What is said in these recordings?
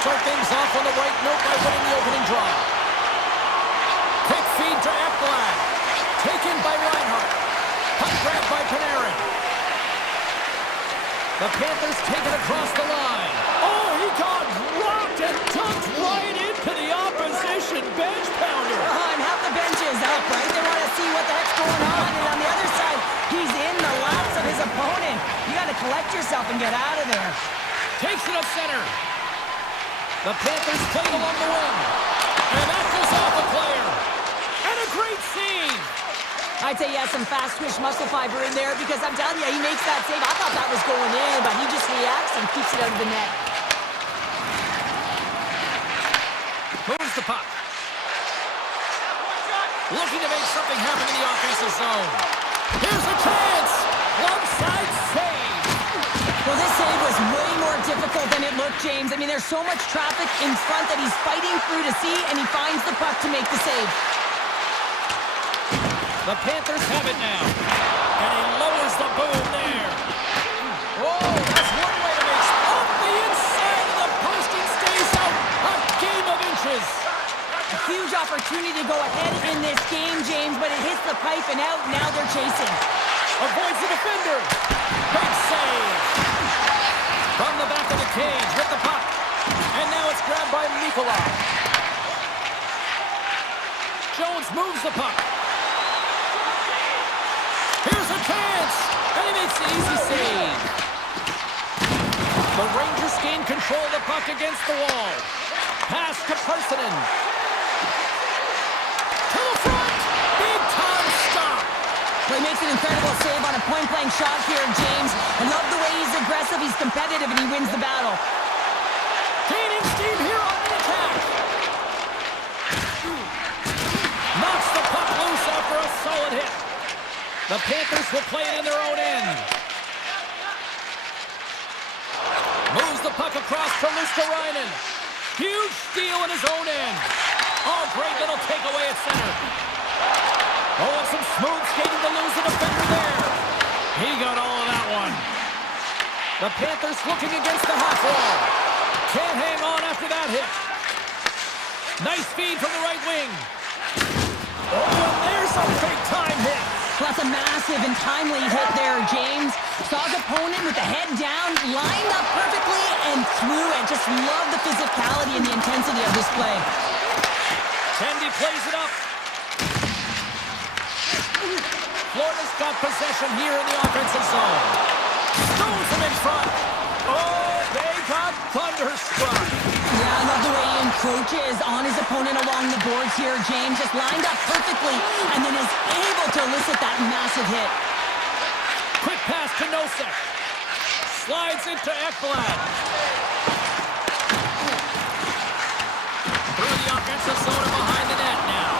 start things off on the right note by winning the opening draw. Quick feed to Ekblad. Taken by Reinhardt. Puck grab by Panarin. The Panthers take it across the line. Oh, he got rocked and dunked right into the opposition bench pounder. And half the bench is up, right? They want to see what the heck's going on. And on the other side, he's in the laps of his opponent. You got to collect yourself and get out of there. Takes it up center. The Panthers play it along the wing. And that goes off a player. And a great save. I'd say he has some fast twitch muscle fiber in there because I'm telling you, he makes that save. I thought that was going in, but he just reacts and keeps it out of the net. Moves the puck. Looking to make something happen in the offensive zone. Here's a chance. Onside save. Well, this save was way more difficult than it looked, James. I mean, there's so much traffic in front that he's fighting through to see, and he finds the puck to make the save. The Panthers have it now. And he lowers the boom there. Oh, that's one way to make it. Off the inside of the post, he stays out. A game of inches. A huge opportunity to go ahead in this game, James, but it hits the pipe and out. Now they're chasing. Avoids the defender. Big save. From the back of the cage with the puck. And now it's grabbed by Nikolai. Jones moves the puck. Here's a chance. And he makes the easy save. The Rangers gain control of the puck against the wall. Pass to Parsonen. To the front. Big time stop. Well, he makes an incredible save on a point-blank shot here, James. I love the way he's aggressive, he's competitive, and he wins the battle. Gaining steam here on the attack. Knocks the puck loose after a solid hit. The Panthers will play it in their own end. Moves the puck across to Luosterainen. Huge steal in his own end. Oh, great little takeaway at center. Oh, and some smooth skating to lose the defender there. He got all of that one. The Panthers looking against the half wall. Can't hang on after that hit. Nice feed from the right wing. Oh, and there's a big-time hit. Well, that's a massive and timely hit there, James. Saw his opponent with the head down, lined up perfectly, and threw it. Just love the physicality and the intensity of this play. Tandy plays it up. Florida's got possession here in the offensive zone. Stones him in front. Oh, they got thunderstruck. Yeah, I love the way he encroaches on his opponent along the boards here, James. Just lined up perfectly and then is able to elicit that massive hit. Quick pass to Nosek. Slides into Ekblad. Through the offensive zone and behind the net now.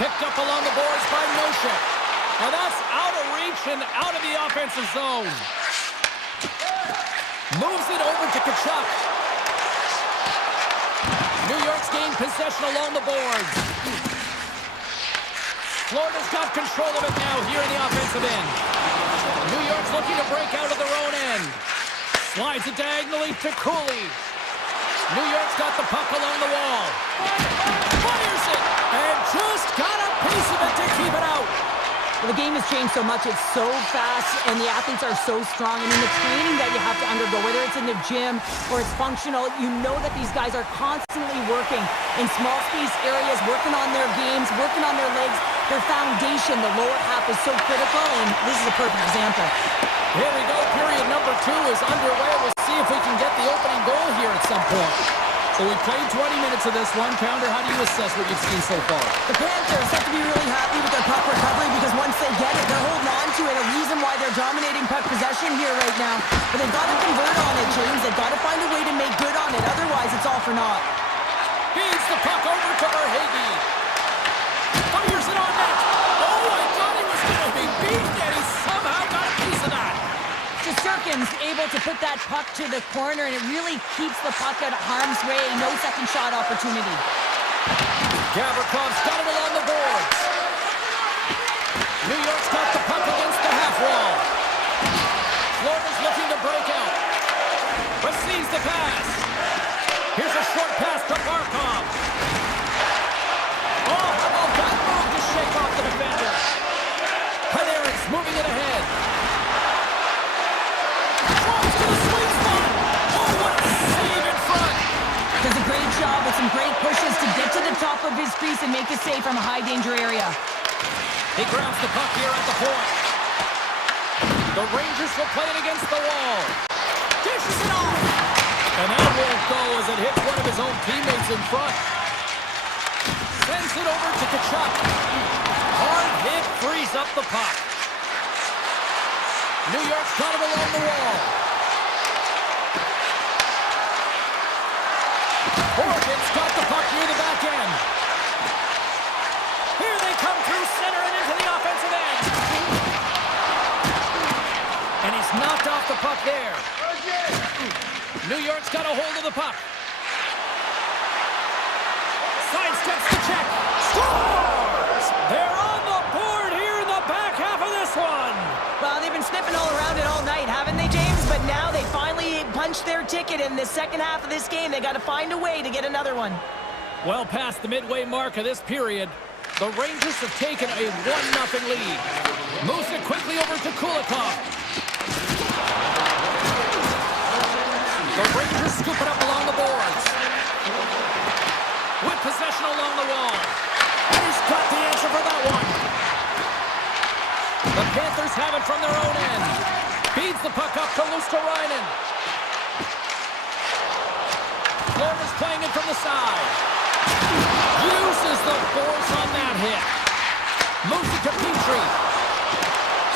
Picked up along the boards by Nosek. Now that's out of reach and out of the offensive zone. Moves it over to Tkachuk. New York's gained possession along the boards. Florida's got control of it now here in the offensive end. New York's looking to break out of their own end. Slides it diagonally to Cooley. New York's got the puck along the wall. Fires it! And just got a piece of it to keep it out. Well, the game has changed so much. It's so fast, and the athletes are so strong. I mean, the training that you have to undergo, whether it's in the gym or it's functional, you know that these guys are constantly working in small space areas, working on their games, working on their legs. Their foundation, the lower half, is so critical, and this is a perfect example. Here we go. Period number 2 is underway. We'll see if we can get the opening goal here at some point. So we played 20 minutes of this one. Pounder, how do you assess what you've seen so far? The Panthers have to be really happy with their puck recovery because once they get it, they're holding on to it. A reason why they're dominating puck possession here right now. But they've got to convert on it, James. They've got to find a way to make good on it. Otherwise, it's all for naught. Feeds the puck over to Verhaeghe. Fires it on net. Oh, I thought he was going to be beaten, and he somehow got a piece of that. Shesterkin's able to put that puck to the corner, and it really keeps the puck out of harm's way. No second shot opportunity. Gavrikov's got it along the boards. New York's got the puck against the half wall. Florida's looking to break out. Receives the pass. of his crease and make a save from a high-danger area. He grabs the puck here at the point. The Rangers will play it against the wall. Dishes it off. And that won't go as it hits one of his own teammates in front. Sends it over to Kachuk. Hard hit frees up the puck. New York's got it along the wall. Oregon's got the puck near the back end. Here they come through center and into the offensive end. And he's knocked off the puck there. New York's got a hold of the puck. Sidesteps the check. Scores! They're on the board here in the back half of this one. Well, they've been sniffing all around it all night, haven't they, James? But now they finally punched their ticket in the second half of this game. They got to find a way to get another one. Well past the midway mark of this period, the Rangers have taken a 1-0 lead. Moves it quickly over to Kulikov. The Rangers scoop it up along the boards. With possession along the wall. And he's got the answer for that one. The Panthers have it from their own end. Feeds the puck up to Luosterainen. Florida's playing it from the side. Uses the force on that hit. Moves it to Petrie.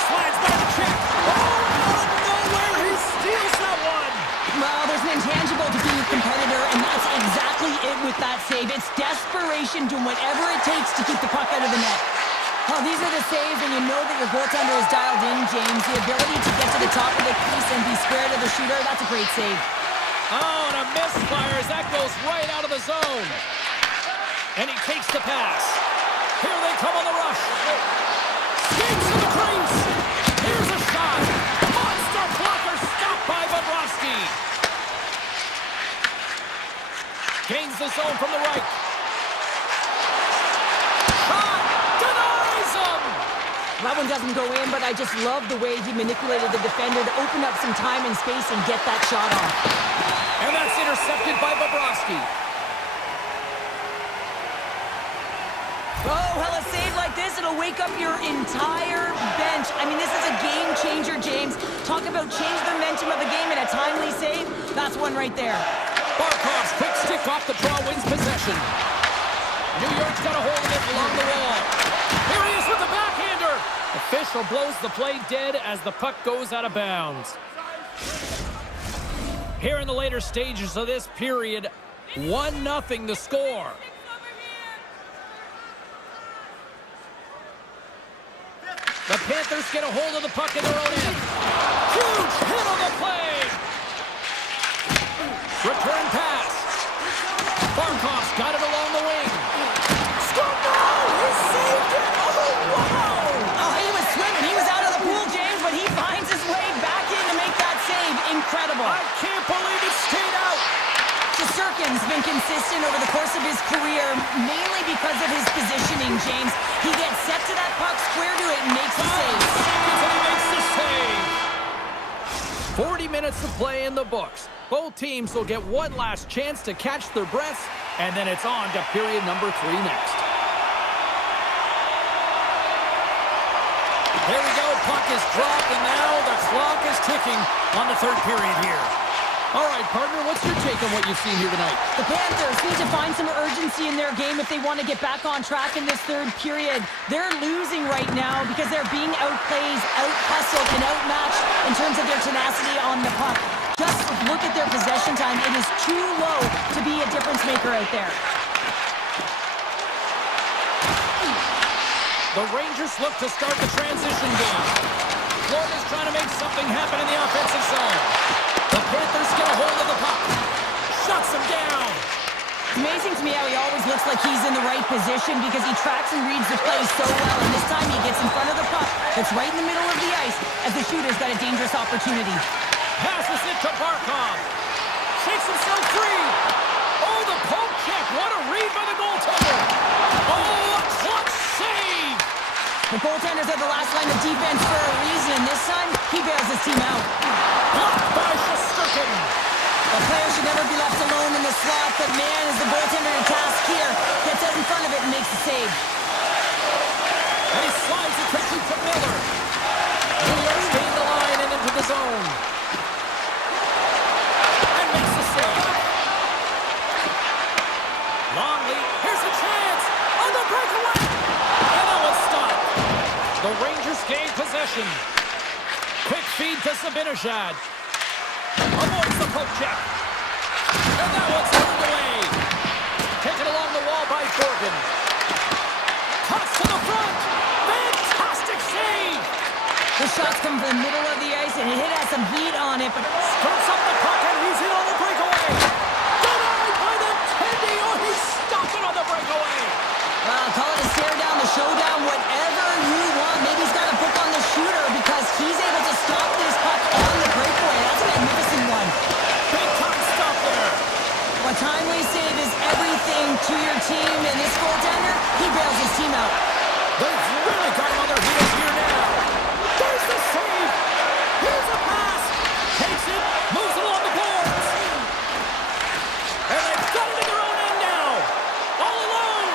Slides by the check. Oh, out of nowhere, he steals that one. Well, there's an intangible to being a competitor, and that's exactly it with that save. It's desperation, doing whatever it takes to keep the puck out of the net. Oh, these are the saves, and you know that your goaltender is dialed in, James. The ability to get to the top of the crease and be square to the shooter, that's a great save. Oh, and a misfire as that goes right out of the zone. And he takes the pass. Here they come on the rush. Skates to the crease. Here's a shot. Monster blocker stopped by Bobrovsky. Gains the zone from the right. Shot. Denies him. That one doesn't go in, but I just love the way he manipulated the defender to open up some time and space and get that shot off. And that's intercepted by Bobrovsky. Oh, well, a save like this, it'll wake up your entire bench. I mean, this is a game changer, James. Talk about change the momentum of the game in a timely save. That's one right there. Barkov's quick stick off the draw wins possession. New York's got a hold of it along the wall. Here he is with the backhander. Official blows the play dead as the puck goes out of bounds. Here in the later stages of this period, 1-0 the score. The Panthers get a hold of the puck in their own end. Huge hit on the play. Return pass. Barkov's got it along the wing. Scoop! He saved it! Oh, wow! Oh, he was swimming. He was out of the pool, James, but he finds his way back in to make that save. Incredible. I can't believe it stayed out. Shesterkin's been consistent over the course of his career, mainly because of his positioning, James. He gets set to that puck, square to it, and makes the save. And he makes the save. 40 minutes to play in the books. Both teams will get one last chance to catch their breaths, and then it's on to period number 3 next. Here we go, puck is dropped, and now the clock is ticking on the third period here. All right, partner, what's your take on what you've seen here tonight? The Panthers need to find some urgency in their game if they want to get back on track in this third period. They're losing right now because they're being outplayed, out-hustled, and outmatched in terms of their tenacity on the puck. Just look at their possession time. It is too low to be a difference maker out there. The Rangers look to start the transition game. Florida's trying to make something happen in the offensive zone. The Panthers get a hold of the puck. Shuts him down. It's amazing to me how he always looks like he's in the right position because he tracks and reads the play so well. And this time he gets in front of the puck that's right in the middle of the ice as the shooter's got a dangerous opportunity. Passes it to Barkov. Shakes himself free. Oh, the poke check. What a read by the goaltender. Oh, a clutch save. The goaltenders are the last line of defense for a reason, and this time he bails his team out. Blocked by Shesterkin. A player should never be left alone in the slot, but man, is the goaltender in task here. Gets out in front of it and makes the save. And he slides it quickly to Miller. New York's gained the line and into the zone. And makes the save. Longley, here's a chance. On the breakaway. And that one's stopped. The Rangers gain possession. Quick feed to Sabinajad. Avoids the poke check. And that one's turned away. Taken along the wall by Borgen. Toss to the front. Fantastic save. The shots come from the middle of the ice, and it has some heat on it, but Skirts up the puck, and he's in on the breakaway. Denied by the Tendy. Oh, he stopped it on the breakaway. well, call it a stare down, the showdown, whatever you want. Maybe he's got a book on the shooter because he's able to stop this puck on the breakaway. That's a magnificent one. Big time stop there. A timely save is everything to your team, and this goaltender, he bails his team out. They've really got him on their heels here now. There's the save. Here's a pass. Takes it, moves it along the boards. And they've got it in their own end now. All alone.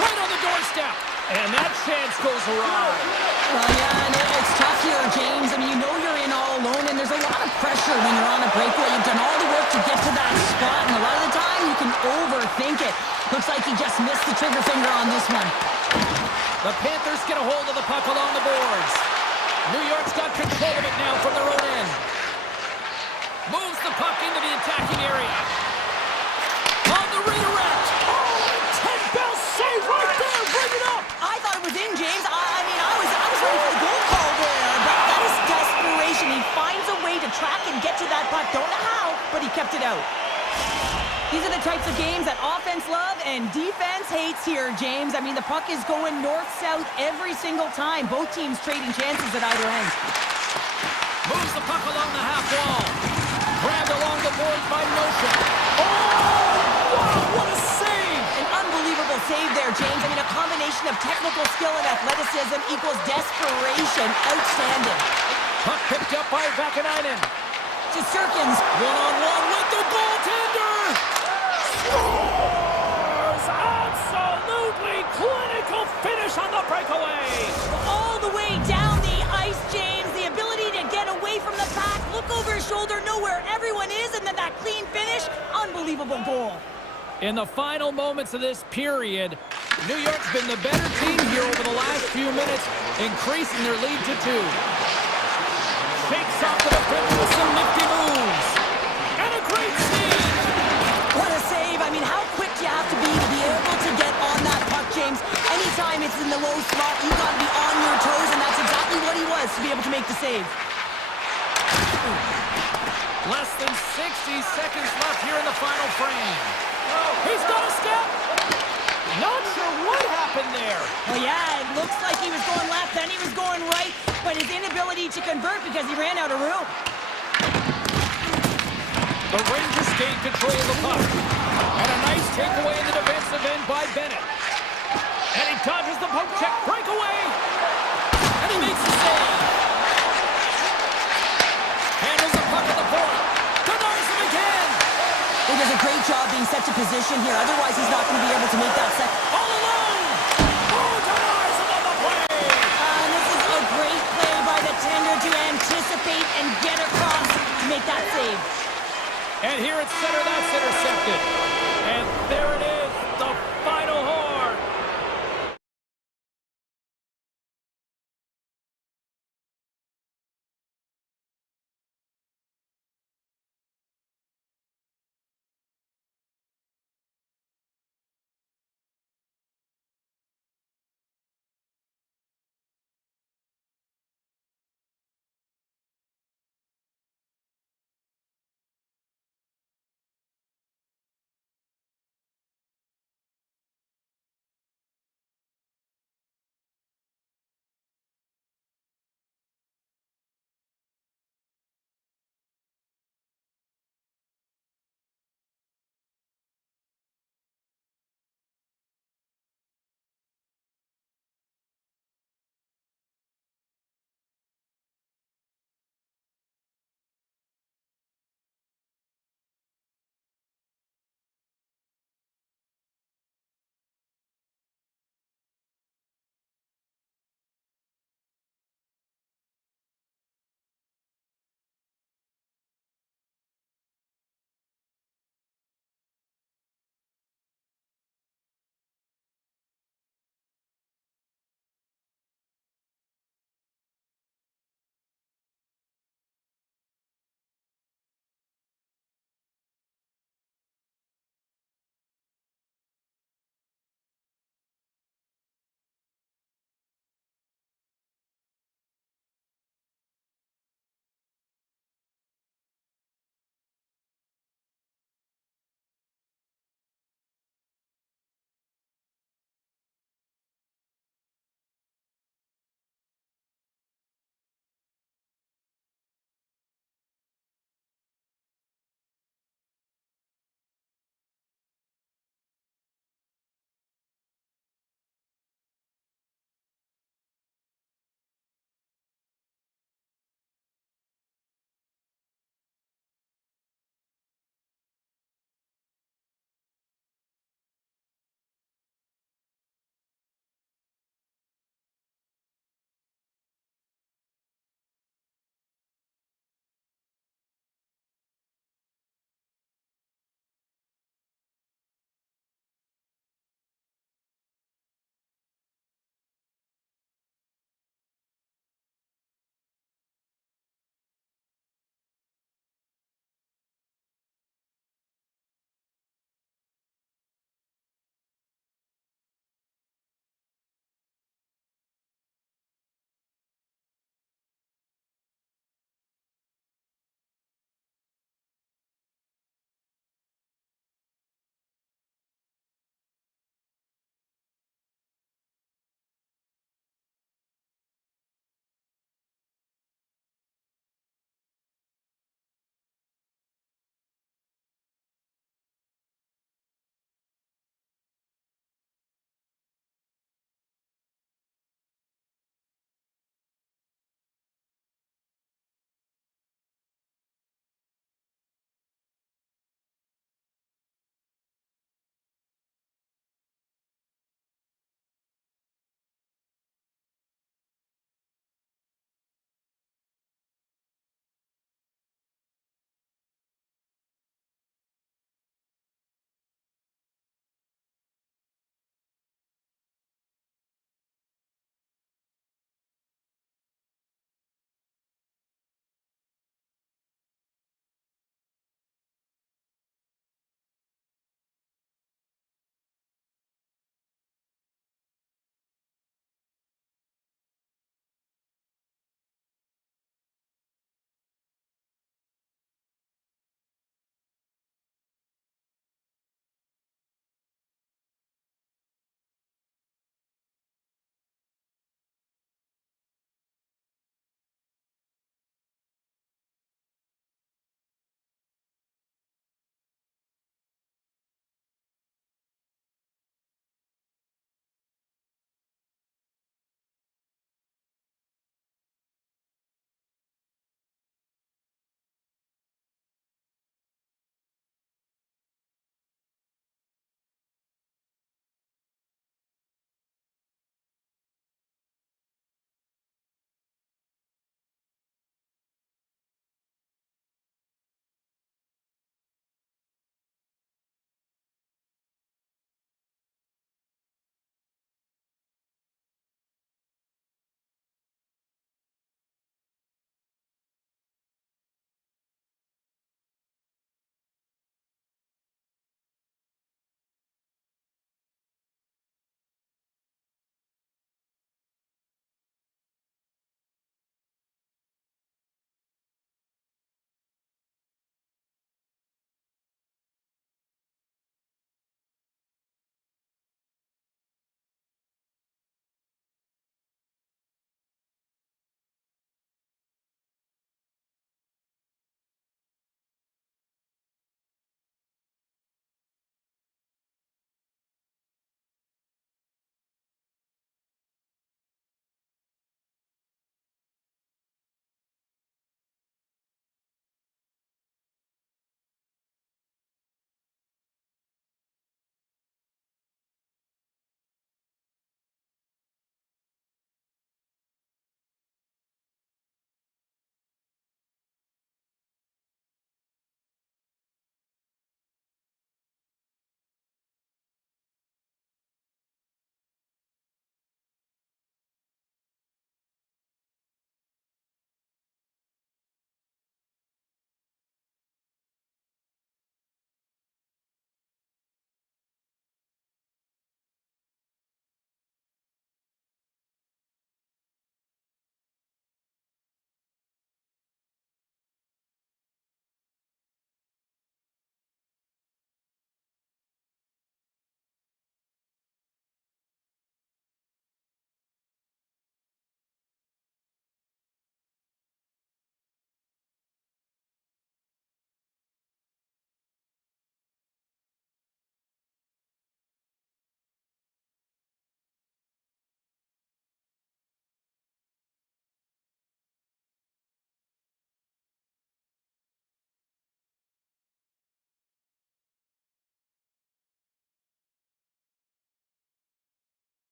Right on the doorstep. And that chance goes awry. Well, yeah, and it's tough here, James. I mean, you know you're in all alone, and there's a lot of pressure when you're on a breakaway. You've done all the work to get to that spot, and a lot of the time you can overthink it. Looks like he just missed the trigger finger on this one. The Panthers get a hold of the puck along the boards. New York's got control of it now from their own end. Moves the puck into the attacking area. On the redirect. Oh, and Ted Bell save right there. Bring it up. I thought it was in, James. I was ready for the goal call there, but that is desperation. He finds a way to track and get to that puck. Don't know how, but he kept it out. These are the types of games that offense love and defense hates here, James. I mean, the puck is going north-south every single time. Both teams trading chances at either end. Moves the puck along the half wall. Grabbed along the boards by Nosha. Oh, wow, what a save. An unbelievable save there, James. I mean, a combination of technical skill and athleticism equals desperation. Outstanding. Puck picked up by Vakanainen. To Sirkins. One-on-one with the goaltender. Scores! Absolutely clinical finish on the breakaway. All the way down the ice, James. The ability to get away from the pack, look over his shoulder, know where everyone is, and then that clean finish. Unbelievable goal. In the final moments of this period, New York's been the better team here over the last few minutes, increasing their lead to 2. Shakes off the defender with some nifty moves. And a great save. What a save. I mean, how quick do you have to be able to get on that puck, James? Anytime it's in the low spot, you got to be on your toes, and that's exactly what he was to be able to make the save. Less than 60 seconds left here in the final frame. He's got a step. Not sure what happened there. Well, yeah, it looks like he was going left, then he was going right, but his inability to convert because he ran out of room. The Rangers gain control of the puck. And a nice takeaway in the defensive end by Bennett. And he dodges the poke check breakaway. And he makes the save. Handles the puck at the point. Denies him again. He does a great job being set to position here. Otherwise, he's not going to be able to make that set. All alone. Oh, denies him on the play. And this is a great play by the tender to anticipate and get across to make that save. And here at center, that's intercepted. And there it is, the final horn.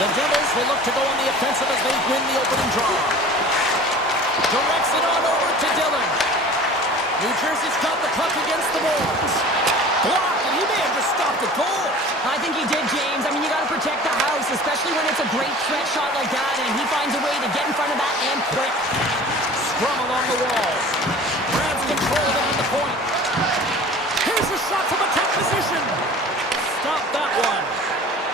The Devils will look to go on the offensive as they win the opening draw. Directs it on over to Dillon. New Jersey's got the puck against the boards. Blocked, and he may have just stopped the goal. I think he did, James. I mean, you got to protect the house, especially when it's a great threat shot like that, and he finds a way to get in front of that and quick. Scrum along the wall. Grabs control of it on the point. Here's a shot from a tough position. Stop that one.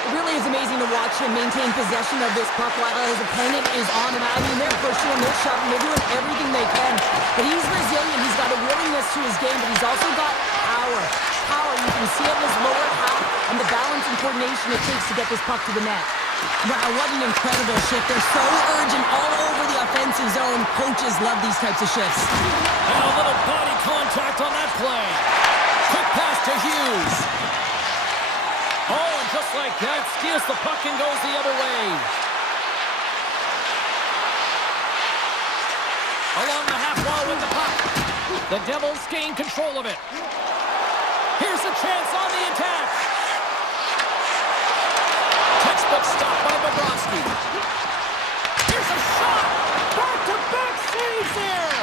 It really is amazing to watch him maintain possession of this puck while his opponent is on him. I mean, they're pushing him, they're shoving, they're doing everything they can. But he's resilient, he's got a willingness to his game, but he's also got power. Power, you can see it in his lower half and the balance and coordination it takes to get this puck to the net. Wow, what an incredible shift. They're so urgent all over the offensive zone. Coaches love these types of shifts. And a little body contact on that play. Quick pass to Hughes. Oh, and just like that, steals the puck and goes the other way. Along the half wall with the puck. The Devils gain control of it. Here's a chance on the attack. Textbook stop by Bobrovsky. Here's a shot. Back-to-back saves there.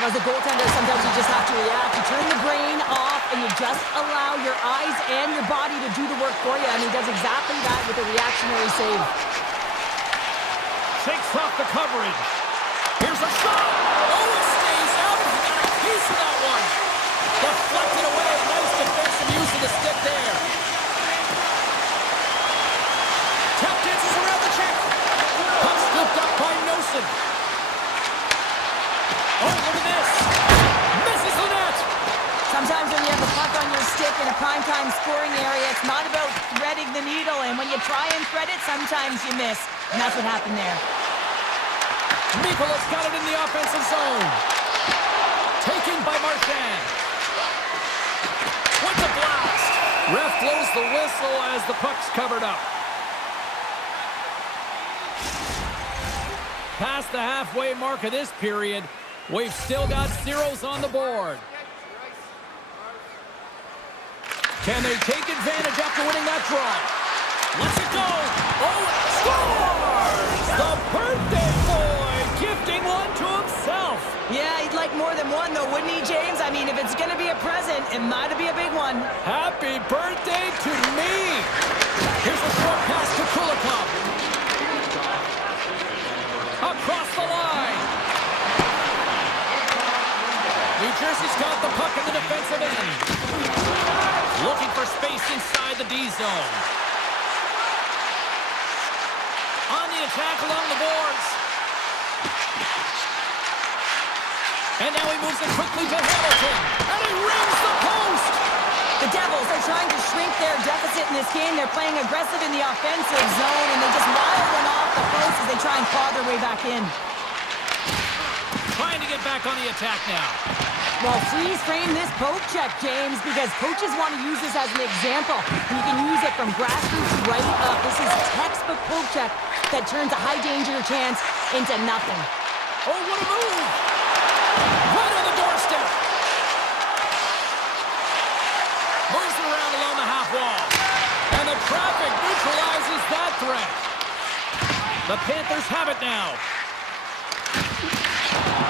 As a goaltender, sometimes you just have to react. You turn the brain off, and you just allow your eyes and your body to do the work for you, and he does exactly that with a reactionary save. Shakes off the coverage. Here's a shot. Oh, it stays out. He got a piece of that one. Deflected away. Nice defensive use of the stick there. Tap dances around the check. Puck scooped up by Nosen. Oh, look at this. Misses the net. Sometimes when you have the puck on your stick in a primetime scoring area, it's not about threading the needle, and when you try and thread it, sometimes you miss. And that's what happened there. Mikola's got it in the offensive zone. Taken by Marchand. With the blast. Ref blows the whistle as the puck's covered up. Past the halfway mark of this period, we've still got zeros on the board. Can they take advantage after winning that draw? Let's it go. Oh, it scores! The birthday boy gifting one to himself. Yeah, he'd like more than one, though, wouldn't he, James? I mean, if it's going to be a present, it might be a big one. Happy birthday to me. Here's a short pass to Kulikov. Across the line. New Jersey's got the puck in the defensive end. Looking for space inside the D zone. On the attack along the boards. And now he moves it quickly to Hamilton. And he rings the post. The Devils are trying to shrink their deficit in this game. They're playing aggressive in the offensive zone, and they just wild one off the post as they try and claw their way back in. Trying to get back on the attack now. Well, freeze frame this poke check, James, because coaches want to use this as an example. And you can use it from grassroots right up. This is textbook poke check that turns a high-danger chance into nothing. Oh, what a move! Right on the doorstep. Moves it around along the half wall. And the traffic neutralizes that threat. The Panthers have it now.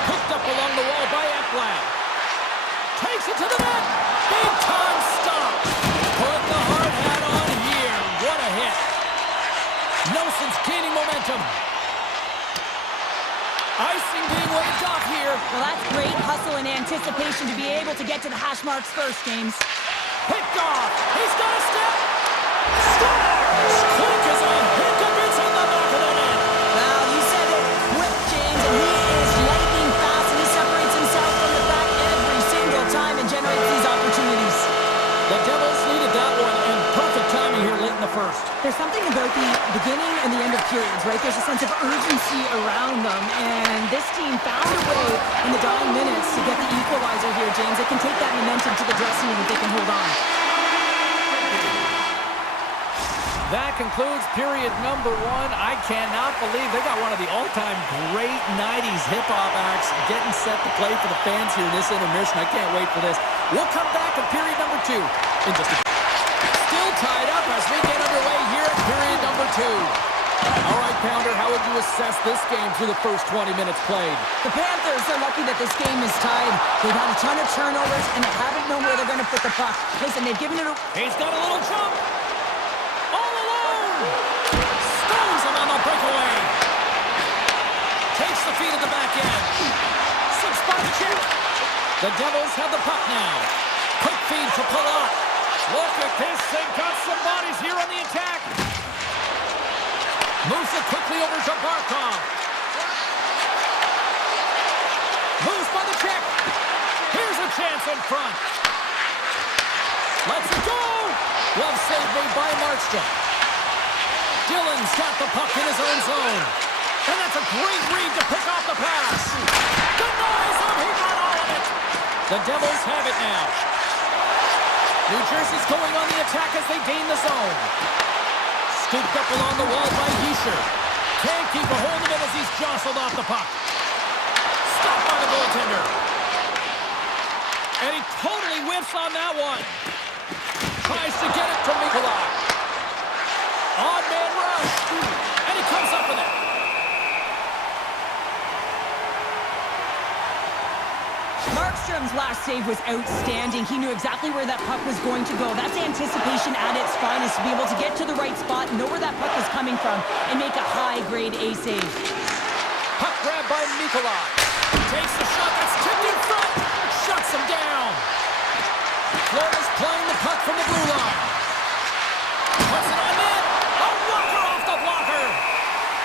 Picked up along the wall by Ekblad. Takes it to the net. Big time stop. Put the hard hat on here. What a hit. Nelson's gaining momentum. Icing being waved off here. Well, that's great hustle and anticipation to be able to get to the hash marks first, James. Picked off. He's got a step. Scores. Quick as a hiccup. It's on the back of the net. Well, you said it. Quick, James, and he is lightning fast, and he separates himself from the back every single time and generates these opportunities. The Devils needed that one, and perfect timing here late in the first. There's something about the beginning and the end of periods, right? There's a sense of urgency around them, and this team found a way in the dying minutes to get the equalizer here, James. They can take that momentum to the dressing room if they can hold on. That concludes period number one. I cannot believe they got one of the all-time great 90s hip-hop acts getting set to play for the fans here in this intermission. I can't wait for this. We'll come back in period number two in just a minute. Still tied up as we get underway here at period number two. assess this game through the first 20 minutes played? The Panthers are lucky that this game is tied. They've had a ton of turnovers, and they haven't known where they're going to put the puck. Listen, they've given it a... He's got a little jump. All alone. Stones him on the breakaway. Takes the feed at the back end. 6-spot check. The Devils have the puck now. Quick feed to Palat. Look at this. They've got some bodies here on the attack. Moves it quickly over to Barkov. Moves by the check. Here's a chance in front. Let's it go. Glove save made by Markstrom. Dillon's got the puck in his own zone. And that's a great read to pick off the pass. Denies him. He got all of it. The Devils have it now. New Jersey's going on the attack as they gain the zone. Scooped up along the wall by Hischer. Can't keep a hold of it as he's jostled off the puck. Stopped by the goaltender. And he totally whiffs on that one. Tries to get it to Nikolai. Odd man rush. And he comes up with it. Markstrom's last save was outstanding. He knew exactly where that puck was going to go. That's anticipation at its finest, to be able to get to the right spot, know where that puck is coming from, and make a high-grade A save. Puck grab by Nikolai. Takes the shot that's tipped in front. Shuts him down. Florida's playing the puck from the blue line. Puts it on net. A blocker off the blocker.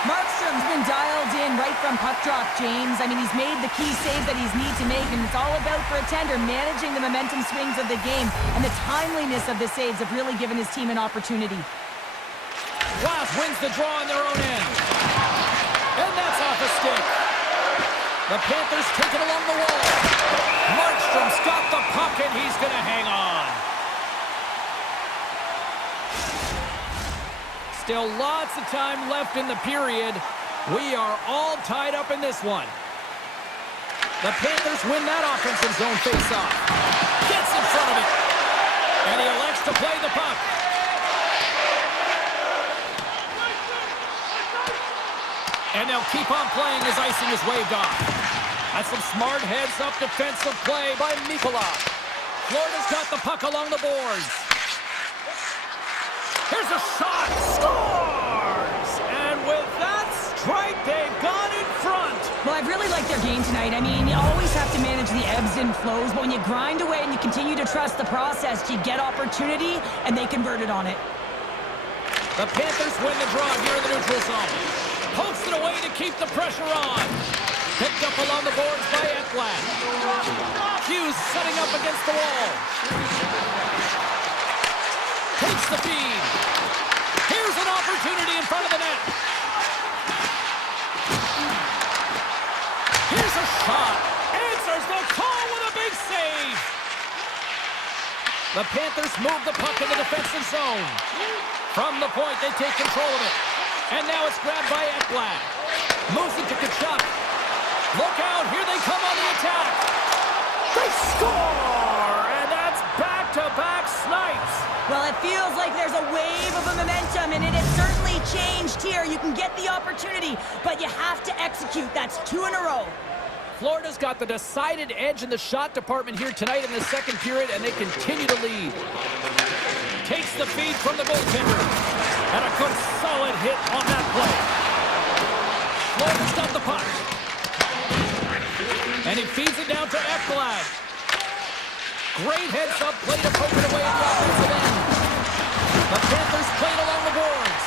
Markstrom's been dialed in right from puck drop, James. I mean, he's made the key save that he's need to make, and it's all about, for a tender, managing the momentum swings of the game, and the timeliness of the saves have really given his team an opportunity. Glass wins the draw on their own end. And that's off a stick. The Panthers take it along the wall. Markstrom's got the puck, and he's going to hang on. Still lots of time left in the period. We are all tied up in this one. The Panthers win that offensive zone face-off. Gets in front of it. And he elects to play the puck. And they'll keep on playing as icing is waved off. That's some smart heads-up defensive play by Nikolai. Florida's got the puck along the boards. Here's a shot. Scores! And with that strike, they've gone in front. Well, I've really liked their game tonight. I mean, you always have to manage the ebbs and flows, but when you grind away and you continue to trust the process, you get opportunity, and they converted on it. The Panthers win the draw here in the neutral zone. Pokes it away to keep the pressure on. Picked up along the boards by Ekblad. Hughes setting up against the wall. Takes the feed. Here's an opportunity in front of the net. Here's a shot. Answers the call with a big save. The Panthers move the puck in the defensive zone. From the point, they take control of it. And now it's grabbed by Ekblad. Moves it to Kachuk. Look out, here they come on the attack. They score! And that's back-to-back snipes. Well, it feels like there's a wave of a momentum, and it has certainly changed here. You can get the opportunity, but you have to execute. That's 2 in a row. Florida's got the decided edge in the shot department here tonight in the second period, and they continue to lead. Takes the feed from the goaltender. And a good solid hit on that play. Florida's got the puck. And he feeds it down to Ekblad. Great heads-up play to poke it away at the offensive end. The Panthers played along the boards.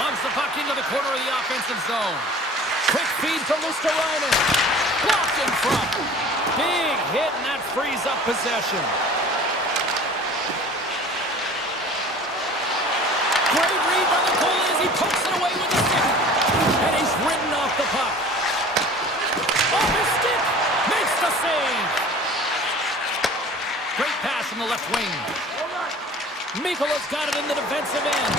Loves the puck into the corner of the offensive zone. Quick feed from Luosterainen. Blocked in front. Big hit, and that frees up possession. Great read by the goalie as he pokes it away with the stick. And he's ridden off the puck. Off his stick. Makes the save. Great pass from the left wing. Mikola's got it in the defensive end.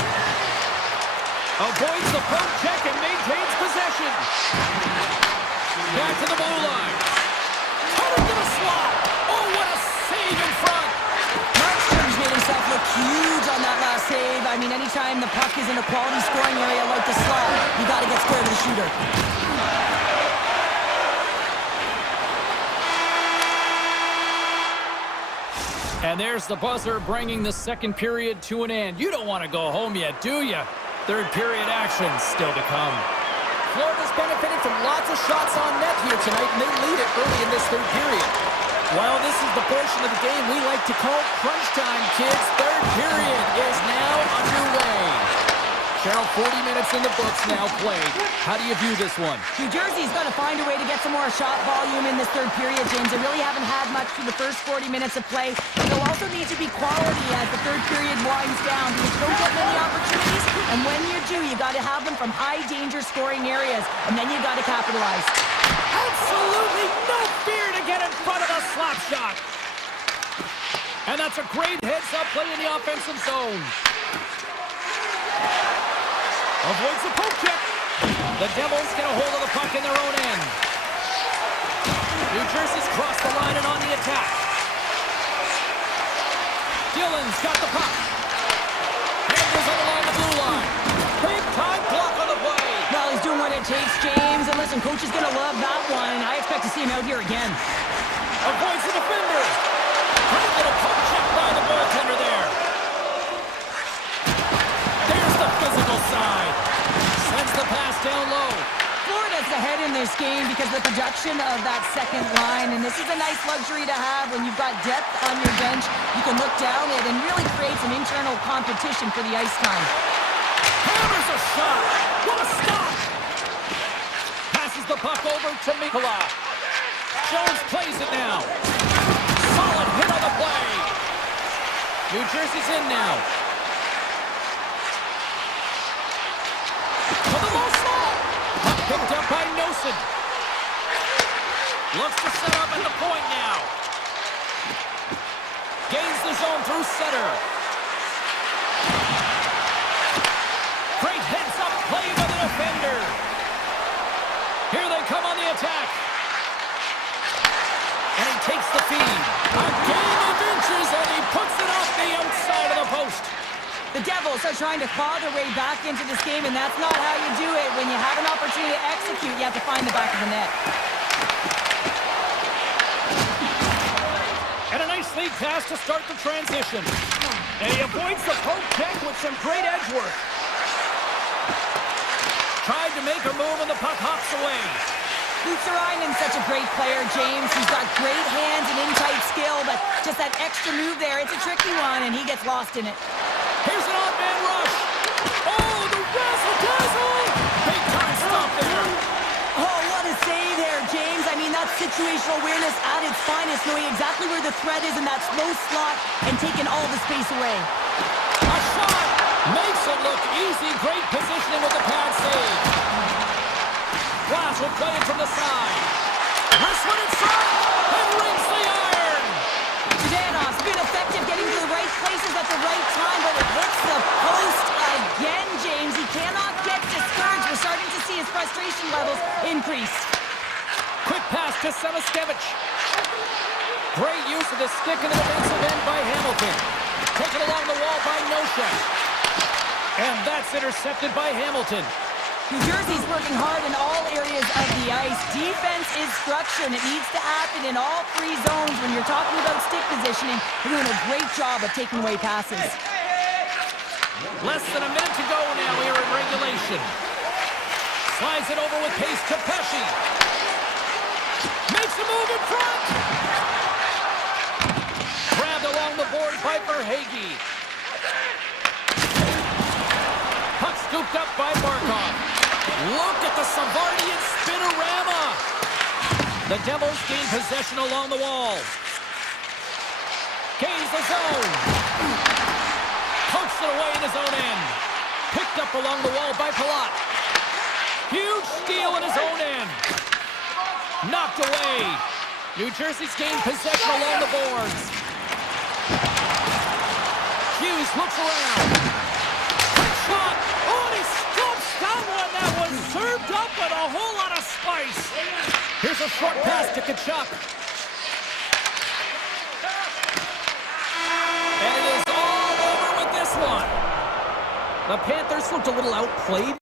Avoids the poke check and maintains possession. Back to the blue line. Cut into the slot. Oh, what a save in front. Markstrom's made himself look huge on that last save. I mean, anytime the puck is in a quality scoring area like the slot, you got to get scared of the shooter. And there's the buzzer bringing the second period to an end. You don't want to go home yet, do you? Third period action still to come. Florida's benefited from lots of shots on net here tonight, and they lead it early in this third period. Well, this is the portion of the game we like to call crunch time, kids. Third period is now underway. Cheryl, 40 minutes in the books now played. How do you view this one? New Jersey's got to find a way to get some more shot volume in this third period, James. They really haven't had much through the first 40 minutes of play. They'll also need to be quality as the third period winds down because you don't get many opportunities, and when you do, you got to have them from high-danger scoring areas, and then you got to capitalize. Absolutely no fear to get in front of a slap shot. And that's a great heads-up play in the offensive zone. Avoids the poke check. The Devils get a hold of the puck in their own end. New Jersey's crossed the line and on the attack. Dillon's got the puck. Handles it along the blue line. Big time block on the play. Well, he's doing what it takes, James. And listen, coach is going to love that one. I expect to see him out here again. Avoids the defender. Great little poke check by the goaltender there. There's the physical side. Sends the pass down low. Florida's ahead in this game because of the production of that second line, and this is a nice luxury to have when you've got depth on your bench. You can look down it and really create some internal competition for the ice time. Hammers a shot. What a stop. Passes the puck over to Mikula. Jones plays it now. Solid hit on the play. New Jersey's in now. For the low slot. Puck picked up by Nosen. Looks to set up at the point now. Gains the zone through center. Great heads-up play by the defender. Here they come on the attack. And he takes the feed. A game of inches, and he puts it off the outside of the post. The Devils are trying to claw their way back into this game, and that's not how you do it. When you have an opportunity to execute, you have to find the back of the net. And a nice lead pass to start the transition. And he avoids the poke check with some great edge work. Tried to make a move, and the puck hops away. Lutzerainen's such a great player, James. He's got great hands and in-tight skill, but just that extra move there, it's a tricky one, and he gets lost in it. Here's an odd-man rush. Oh, the razzle-dazzle! Big time stop there. Oh, what a save there, James. I mean, that's situational awareness at its finest, knowing exactly where the threat is in that slow slot and taking all the space away. A shot makes it look easy. Great positioning with the pad save. Glass will play it from the side. This one inside and rings the iron. Zhdanov's been effective getting to the right places at the right time, but it hits the post again, James. He cannot get discouraged. We're starting to see his frustration levels increase. Quick pass to Samaskevich. Great use of the stick in the defensive end by Hamilton. Taken along the wall by Noshek. And that's intercepted by Hamilton. New Jersey's working hard in all areas of the ice. Defense is structure, and it needs to happen in all three zones. When you're talking about stick positioning, they're doing a great job of taking away passes. Less than a minute to go now here in regulation. Slides it over with pace to Pesci. Makes a move in front. Grabbed along the board by Verhaeghe. Puck scooped up by Barkov. Look at the Savardian spinorama. The Devils gain possession along the wall. Gains the zone. Pokes it away in his own end. Picked up along the wall by Palat. Huge steal in his own end. Knocked away. New Jersey's gained possession along the boards. Hughes looks around. Quick shot. Oh, and he stumps that one. That was served up with a whole lot of spice. Here's a short pass to Tkachuk. And it is all over with this one. The Panthers looked a little outplayed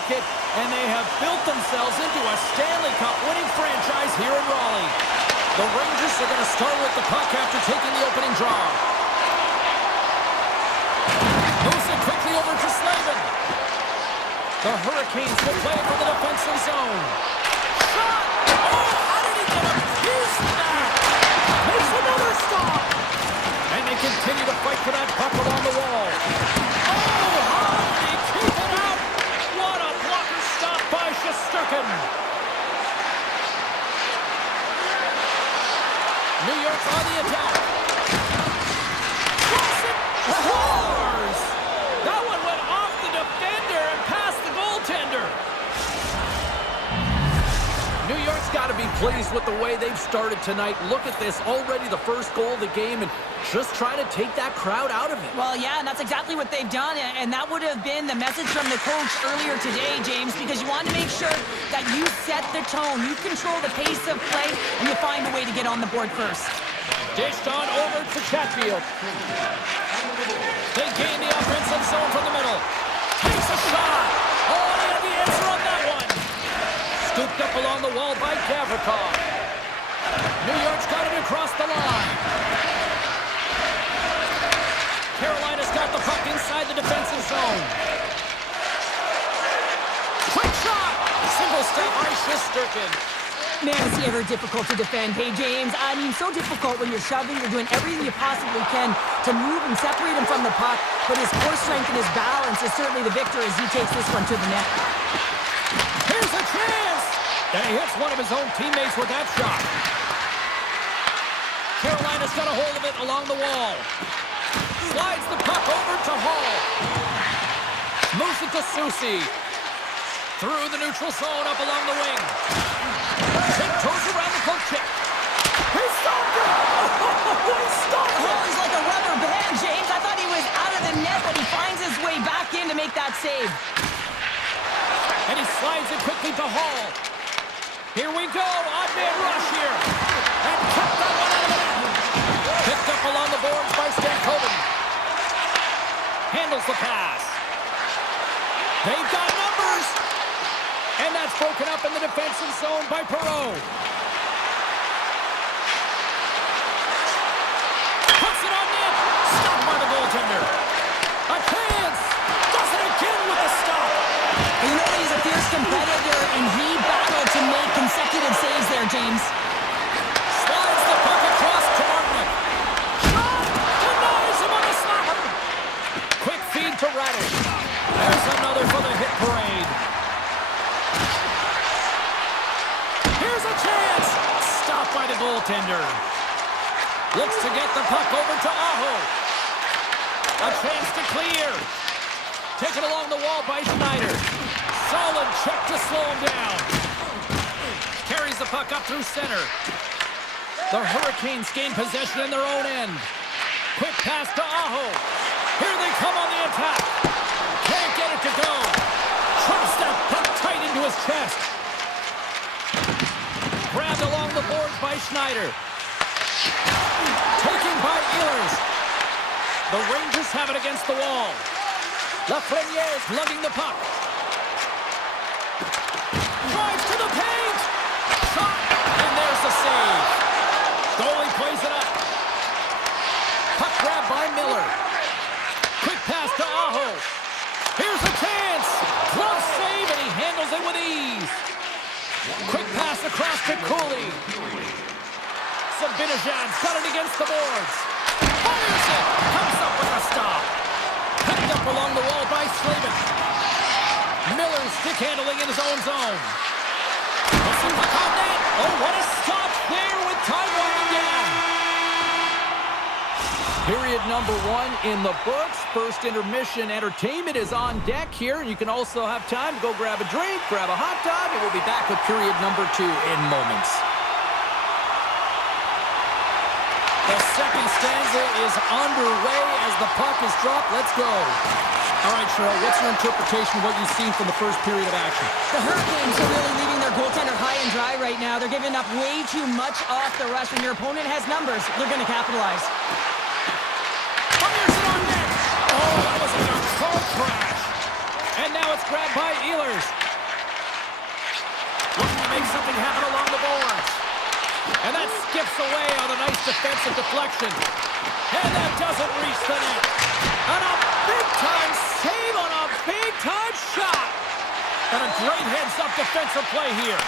make it, and they have built themselves into a Stanley Cup winning franchise here in Raleigh. The Rangers are going to start with the puck after taking the opening draw. Moves it quickly over to Slavin. The Hurricanes will play it for the defensive zone. Shot! Oh, how did he get a piece of that? Makes another stop! And they continue to fight for that puck along the wall. Oh, how did he keep it out? What a blocker stop by Shesterkin. New York's on the attack. Cross it! Scores! That one went off the defender and past the goaltender. New York's got to be pleased with the way they've started tonight. Look at this, already the first goal of the game, and just trying to take that crowd out of it. Well, yeah, and that's exactly what they've done, and that would have been the message from the coach earlier today, James, because you want to make sure that you set the tone, you control the pace of play, and you find a way to get on the board first. Dished on over to Chatfield. They gain the offensive zone from the middle. Takes a shot. Oh, they had the answer on that one. Scooped up along the wall by Gavrikov. New York's got it across the line. Carolina's got the puck inside the defensive zone. Quick shot! Single step by Shesterkin. Man, is he ever difficult to defend. Hey, James, I mean, so difficult when you're shoving, you're doing everything you possibly can to move and separate him from the puck, but his core strength and his balance is certainly the victor as he takes this one to the net. Here's a chance! And he hits one of his own teammates with that shot. Carolina's got a hold of it along the wall. Slides the puck over to Hall. Moves it to Susie. Through the neutral zone, up along the wing. Tiptoes around the poke check. He stopped it! Oh, he stopped it! Oh, he's like a rubber band, James. I thought he was out of the net, but he finds his way back in to make that save. And he slides it quickly to Hall. Here we go, odd man rush here. And kept that one out of the net. Picked up along the boards by Stankoven. Handles the pass. They've got numbers. And that's broken up in the defensive zone by Perreault. Puts it on net. Stopped by the goaltender. A chance. Does it again with a stop. You know he's a fierce competitor, and he battled to make consecutive saves there, James. Slides the puck across to Martinick. Shot! Denies him on the slapper. Quick feed to Radish. There's another for the hit parade. Here's a chance. Stopped by the goaltender. Looks to get the puck over to Aho. A chance to clear. Taken along the wall by Schneider. Solid check to slow him down. Carries the puck up through center. The Hurricanes gain possession in their own end. Quick pass to Aho. Here they come on the attack. Can't get it to go. Traps that puck tight into his chest. Grabbed along the boards by Schneider. Taken by Ehlers. The Rangers have it against the wall. Lafreniere's lugging the puck. Drives to the paint. Shot. And there's the save. Goalie plays it up. Puck grab by Miller. Quick pass to Aho. Here's a chance. Glove save, and he handles it with ease. Quick pass across to Cooley. Sabinajad's got it against the boards. Fires it. Comes up with a stop. Picked up along the wall by Slavin. Miller stick handling in his own zone. Puts the puck on net. Oh, what a stop there with time winding down. Period number 1 in the books. First intermission entertainment is on deck here. You can also have time to go grab a drink, grab a hot dog, and we'll be back with period number 2 in moments. The second stanza is underway as the puck is dropped. Let's go. All right, Cheryl, what's your interpretation of what you've seen from the first period of action? The Hurricanes are really leaving their goaltender high and dry right now. They're giving up way too much off the rush. When your opponent has numbers, they're going to capitalize. Fires it on net. Oh, that was like a car crash. And now it's grabbed by Ehlers. Looking to make something happen along the boards. And that skips away on a nice defensive deflection. And that doesn't reach the net. And a big-time save on a big-time shot. And a great heads-up defensive play here.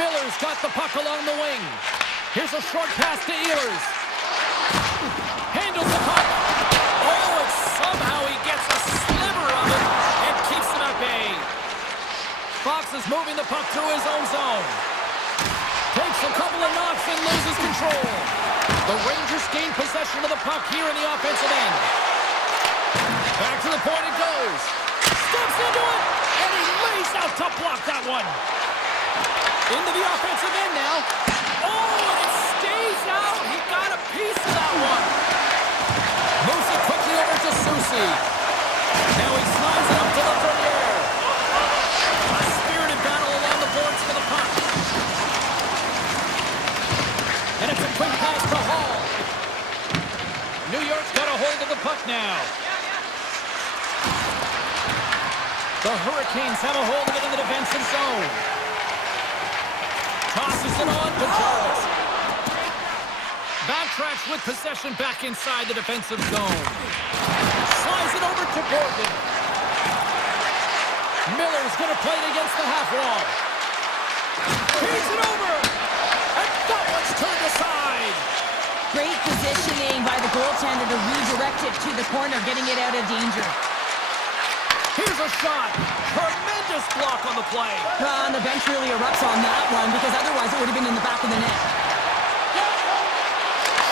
Miller's got the puck along the wing. Here's a short pass to Ehlers. Handles the puck. Oh, and somehow he gets a sliver of it and keeps him at bay. Fox is moving the puck through his own zone. Takes a couple of knocks and loses control. The Rangers gain possession of the puck here in the offensive end. Back to the point it goes. Steps into it, and he lays out to block that one. Into the offensive end now. Oh, and it stays out. He got a piece of that one. Moves it quickly over to Susie. Now he slides it up to the Bernier. A spirited battle along the boards for the puck. And it's a quick pass to Hall. New York's got a hold of the puck now. The Hurricanes have a hold of it in the defensive zone. Tosses it on to Jarvis. Backtracks with possession back inside the defensive zone. Slides it over to Gordon. Miller's going to play it against the half wall. Feeds it over. And that one's turned aside. Great positioning by the goaltender to redirect it to the corner, getting it out of danger. Here's a shot. Tremendous block on the play. And the bench really erupts on that one because otherwise it would have been in the back of the net.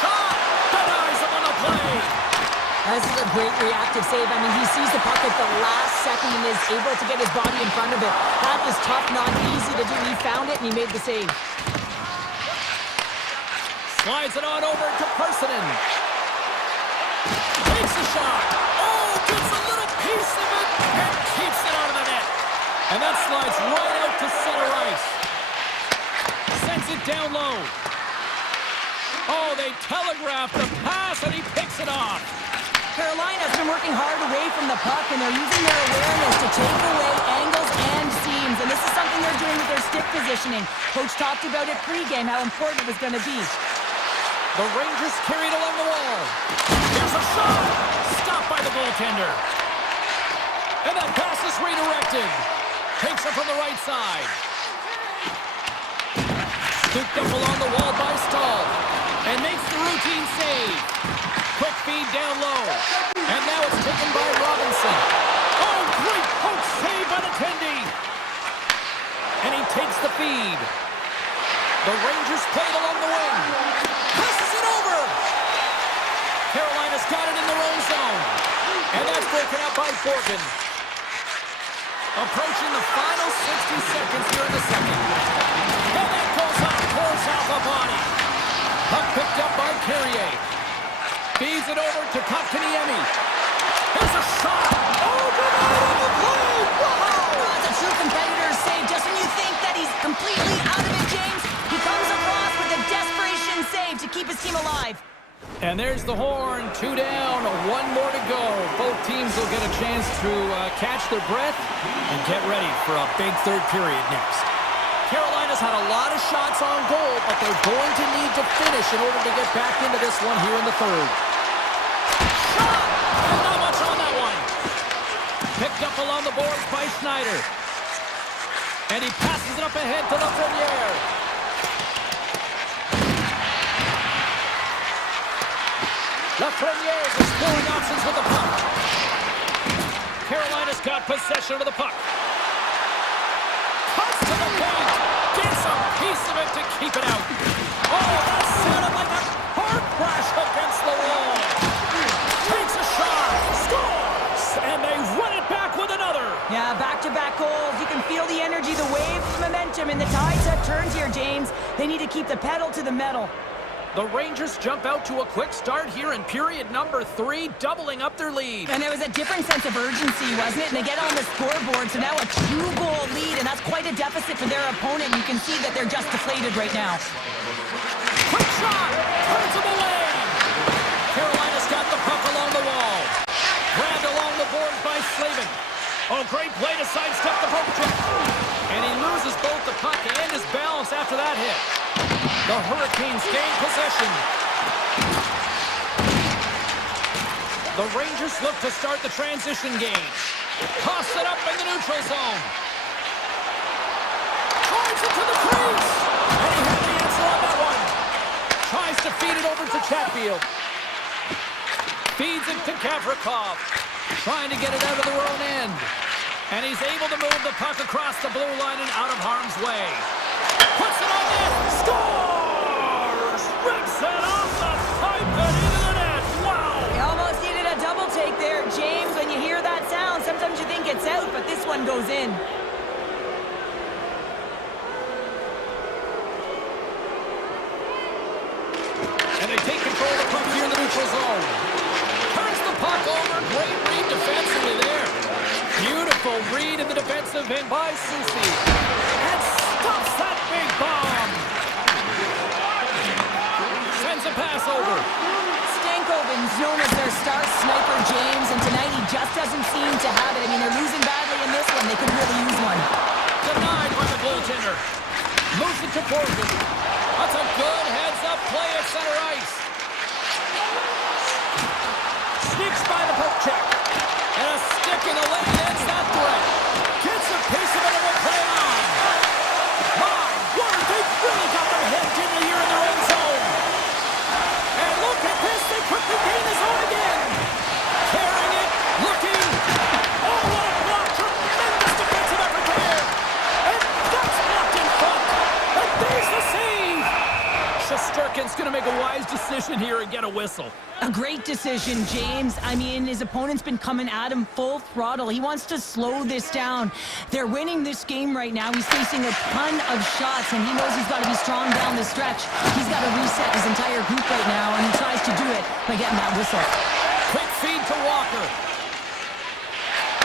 Shot. Denies him on the play. This is a great reactive save. I mean, he sees the puck at the last second and is able to get his body in front of it. That was tough, not easy to do. He found it and he made the save. Slides it on over to Parsonen. Takes a shot. Oh, gets a little piece of it and keeps it out of the net. And that slides right out to center ice. Sends it down low. Oh, they telegraphed the pass and he picks it off. Carolina's been working hard away from the puck, and they're using their awareness to take away angles and seams. And this is something they're doing with their stick positioning. Coach talked about it pregame, how important it was going to be. The Rangers carried along the wall. Here's a shot. Stopped by the goaltender. And that pass is redirected. Takes it from the right side. Scooped up along the wall by Stahl. And makes the routine save. Quick feed down low. And now it's taken by Robinson. Oh, great poke save by the Tendy. And he takes the feed. The Rangers played along the wing. Passes it over. Carolina's got it in their own zone. And that's broken out by Borgen. Approaching the final 60 seconds here in the second. And that goes off, pours off a body. Puck picked up by Carrier. Feeds it over to Kotkaniemi. Here's a shot. Oh, denied on the play. Wow. That's a true competitor's save. Just when you think that he's completely out of it, James, he comes across with a desperation save to keep his team alive. And there's the horn. 2 down, 1 more to go. Both teams will get a chance to catch their breath and get ready for a big third period next. Carolina's had a lot of shots on goal, but they're going to need to finish in order to get back into this one here in the third. Shot! And not much on that one. Picked up along the boards by Schneider. And he passes it up ahead to Lafreniere. Lafreniere is exploring options with the puck. Carolina's got possession of the puck. Cuts to the paint. Gets a piece of it to keep it out. Oh, that sounded like a car crash against the wall. Takes a shot. Scores! And they run it back with another. Yeah, back-to-back goals. You can feel the energy, the wave, the momentum, and the tides have turned here, James. They need to keep the pedal to the metal. The Rangers jump out to a quick start here in period number 3, doubling up their lead. And there was a different sense of urgency, wasn't it? And they get on the scoreboard, so now a 2-goal lead, and that's quite a deficit for their opponent. You can see that they're just deflated right now. Quick shot! Turns him away! Carolina's got the puck along the wall. Grabbed along the boards by Slavin. teams gain possession. The Rangers look to start the transition game. Toss it up in the neutral zone. Drives it to the crease. And he had the answer on that one. Tries to feed it over to Chatfield. Feeds it to Gavrikov. Trying to get it out of their own end. And he's able to move the puck across the blue line and out of harm's way. Puts it on net. Scores! Rips it off the pipe and into the net. Wow! You almost needed a double take there, James. When you hear that sound, sometimes you think it's out, but this one goes in. And they take control of the puck here in the neutral zone. Turns the puck over. Great read defensively there. Beautiful read in the defensive end by Susi. And stops that big bomb. Sends a pass over. Stankoven's known as their star sniper, James, and tonight he just doesn't seem to have it. I mean, they're losing badly in this one. They could really use one. Denied by the goaltender. Moves it to Borgen. That's a good heads-up play at center ice. Sneaks by the poke check. And a stick in the lane ends that threat. Gets a piece of it and will play on. My word, they've really got their heads in the year in their own zone. And look at this, they quickly gain the zone again. Carrying it, looking. Oh, what a block. Tremendous defensive effort there. And that's blocked in front. And there's the save. Shesterkin's going to make a wise decision here and get a whistle. A great decision, James. I mean, his opponent's been coming at him full throttle. He wants to slow this down. They're winning this game right now. He's facing a ton of shots, and he knows he's got to be strong down the stretch. He's got to reset his entire group right now, and he tries to do it by getting that whistle. Quick feed to Walker.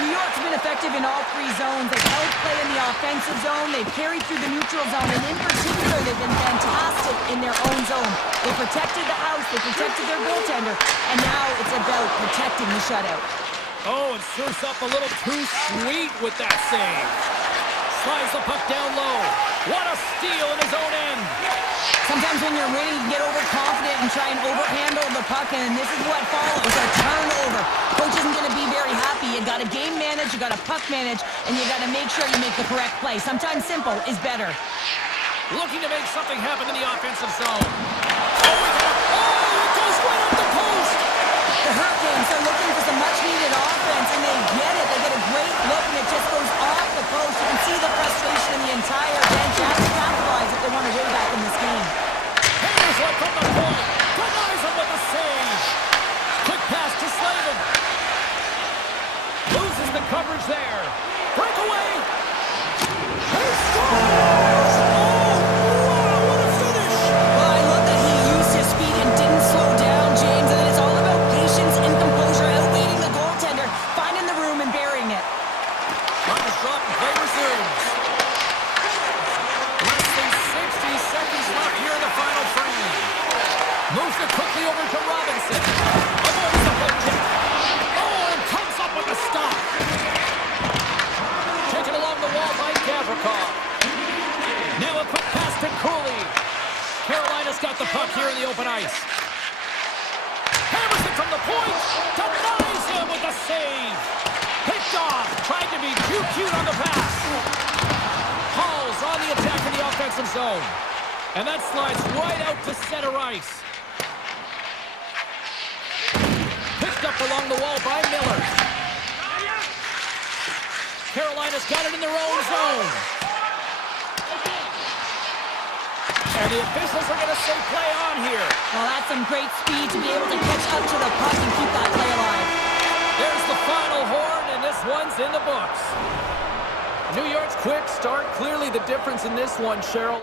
New York's been effective in all three zones. They've held play in the offensive zone. They've carried through the neutral zone. And in particular, they've been fantastic in their own zone. They protected the house. They protected their goaltender. And now it's about protecting the shutout. Oh, and serves up a little too sweet with that save. Slides the puck down low. What a steal in his own end. Sometimes when you're winning, you get overconfident and try and overhandle the puck, and this is what follows, a turnover. Coach isn't going to be very happy. You got to game manage, you got to puck manage, and you got to make sure you make the correct play. Sometimes simple is better. Looking to make something happen in the offensive zone. Oh, it goes right up the post. The Hurricanes are looking for some much-needed offense, and they get it. They get a great look, and it just goes off the post. You can see the frustration in the entire bench. You have to capitalize if they want to win back in this game. Hammers one from the point. Denies him with the save. Quick pass to Slavin. Loses the coverage there. Breakaway. He scores! Oh, wow, what a finish! Well, I love that he used his speed and didn't slow down, James, and then it's all about patience and composure, outweighing the goaltender, finding the room and burying it. Puck is dropped and play resumes. Less than 60 seconds left here in the final frame. Moves it quickly over to Robinson. Avoids the poke check. Oh, and comes up with a stop. Taken along the wall by Gavrikov. Now a quick pass to Cooley. Carolina's got the puck here in the open ice. Hammers it from the point. Denies him with the save. Picked off. Tried to be too cute on the pass. Hall's on the attack in the offensive zone. And that slides right out to center ice. Picked up along the wall by Miller. Carolina's got it in their own zone. And the officials are going to say play on here. Well, that's some great speed to be able to catch up to the puck and keep that play alive. There's the final horn, and this one's in the books. New York's quick start, clearly the difference in this one, Cheryl.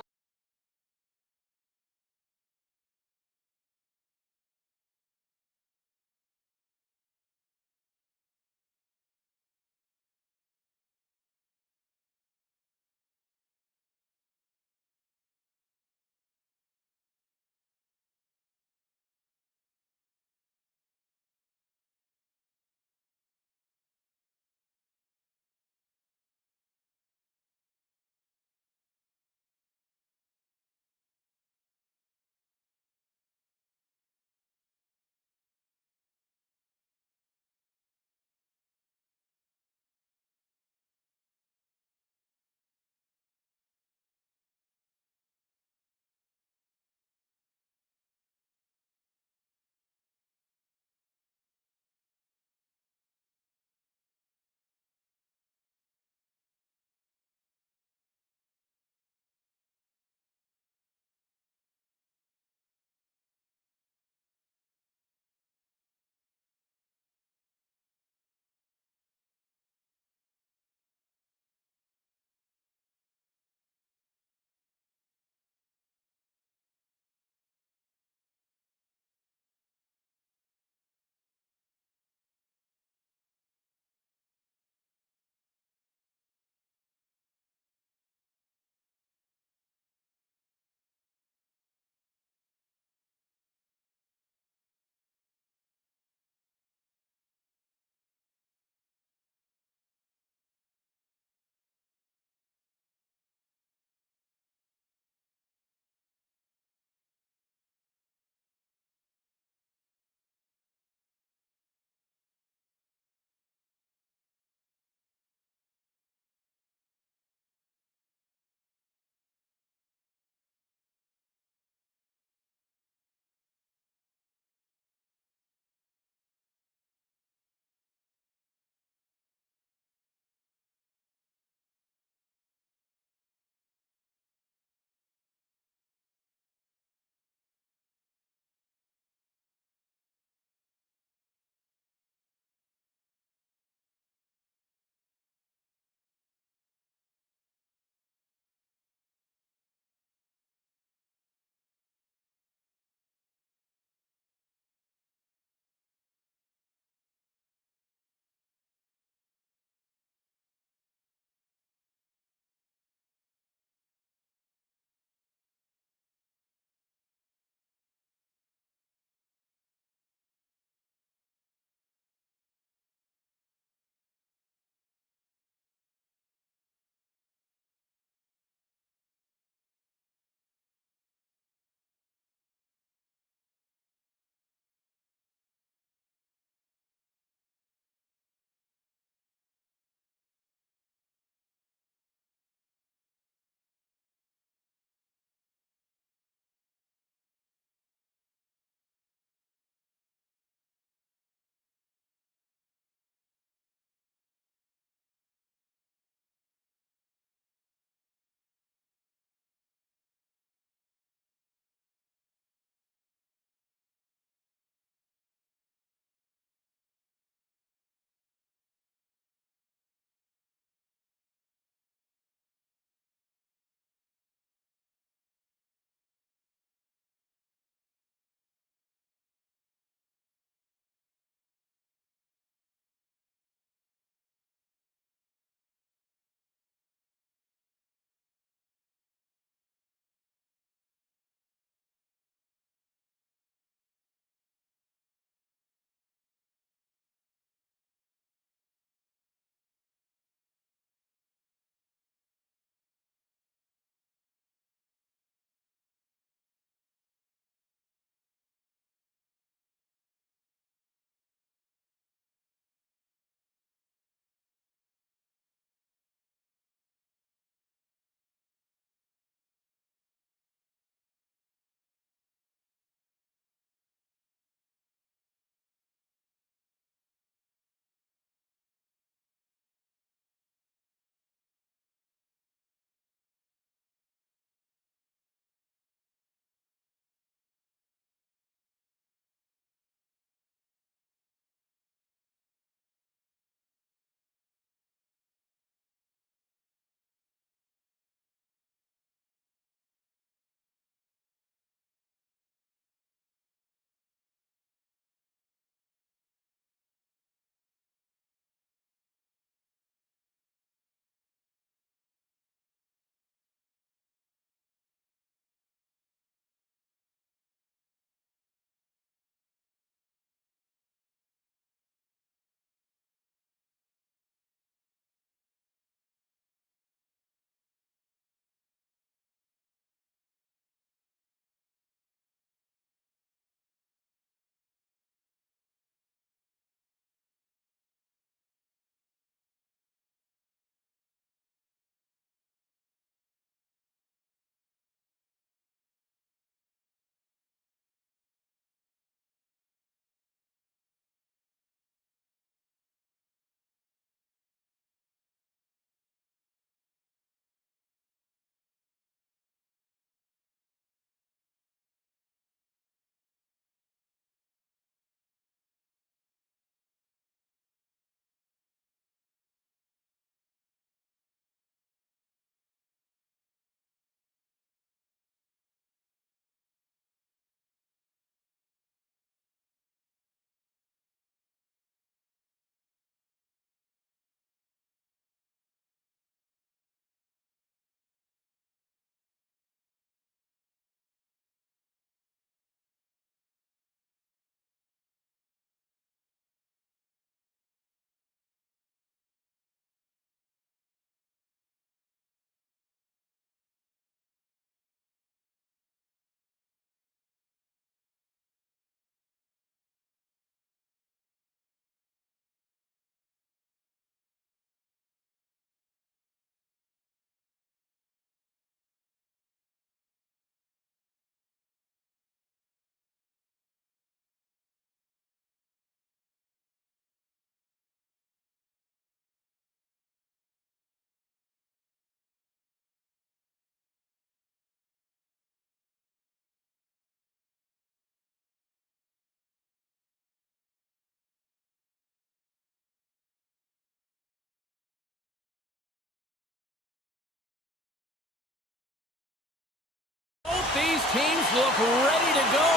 these teams look ready to go,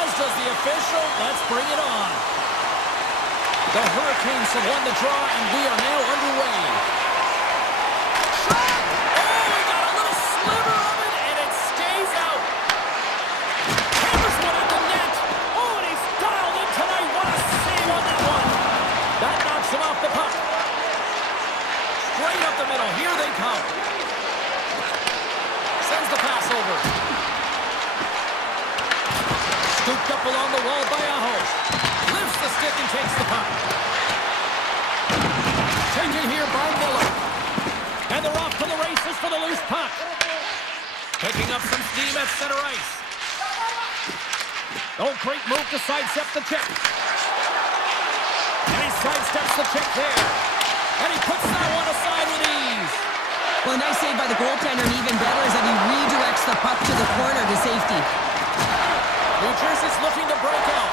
as does the official. Let's bring it on. The Hurricanes have won the draw, and we are now underway. Shot! Oh, we got a little sliver of it, and it stays out. Hammers one at the net. Oh, and he's dialed in tonight. What a save on that one. That knocks him off the puck. Straight up the middle. Here they come. Sends the pass over. Scooped up along the wall by Aho. Lifts the stick and takes the puck. Taken here by Miller. And they're off to the races for the loose puck. Picking up some steam at center ice. Oh, great move to sidestep the check. And he sidesteps the check there. And he puts that one aside with ease. Well, a nice save by the goaltender, and even better is that he redirects the puck to the corner to safety. New Jersey's looking to break out.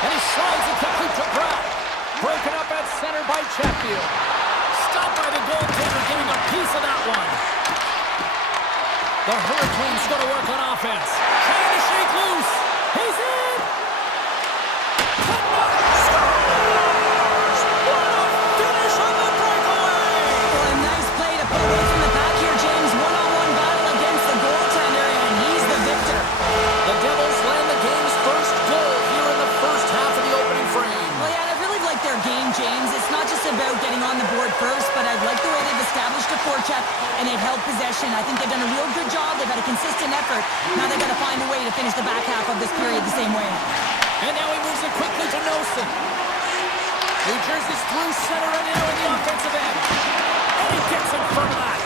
And he slides it quickly to Pratt. Broken up at center by Chatfield. Stopped by the goaltender, getting a piece of that one. The Hurricanes going to work on offense. Trying to shake loose. He's in! Scores! What a finish on the breakaway! Well, a nice play to pull away from the back here, James. One-on-one battle against the goaltender, and he's the victor. The Devils land the game's first goal here in the first half of the opening frame. Well, yeah, I really like their game, James. It's not just about getting on the board first, but I like the way they've established a forecheck and they've held possession. I think they've done a real good job. They've had a consistent effort. Now they've got to find a way to finish the back half of this period the same way. And now he moves it quickly to Nelson. New Jersey's through center and now in the offensive end. And he gets in front of that.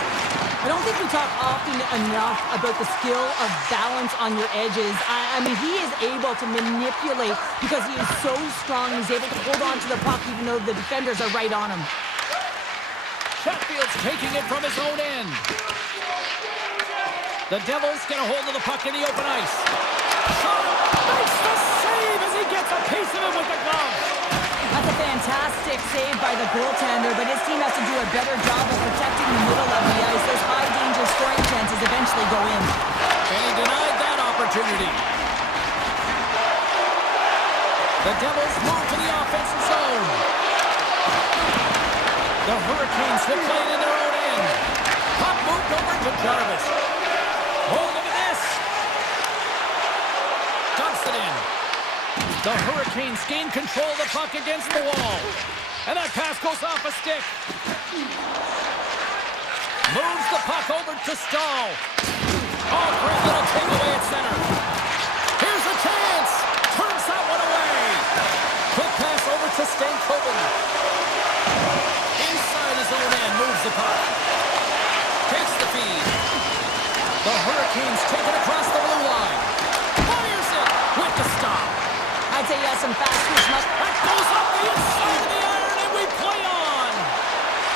I don't think we talk often enough about the skill of balance on your edges. I mean, he is able to manipulate because he is so strong. He's able to hold on to the puck even though the defenders are right on him. Chatfield's taking it from his own end. The Devils get a hold of the puck in the open ice. Shot! Makes the save as he gets a piece of it with the glove. That's a fantastic save by the goaltender, but his team has to do a better job of protecting the middle of the ice. Those high-danger scoring chances eventually go in. And he denied that opportunity. The Devils move to the offensive zone. The Hurricanes will play it in their own end. Puck moved over to Jarvis. Oh, look at this. Dumps it in. The Hurricanes gain control of the puck against the wall. And that pass goes off a stick. Moves the puck over to Stahl. Oh, great little takeaway at center. Here's a chance. Turns that one away. Quick pass over to Stankoven. Inside his own end, moves the puck. Takes the feed. The Hurricanes take it across the blue line. Fires it with the stop. I'd say he has some fast switch. That goes up the inside of the iron, and we play on.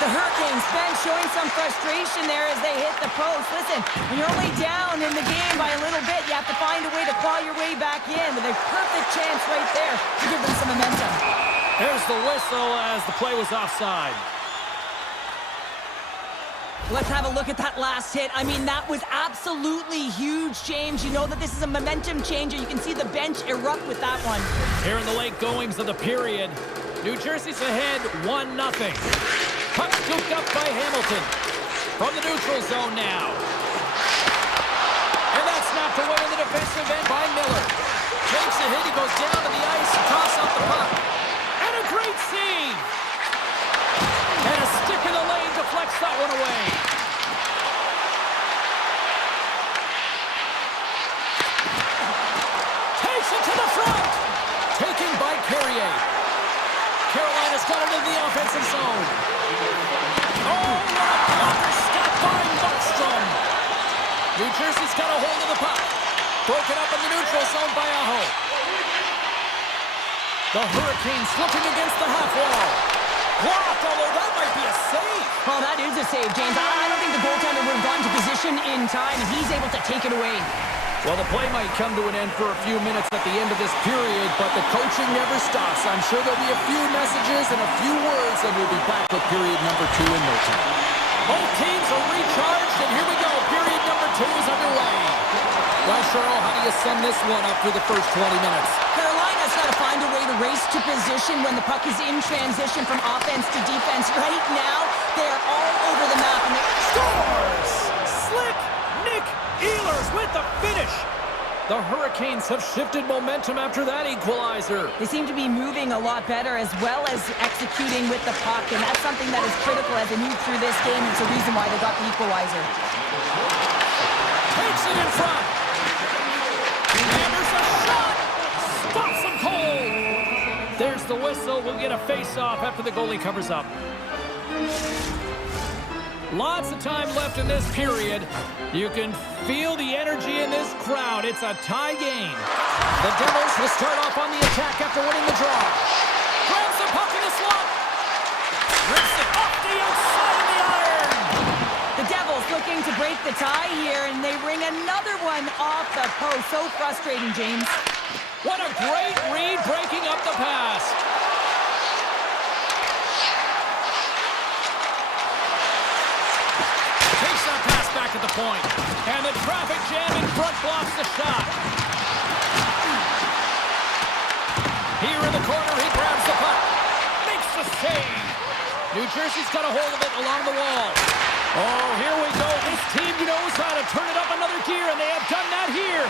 The Hurricanes, Ben, showing some frustration there as they hit the post. Listen, when you're only down in the game by a little bit, you have to find a way to claw your way back in with a perfect chance right there to give them some momentum. There's the whistle as the play was offside. Let's have a look at that last hit. I mean, that was absolutely huge, James. You know that this is a momentum changer. You can see the bench erupt with that one. Here in the late goings of the period, New Jersey's ahead 1-0. Puck scooped up by Hamilton. From the neutral zone now. And that's knocked away in the defensive end by Miller. Takes a hit, he goes down to the ice and toss off the puck. And a great save! And a stick in the lane deflects that one away. Takes it to the front! Taken by Carrier. Carolina's got it in the offensive zone. Oh, what a blocker stop by Markstrom. New Jersey's got a hold of the puck. Broken up in the neutral zone by Aho. The Hurricanes looking against the half wall. Blocked, although that might be a save. Oh, that is a save, James. I don't think the goaltender would have gone to position in time, and he's able to take it away. Well, the play might come to an end for a few minutes at the end of this period, but the coaching never stops. I'm sure there'll be a few messages and a few words, and we'll be back with period number 2 in no time. Both teams are recharged, and here we go. Period number 2 is underway. Well, Cheryl, how do you sum this one up through the first 20 minutes? Carolina's got to find a way to race to position when the puck is in transition from offense to defense. Right now, they are all over the map. And Scores! Slick Nick Ehlers with the finish. The Hurricanes have shifted momentum after that equalizer. they seem to be moving a lot better as well as executing with the puck. And that's something that is critical as they move through this game. It's a reason why they got the equalizer. Takes it in front. Hammers a shot. Stops him cold. There's the whistle. We'll get a face-off after the goalie covers up. Lots of time left in this period. You can feel the energy in this crowd. It's a tie game. The Devils will start off on the attack after winning the draw. Grabs the puck in the slot. Rips it off the outside of the iron. The Devils looking to break the tie here, and they ring another one off the post. So frustrating, James. What a great read breaking up the pass. Takes that pass back at the point. And the traffic jam in front blocks the shot. Here in the corner, he grabs the puck. Makes the save. New Jersey's got a hold of it along the wall. Oh, here we go. This team knows how to turn it up another gear, and they have done that here.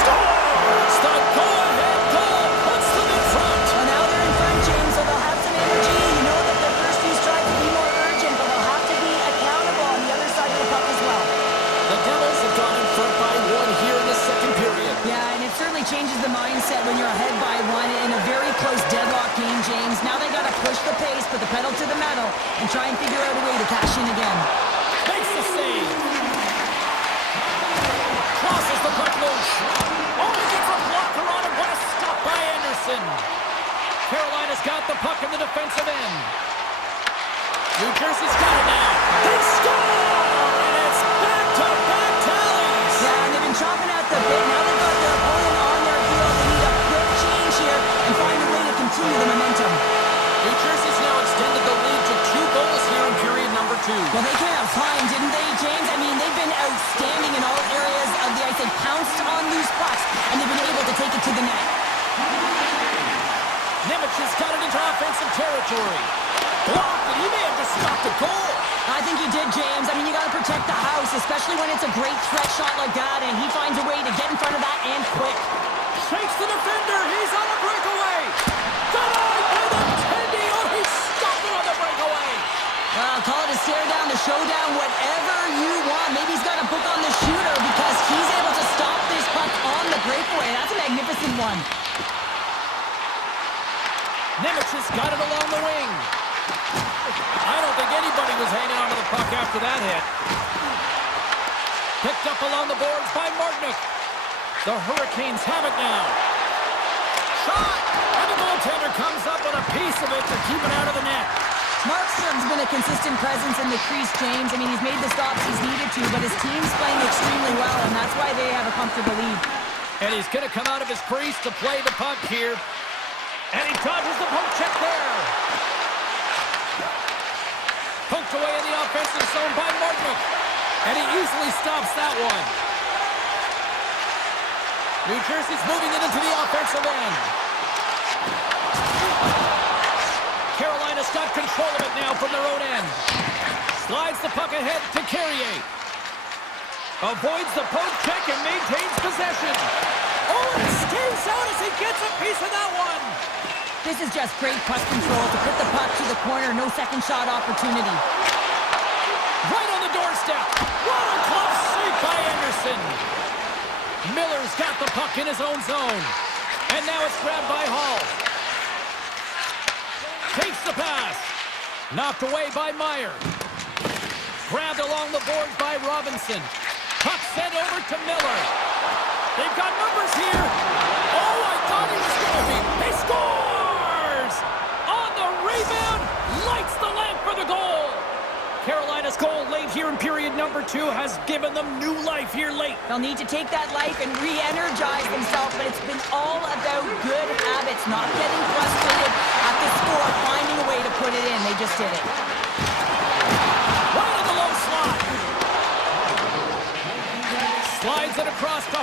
Scores! The go-ahead goal puts them in front. Well, now they're in front, James, so they'll have some energy. You know that their first few strikes will be more urgent, but they'll have to be accountable on the other side of the puck as well. The Devils have gone in front by one here in the second period. Yeah, and it certainly changes the mindset when you're ahead by one in a very close deadlock game, James. Now they got to push the pace, put the pedal to the metal, and try and figure out a way to cash in again. Makes the save. Crosses the puck loose. Only gets a blocker on it. What a stop by Anderson. Carolina's got the puck in the defensive end. New Jersey's got it now. They score! And it's back-to-back tallies. Yeah, and they've been chopping out the bit. Now they've got their opponent on their heel. They need a quick change here and find a way to continue the momentum. New Jersey's now extended the lead to 2 goals here in period number 2. Well, they came out fine, didn't they, James? I mean, they've been outstanding in all areas of the ice. They pounced on loose pucks, and they've been able to take it to the net. Nemec has got it into offensive territory. Blocked, and he may have just stopped a goal. I think he did, James. I mean, you got to protect the house, especially when it's a great threat shot like that, and he finds a way to get in front of that and quick. Shakes the defender. He's on a breakaway. Denied by the Tendy. Oh, he stopped it on the breakaway. Well, call it a stare down, the showdown, whatever you want. Maybe he's got a book on the shooter because he's able to stop this puck on the breakaway. That's a magnificent one. Nemec has got it along the wing. I don't think anybody was hanging on to the puck after that hit. Picked up along the boards by Martinook. The Hurricanes have it now. Shot! And the goaltender comes up with a piece of it to keep it out of the net. Markstrom's been a consistent presence in the crease, James. I mean, he's made the stops he's needed to, but his team's playing extremely well, and that's why they have a comfortable lead. And he's going to come out of his crease to play the puck here. And he dodges the poke check there. Poked away in the offensive zone by Martinook. And he easily stops that one. New Jersey's moving it into the offensive end. Carolina's got control of it now from their own end. Slides the puck ahead to Carrier. Avoids the poke check and maintains possession. Oh, and stays out as he gets a piece of that one. This is just great puck control to put the puck to the corner. No second shot opportunity. Right on the doorstep. What a glove save by Anderson. Miller's got the puck in his own zone. And now it's grabbed by Hall. Takes the pass. Knocked away by Meyer. Grabbed along the boards by Robinson. Puck sent over to Miller. They've got numbers here. Oh, I thought he was going to be. He scores! On the rebound, lights the lamp for the goal. Carolina's goal late here in period number 2 has given them new life here late. They'll need to take that life and re-energize themselves, but it's been all about good habits, not getting frustrated at the score, finding a way to put it in. They just did it. Right in the low slot. Slides it across to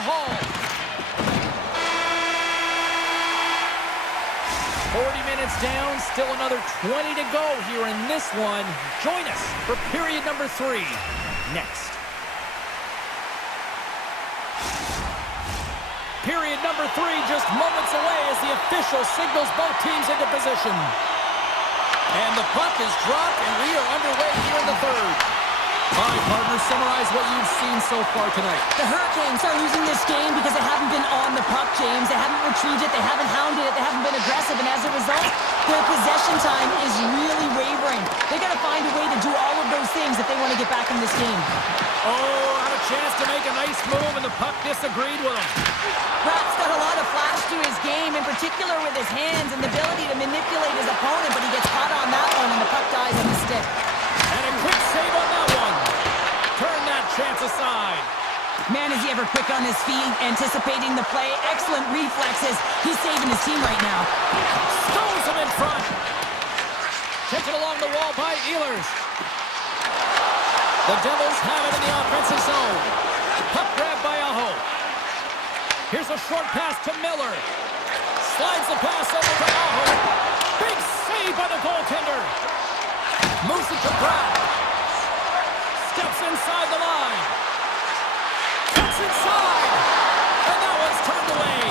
minutes down, still another 20 to go here in this one. Join us for period number 3 next. Period number 3 just moments away as the official signals both teams into position. And the puck is dropped, and we are underway here in the third. All right, partners, summarize what you've seen so far tonight. The Hurricanes are losing this game because they haven't been on the puck, James. They haven't retrieved it, they haven't hounded it, they haven't been aggressive, and as a result, their possession time is really wavering. They got to find a way to do all of those things if they want to get back in this game. Oh, had a chance to make a nice move, and the puck disagreed with him. Pratt's got a lot of flash to his game, in particular with his hands and the ability to manipulate his opponent, but he gets caught on that one, and the puck dies on the stick. And a quick save on that one. Turn that chance aside. Man, is he ever quick on his feet, anticipating the play. Excellent reflexes. He's saving his team right now. Stones him in front. Taken along the wall by Ehlers. The Devils have it in the offensive zone. Puck grab by Aho. Here's a short pass to Miller. Slides the pass over to Aho. Big save by the goaltender. Moves it to Pratt. Steps inside the line. Cuts inside. And that one's turned away.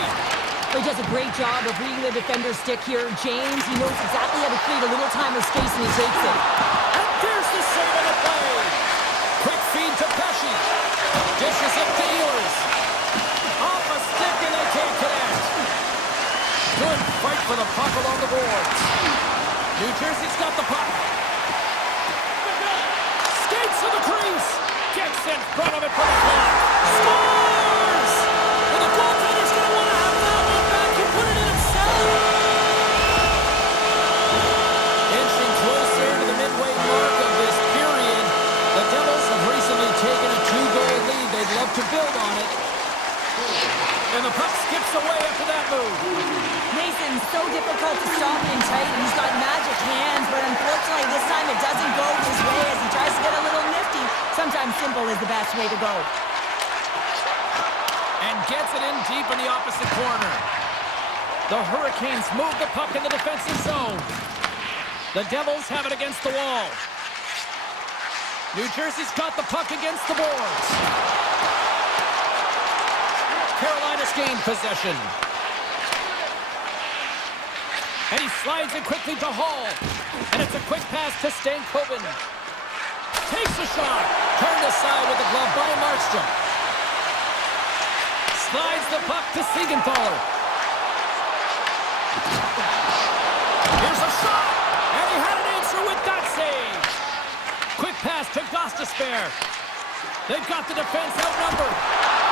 He does a great job of reading the defender's stick here. James, he knows exactly how to create a little time or space, and he takes it. And there's the save on the play. Quick feed to Pesci. Dishes it to Ehlers. Off a stick, and they can't connect. Good fight for the puck along the boards. New Jersey's got the puck. Skates to the crease. Gets in front of it for the block. Scores! And the goaltender's going to want to have that one back. He put it in himself. Inching closer to the midway mark of this period. The Devils have recently taken a 2-goal lead. They'd love to build on it. And the puck skips away after that move. Mason's so difficult to stop in tight. He's got magic hands, but unfortunately this time it doesn't go his way as he tries to get a little nifty. Sometimes simple is the best way to go. And gets it in deep in the opposite corner. The Hurricanes move the puck in the defensive zone. The Devils have it against the wall. New Jersey's got the puck against the boards. Carolina's gained possession. And he slides it quickly to Hall. And it's a quick pass to Stankoven. Takes a shot. Turned aside with the glove by Markstrom. Slides the puck to Siegenthaler. Here's a shot. And he had an answer with that save. Quick pass to Gostisbehere. They've got the defense outnumbered.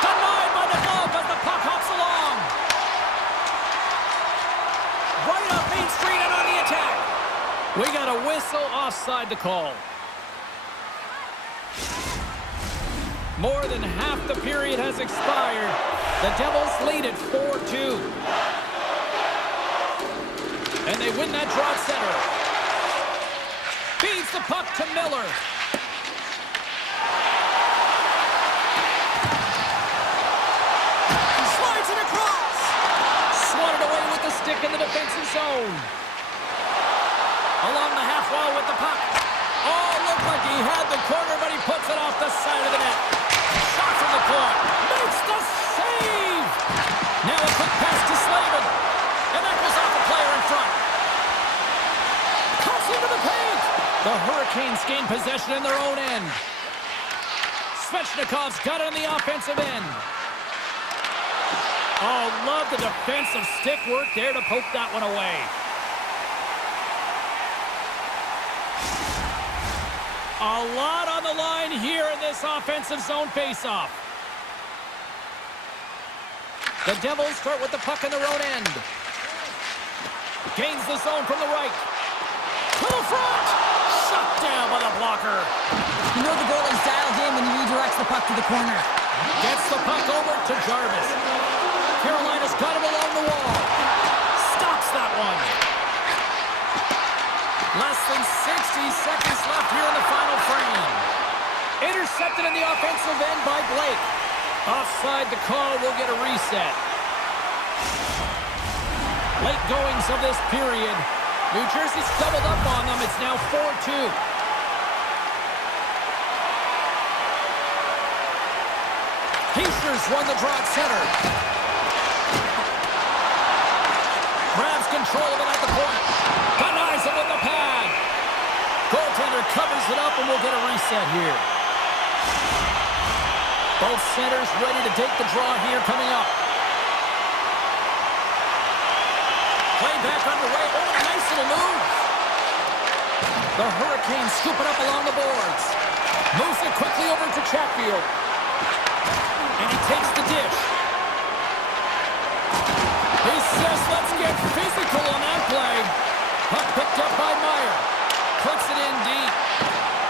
Denied by the glove as the puck hops along. Right up Main Street and on the attack. We got a whistle offside to call. More than half the period has expired. The Devils lead at 4-2. And they win that draw at center. Feeds the puck to Miller. Slides it across. Swatted away with the stick in the defensive zone. Along the half wall with the puck. Oh, looked like he had the corner, but he puts it off the side of the net. Shot from the point. Makes the save. Now a quick pass to Slavin. And that goes off the player in front. Cuts into the paint. The Hurricanes gain possession in their own end. Svechnikov's got it on the offensive end. Oh, love the defensive stick work there to poke that one away. A lot on the line here in this offensive zone faceoff. The Devils start with the puck in their own end. Gains the zone from the right. To the front! Shut down by the blocker. You know the goalie's dialed in when he redirects the puck to the corner. Gets the puck over to Jarvis. Carolina's got him along the wall. Stops that one. Less than 60 seconds left here in the final frame. Intercepted in the offensive end by Blake. Offside the call will get a reset. Late goings of this period. New Jersey's doubled up on them. It's now 4-2. Heischer's won the draw at center. Grabs control of it at the point. Denies him with the pad. Goaltender covers it up, and we'll get a reset here. Both centers ready to take the draw here coming up. Play back underway. Oh, a nice little move. The Hurricanes scoop it up along the boards. Moves it quickly over to Chatfield. And he takes the dish. He says, let's get physical on that play. Puck picked up by Meyer. Puts it in deep.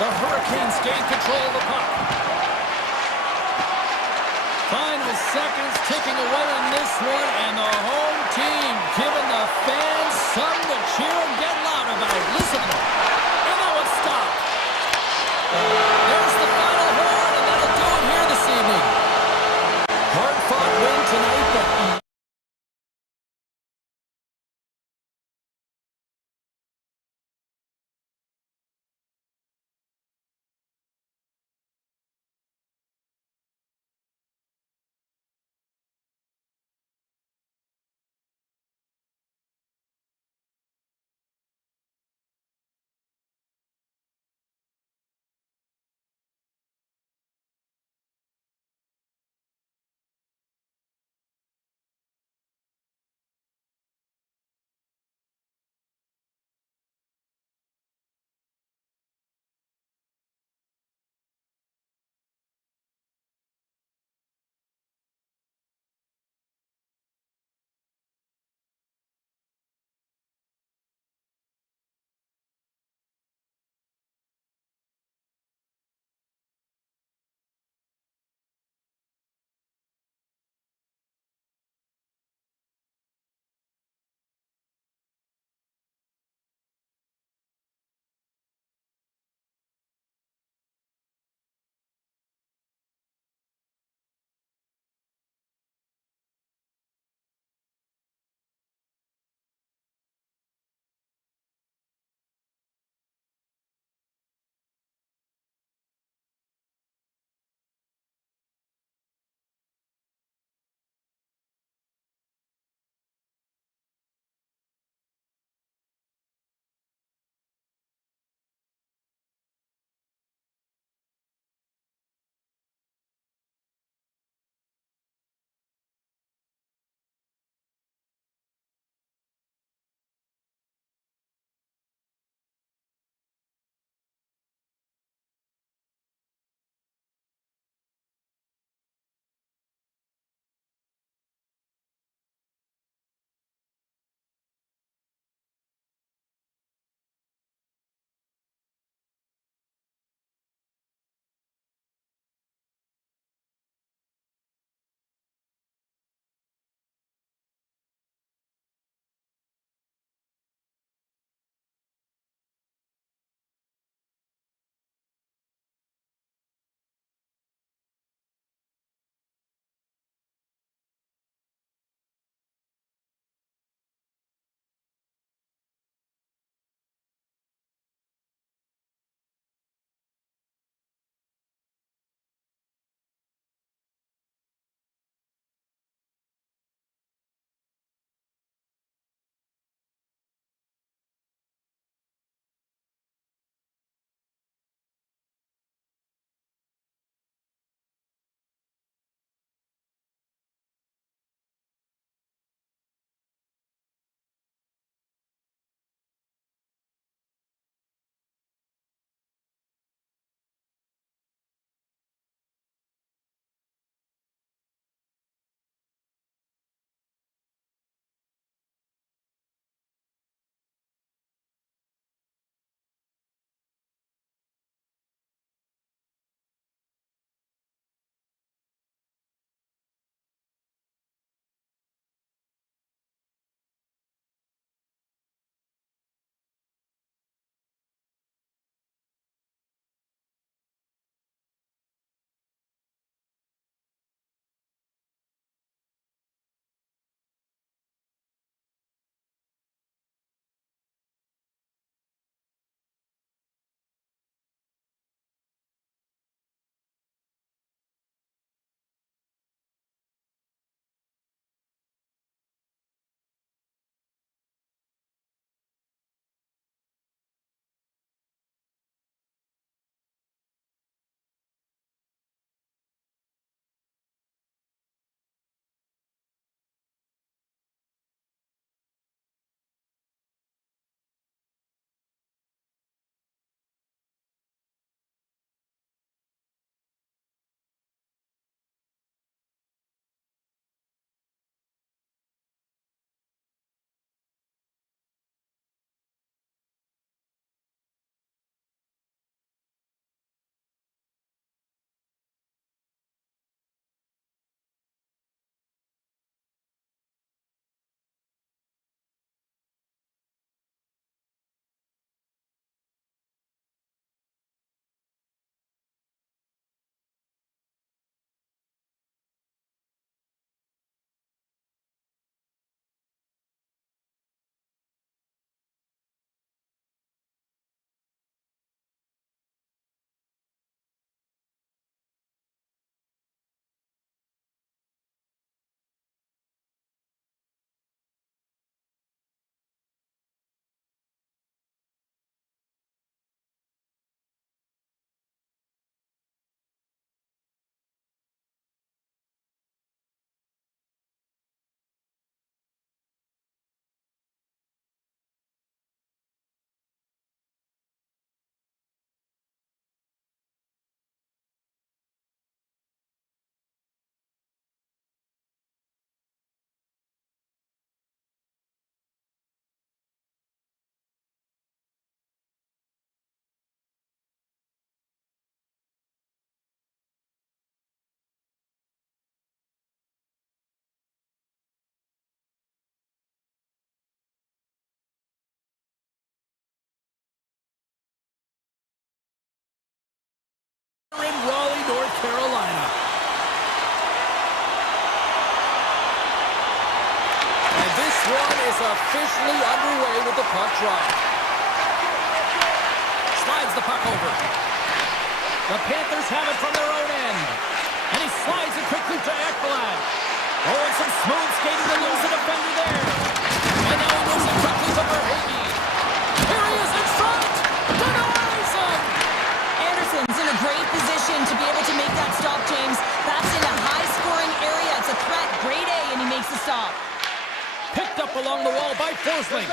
The Hurricanes gain control of the puck. Final seconds ticking away in this one, and the home team giving the fans something to cheer and get loud about. Listen to them. And that one stopped. There's the final horn, and that'll do it here this evening. Hard-fought win tonight, but in Raleigh, North Carolina. And this one is officially underway with the puck drop. Slides the puck over. The Panthers have it from their own end. And he slides it quickly to Ekblad. Oh, and some smooth skating to lose the defender there. And now he moves it quickly to Verhaeghe. Here he is in front. Denies him. Anderson's in a great position to be able to make that stop, James. That's in a high-scoring area. It's a threat, grade A, and he makes the stop. Picked up along the wall by Forsling.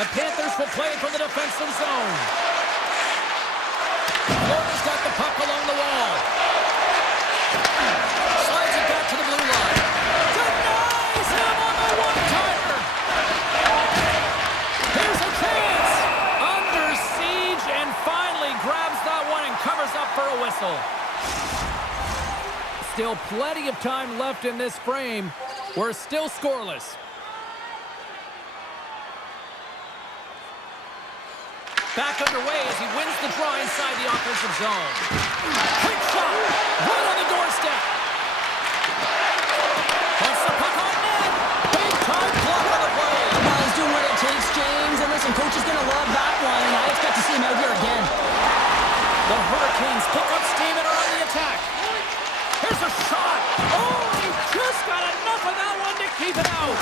The Panthers will play it from the defensive zone. Florida's got the puck along the wall. Slides it back to the blue line. Denies him on the one-timer. Here's a chance. Under siege and finally grabs that one and covers up for a whistle. Still plenty of time left in this frame. We're still scoreless. Back underway as he wins the draw inside the offensive zone. Quick shot, right on the doorstep. Puts the puck on net. Big time block on the play. Well, he's doing what it takes, James. And listen, coach is going to love that one, and I expect to see him out here again. The Hurricanes pick up steam and are on the attack. Here's a shot. Oh, he just got enough of that one to keep it out.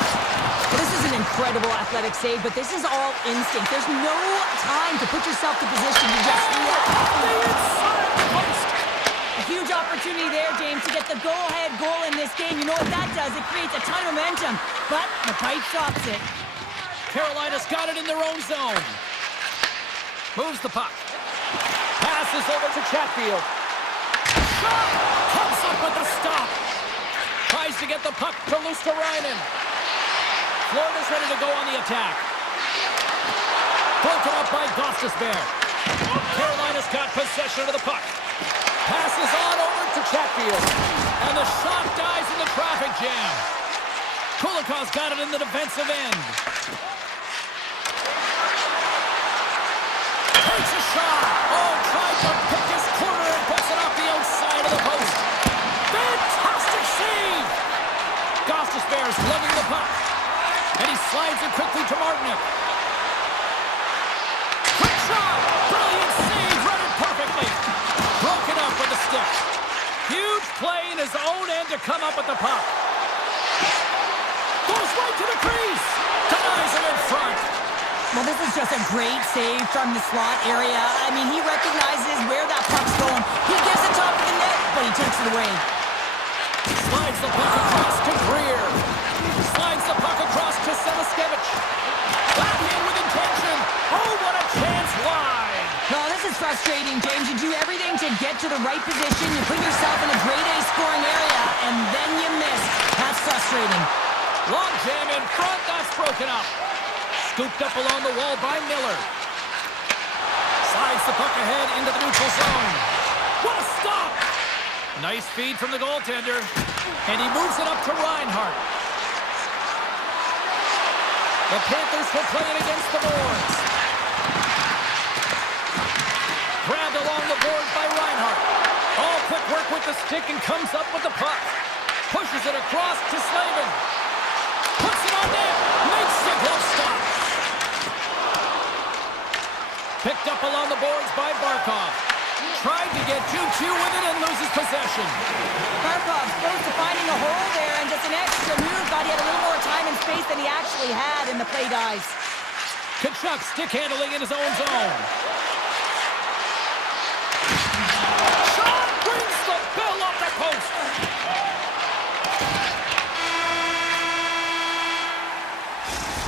This is an incredible athletic save, but this is all instinct. There's no time to put yourself to position to just The inside post. a huge opportunity there, James, to get the go-ahead goal in this game. You know what that does? It creates a ton of momentum, but the pipe stops it. Carolina's got it in their own zone. Moves the puck. Passes over to Chatfield. Shot! Comes up with the stop. Tries to get the puck to Luosterainen. Florida's ready to go on the attack. Broken up by Gostisbehere. Carolina's got possession of the puck. Passes on over to Chatfield. And the shot dies in the traffic jam. Kulikov's got it in the defensive end. Takes a shot. Oh, tried to pick his corner and puts it off the outside of the post. Fantastic save. Gostisbehere's lugging the puck. And he slides it quickly to Martinic. Quick shot! Brilliant save, run it perfectly. Broken up with the stick. Huge play in his own end to come up with the puck. Goes right to the crease. Denies it in front. Well, this is just a great save from the slot area. I mean, he recognizes where that puck's going. He gives it top of the net, but he takes it away. Slides the puck across to Greer. Slides the puck across to Selaskevich. Backhand with intention. Oh, what a chance wide. No, this is frustrating, James. You do everything to get to the right position. You put yourself in a grade A scoring area, and then you miss. That's frustrating. Long jam in front. That's broken up. Scooped up along the wall by Miller. Slides the puck ahead into the neutral zone. What a stop! Nice feed from the goaltender. And he moves it up to Reinhart. The Panthers will play it against the boards. Grabbed along the boards by Reinhart. All quick work with the stick and comes up with the puck. Pushes it across to Slavin. Puts it on net. Makes the glove stop. Picked up along the boards by Barkov. Tried to get 2-2 with it and loses possession. Barkov's close to finding a hole there, and just an extra move. Thought he had a little more time and space than he actually had, and the play dies. Tkachuk stick handling in his own zone. Shot brings the bill off the post.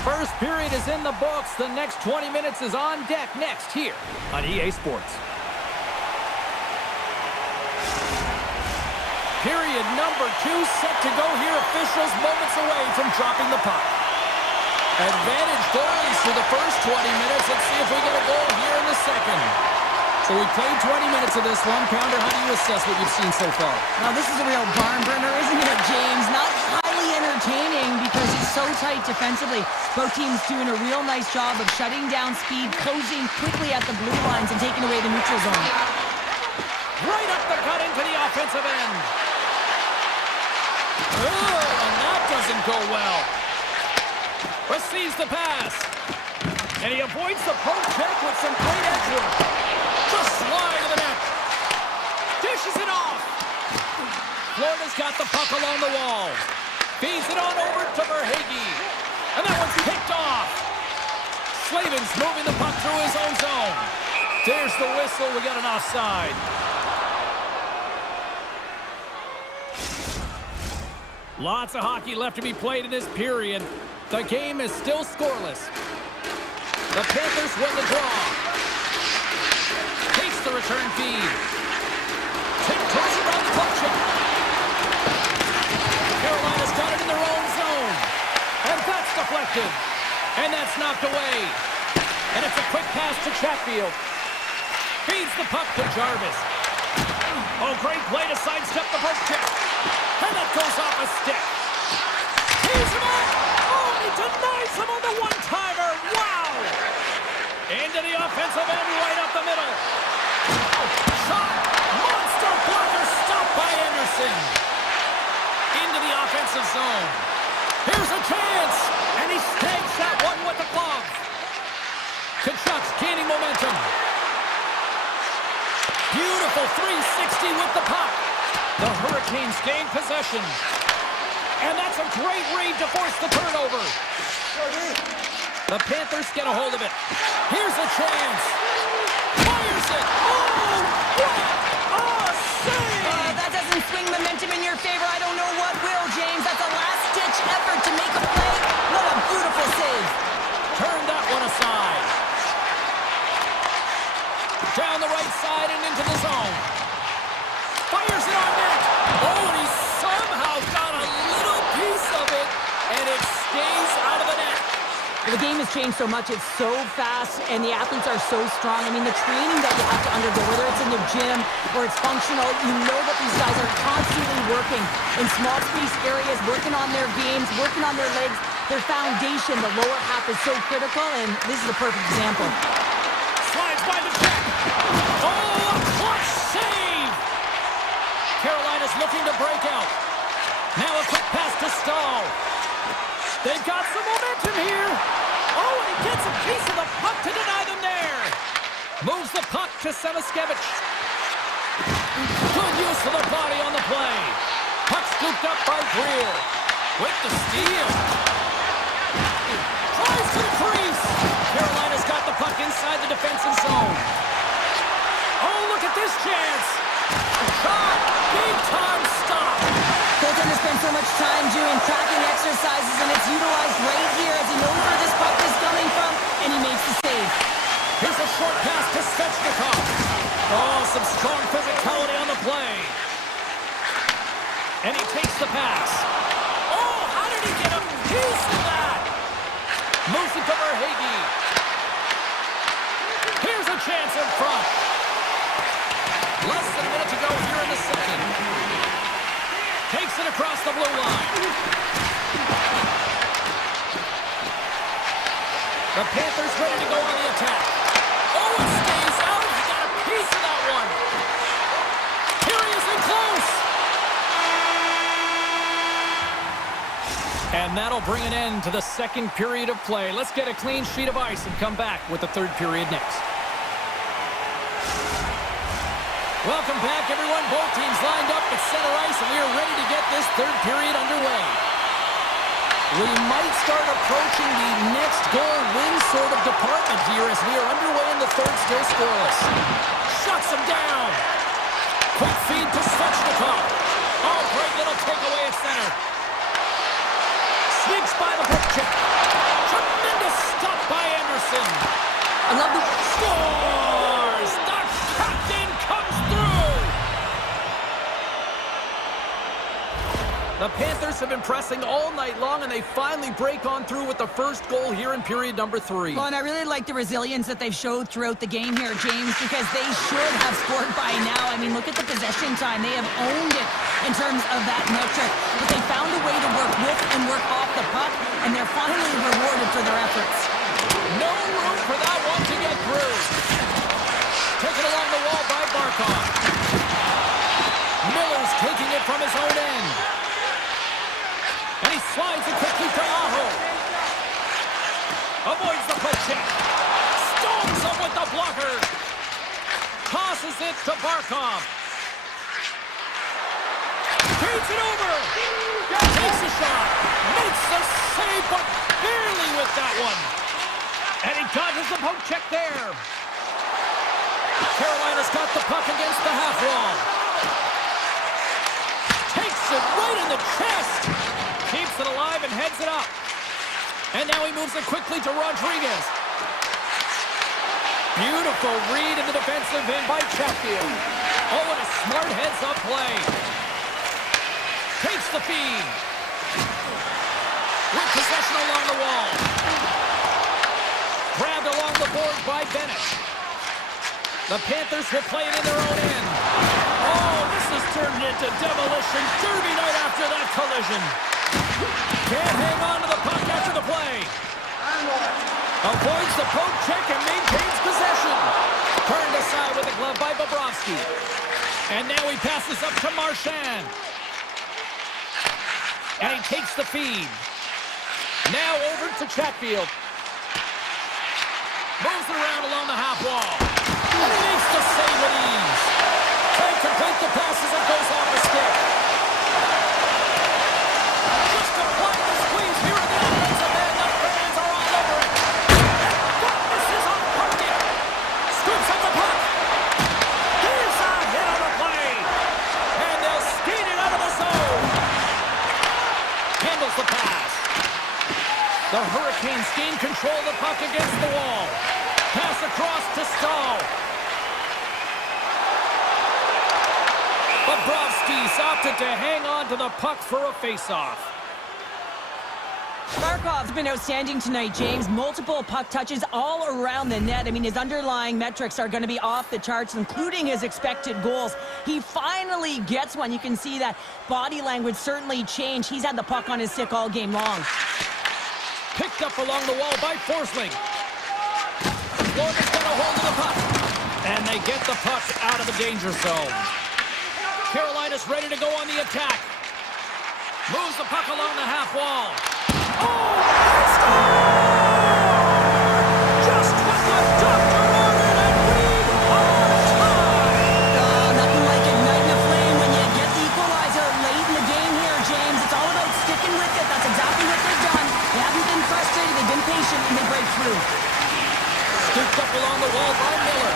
First period is in the books. The next 20 minutes is on deck next here on EA Sports. Period number 2 set to go here. Officials moments away from dropping the puck. Advantage goalies for the first 20 minutes. Let's see if we get a goal here in the second. So we played 20 minutes of this one. Pounder, how do you assess what you've seen so far? Now, this is a real barn burner, isn't it, James? Not highly entertaining because it's so tight defensively. Both teams doing a real nice job of shutting down speed, closing quickly at the blue lines, and taking away the neutral zone. Right up the gut into the offensive end. Oh, and that doesn't go well. Receives the pass. And he avoids the poke check with some great edge work. Just slide to the net. Dishes it off. Florida's got the puck along the wall. Feeds it on over to Verhage. And that one's kicked off. Slavin's moving the puck through his own zone. There's the whistle. We got an offside. Lots of hockey left to be played in this period. The game is still scoreless. The Panthers win the draw. Takes the return feed. Tiptoes around the puck check. Carolina's got it in their own zone. And that's deflected. And that's knocked away. And it's a quick pass to Chatfield. Feeds the puck to Jarvis. Oh, great play to sidestep the poke check. And that goes off a stick. He's him up. Oh, he denies him on the one-timer. Wow. Into the offensive end, right up the middle. Shot. Monster blocker stopped by Anderson. Into the offensive zone. Here's a chance. And he snags that one with the glove. Kachuk's gaining momentum. Beautiful 360 with the puck. The Hurricanes gain possession. And that's a great read to force the turnover. The Panthers get a hold of it. Here's a chance. Fires it. Oh, what a save! That doesn't swing momentum in your favor. I don't know what will, James. That's a last-ditch effort to make a play. What a beautiful save. Turn that one aside. Down the right side and into the zone. Fires it on net. Oh, and he somehow got a little piece of it, and it stays out of the net. The game has changed so much. It's so fast, and the athletes are so strong. I mean, the training that you have to undergo, whether it's in the gym or it's functional, you know that these guys are constantly working in small space areas, working on their games, working on their legs. Their foundation, the lower half, is so critical, and this is a perfect example. Slides by the check. Oh, a clutch save! Carolina's looking to break out. Now a quick pass to Stahl. They've got some momentum here. Oh, and he gets a piece of the puck to deny them there. Moves the puck to Semiskevich. Good use of the body on the play. Puck scooped up by Greer. With the steal. Tries to the crease. Carolina's got the puck inside the defensive zone. Oh, look at this chance. Shot. Big time stop. Goaltender spends so much time doing tracking exercises, and it's utilized right here as he knows where this puck is coming from, and he makes the save. Here's a short pass to Svechnikov. Oh, some strong physicality on the play. And he takes the pass. Oh, how did he get a piece of that? Moves it to Verhage. Here's a chance in front. Less than a minute to go here in the second. Takes it across the blue line. The Panthers ready to go on the attack. Oh, it stays out. He got a piece of that one. Here he is in close. And that'll bring an end to the second period of play. Let's get a clean sheet of ice and come back with the third period next. Welcome back, everyone. Both teams lined up at center ice, and we are ready to get this third period underway. We might start approaching the next goal win sort of department here as we are underway in the third, still scoreless. Shuts him down. Quick feed to Svechnikov. Oh, great little takeaway at center. Sneaks by the hook check. Tremendous stop by Anderson. I love the... Scores! The captain comes through! The Panthers have been pressing all night long, and they finally break on through with the first goal here in period number 3. Well, and I really like the resilience that they've showed throughout the game here, James, because they should have scored by now. I mean, look at the possession time. They have owned it in terms of that metric. But they found a way to work with and work off the puck, and they're finally rewarded for their efforts. No room for that one to get through. Taken along the wall by Barkov. passes it to Barkov. Feeds it over. Takes a shot. Makes the save, but barely with that one. And he dodges the poke check there. Carolina's got the puck against the half wall. Takes it right in the chest. Keeps it alive and heads it up. And now he moves it quickly to Rodriguez. Beautiful read in the defensive end by Chatfield. Oh, and a smart heads-up play. Takes the feed. With possession along the wall. Grabbed along the boards by Bennett. The Panthers will play it in their own end. Oh, this has turned into demolition derby night after that collision. Can't hang on to the puck after the play. Avoids the poke check and maintains possession. Turned aside with the glove by Bobrovsky. And now he passes up to Marchand. And he takes the feed. Now over to Chatfield. Moves it around along the half wall. And he makes the save with ease. Can't complete the pass as it goes off the stick. Just applying the squeeze here in the offensive end. The fans are all over it. And misses on target. Scoops up the puck. Here's a hit on the play. And they'll skate it out of the zone. Handles the pass. The Hurricanes gain control of the puck against the wall. Pass across to Stahl. Bobrovsky's opted to hang on to the puck for a face-off. Barkov's been outstanding tonight, James. Multiple puck touches all around the net. I mean, his underlying metrics are going to be off the charts, including his expected goals. He finally gets one. You can see that body language certainly changed. He's had the puck on his stick all game long. Picked up along the wall by Forsling. Florida's got a hold of the puck. And they get the puck out of the danger zone. Carolina's ready to go on the attack. Moves the puck along the half wall. Oh, just what the doctor ordered, and we are tied. Nothing like igniting a flame when you get the equalizer late in the game here, James. It's all about sticking with it. That's exactly what they've done. They haven't been frustrated. They've been patient, and they break through. Scooped up along the wall by Miller.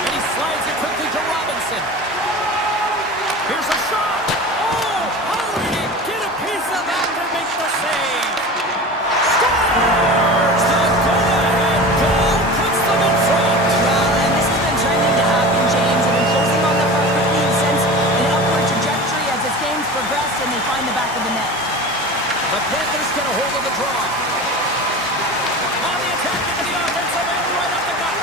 And he slides it quickly to Robinson. Here's a shot. Oh, how did he get a piece of that to make the save? Scores! The go-ahead goal puts them in front. Well, and this has been trending to happen, James. They've been closing on the puck quickly since an upward trajectory as this game's progressed, and they find the back of the net. The Panthers get a hold of the draw. On the attack into the offensive end, right up the gut.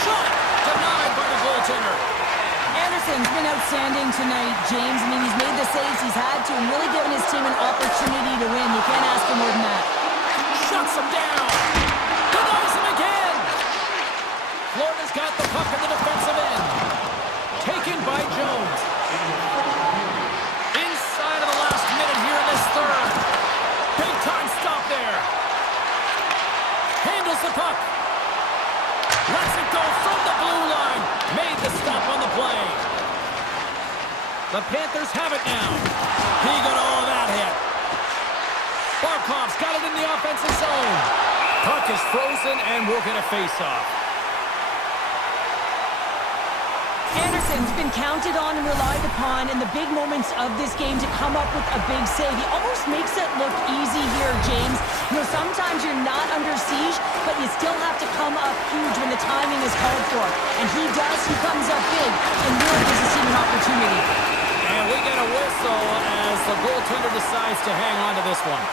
Shot denied by the goaltender. Anderson's been outstanding tonight, James. I mean, he's made the saves he's had to and really given his team an opportunity to win. You can't ask for more than that. Shuts him down. Denies him again. Florida's got the puck in the defensive end. Taken by Jones. Inside of the last minute here in this third. Big time stop there. Handles the puck. Lets it go from the blue line. Made the stop on the play. The Panthers have it now. He got all that hit. Barkov's got it in the offensive zone. Puck is frozen and we'll get a face-off. Anderson's been counted on and relied upon in the big moments of this game to come up with a big save. He almost makes it look easy here, James. You know, sometimes you're not under siege, but you still have to come up huge when the timing is called for. And he does. He comes up big and really gives his team an opportunity. And we get a whistle as the goaltender decides to hang on to this one.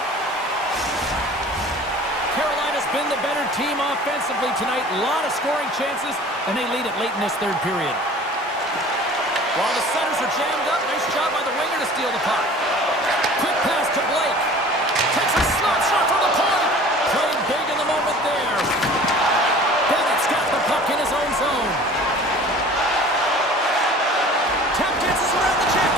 Carolina's been the better team offensively tonight. A lot of scoring chances, and they lead it late in this third period. While the centers are jammed up, nice job by the winger to steal the puck. Quick pass to Blake. Takes a slap shot from the point. Playing big in the moment there. Bennett's got the puck in his own zone. Tap dances around the check.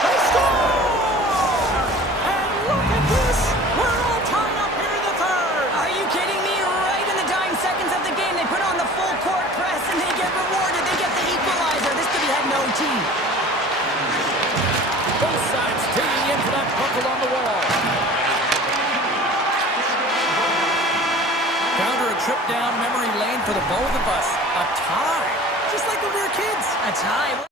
They score! And look at this. We're all tied up here in the third. Are you kidding me? Right in the trip down memory lane for the both of us. A tie. Just like when we were kids. A tie.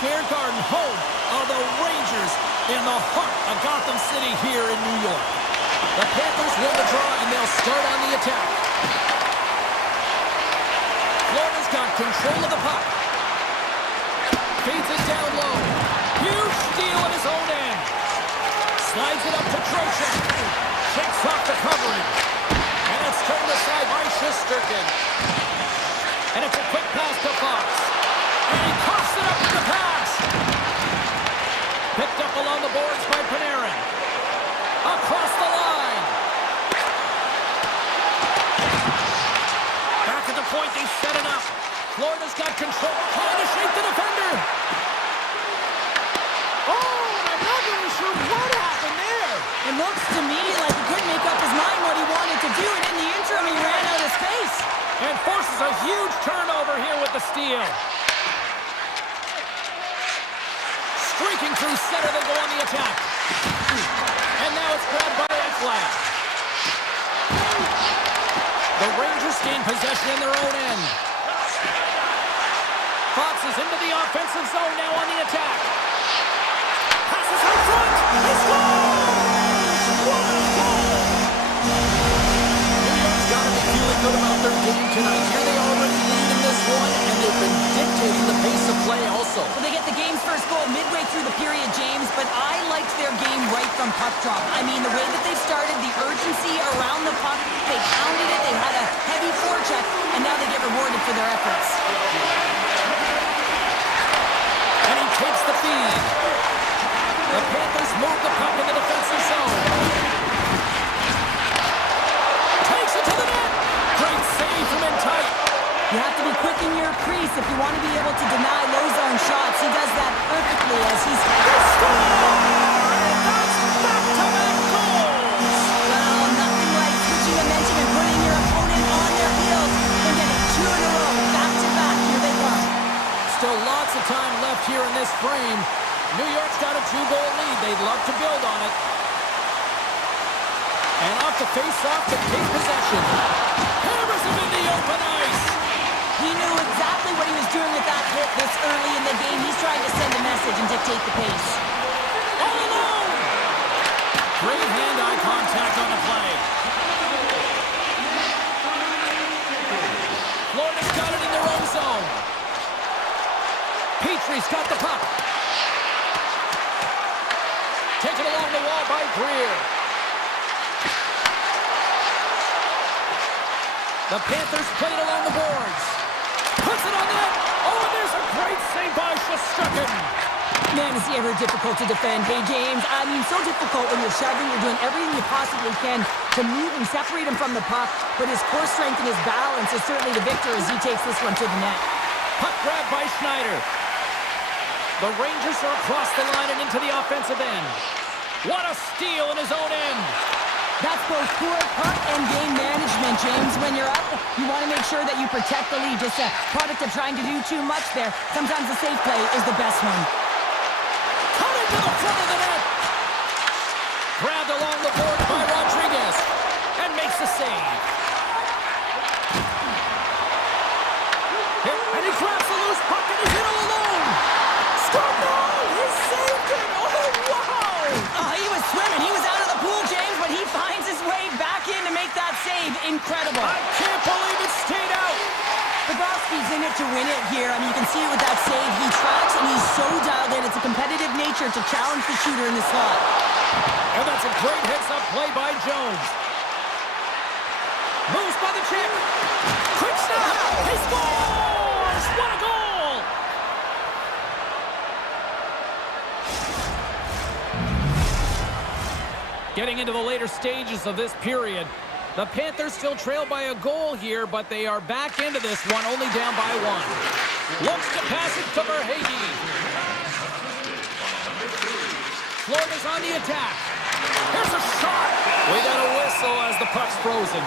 Bear Garden, home of the Rangers in the heart of Gotham City here in New York. The Panthers win the draw, and they'll start on the attack. Florida's got control of the puck. Feeds it down low. Huge steal at his own end. Slides it up to Trocheck. Shakes off the covering. And it's turned aside by Shesterkin. And it's a quick pass to Fox. And he coughs it up with the pass. Picked up along the boards by Panarin. Across the line. Back at the point, they set it up. Florida's got control. Trying to shake the defender. Oh, and I'm not really sure what happened there. It looks to me like he couldn't make up his mind what he wanted to do, and in the interim, he ran out of space. And forces a huge turnover here with the steal. Streaking through center, they go on the attack. And now it's grabbed by Ekblad. The Rangers gain possession in their own end. Fox is into the offensive zone now on the attack. Passes out front. He scores! What a goal! New York's got to be feeling good about their game tonight. Here they already lead in this one, and they've been dictating the pace of play also. Well, they get the game's first goal midway through the period, James, but I liked their game right from puck drop. I mean, the way that they started, the urgency around the puck, they pounded it, they had a heavy forecheck, and now they get rewarded for their efforts. And he takes the feed. The Panthers move the puck in the defensive zone. Takes it to the net. Great save from in tight. You have to be quick in your crease if you want to be able to deny low zone shots. He does that perfectly as he's... Back-to-back goals. Well, nothing like switching dimension and putting your opponent on their heels and getting two in a row. Back-to-back, here they come. Still lots of time left here in this frame. New York's got a 2-goal lead. They'd love to build on it. And off the face-off to take possession. Hammers him in the open ice. He knew exactly what he was doing with that hit this early in the game. He's trying to send a message and dictate the pace. All alone. Great hand-eye contact on the play. Florida's got it in their own zone. Petrie's got the puck. Taken along the wall by Greer. The Panthers played along the boards. Puts it on net. Oh, and there's a great save by Shesterkin. Man, is he ever difficult to defend. Hey, James, I mean, so difficult when you're shoving, you're doing everything you possibly can to move and separate him from the puck, but his core strength and his balance is certainly the victor as he takes this one to the net. Puck grab by Schneider. The Rangers are across the line and into the offensive end. What a steal in his own end. That's both poor puck and game management, James. When you're up, you want to make sure that you protect the lead. Just a product of trying to do too much there. Sometimes the safe play is the best one. Coming to the front of the net. Grabbed along the board by Rodriguez. And makes the save. Here, and he grabs the loose puck and he's in all alone. Score goal! He saved it! Oh, wow! Oh, he was swimming. He was out of the pool, James, but he finds his way back in to make that save. Incredible. I can't believe it stayed out. Bobrovsky's in it to win it here. I mean, you can see it with that save. He tracks, and he's so dialed in. It's a competitive nature to challenge the shooter in the slot. And that's a great heads-up play by Jones. Moves by the check. Quick snap. He scores! What a goal! Getting into the later stages of this period, the Panthers still trail by a goal here, but they are back into this one, only down by one. Looks to pass it to Verhaeghe. Florida's on the attack. Here's a shot. We got a whistle as the puck's frozen.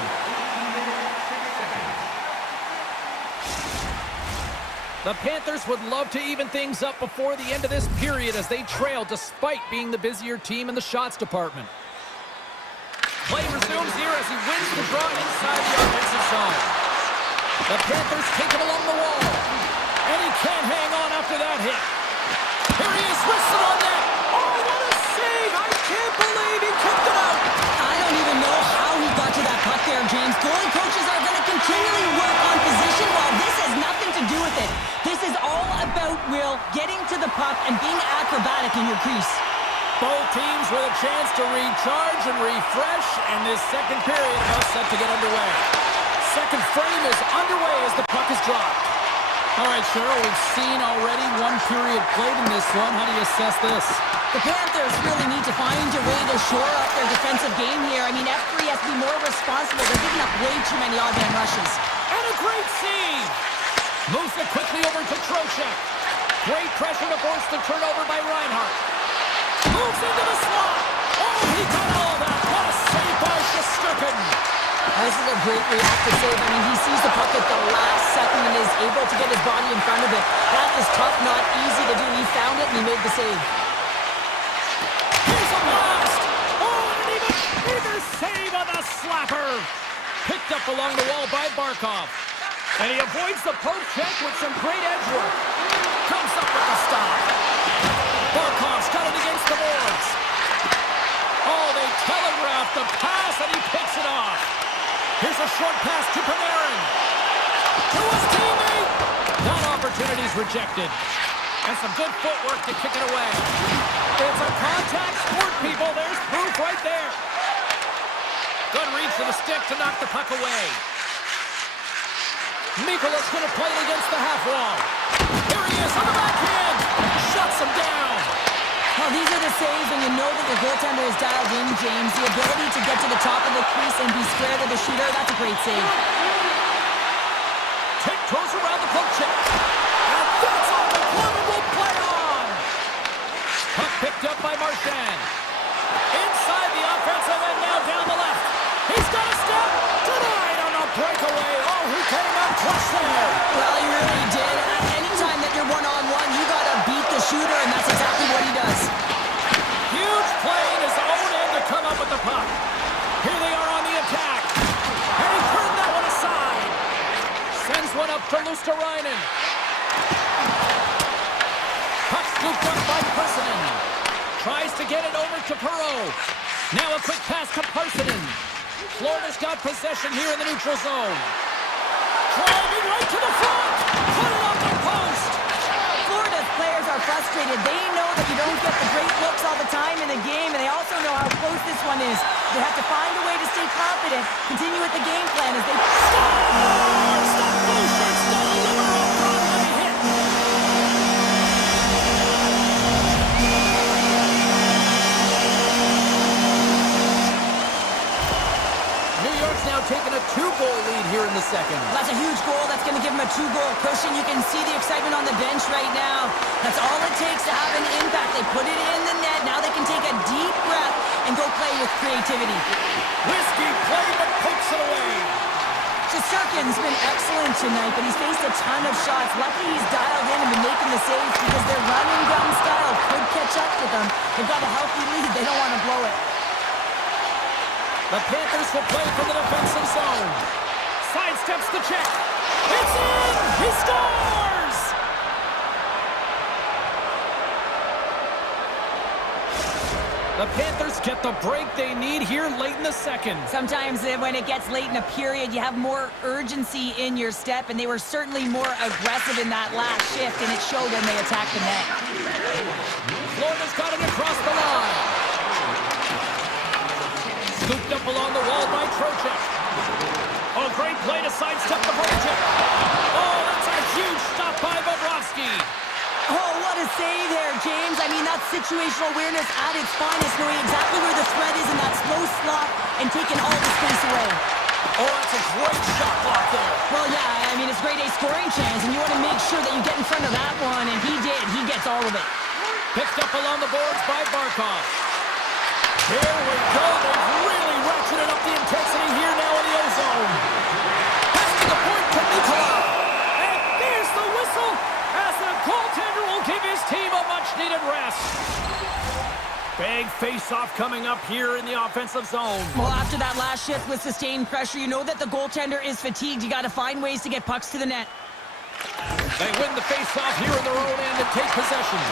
The Panthers would love to even things up before the end of this period as they trail despite being the busier team in the shots department. Play resumes here as he wins the draw inside the offensive zone. The Panthers take it along the wall. And he can't hang on after that hit. Here he is, wristed on net. Oh, what a save! I can't believe he kicked it out. I don't even know how he got to that puck there, James. Goalie coaches are going to continually work on position while this has nothing to do with it. This is all about, Will, getting to the puck and being acrobatic in your crease. Both teams with a chance to recharge and refresh, and this second period about set to get underway. Second frame is underway as the puck is dropped. All right, Cheryl, we've seen already one period played in this one. How do you assess this? The Panthers really need to find a way to shore up their defensive game here. I mean, F3 has to be more responsible. They're giving up way too many odd man rushes. And a great save! Moves it quickly over to Trocheck. Great pressure to force the turnover by Reinhardt. Moves into the slot. Oh, he got all that. What a save by Shesterkin. This is a great reactive save. I mean, he sees the puck at the last second and is able to get his body in front of it. That is tough, not easy to do. He found it and he made the save. Here's a blast. Oh, and an even save on the slapper. Picked up along the wall by Barkov. And he avoids the poke check with some great edge work. Comes up with the stop. Barkov's got it against the boards. Oh, they telegraphed the pass and he picks it off. Here's a short pass to Panarin. To his teammate. That opportunity's rejected. And some good footwork to kick it away. It's a contact sport, people. There's proof right there. Good reach to the stick to knock the puck away. Mikolas going to play it against the half wall. Here he is on the backhand. Shuts him down. Well, these are the saves when you know that your goaltender is dialed in, James. The ability to get to the top of the crease and be square to the shooter, that's a great save. Tiptoes around the poke check. And that's all the glove and will play on. Puck picked up by Marchand. Inside the offensive end, now down the left. He's got a step. Denied on a breakaway. Oh, he came out clutch there. Well, he really did. Anytime that you're one-on-one, you got to beat the shooter, and that's exactly what he does. Huge play in his own end to come up with the puck. Here they are on the attack. And he turned that one aside. Sends one up to Luosterainen. Puck scooped up by Parssinen. Tries to get it over to Perreault. Now a quick pass to Parssinen. Florida's got possession here in the neutral zone. Driving right to the front. Put it off the post. Florida's players are frustrated. They know that you don't get the great looks all the time in the game, and they also know how close this one is. They have to find a way to stay confident, continue with the game plan as they... Scores! The blue shirts deliver a Broadway hit. New York's now taking a 2-goal lead here in the second. That's a huge goal. That's going to give them a 2-goal cushion. You can see the excitement on the bench right now. That's all it takes to have an impact. They put it in the net. Now they can take a deep breath and go play with creativity. Risky play, but pokes it away. Shesterkin's been excellent tonight, but he's faced a ton of shots. Lucky he's dialed in and been making the saves because their run-and-gun style could catch up with them. They've got a healthy lead. They don't want to blow it. The Panthers will play from the defensive zone. Sidesteps the check. It's in! He scores! The Panthers get the break they need here late in the second. Sometimes when it gets late in a period, you have more urgency in your step, and they were certainly more aggressive in that last shift, and it showed when they attacked the net. Florida's got it across the line. Scooped up along the wall by Trocheck. Oh, great play to sidestep the Trocheck. Oh, that's a huge stop by Bobrovsky. Oh, what a save there, James. I mean, that's situational awareness at its finest, knowing exactly where the threat is in that slow slot and taking all the space away. Oh, that's a great shot block there. Well, yeah, I mean, it's grade A scoring chance, and you want to make sure that you get in front of that one, and he did. He gets all of it. Picked up along the boards by Barkov. Here we go. They've really ratcheted up the intensity here now in the ozone. Pass to the point to Nicola. And there's the whistle as the goaltender will give his team a much-needed rest. Big face-off coming up here in the offensive zone. Well, after that last shift with sustained pressure, you know that the goaltender is fatigued. You got to find ways to get pucks to the net. They win the face-off here in their own end and take possession.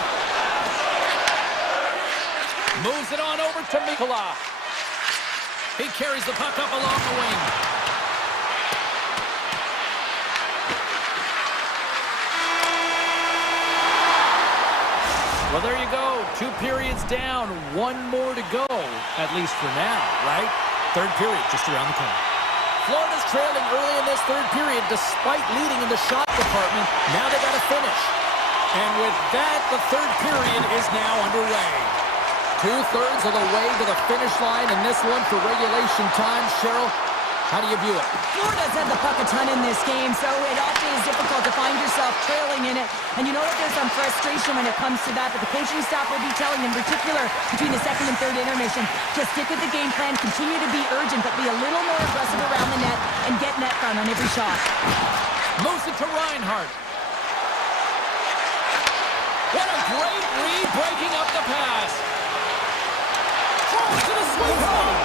Moves it on over to Mikola. He carries the puck up along the wing. Well, there you go. 2 periods down, 1 more to go, at least for now, right? Third period just around the corner. Florida's trailing early in this third period despite leading in the shot department. Now they got to finish. And with that, the third period is now underway. 2/3 of the way to the finish line in this one for regulation time. Cheryl, how do you view it? Florida's had the puck a ton in this game, so it often is difficult to find yourself trailing in it. And you know that there's some frustration when it comes to that, but the coaching staff will be telling, in particular, between the second and third intermission, just stick with the game plan, continue to be urgent, but be a little more aggressive around the net and get net front on every shot. Moves it to Reinhardt. What a great read, breaking up the pass. Throws to the sweet spot.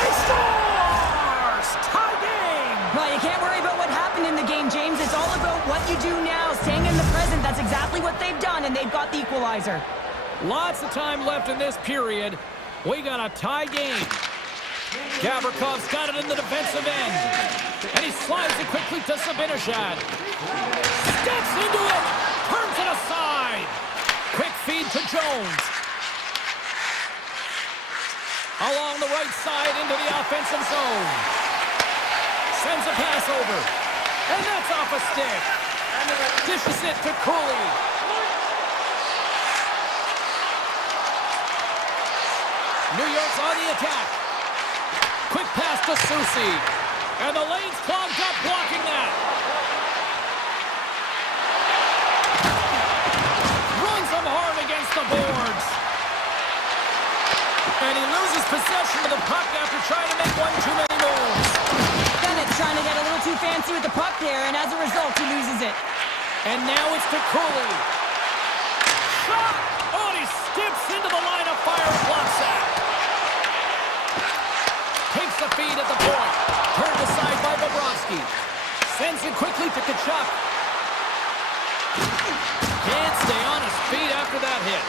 He scores! Tie game! Well, you can't worry about what happened in the game, James. It's all about what you do now, staying in the present. That's exactly what they've done, and they've got the equalizer. Lots of time left in this period. We got a tie game. Gavrikov's got it in the defensive end. And he slides it quickly to Sabinishad. Steps into it. Turns it aside. Quick feed to Jones. Along the right side into the offensive zone. Sends a pass over. And that's off a stick. Dishes it to Cooley. New York's on the attack. Quick pass to Susi. And the lane's clogged up, blocking that. Runs them hard against the boards. And he loses possession of the puck after trying to make one too many moves. Bennett's trying to get a little too fancy with the puck there, and as a result, he loses it. And now it's to Cooley. Shot! Oh, and he skips into the line of fire and blocks that. Takes the feed at the point. Turned aside by Bobrovsky. Sends it quickly to Tkachuk. Can't stay on his feet after that hit.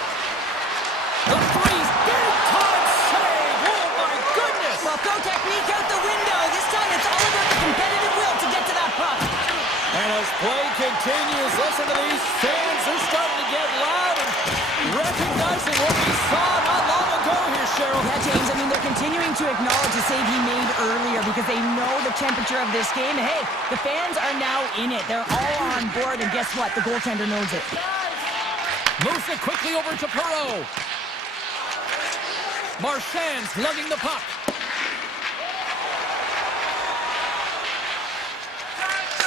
The freeze, big time save. Oh my goodness! Well, go technique out the window. This time it's all about the competitive will to get to that puck. And as play continues, listen to these fans. They're starting to get loud and recognizing what we saw not long ago here, Cheryl. Yeah, James, I mean, they're continuing to acknowledge the save he made earlier because they know the temperature of this game. And hey, the fans are now in it. They're all on board, and guess what? The goaltender knows it. Moves it quickly over to Perreault. Marchand's lugging the puck.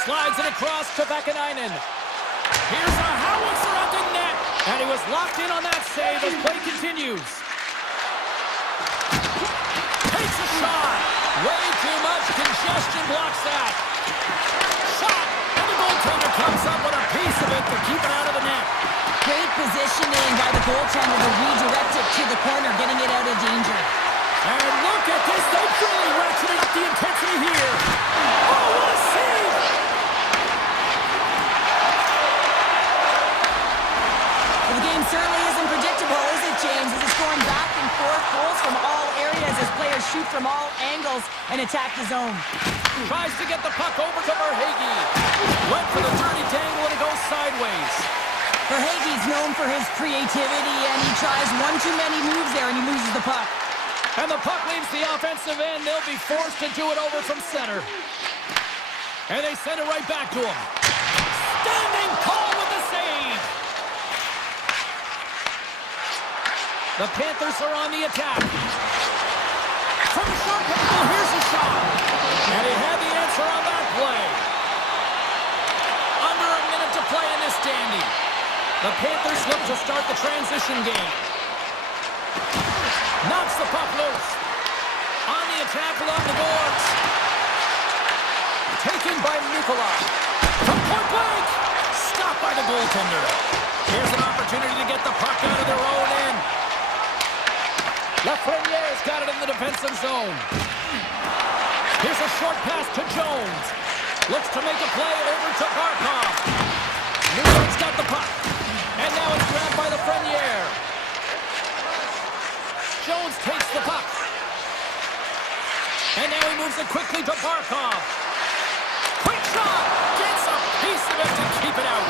Slides it across to Vakanainen. Here's a howitzer at the net. And he was locked in on that save as play continues. Takes a shot. Way too much congestion blocks that. Shot. And the goaltender comes up with a piece of it to keep it out of the net. Great positioning by the goaltender to redirect it to the corner, getting it out of danger. And look at this. They've really ratcheted up the intensity here. Oh, what a save. Well, the game certainly isn't predictable, is it, James? As it's going back and forth, goals from all areas as players shoot from all angles and attack the zone. Tries to get the puck over to Verhaeghe. Went for the dirty dangle and it goes sideways. Verhaeghe's known for his creativity, and he tries one too many moves there, and he loses the puck. And the puck leaves the offensive end. They'll be forced to do it over from center. And they send it right back to him. Standing tall with the save. The Panthers are on the attack. From the shot angle, here's the shot. And he had the answer on that play. Under a minute to play in this standing. The Panthers look to start the transition game. Knocks the puck loose. On the attack along the boards. Taken by Mikola. From point blank. Stopped by the goaltender. Here's an opportunity to get the puck out of their own end. Lafreniere's got it in the defensive zone. Here's a short pass to Jones. Looks to make a play over to Barkov. New York's got the puck. And now it's grabbed by Lafreniere. Jones takes the puck. And now he moves it quickly to Barkov. Quick shot! Gets a piece of it to keep it out.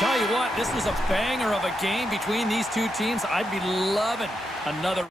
Tell you what, this was a banger of a game between these two teams. I'd be loving another.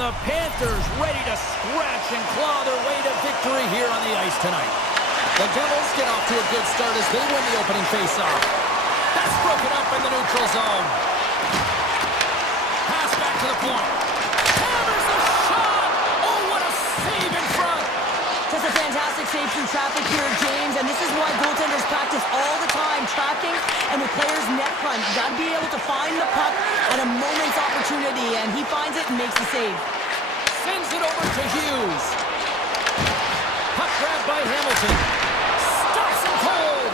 the Panthers ready to scratch and claw their way to victory here on the ice tonight. The Devils get off to a good start as they win the opening faceoff. That's broken up in the neutral zone. Pass back to the point. Hammers the shot! Oh, what a save in front! Just a fantastic save through traffic here, James, and this is why goaltenders practice all the time, tracking and the player's net front. You got to be able to find the puck at a moment's opportunity, and he finds it and makes the save. Sends it over to Hughes. Puck grabbed by Hamilton. Stops him cold.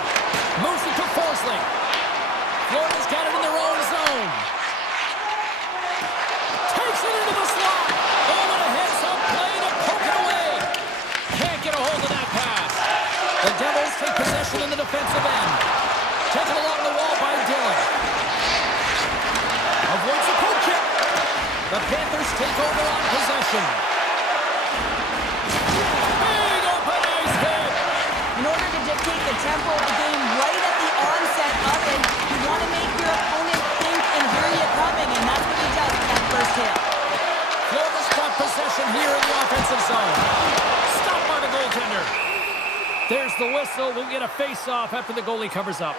Moves it to Forsling. Florida's got it in their own zone. Takes it into the slot. Oh, and a heads-up play to poke it away. Can't get a hold of that pass. The Devils take possession in the defensive end. Taken along the wall by Dillon. Avoids a poke check. The Panthers take over on possession. Big open ice hit. In order to dictate the tempo of the game right at the onset of it, you want to make your opponent think and hear you coming, and that's what he does with that first hit. Florida's got possession here in the offensive zone. Stopped by the goaltender. There's the whistle. We'll get a face-off after the goalie covers up.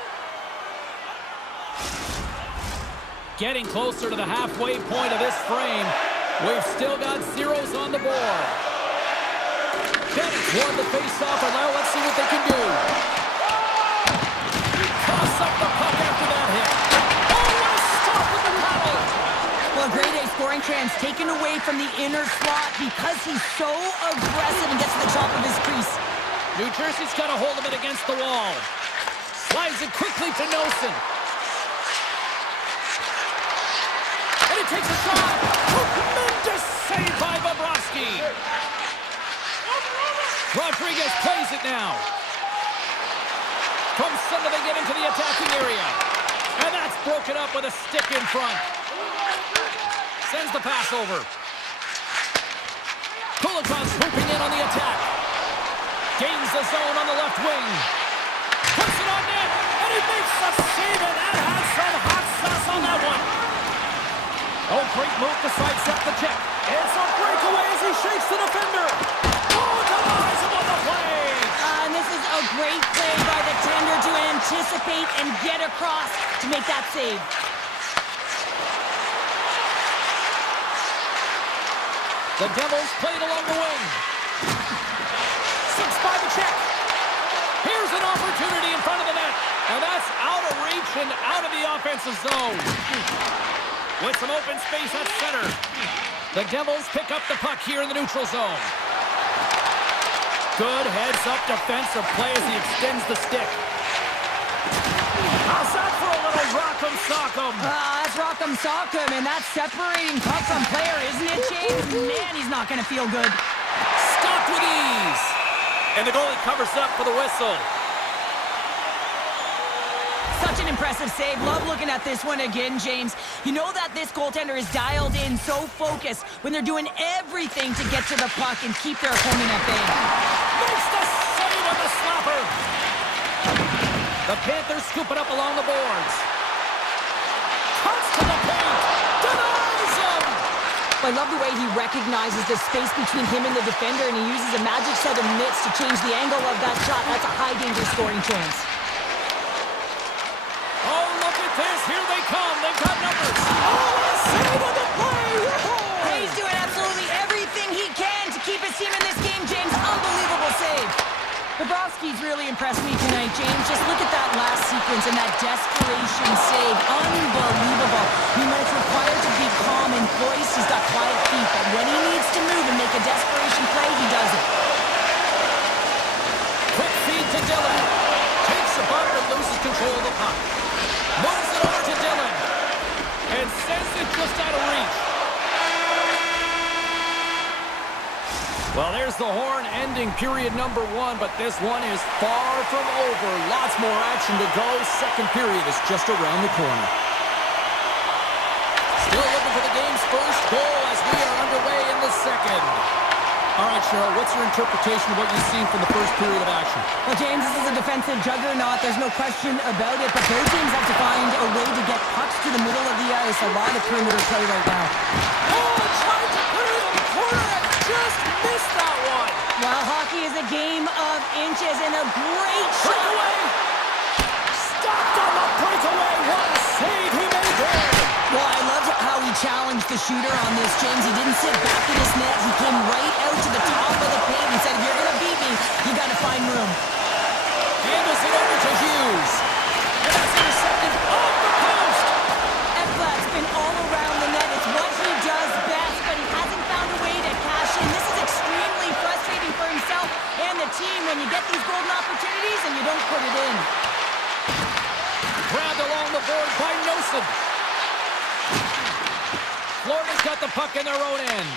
Getting closer to the halfway point of this frame. We've still got zeros on the board. Bennett's won the face-off, and now let's see what they can do. Toss up the puck after that hit. Oh, what a stop with the paddle! Well, grade A scoring chance taken away from the inner slot because he's so aggressive and gets to the top of his crease. New Jersey's got a hold of it against the wall. Slides it quickly to Nelson. And it takes a shot. Tremendous save by Bobrovsky. Rodriguez plays it now. From center they get into the attacking area. And that's broken up with a stick in front. Sends the pass over. Kulikov swooping in on the attack. Gains the zone on the left wing. Puts it on net. And he makes the save. And that has some hot sauce on that one. Oh, great move to sidestep the check. It's a breakaway as he shakes the defender. Oh, denies him on the play. And this is a great play by the tender to anticipate and get across to make that save. The Devils played along the wing. Six by the check. Here's an opportunity in front of the net. And that's out of reach and out of the offensive zone. With some open space at center. The Devils pick up the puck here in the neutral zone. Good heads-up defensive play as he extends the stick. How's that for a little rock'em sock'em? That's rock'em sock'em, and that's separating puck from player, isn't it, James? Man, he's not going to feel good. Stopped with ease. And the goalie covers up for the whistle. Such an impressive save. Love looking at this one again, James. You know that this goaltender is dialed in, so focused when they're doing everything to get to the puck and keep their opponent at bay. Makes the save on the slapper. The Panthers scoop it up along the boards. Cuts to the paint. Denies him. I love the way he recognizes the space between him and the defender, and he uses a magic set of mitts to change the angle of that shot. That's a high-danger scoring chance. Oh, look at this. Here they come. They've got numbers. Oh, a save on the play. Hey, he's doing absolutely everything he can to keep his team in this game, James. Unbelievable save. Bobrovsky's really impressed me tonight, James. Just look at that last sequence and that desperation save. Unbelievable. I mean, when it's required to be calm and poised, he's got quiet feet. But when he needs to move and make a desperation play, he does it. Quick feed to Dillon. Takes the bump and loses control of the puck. Moves it over to Dillon. And sends it just out of reach. Well, there's the horn ending period number 1, but this one is far from over. Lots more action to go. Second period is just around the corner. Still looking for the game's first goal as we are underway in the second. All right, Cheryl, what's your interpretation of what you've seen from the first period of action? Well, James, this is a defensive juggernaut. There's no question about it, but both teams have to find a way to get pucks to the middle of the ice. A lot of perimeter play right now. Oh, trying to clear the the shooter on this, James. He didn't sit back in his net. He came right out to the top of the paint and said, if you're going to beat me, you got to find room. Handles it over to Hughes. And that's intercepted off the post. Ekblad's been all around the net. It's what he does best, but he hasn't found a way to cash in. This is extremely frustrating for himself and the team when you get these golden opportunities and you don't put it in. Grabbed along the board by Nosen. Florida's got the puck in their own end.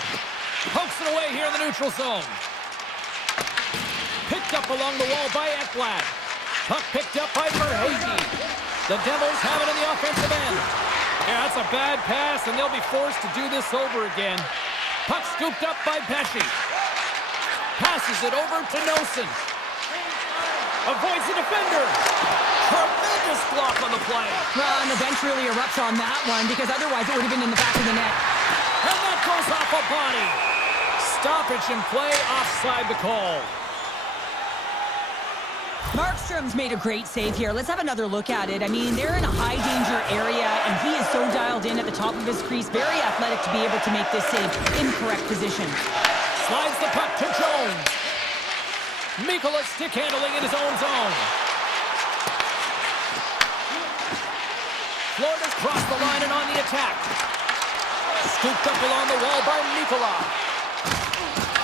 Pokes it away here in the neutral zone. Picked up along the wall by Ekblad. Puck picked up by Verhaeghe. The Devils have it in the offensive end. Yeah, that's a bad pass, and they'll be forced to do this over again. Puck scooped up by Pesce. Passes it over to Nosen. Avoids the defender. Tremendous block on the play. Well, and the bench really erupts on that one because otherwise it would have been in the back of the net. And that goes off a body. Stoppage in play, offside the call. Markstrom's made a great save here. Let's have another look at it. I mean, they're in a high-danger area, and he is so dialed in at the top of his crease. Very athletic to be able to make this save in correct position. Slides the puck to Jones. Mikkola stick handling in his own zone. Florida's crossed the line and on the attack. Scooped up along the wall by Mikkola.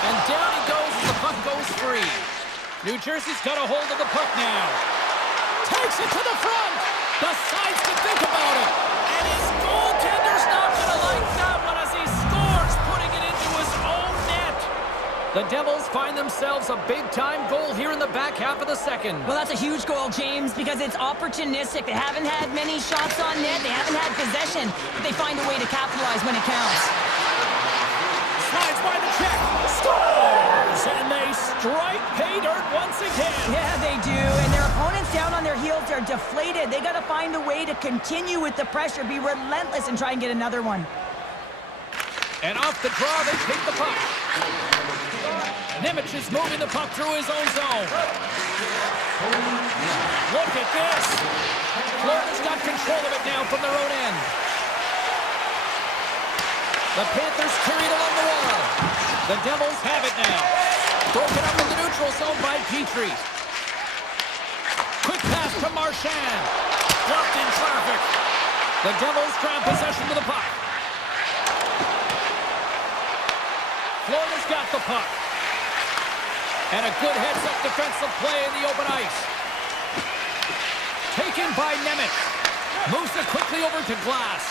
And down he goes as the puck goes free. New Jersey's got a hold of the puck now. Takes it to the front. Decides to think about it. And his goaltender's not going to like that one as he scores, putting it into his own net. The Devils find themselves a big-time goal here in the back half of the second. Well, that's a huge goal, James, because it's opportunistic. They haven't had many shots on net. They haven't had possession, but they find a way to capitalize when it counts. Slides by the check. Scores! And they strike pay dirt once again. Yeah, they do. And their opponents down on their heels are deflated. They got to find a way to continue with the pressure, be relentless, and try and get another one. And off the draw, they take the puck. Nemec is moving the puck through his own zone. Look at this. Florida's got control of it now from their own end. The Panthers carried along the wall. The Devils have it now. Broken up in the neutral zone by Petrie. Quick pass to Marchand. Blocked in traffic. The Devils grab possession of the puck. Florida's got the puck. And a good heads-up defensive play in the open ice. Taken by Nemec. Moves it quickly over to Glass.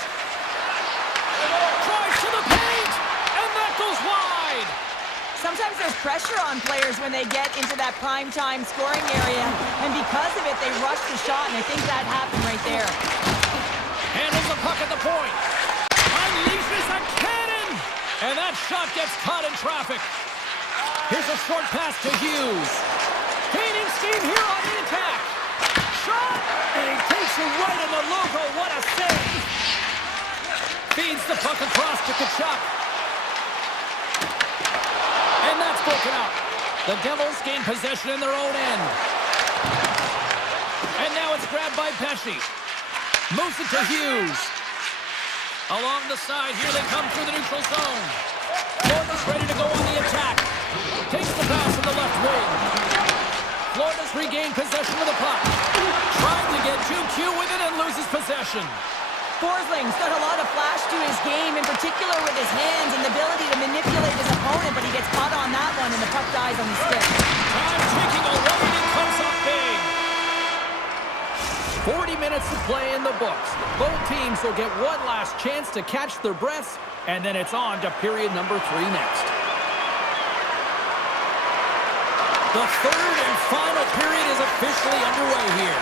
Drives to the paint, and that goes wide. Sometimes there's pressure on players when they get into that prime-time scoring area, and because of it, they rush the shot, and I think that happened right there. Handles the puck at the point. Unleashes a cannon, and that shot gets caught in traffic. Here's a short pass to Hughes. Gaining steam here on the attack. Shot, and he takes it right in the logo. What a save. Feeds the puck across to Tkachuk. And that's broken up. The Devils gain possession in their own end. And now it's grabbed by Pesce. Moves it to Hughes. Along the side, here they come through the neutral zone. Florida's ready to go on the attack. Takes the pass from the left wing. Florida's regained possession of the puck. Trying to get 2Q with it and loses possession. Forsling's got a lot of flash to his game, in particular with his hands and the ability to manipulate his opponent, but he gets caught on that one and the puck dies on the stick. Time ticking away and it comes up big. 40 minutes to play in the books. Both teams will get one last chance to catch their breaths, and then it's on to period number 3 next. The third and final period is officially underway here.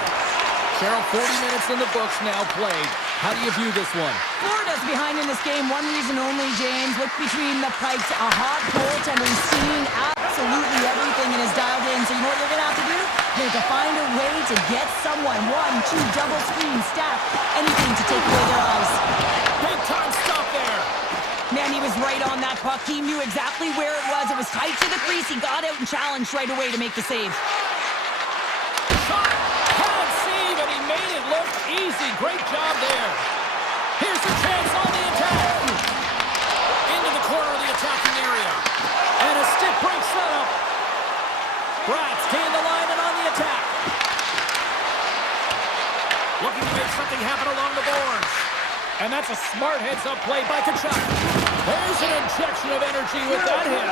Cheryl, 40 minutes in the books now played. How do you view this one? Florida's behind in this game. One reason only, James. Look between the pipes. A hot goaltender who's seeing absolutely everything and is dialed in. So you know what you're going to have to do? You have to find a way to get someone. 1, 2, double screen, stack, anything to take away their eyes. Big time stop there. Man, he was right on that puck. He knew exactly where it was. It was tight to the crease. He got out and challenged right away to make the save. Shot, can't save, and he made it look easy. Great job there. Here's the chance on the attack. Brats gain the line and on the attack. Looking to make something happen along the boards. And that's a smart heads-up play by Kachuk. There's an injection of energy with that hit.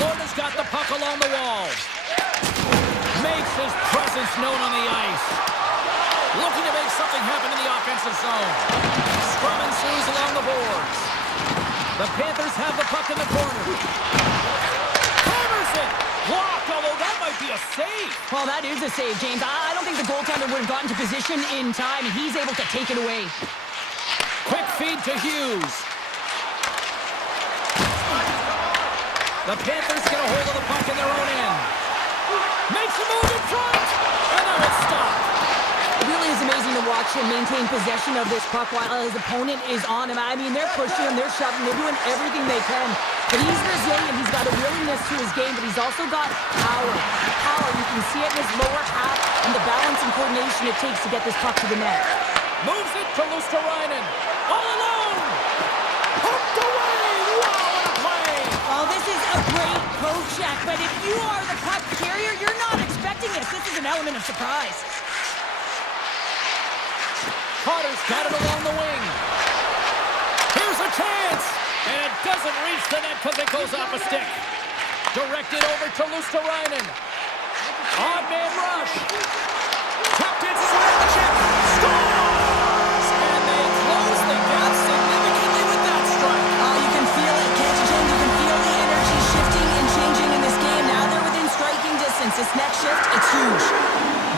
Florida's got the puck along the wall. Makes his presence known on the ice. Looking to make something happen in the offensive zone. Scrum ensues along the boards. The Panthers have the puck in the corner. Hammers it! Blocked, although that might be a save. Well, that is a save, James. I don't think the goaltender would have gotten to position in time, and he's able to take it away. Quick feed to Hughes. The Panthers get a hold of the puck in their own end. Makes a move in front, and that was stopped. It really is amazing to watch him maintain possession of this puck while his opponent is on him. I mean, they're pushing him, they're shoving, they're doing everything they can. But he's resilient, he's got a willingness to his game, but he's also got power. Power, you can see it in his lower half and the balance and coordination it takes to get this puck to the net. Moves it to Luosterainen. All alone! Hooked away! Wow, what a play! Oh, this is a great poke check, but if you are the puck carrier, you're not expecting this. This is an element of surprise. Carter's got it along the wing. Here's a chance! And it doesn't reach the net because it goes off a stick. Directed over to Luosterainen. Odd man rush. Tap dances around the check. Scores! And they close the gap significantly with that strike. Oh, you can feel it, can't you, James? You can feel the energy shifting and changing in this game. Now they're within striking distance. This next shift, it's huge.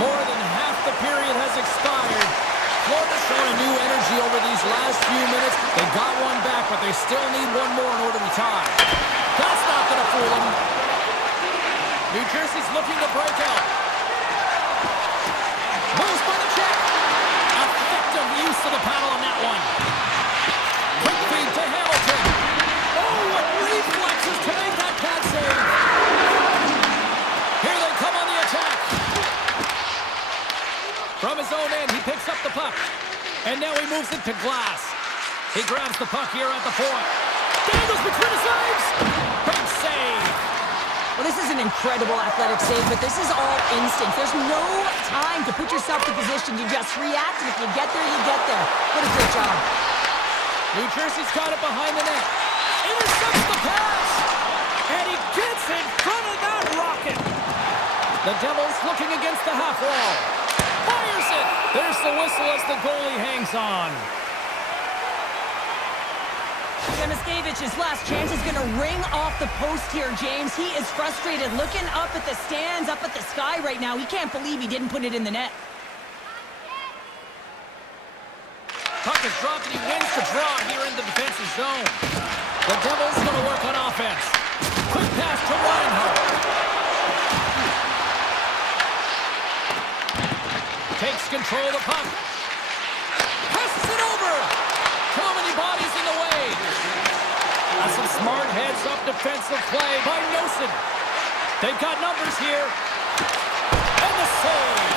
More than half the period has expired. Florida's showing a new energy over these last few minutes. They got one back, but they still need one more in order to tie. That's not going to fool them. New Jersey's looking to break out. Moves by the check. Effective use of the paddle on that one. Quick feed to Hamilton. Oh, what reflexes to make that pad save. Here they come on the attack. From his own end, he picks up the puck. And now he moves it to Glass. He grabs the puck here at the point. Dangles between his legs. Big save. Well, this is an incredible athletic save, but this is all instinct. There's no time to put yourself in position. You just react, and if you get there, you get there. What a great job. New Jersey's got it behind the net. Intercepts the pass. And he gets in front of that rocket. The Devils looking against the half wall. Fires it! There's the whistle as the goalie hangs on. Demaskevich's last chance is going to ring off the post here, James. He is frustrated, looking up at the stands, up at the sky right now. He can't believe he didn't put it in the net. Puck is dropped and he wins the draw here in the defensive zone. The Devils going to work on offense. Quick pass to Reinhardt. Takes control of the puck. Passes it over. Too many bodies in the way. That's some smart heads-up defensive play by Nosen. They've got numbers here. And the save.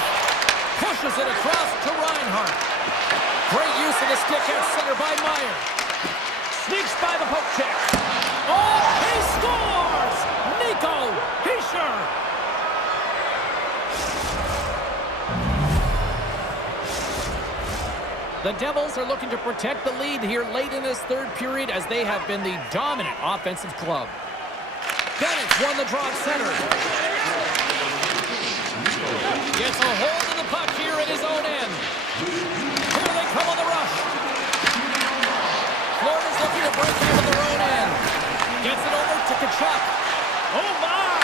Pushes it across to Reinhardt. Great use of the stick at center by Meyer. Sneaks by the poke check. Oh, he scores! Nico Hischier. The Devils are looking to protect the lead here late in this third period as they have been the dominant offensive club. Bennett's won the draw at center. Gets a hold of the puck here at his own end. Here they come on the rush. Florida's looking to break out of their own end. Gets it over to Kachuk. Oh my!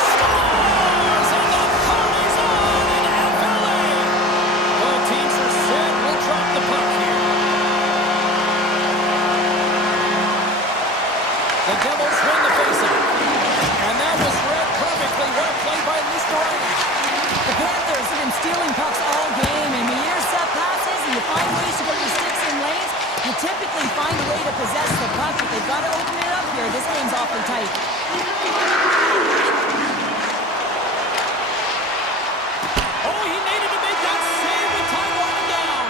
Scores! And the party's on in FLA! Both teams are set. We'll drop the puck here. The Devils win the faceoff. And that was read perfectly. What a play by Luosterainen. The Panthers have been stealing pucks all game, and when you're set passes and you find ways to put your sticks in lanes, you typically find a way to possess the puck, but they've got to open it up here. This game's awfully tight. Oh, he needed to make that save with time winding down.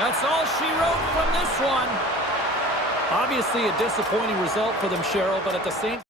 That's all she wrote from this one. Obviously a disappointing result for them, Cheryl, but at the same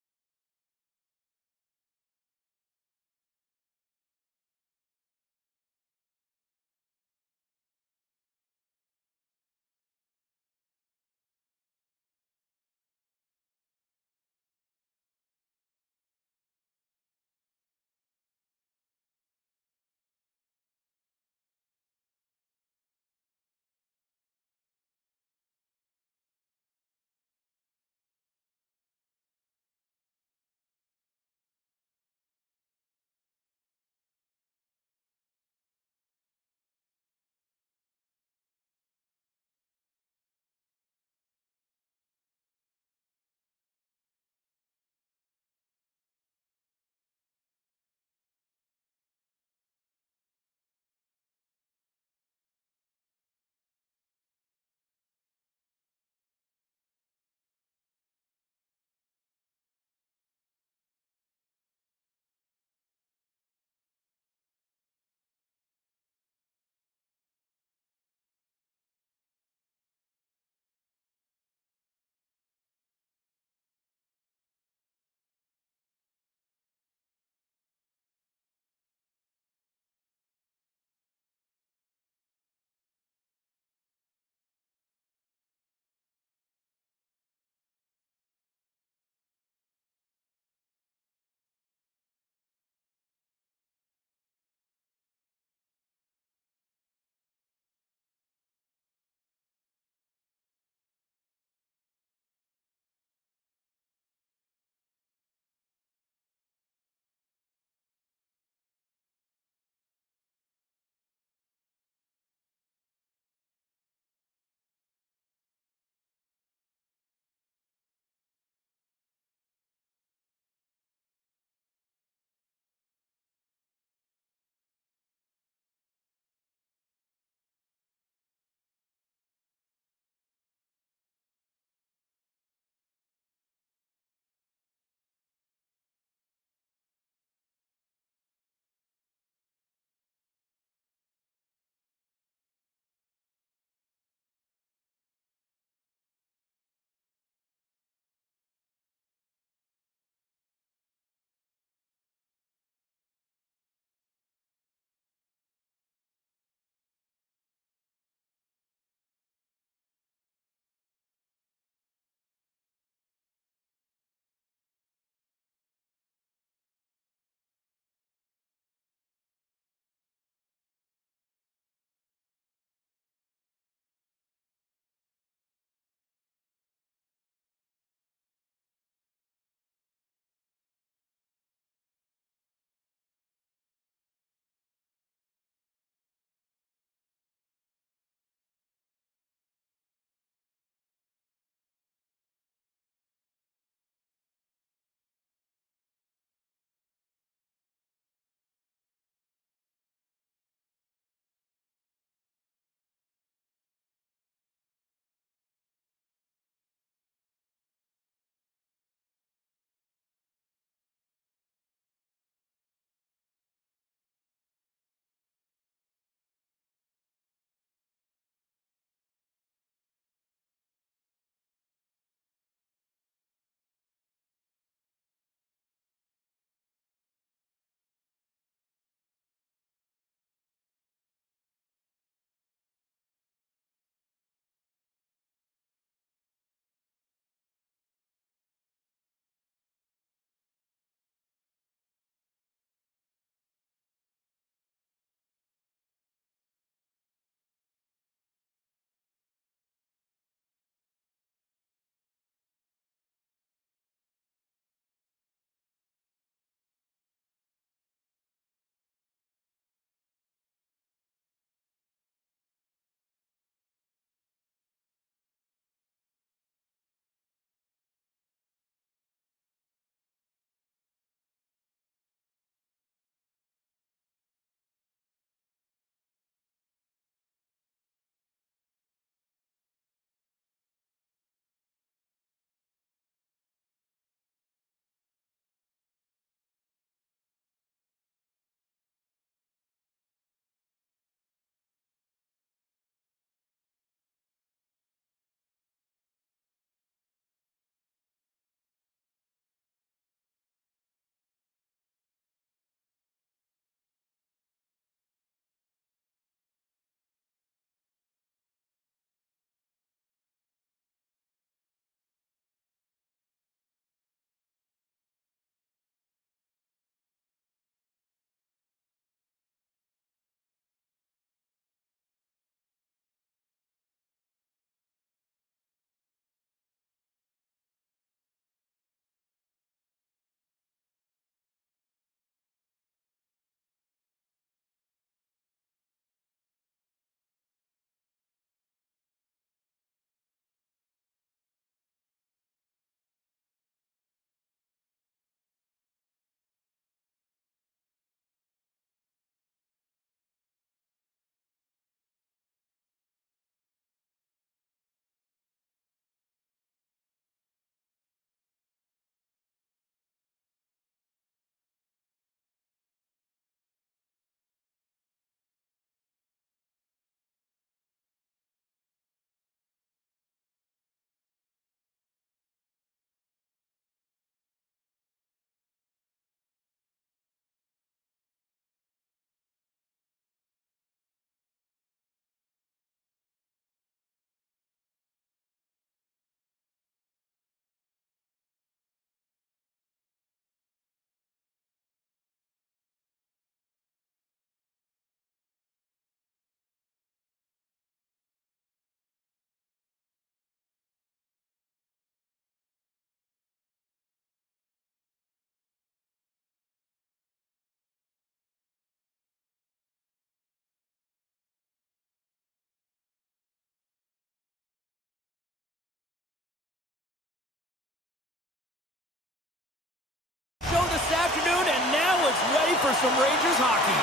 for some Rangers hockey.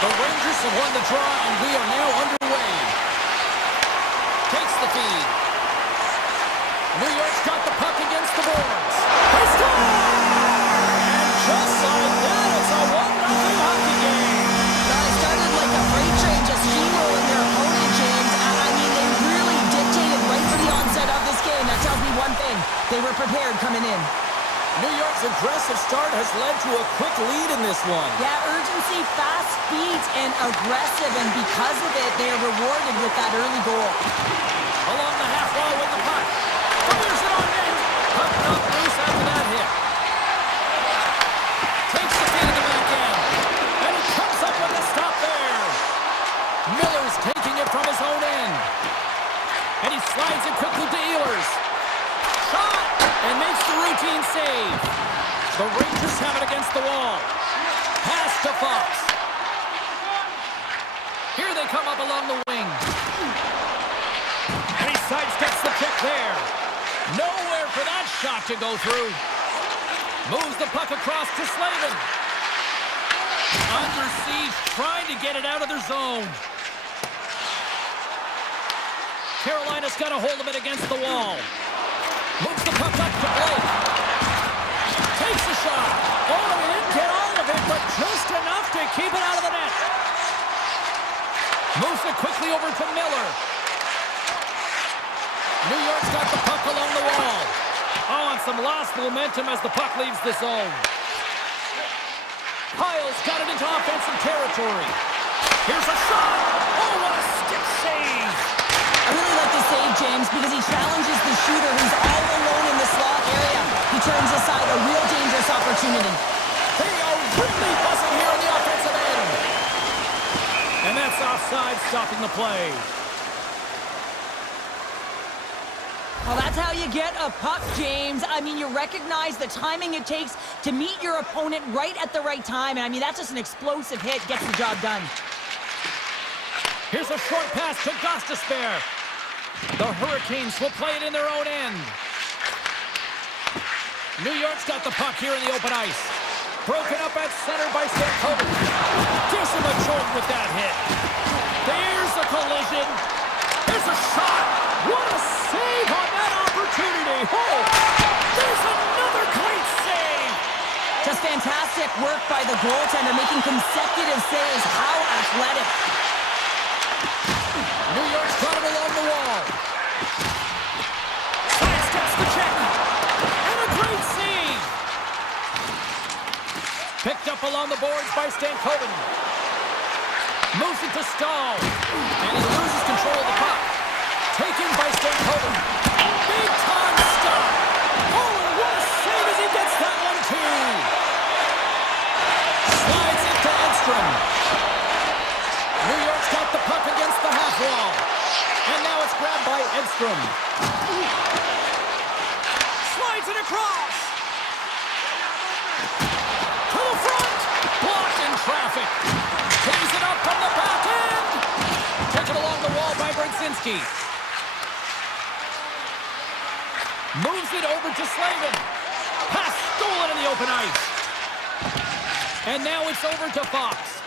The Rangers have won the draw, and we are now underway. Takes the feed. New York's got the puck against the boards. They score! And just like that, it's a 1-0 hockey game. It started like a freight train just steamrolling their opponent, James. I mean, they really dictated right from the onset of this game. That tells me one thing. They were prepared coming in. New York's aggressive start has led to a quick lead in this one. Yeah, urgency, fast speeds, and aggressive, and because of it, they are rewarded with that early goal. Along the half wall with the puck. Fires it on net. Puck knocked loose after that hit. Takes the feed in the back end. And he comes up with a stop there. Miller's taking it from his own end. And he slides it quickly to Ehlers. Shot! And makes the routine save. The Rangers have it against the wall. Pass to Fox. Here they come up along the wing. And he sidesteps the check there. Nowhere for that shot to go through. Moves the puck across to Slavin. Under siege, trying to get it out of their zone. Carolina's got a hold of it against the wall. Moves the puck up to Blake. Takes a shot. Oh, he didn't get all of it, but just enough to keep it out of the net. Moves it quickly over to Miller. New York's got the puck along the wall. Oh, and some lost momentum as the puck leaves the zone. Pyle's got it into offensive territory. Here's a shot. Oh, what a stick save. I really like the save, James, because he challenges the shooter who's all alone in the slot area. He turns aside a real dangerous opportunity. They are really buzzing here on the offensive end. And that's offside, stopping the play. Well, that's how you get a puck, James. I mean, you recognize the timing it takes to meet your opponent right at the right time. And I mean, that's just an explosive hit. Gets the job done. Here's a short pass to Gostisbehere. The Hurricanes will play it in their own end. New York's got the puck here in the open ice. Broken up at center by Stankoven. Gives him a jolt with that hit. There's a collision. There's a shot. What a save on that opportunity. Oh, there's another great save. Just fantastic work by the goaltender, making consecutive saves. How athletic. New York's got it along the wall. Sidesteps the check. And a great save. Picked up along the boards by Stankoven. Moves it to Stahl. And he loses control of the puck. Taken by Stankoven. Big time stop. Oh, and what a save as he gets that one too. Slides it to Edstrom. New York's got the puck against the half wall. And now it's grabbed by Edstrom. Slides it across. To the front. Blocked in traffic. Tees it up from the back end. Taken along the wall by Brzezinski. Moves it over to Slavin. Pass stolen in the open ice. And now it's over to Fox.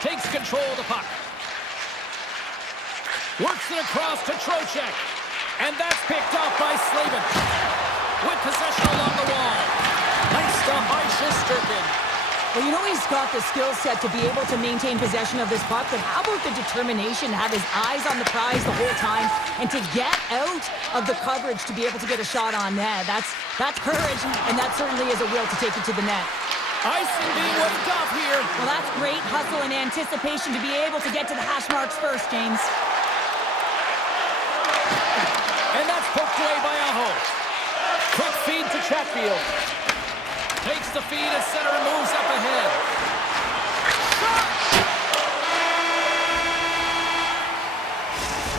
Takes control of the puck. Works it across to Trocheck. And that's picked off by Slavin. With possession along the wall. Nice stuff by Shesterkin. Well, you know he's got the skill set to be able to maintain possession of this puck, but how about the determination to have his eyes on the prize the whole time and to get out of the coverage to be able to get a shot on net? That's courage, and that certainly is a will to take it to the net. Icing being waved off here. Well, that's great hustle and anticipation to be able to get to the hash marks first, James. And that's poked away by Aho. Quick feed to Chatfield. Takes the feed at center and moves up ahead.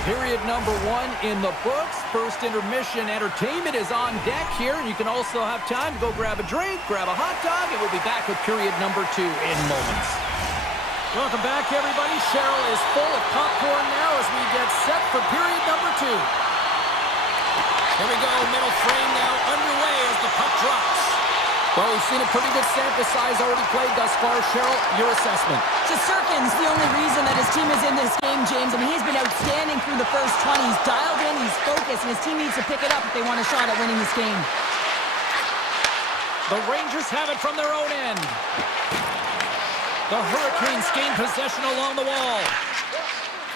Period number 1 in the books. First intermission entertainment is on deck here. You can also have time to go grab a drink, grab a hot dog, and we'll be back with period number 2 in moments. Welcome back, everybody. Cheryl is full of popcorn now as we get set for period number 2. Here we go, middle frame now underway as the puck drops. Well, we've seen a pretty good sample size already played thus far. Cheryl, your assessment. Shesterkin's the only reason that his team is in this game, James. I mean, he's been outstanding through the first 20. He's dialed in, he's focused, and his team needs to pick it up if they want a shot at winning this game. The Rangers have it from their own end. The Hurricanes gain possession along the wall.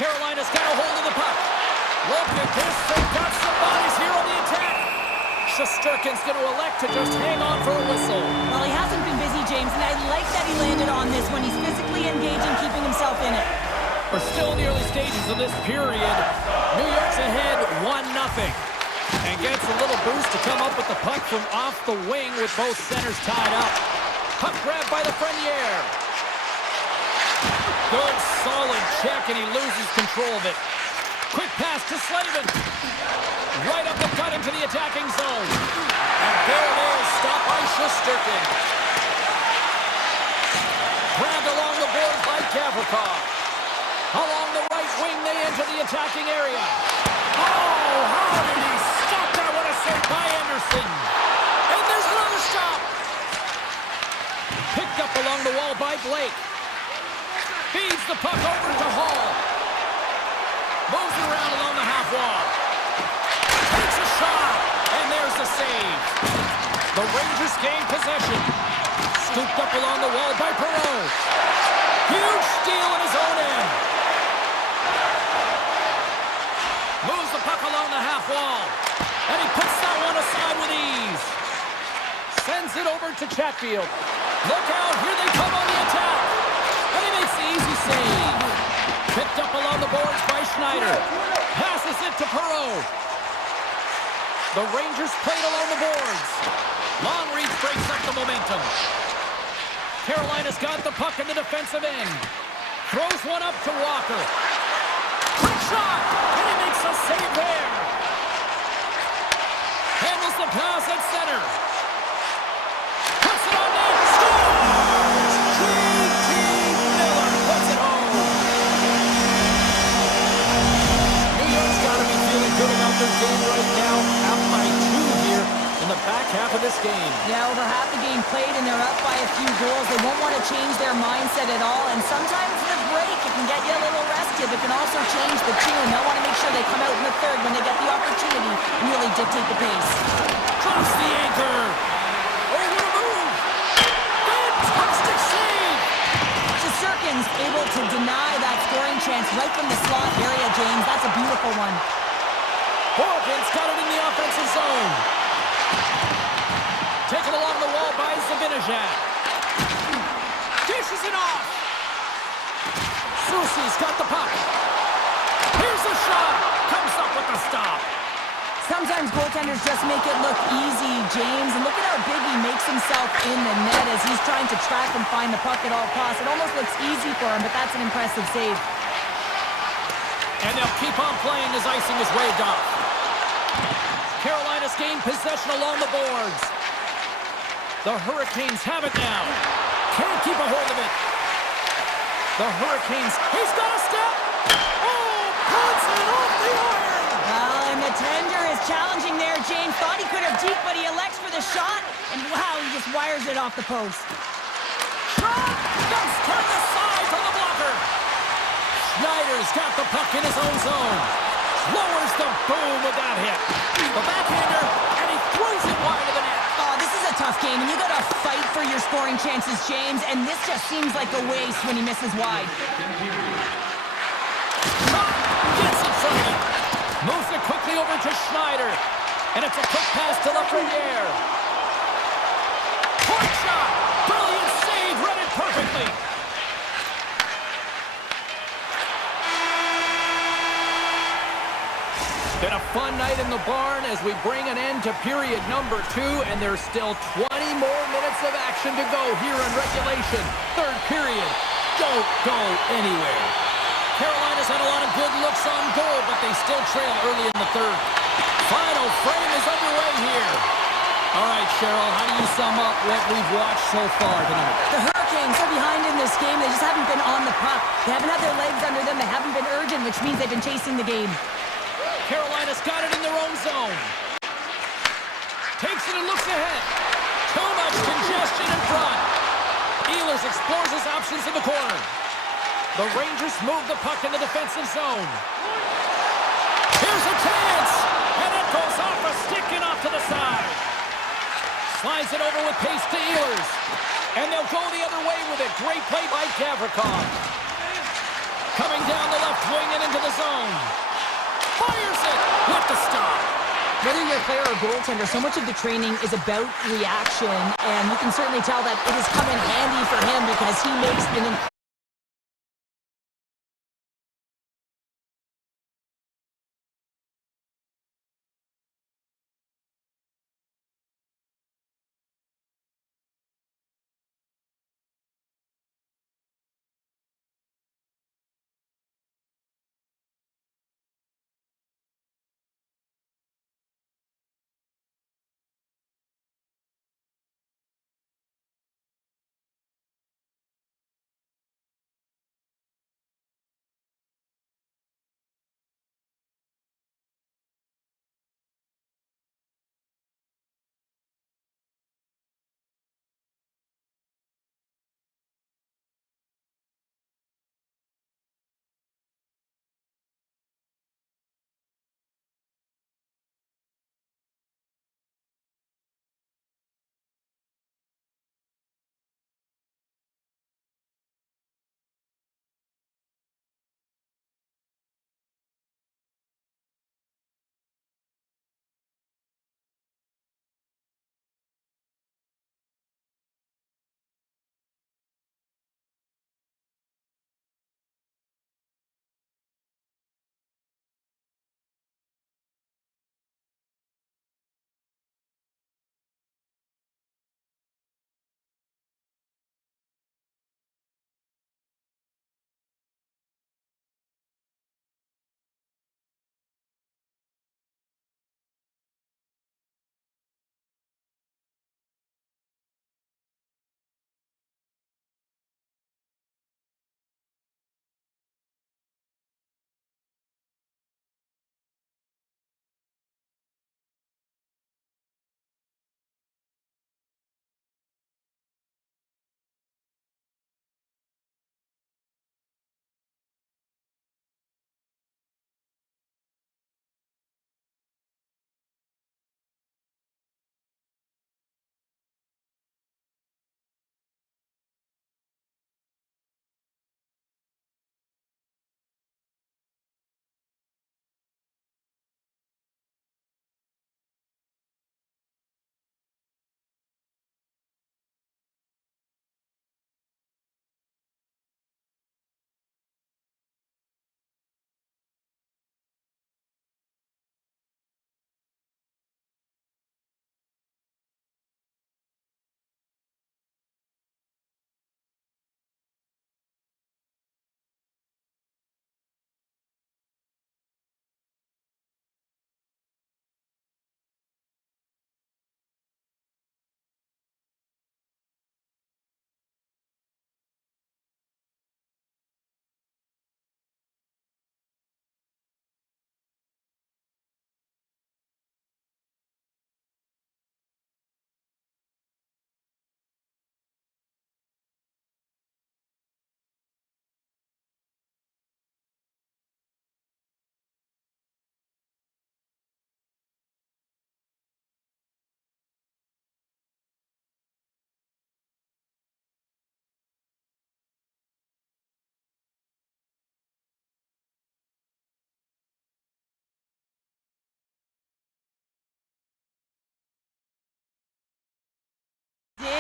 Carolina's got a hold of the puck. Look at this. They've got some bodies here on the attack. Shesterkin's going to elect to just hang on for a whistle. Well, he hasn't been busy, James, and I like that he landed on this one. He's physically engaging, keeping himself in it. We're still in the early stages of this period. New York's ahead 1-0. And gets a little boost to come up with the puck from off the wing with both centers tied up. Puck grabbed by the Frenier. Good, solid check, and he loses control of it. Quick pass to Slavin. Right up the gut into the attacking zone. And there it is, stopped by Shesterkin. Grabbed along the boards by Gavrikov. Along the right wing, they enter the attacking area. Oh, how did he stop that? What a save by Anderson. And there's another stop. Picked up along the wall by Blake. Feeds the puck over to Hall. Moves it around along the half wall. Takes a shot, and there's the save. The Rangers gain possession. Scooped up along the wall by Perreault. Huge steal in his own end. Moves the puck along the half wall. And he puts that one aside with ease. Sends it over to Chatfield. Look out, here they come on the attack. And he makes the easy save. Picked up along the boards by Schneider. Passes it to Perreault. The Rangers played along the boards. Longreach breaks up the momentum. Carolina's got the puck in the defensive end. Throws one up to Walker. Quick shot! And he makes a save there. Handles the pass at center. Puts it on net. Scores! J.T. Miller puts it home. New York's got to be feeling good about their game right now. Out by 2 here in the back half of this game. Yeah, over half the game played, and they're up by a few goals. They won't want to change their mindset at all, and sometimes the break, it can get you a little rested. It can also change the tune. They'll want to make sure they come out in the third when they get the opportunity and really dictate the pace. Drops the anchor. Oh, what a move! Fantastic save! Shesterkin's able to deny that scoring chance right from the slot area, James. That's a beautiful one. Horgan's got it in the offensive zone. Taken along the wall by Zabinajad. Dishes it off. Soucy's got the puck. Here's a shot. Comes up with the stop. Sometimes goaltenders just make it look easy, James. And look at how big he makes himself in the net as he's trying to track and find the puck at all costs. It almost looks easy for him, but that's an impressive save. And they'll keep on playing as icing is waved off. Carolina's gained possession along the boards. The Hurricanes have it now. Can't keep a hold of it. The Hurricanes, he's got a step. Oh, puts it off the iron. Well, and the tender is challenging there, James. Thought he could have deked, but he elects for the shot. And wow, he just wires it off the post. Shot! Does turn the side from the blocker. Schneider's got the puck in his own zone. Lowers the boom with that hit. The backhander, and he throws it wide of the net. Oh, this is a tough game, and you got to fight for your scoring chances, James. And this just seems like a waste when he misses wide. Shot! Gets it from him. Moves it quickly over to Schneider. And it's a quick pass to Lafreniere. Point shot! Brilliant save, read it perfectly. Been a fun night in the barn as we bring an end to period number 2, and there's still 20 more minutes of action to go here in regulation. Third period. Don't go anywhere. Carolina's had a lot of good looks on goal, but they still trail early in the third. Final frame is underway here. All right, Cheryl, how do you sum up what we've watched so far tonight? The Hurricanes are behind in this game. They just haven't been on the puck. They haven't had their legs under them. They haven't been urgent, which means they've been chasing the game. Carolina's got it in their own zone. Takes it and looks ahead. Too much congestion in front. Ehlers explores his options in the corner. The Rangers move the puck in the defensive zone. Here's a chance! And it goes off a stick and off to the side. Slides it over with pace to Ehlers. And they'll go the other way with it. Great play by Gavrikov. Coming down the left wing and into the zone. Fires it with the stop. Whether you're a player or goaltender, so much of the training is about reaction, and you can certainly tell that it has come in handy for him because he makes an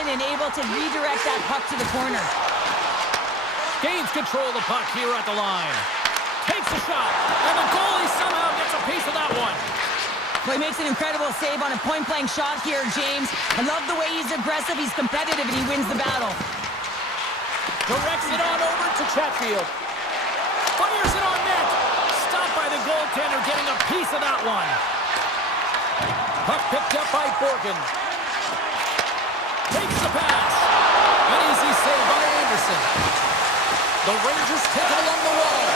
and able to redirect that puck to the corner. Gains control of the puck here at the line. Takes a shot, and the goalie somehow gets a piece of that one. Well, he makes an incredible save on a point-blank shot here, James. I love the way he's aggressive, he's competitive, and he wins the battle. Directs it on over to Chatfield. Fires it on net. Stopped by the goaltender, getting a piece of that one. Puck picked up by Borgen. Takes the pass. An easy save by Anderson. The Rangers take it along the wall.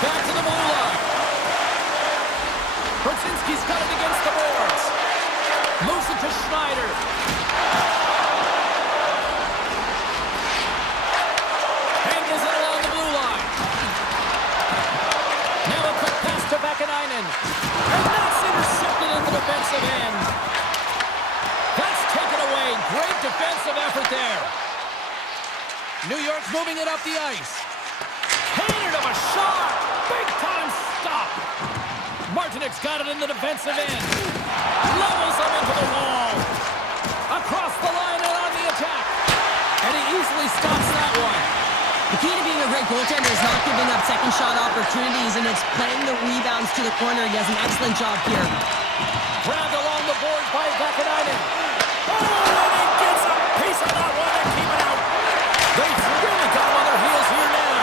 Back to the blue line. Brzezinski defensive end. That's taken away. Great defensive effort there. New York's moving it up the ice. Handed him a shot. Big time stop. Martinik's got it in the defensive end. Levels him into the wall. Across the line and on the attack. And he easily stops that one. The key to being a great goaltender is not giving up second shot opportunities, and it's playing the rebounds to the corner. He has an excellent job here. Grabbed along the boards by Vakanainen. Oh, and he gets a piece of that one and keep it out. They've really got him on their heels here now.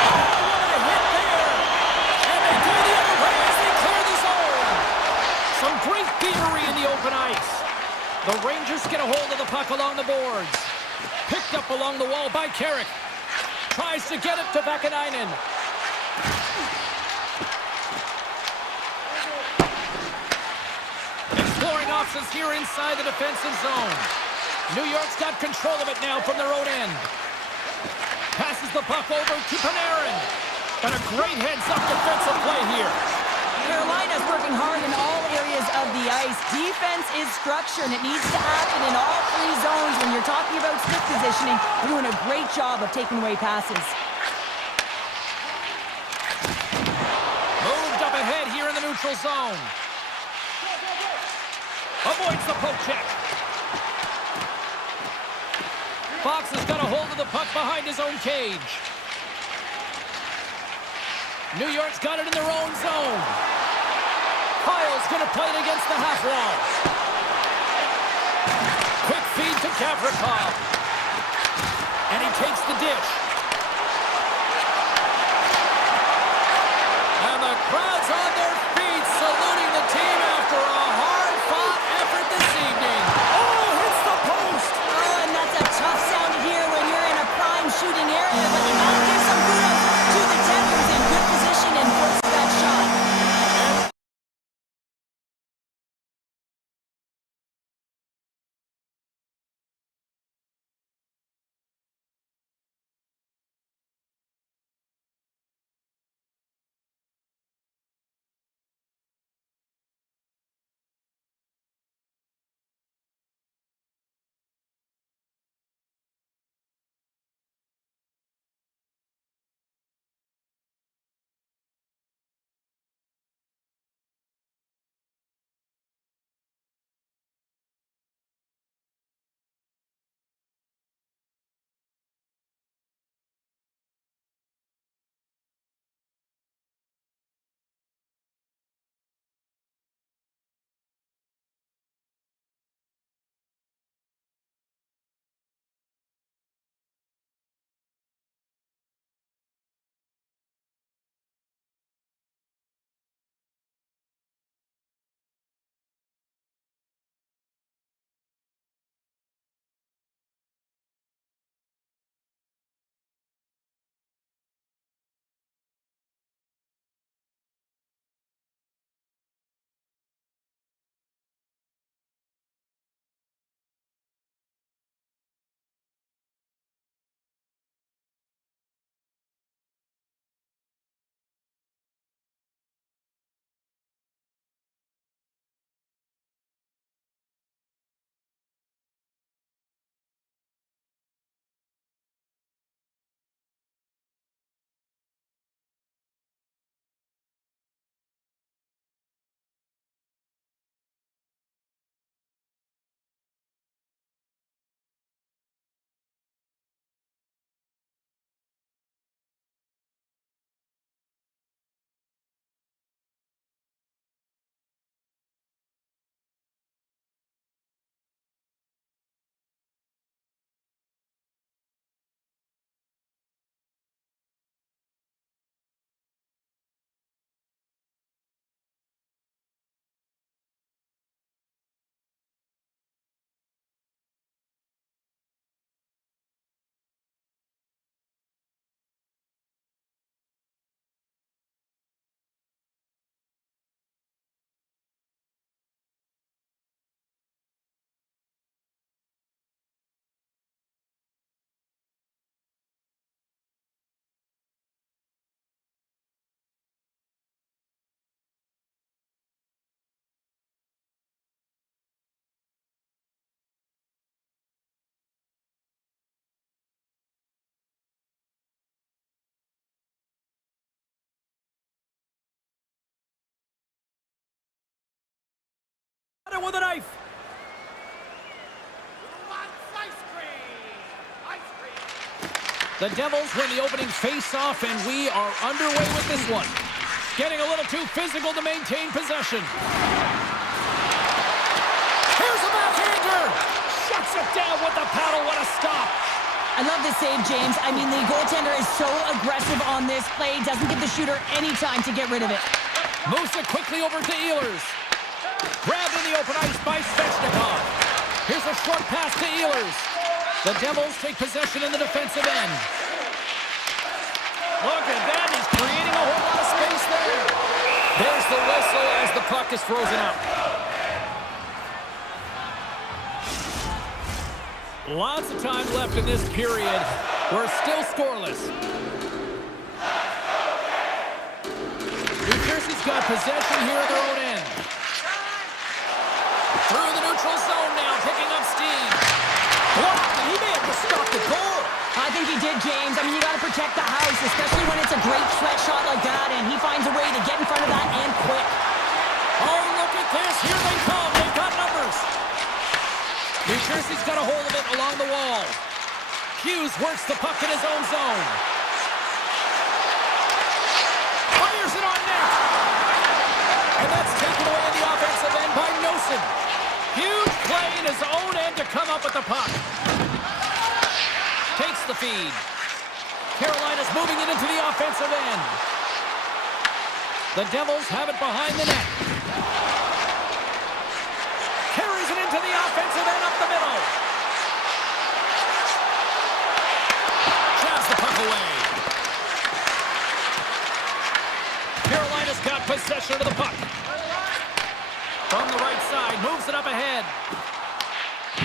Oh, what a hit there. And they go the other way as they clear the zone. Some great thievery in the open ice. The Rangers get a hold of the puck along the boards. Picked up along the wall by Carrick. Tries to get it to Vakanainen. Exploring options here inside the defensive zone. New York's got control of it now from their own end. Passes the puck over to Panarin. And a great heads-up defensive play here. Carolina's working hard in all areas of the ice. Defense is structure, and it needs to happen in all three zones. When you're talking about stick positioning, they're doing a great job of taking away passes. Moved up ahead here in the neutral zone. Avoids the poke check. Fox has got a hold of the puck behind his own cage. New York's got it in their own zone. Kyle's going to play it against the half wall. Quick feed to Gavrikov. And he takes the dish. And the crowd's on their feet saluting the team after a hard-fought effort this evening. Oh, hits the post! Oh, and that's a tough sound to hear when you're in a prime shooting area, but you gotta give some kudos to the Devils in good position and force that shot. it with a knife. The Devils win the opening face-off, and we are underway with this one. Getting a little too physical to maintain possession. Here's a backhander! Shuts it down with the paddle. What a stop! I love this save, James. I mean, the goaltender is so aggressive on this play. Doesn't give the shooter any time to get rid of it. Moves it quickly over to Ehlers. Grabbed in the open ice by Svechnikov. Here's a short pass to Ehlers. The Devils take possession in the defensive end. Look at that. He's creating a whole lot of space there. There's the whistle as the puck is frozen up. Lots of time left in this period. We're still scoreless. New Jersey's got possession here at their own end. Through the neutral zone now, picking up steam. Blocked, and he may have to stop the goal. I think he did, James. I mean, you got to protect the house, especially when it's a great threat shot like that, and he finds a way to get in front of that and quick. Oh, look at this. Here they come. They've got numbers. New Jersey's got a hold of it along the wall. Hughes works the puck in his own zone. Fires it on net. And that's taken away in the offensive end by Nosen. Huge play in his own end to come up with the puck. Takes the feed. Carolina's moving it into the offensive end. The Devils have it behind the net. Carries it into the offensive end up the middle. Jabs the puck away. Carolina's got possession of the puck. From the right side, moves it up ahead.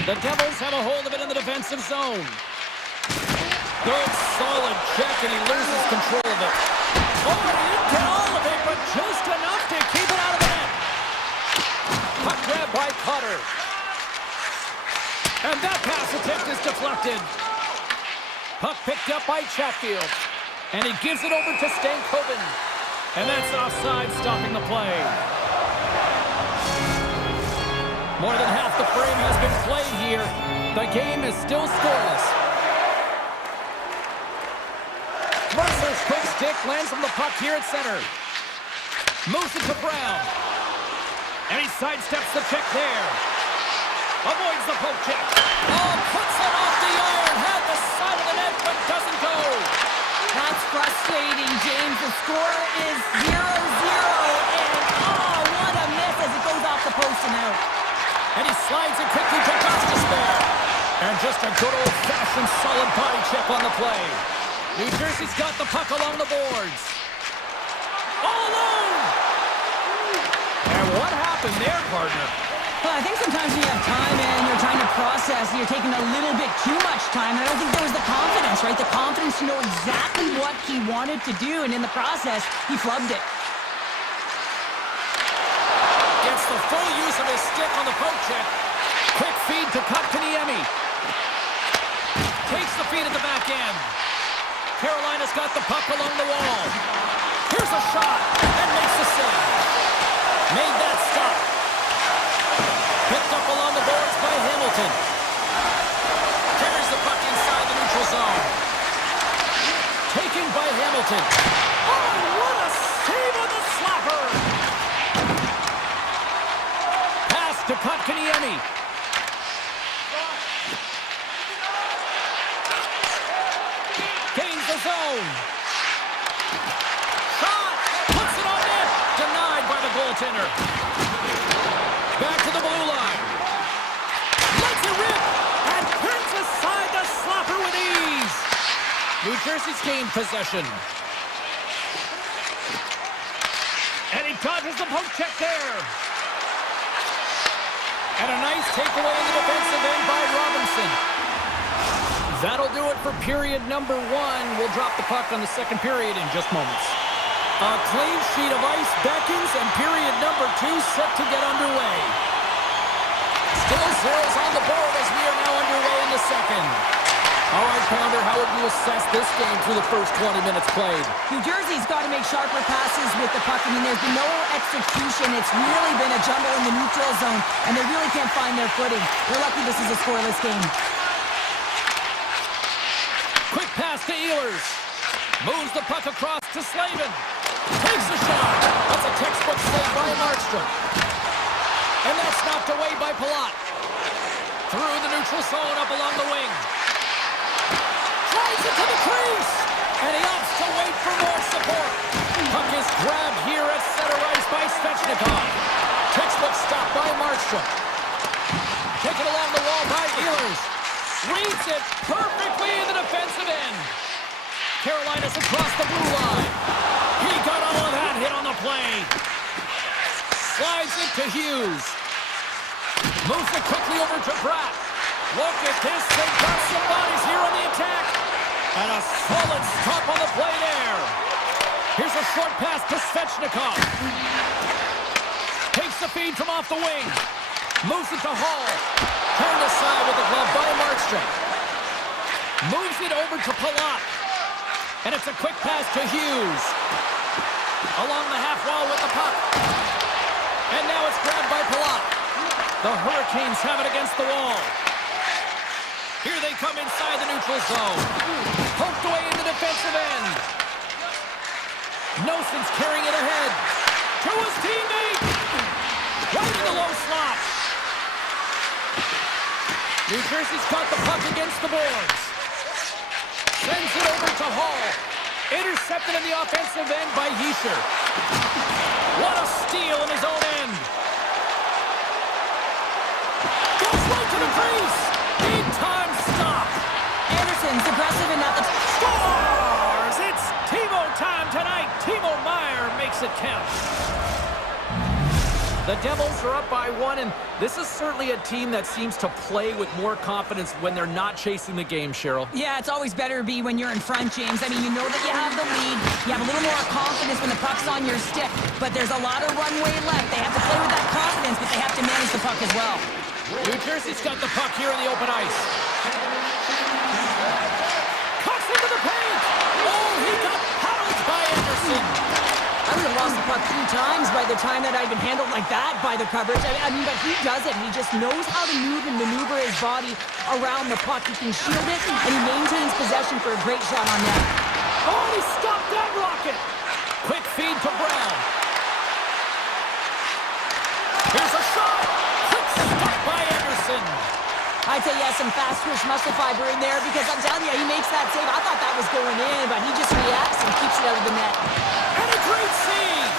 The Devils have a hold of it in the defensive zone. Good, solid check, and he loses control of it. Oh, he didn't get all of it, but just enough to keep it out of the net. Puck grab by Cutter. And that pass attempt is deflected. Puck picked up by Chatfield. And he gives it over to Stankoven. And that's offside, stopping the play. More than half the frame has been played here. The game is still scoreless. Mercer's quick stick lands on the puck here at center. Moves it to Brown. And he sidesteps the check there. Avoids the poke check. Oh, puts it off the iron. Had the side of the net, but doesn't go. That's frustrating, James. The score is 0-0. And, oh, what a miss as it goes off the post and out. And he slides it quickly to Gostisbehere. And just a good old-fashioned solid body check on the play. New Jersey's got the puck along the boards. All alone! And what happened there, partner? Well, I think sometimes when you have time and you're trying to process, you're taking a little bit too much time. I don't think there was the confidence, right? The confidence to know exactly what he wanted to do, and in the process, he flubbed it. Gets the full use of his stick on the poke check. Quick feed to Kotkaniemi. Takes the feed at the back end. Carolina's got the puck along the wall. Here's a shot, and makes the save. Made that stop. Picked up along the boards by Hamilton. Carries the puck inside the neutral zone. Taken by Hamilton. Oh, what a save on the slapper! Pass to Kotkaniemi. Gains the zone. Shot! Puts it on net. Denied by the goaltender. Back to the blue line. Lets it rip. And turns aside the slapper with ease. New Jersey's gained possession. And he dodges the poke check there. And a nice takeaway in the defensive end by Robinson. That'll do it for period number 1. We'll drop the puck on the second period in just moments. A clean sheet of ice beckons, and period number 2 set to get underway. Still zeros on the board as we are now underway in the second. All right, Pounder, how would you assess this game through the first 20 minutes played? New Jersey's got to make sharper passes with the puck. I mean, there's been no execution. It's really been a jumble in the neutral zone, and they really can't find their footing. They're lucky this is a scoreless game. Quick pass to Ehlers. Moves the puck across to Slavin. Takes a shot. That's a textbook save by Markstrom. And that's knocked away by Palat. Through the neutral zone up along the wing. Drives it to the crease. And he opts to wait for more support. Puck is grabbed here at center ice by Svechnikov. Textbook stop by Markstrom. Taken along the wall by Ehlers. Reads it perfectly in the defensive end. Carolina's across the blue line. He got all of that hit on the play. Slides it to Hughes. Moves it quickly over to Pratt. Look at this. They've got some bodies here on the attack. And a solid stop on the play there. Here's a short pass to Svechnikov. Takes the feed from off the wing. Moves it to Hall. Turned aside with the glove by Markstrom. Moves it over to Palat. And it's a quick pass to Hughes. Along the half wall with the puck. And now it's grabbed by Palat. The Hurricanes have it against the wall. Here they come inside the neutral zone. Poked away in the defensive end. Noson's carrying it ahead. To his teammate. Right in the low slot. New Jersey's got the puck against the boards. Sends it over to Hall. Intercepted in the offensive end by Hischier. What a steal in his own end. Goes right to the crease. Big time stop. Anderson's aggressive enough. Scores! It's Timo time tonight. Timo Meier makes it count. The Devils are up by 1, and this is certainly a team that seems to play with more confidence when they're not chasing the game, Cheryl. Yeah, it's always better to be when you're in front, James. I mean, you know that you have the lead. You have a little more confidence when the puck's on your stick, but there's a lot of runway left. They have to play with that confidence, but they have to manage the puck as well. New Jersey's got the puck here in the open ice. Cuts into the paint. Oh, he got pounded by Anderson. I would have lost the puck 3 times by the time that I'd been handled like that by the coverage. I mean, but he does it. He just knows how to move and maneuver his body around the puck. He can shield it, and he maintains possession for a great shot on net. Oh, he stopped that rocket. Quick feed to Brown. Here's a shot. Quick stop by Anderson. I'd say he has some fast twitch muscle fiber in there because I'm telling you, he makes that save. I thought that was going in, but he just reacts and keeps it out of the net. And a great save.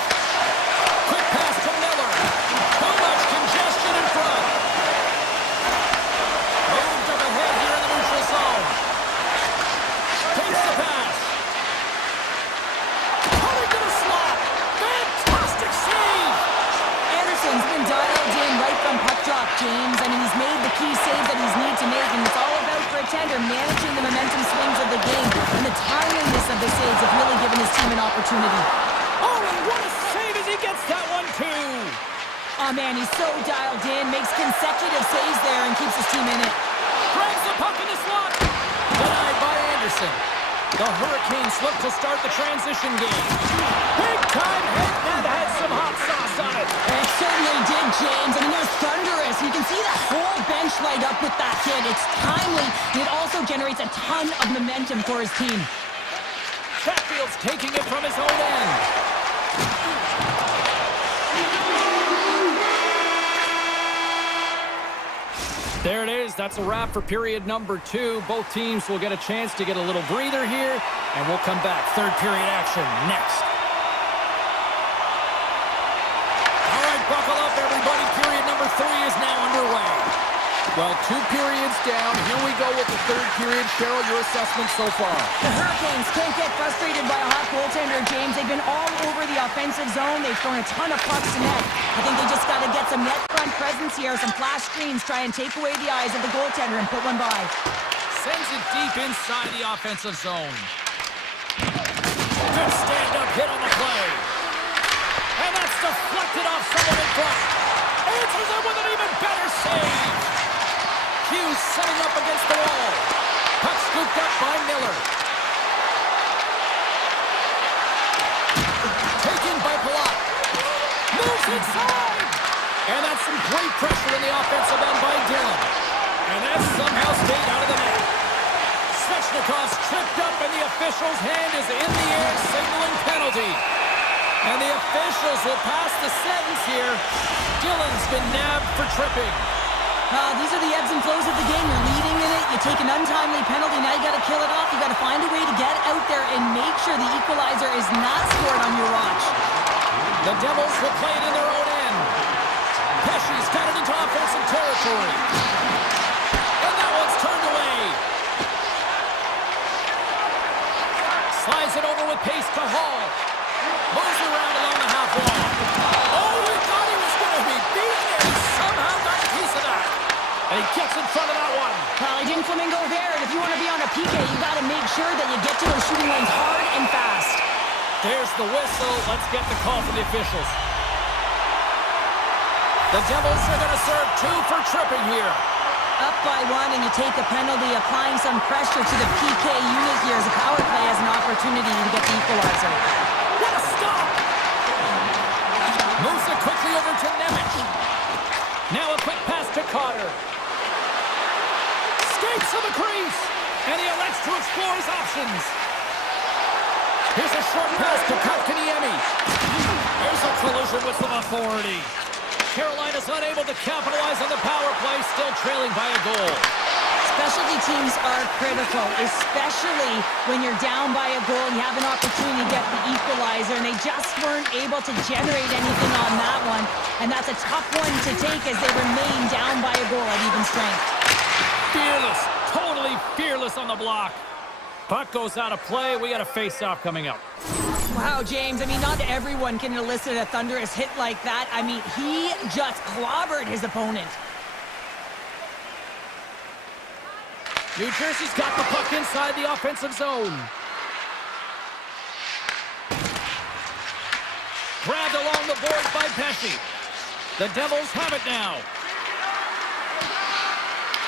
Quick pass to Miller. Too much congestion in front. Moved up ahead here in the neutral zone. Takes the pass. Cutting to the slot. Fantastic save. Anderson's been dialed in right from puck drop, James. I mean, he's made the key save that he's needed to make, and it's all about for a tender managing the momentum swings of the game, and the timeliness of the saves have really given his team an opportunity. Oh, and what a save as he gets that one, too. Oh, man, he's so dialed in, makes consecutive saves there, and keeps his team in it. Grabs the puck in the slot. Denied by Anderson. The Hurricanes look to start the transition game. Big time hit that had some hot sauce on it. It certainly did, James. I mean, it was thunderous. You can see that whole bench light up with that hit. It's timely, and it also generates a ton of momentum for his team. Chatfield's taking it from his own end. There it is. That's a wrap for period number 2. Both teams will get a chance to get a little breather here, and we'll come back. Third period action next. All right, buckle up, everybody. Period number 3 is now underway. Well, 2 periods down. Here we go with the third period. Cheryl, your assessment so far. The Hurricanes can't get frustrated by a hot goaltender, James. They've been all over the offensive zone. They've thrown a ton of pucks to net. I think they just got to get some net front presence here, some flash screens, try and take away the eyes of the goaltender and put one by. Sends it deep inside the offensive zone. Good stand-up hit on the play. And that's deflected off someone in front. Answers it with an even better save. Hughes setting up against the wall. Puck scooped up by Miller. Taken by Palat. Moves inside. And that's some great pressure in the offensive end by Dillon. And that somehow stayed out of the net. Svechnikov's tripped up and the official's hand is in the air signaling penalty. And the officials will pass the sentence here. Dillon's been nabbed for tripping. These are the ebbs and flows of the game. You're leading in it. You take an untimely penalty. Now you got to kill it off. You got to find a way to get out there and make sure the equalizer is not scored on your watch. The Devils will play it in their own end. Pesci's got it into offensive territory. And that one's turned away. Slides it over with pace to Hall. Moves around along the half wall. Oh, we thought he was going to be beaten, and he somehow got a piece of that. And he gets in front of that one. Well, he didn't flamingo there, and if you want to be on a PK, you got to make sure that you get to those shooting lanes hard and fast. There's the whistle. Let's get the call from the officials. The Devils are going to serve 2 for tripping here. Up by 1, and you take a penalty, applying some pressure to the PK unit here as the power play has an opportunity to get the equalizer. What a stop! Moves it quickly over to Nemec. Now a quick pass to Carter. Skates to the crease, and he elects to explore his options. Here's a short pass to Kotkaniemi. There's a collision with some authority. Carolina's unable to capitalize on the power play, still trailing by a goal. Specialty teams are critical, especially when you're down by a goal and you have an opportunity to get the equalizer, and they just weren't able to generate anything on that one. And that's a tough one to take as they remain down by a goal at even strength. Fearless, totally fearless on the block. Puck goes out of play. We got a face-off coming up. Wow, James, I mean, not everyone can elicit a thunderous hit like that. I mean, he just clobbered his opponent. New Jersey's got the puck inside the offensive zone. Grabbed along the boards by Pesci. The Devils have it now.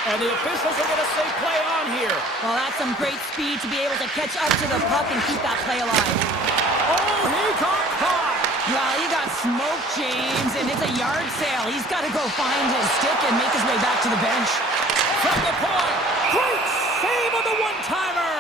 And the officials are going to say play on here. Well, that's some great speed to be able to catch up to the puck and keep that play alive. Oh, he got caught. Well, you got smoked, James, and it's a yard sale. He's got to go find his stick and make his way back to the bench. From the point. Great save on the one-timer.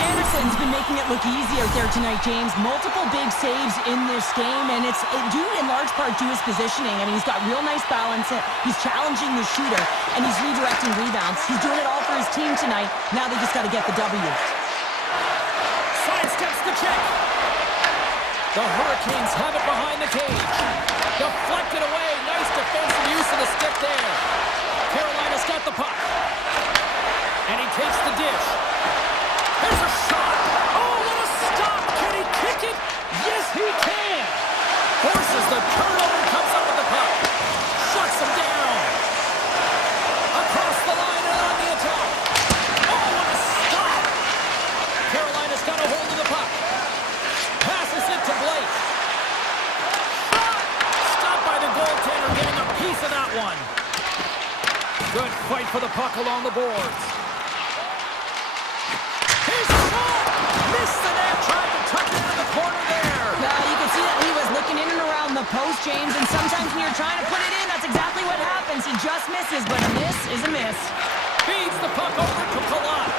Anderson's been making it look easy out there tonight, James. Multiple big saves in this game, and it's due in large part to his positioning. I mean, he's got real nice balance. He's challenging the shooter, and he's redirecting rebounds. He's doing it all for his team tonight. Now they just got to get the W. Sidesteps the check. The Hurricanes have it behind the cage. Deflected away. Nice defensive use of the stick there. Carolina's got the puck. And he takes the dish. There's a shot. Oh, what a stop. Can he kick it? Yes, he can. Forces the turnover, comes up with the puck. Shuts him down. Across the line and on the attack. Oh, what a stop. Carolina's got a hold of the puck. Passes it to Blake. Shot. Stopped by the goaltender, getting a piece of that one. Good fight for the puck along the boards. Here's a shot! Missed the net, tried to tuck it into the corner there. You can see that he was looking in and around the post, James, and sometimes when you're trying to put it in, that's exactly what happens. He just misses, but a miss is a miss. Feeds the puck over to Palat.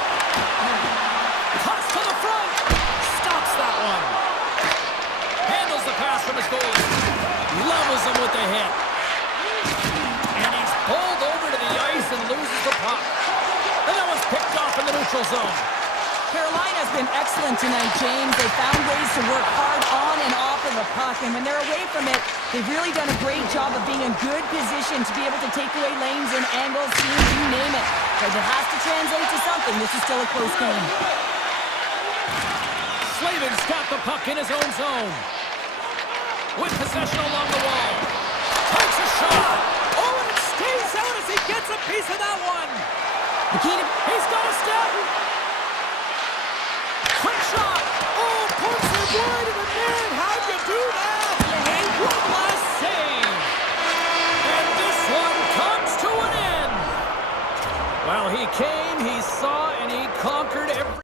Toss to the front. Stops that one. Handles the pass from his goalie. Levels him with the hit. And he's pulled over to the ice and loses the puck. And that one's picked off in the neutral zone. Carolina's been excellent tonight, James. They found ways to work hard on and off of the puck, and when they're away from it, they've really done a great job of being in good position to be able to take away lanes and angles, seams, you name it. But it has to translate to something. This is still a close game. Slavin's got the puck in his own zone. With possession along the wall. Takes a shot. Oh, and it stays out as he gets a piece of that one. The key to... He's got a step. Quick shot. Oh, puts it wide of the man. How'd you do that? One last save. And this one comes to an end. Well, he came, he saw, and he conquered every...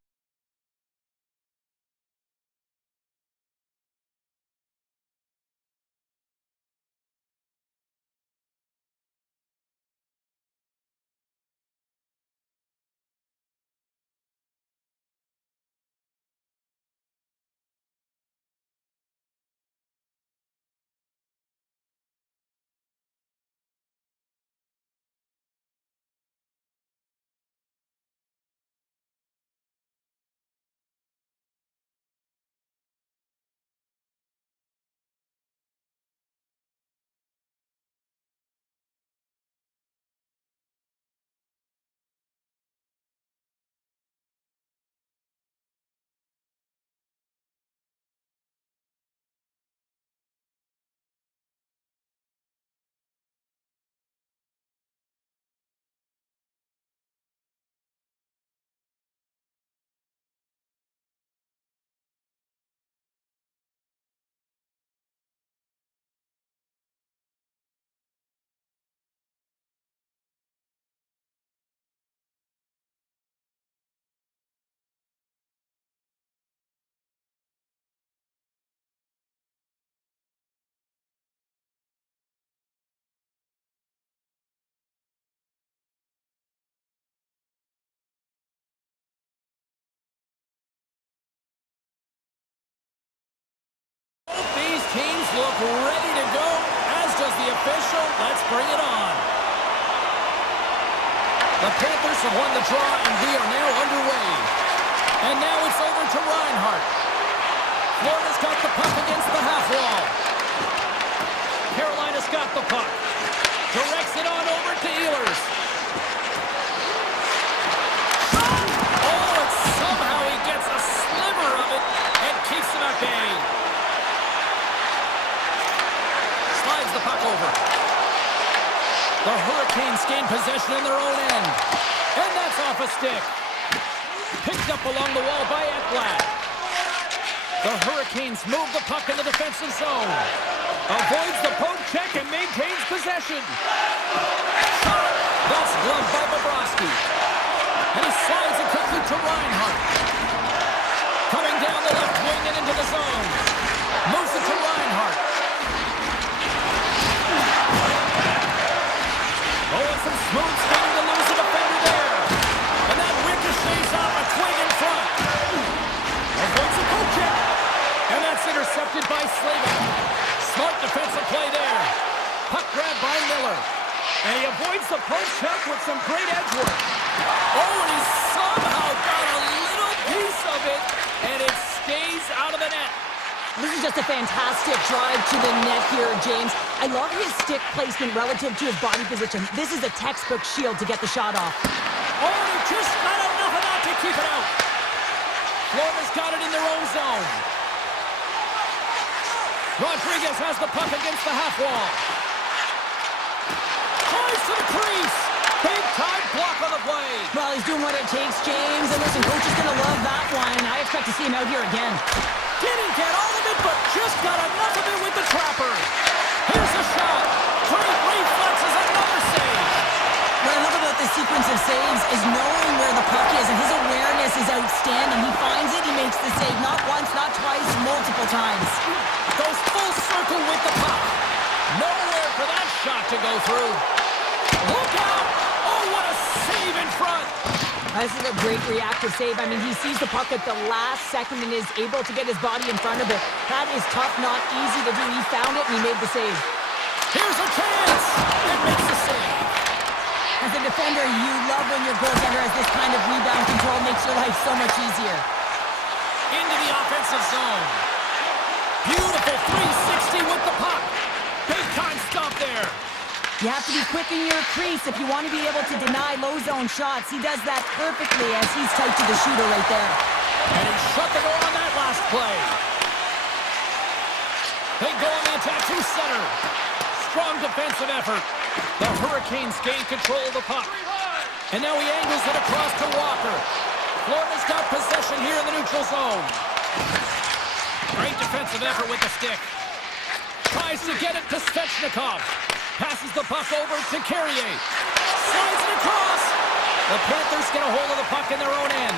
These teams look ready to go, as does the official. Let's bring it on. The Panthers have won the draw, and we are now underway. And now it's over to Reinhardt. Florida's got the puck against the half wall. Carolina's got the puck. Directs it on over to Ehlers. Oh, and somehow he gets a sliver of it and keeps him at bay. Slides the puck over. The Hurricanes gain possession in their own end. And that's off a stick. Picked up along the wall by Ekblad. The Hurricanes move the puck in the defensive zone. Avoids the poke check and maintains possession. That's gloved by Bobrovsky. And he slides it quickly to Reinhardt. Coming down the left wing and into the zone. Moves it to Reinhardt. Oh, and some smooth skating to lose the defender there. And that ricochets off a twig in front. Avoids the poke check. And that's intercepted by Slavin. Smart defensive play there. Puck grab by Miller. And he avoids the poke check with some great edge work. Oh, and he somehow got a little piece of it. And it stays out of the net. This is just a fantastic drive to the net here, James. I love his stick placement relative to his body position. This is a textbook shield to get the shot off. Oh, he just got enough of that to keep it out. Florida's got it in their own zone. Rodriguez has the puck against the half wall. Tries to the crease. Big time block on the play. Well, he's doing what it takes, James. And listen, coach is going to love that one. I expect to see him out here again. Didn't get all of it, but just got enough of it with the trapper. Here's a shot. Great reflexes, another save. What I love about this sequence of saves is knowing where the puck is, and his awareness is outstanding. He finds it, he makes the save not once, not twice, multiple times. Goes full circle with the puck. Nowhere for that shot to go through. Look out! Oh, what a save in front! This is a great reactive save. I mean, he sees the puck at the last second and is able to get his body in front of it. That is tough, not easy to do. He found it and he made the save. Here's a chance! And makes the save. As a defender, you love when your goaltender has this kind of rebound control. Makes your life so much easier. Into the offensive zone. Beautiful 360 with the puck. Big time stop there. You have to be quick in your crease if you want to be able to deny low zone shots. He does that perfectly as he's tight to the shooter right there. And he shut the door on that last play. They go on the attack through center. Strong defensive effort. The Hurricanes gain control of the puck. And now he angles it across to Walker. Florida's got possession here in the neutral zone. Great defensive effort with the stick. Tries to get it to Svechnikov. Passes the puck over to Carrier. Slides it across. The Panthers get a hold of the puck in their own end.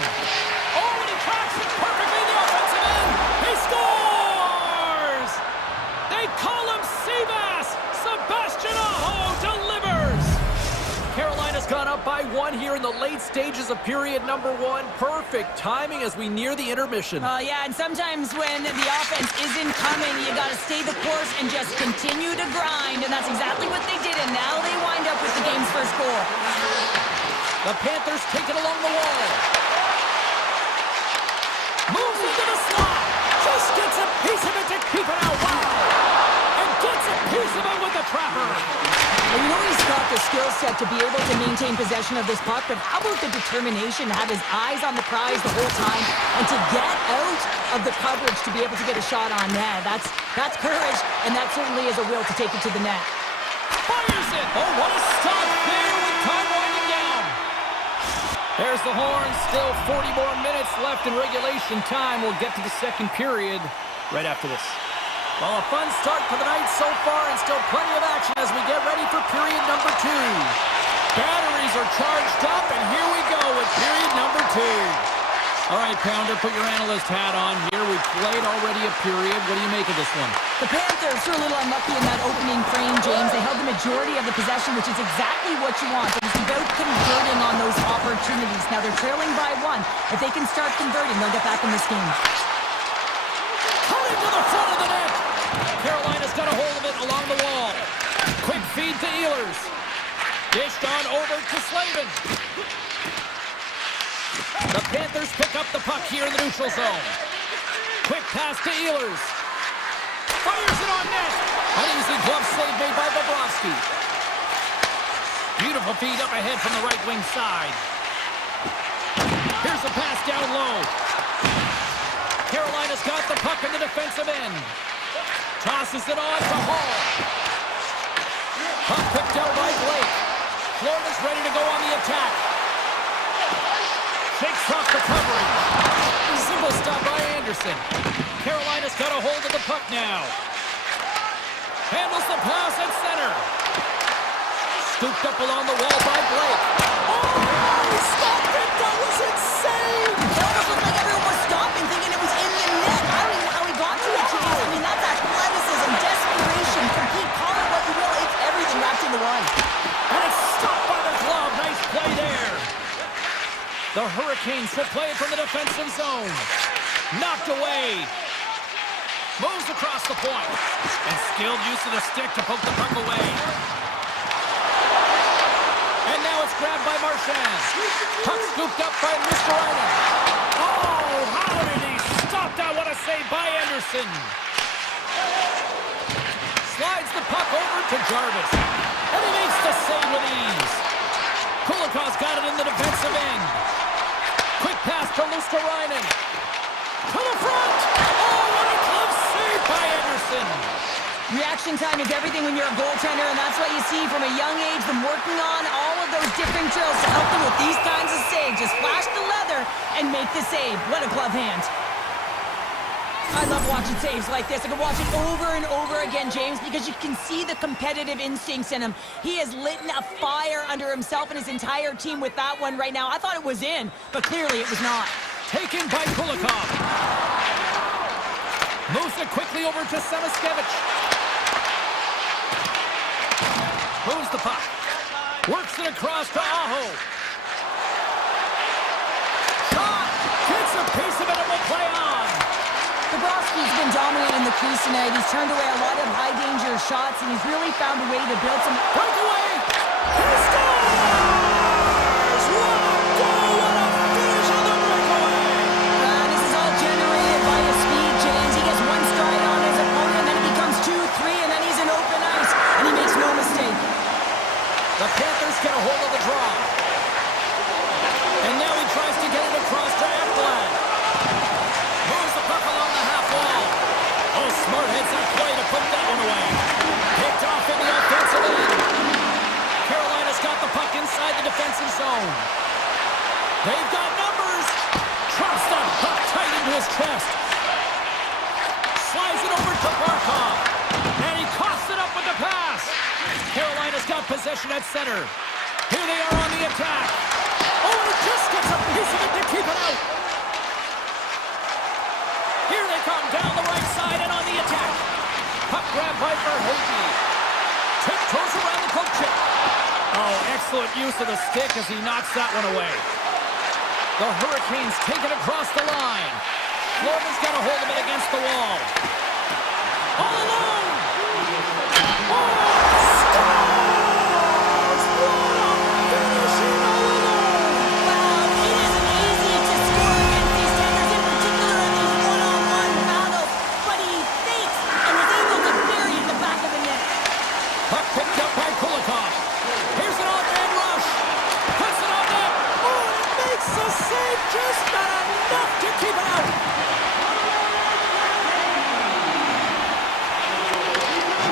Oh, and he tracks it perfectly in the offensive end. He scores! They call him Seabass. Sebastian Aho delivers. Carolina's gone up by 1 here in the late stages of period number 1. Perfect timing as we near the intermission. Yeah, and sometimes when the offense isn't coming, you got to stay the course and just continue to grind, and that's exactly what they did, and now they wind up with the game's first goal. The Panthers take it along the wall. Moves into the slot. Just gets a piece of it to keep it out. Wow. And gets a piece of it with the trapper. Well, you know he's got the skill set to be able to maintain possession of this puck, but how about the determination to have his eyes on the prize the whole time and to get out of the coverage to be able to get a shot on net? That's courage, and that certainly is a will to take it to the net. Fires it. Oh, what a stop there with time winding down. There's the horn. Still 40 more minutes left in regulation time. We'll get to the second period right after this. Well, a fun start to the night so far, and still plenty of action as we get ready for period number 2. Batteries are charged up, and here we go with period number 2. All right, Pounder, put your analyst hat on here. We've played already a period. What do you make of this one? The Panthers were a little unlucky in that opening frame, James. They held the majority of the possession, which is exactly what you want. But it's about converting on those opportunities. Now they're trailing by 1. If they can start converting, they'll get back in this game. Cutting to the front of the net. Carolina's got a hold of it along the wall. Quick feed to Ehlers. Dished on over to Slavin. The Panthers pick up the puck here in the neutral zone. Quick pass to Ehlers. Fires it on net. An easy glove save made by Bobrovsky. Beautiful feed up ahead from the right wing side. Here's a pass down low. Carolina's got the puck in the defensive end. Tosses it on to Hall. Puck picked out by Blake. Florida's ready to go on the attack. Shakes off the covering. Single stop by Anderson. Carolina's got a hold of the puck now. Handles the pass at center. Scooped up along the wall by Blake. Oh, he stopped it. That was insane. It almost looked like everyone was stopping, thinking it was in the net. I don't even know how he got to it, James. I mean, that's athleticism, desperation, complete, call it what you will. It's everything wrapped into one. And it's stopped by the glove. Nice play there. The Hurricanes will play it from the defensive zone. Knocked away. Moves across the point. And skilled use of the stick to poke the puck away. And now it's grabbed by Marchand. Puck scooped up by Mr. Arnold. Oh, how did he stop that? What a save by Anderson. Slides the puck over to Jarvis. And he makes the save with ease. Kulikov's got it in the defensive end. Quick pass to Luosterainen. To the front. Oh, what a glove save by Anderson. Reaction time is everything when you're a goaltender, and that's what you see from a young age, them working on all of those different drills to help them with these kinds of saves. Just flash the leather and make the save. What a glove hand. I love watching saves like this. I can watch it over and over again, James, because you can see the competitive instincts in him. He has lit a fire under himself and his entire team with that one right now. I thought it was in, but clearly it was not. Taken by Kulikov. Moves it quickly over to Samaskevich. Moves the puck. Works it across to Aho. Shot. Gets a piece of it and will play on. Bobrovsky's been dominant in the crease tonight. He's turned away a lot of high-danger shots, and he's really found a way to build some... Breakaway! He scores! What a goal! What a finish on the breakaway! This is all generated by his speed, James. He gets one stride on his opponent, then it becomes 2, 3, and then he's in open ice, and he makes no mistake. The Panthers get a hold of the draw. And now he tries to get it across to Ekblad. Moves the puck along the half wall. Oh, smart heads that play to put that one away. Picked off in the offensive end. Carolina's got the puck inside the defensive zone. They've got numbers. Drops that puck tight into his chest. Slides it over to Barkov. And he coughs it up with the pass. Carolina's got possession at center. Here they are on the attack. Oh, and he just gets a piece of it to keep it out. Here they come down the right side and on the attack. Puck grab by Verhoeven. Tiptoes around the poke check. Oh, excellent use of the stick as he knocks that one away. The Hurricanes take it across the line. Florida's got a hold of it against the wall. All alone! Oh, scores! What a finishing all alone! Wow, it isn't easy to score against these tenders, in particular in these one-on-one battles. But he fakes and is able to bury it in the back of the net. Puck picked up by Kulikov. Here's an on-man rush. Puts it on net. Oh, and it makes the save, just not enough to keep it out.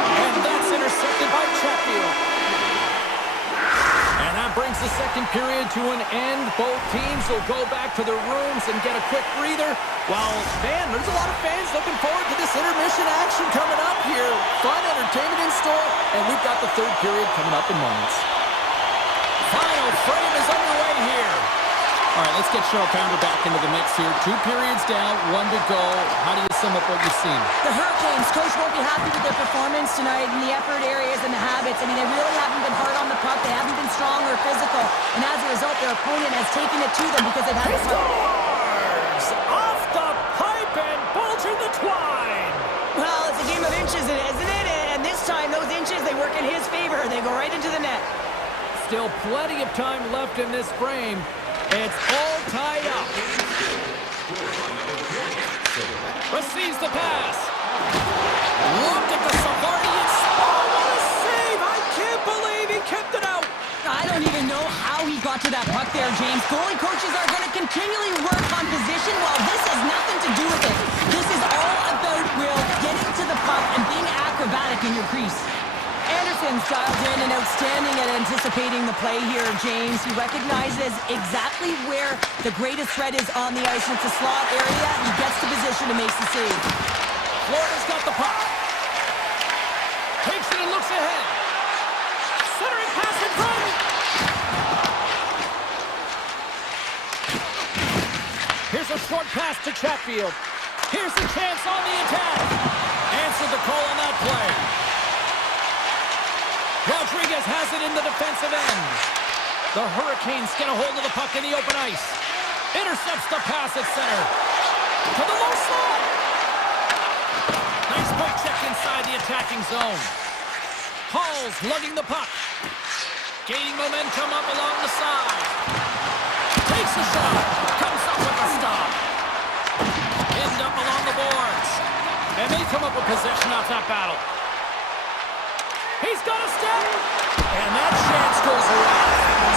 And that's intercepted by Chatfield. And that brings the second period to an end. Both teams will go back to their rooms and get a quick breather. While, man, there's a lot of fans looking forward to this intermission action coming up here. Fun entertainment in store, and we've got the third period coming up in moments. Final frame is underway here. All right, let's get Cheryl Pounder back into the mix here. 2 periods down, 1 to go. How do you sum up what you've seen? The Hurricanes, coach won't be happy with their performance tonight in the effort areas and the habits. I mean, they really haven't been hard on the puck. They haven't been strong or physical. And as a result, their opponent has taken it to them because they've had the puck. Scores! Off the pipe and bulging the twine. Well, it's a game of inches, isn't it? And this time, those inches, they work in his favor. They go right into the net. Still plenty of time left in this frame. It's all tied up. Receives the pass. Looked at the Savardian. Oh, what a save! I can't believe he kept it out. I don't even know how he got to that puck there, James. Goalie coaches are going to continually work on position while this has nothing to do with it. This is all about Will getting to the puck and being acrobatic in your crease. Anderson's dialed in and outstanding at anticipating the play here, James. He recognizes exactly where the greatest threat is on the ice. It's a slot area. He gets to position and makes the save. Florida's got the puck. Takes it and looks ahead. Centering pass in front. Here's a short pass to Chatfield. Here's the chance on the attack. Answered the call on that play. Rodriguez has it in the defensive end. The Hurricanes get a hold of the puck in the open ice. Intercepts the pass at center. To the low slot. Nice poke check inside the attacking zone. Hall's lugging the puck. Gaining momentum up along the side. Takes a shot. Comes up with a stop. Pinned up along the boards. And they come up with possession off that battle. He's got a step, and that chance goes away.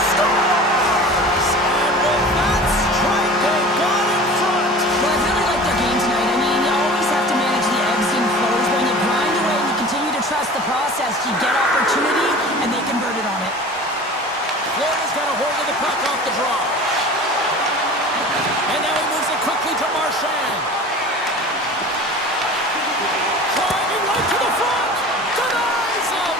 Scores! And with that strike, they got in front. Well, I really like their game tonight. I mean, you always have to manage the ebbs and flows. When you grind away and you continue to trust the process, you get opportunity, and they converted on it. Florida's got a hold of the puck off the draw. And now he moves it quickly to Marchand. Driving right to the front. Denies him.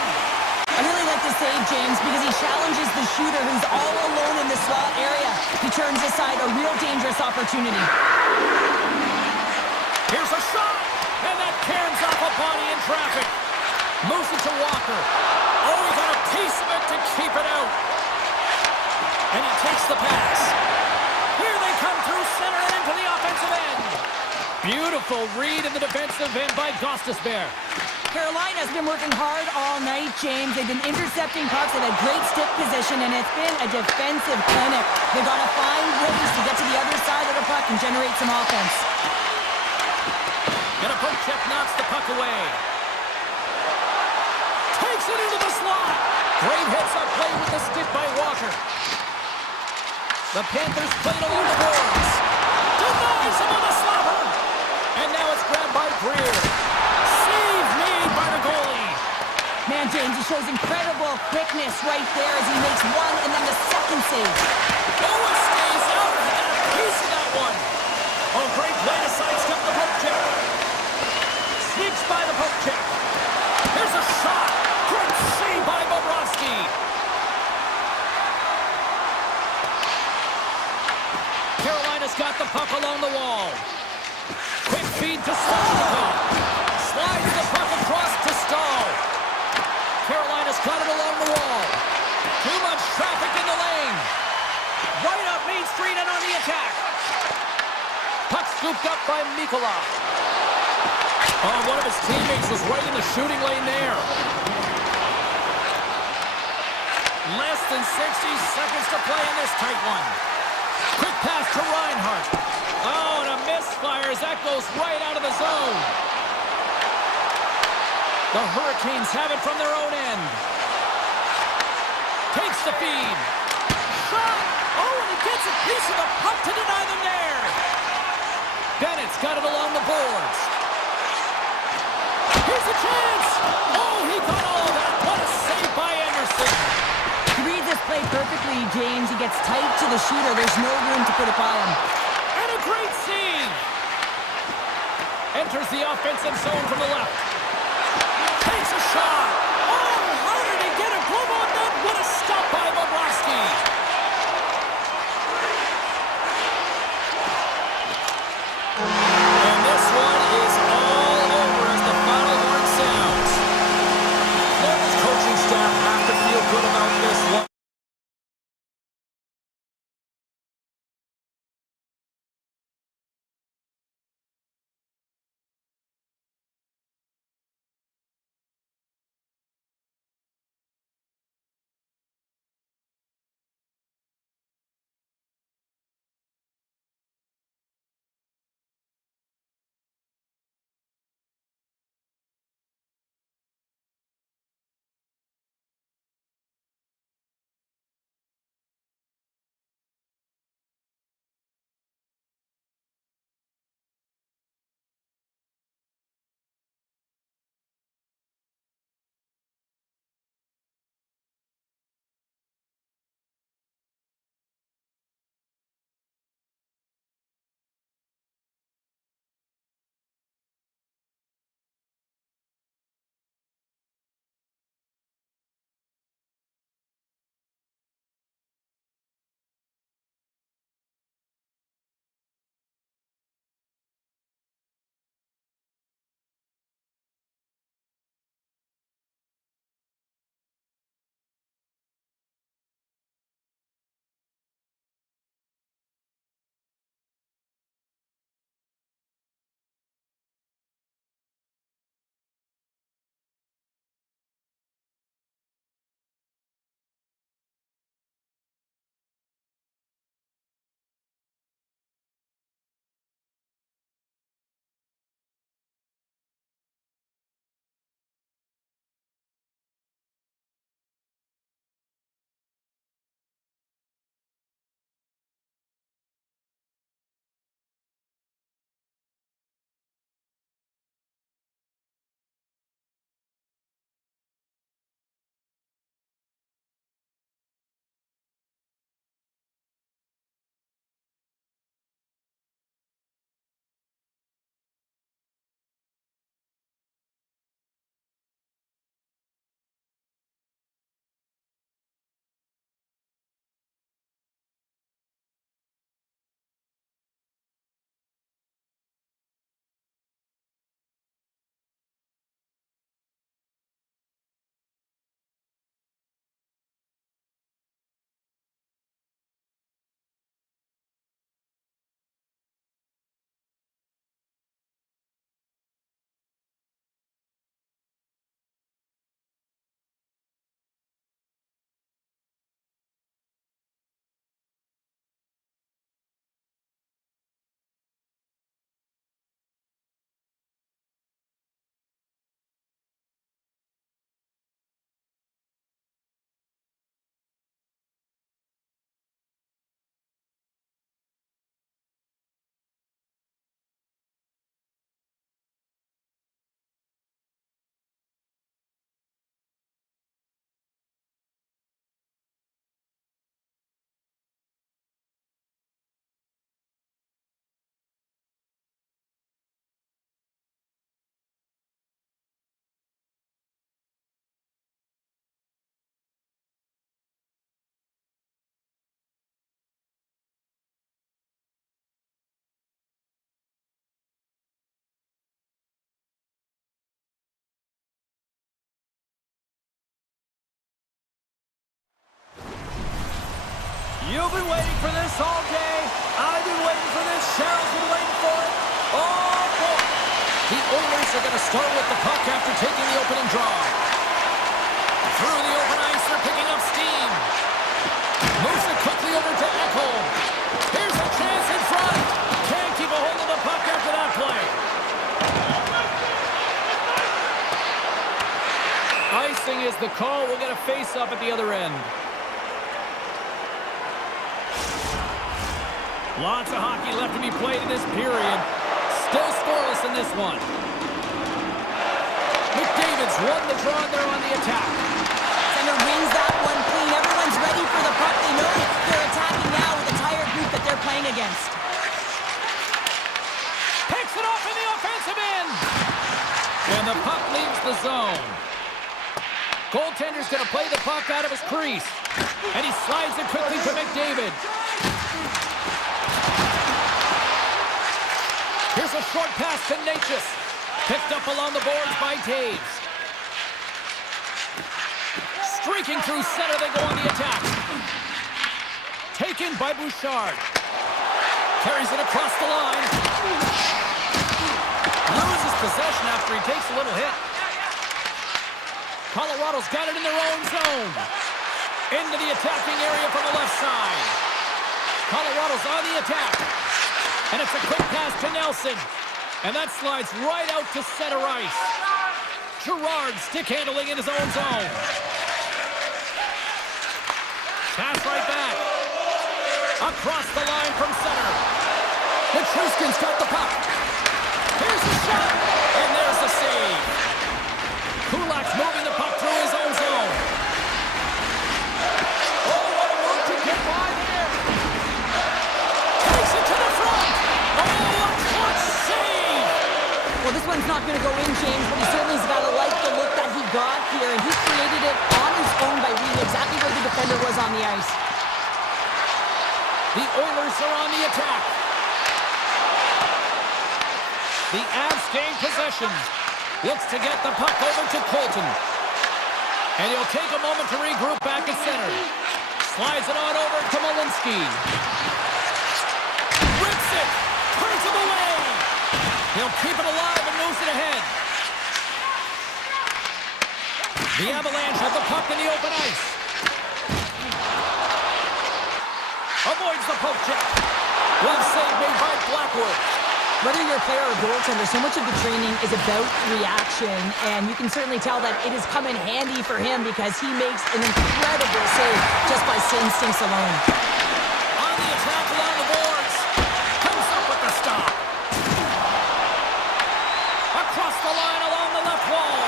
I really like the save, James, because he challenges the shooter who's all alone in the slot area. He turns aside a real dangerous opportunity. Here's a shot, and that caroms off a body in traffic. Moves it to Walker. Oh, he got a piece of it to keep it out. And he takes the pass. Here they come through center and into the offensive end. Beautiful read in the defensive end by Gostisbehere. Carolina's been working hard all night, James. They've been intercepting pucks. They've had great stick position, and it's been a defensive clinic. They've got to find ways to get to the other side of the puck and generate some offense. And a poke check knocks the puck away. Takes it into the slot. Great hits up play with the stick by Walker. The Panthers played along the boards. Denies him on the slapper. And now it's grabbed by Greer. Save made by the goalie. Man, James, he shows incredible quickness right there as he makes one and then the second save. Noah stays out and got a piece of that one. Oh, great play to sidestep the poke check. Sneaks by the poke check. Here's a shot. Great save by Bobrovsky. just got the puck along the wall. Quick feed to Sveshnikov. Slides the puck across to Stahl. Carolina's got it along the wall. Too much traffic in the lane. Right up Main Street and on the attack. Puck scooped up by Mikula. Oh, one of his teammates was right in the shooting lane there. Less than 60 seconds to play in this tight one. Quick pass to Reinhart. Oh, and a misfire as that goes right out of the zone. The Hurricanes have it from their own end. Takes the feed. Shot! Oh, and he gets a piece of the puck to deny them there. Bennett's got it along the boards. Here's a chance! Oh, he got all of that. What a save by Anderson. He reads this play perfectly, James. He gets tight to the shooter. There's no room to put it by him. And a great save! Enters the offensive zone from the left. Takes a shot! Oh, how did he get a glove on that? What a stop by Bobrovsky! You've been waiting for this all day. I've been waiting for this. Cheryl's been waiting for it. Oh, boy. The Oilers are going to start with the puck after taking the opening draw. Through the open ice, they're picking up steam. Moves it quickly over to Ekholm. Here's a chance in front. Can't keep a hold of the puck after that play. Icing is the call. We'll get a face-up at the other end. Lots of hockey left to be played in this period. Still scoreless in this one. McDavid's won the draw there on the attack. Center wins that one clean. Everyone's ready for the puck. They know they're attacking now with the tired group that they're playing against. Picks it off in the offensive end. And the puck leaves the zone. Goaltender's going to play the puck out of his crease. And he slides it quickly to McDavid. Here's a short pass to Natchez. Picked up along the boards by Taves. Streaking through center, they go on the attack. Taken by Bouchard. Carries it across the line. Loses possession after he takes a little hit. Colorado's got it in their own zone. Into the attacking area from the left side. Colorado's on the attack. And it's a quick pass to Nelson. And that slides right out to center ice. Gerard stick handling in his own zone. Pass right back. Across the line from center. Nichushkin's got the puck. Here's the shot. And there's the save. Kulak's moving the puck through his own zone. Oh, what a move to get by there. Takes it to the front. Oh, a clutch save. Well, this one's not going to go in, James, but he certainly's got to like the look that he got here, and he created it on his own by reading exactly where the defender was on the ice. The Oilers are on the attack. The Avs gain possession. Looks to get the puck over to Colton. And he'll take a moment to regroup back at center. Slides it on over to Malinsky. Rips it. Turns him away. He'll keep it alive and moves it ahead. The Avalanche have the puck in the open ice. Avoids the poke check. One save made by Blackwood. Whether you're a player or a goaltender, so much of the training is about reaction, and you can certainly tell that it has come in handy for him because he makes an incredible save just by instincts alone. On the attack along the boards. Comes up with the stop. Across the line along the left wall.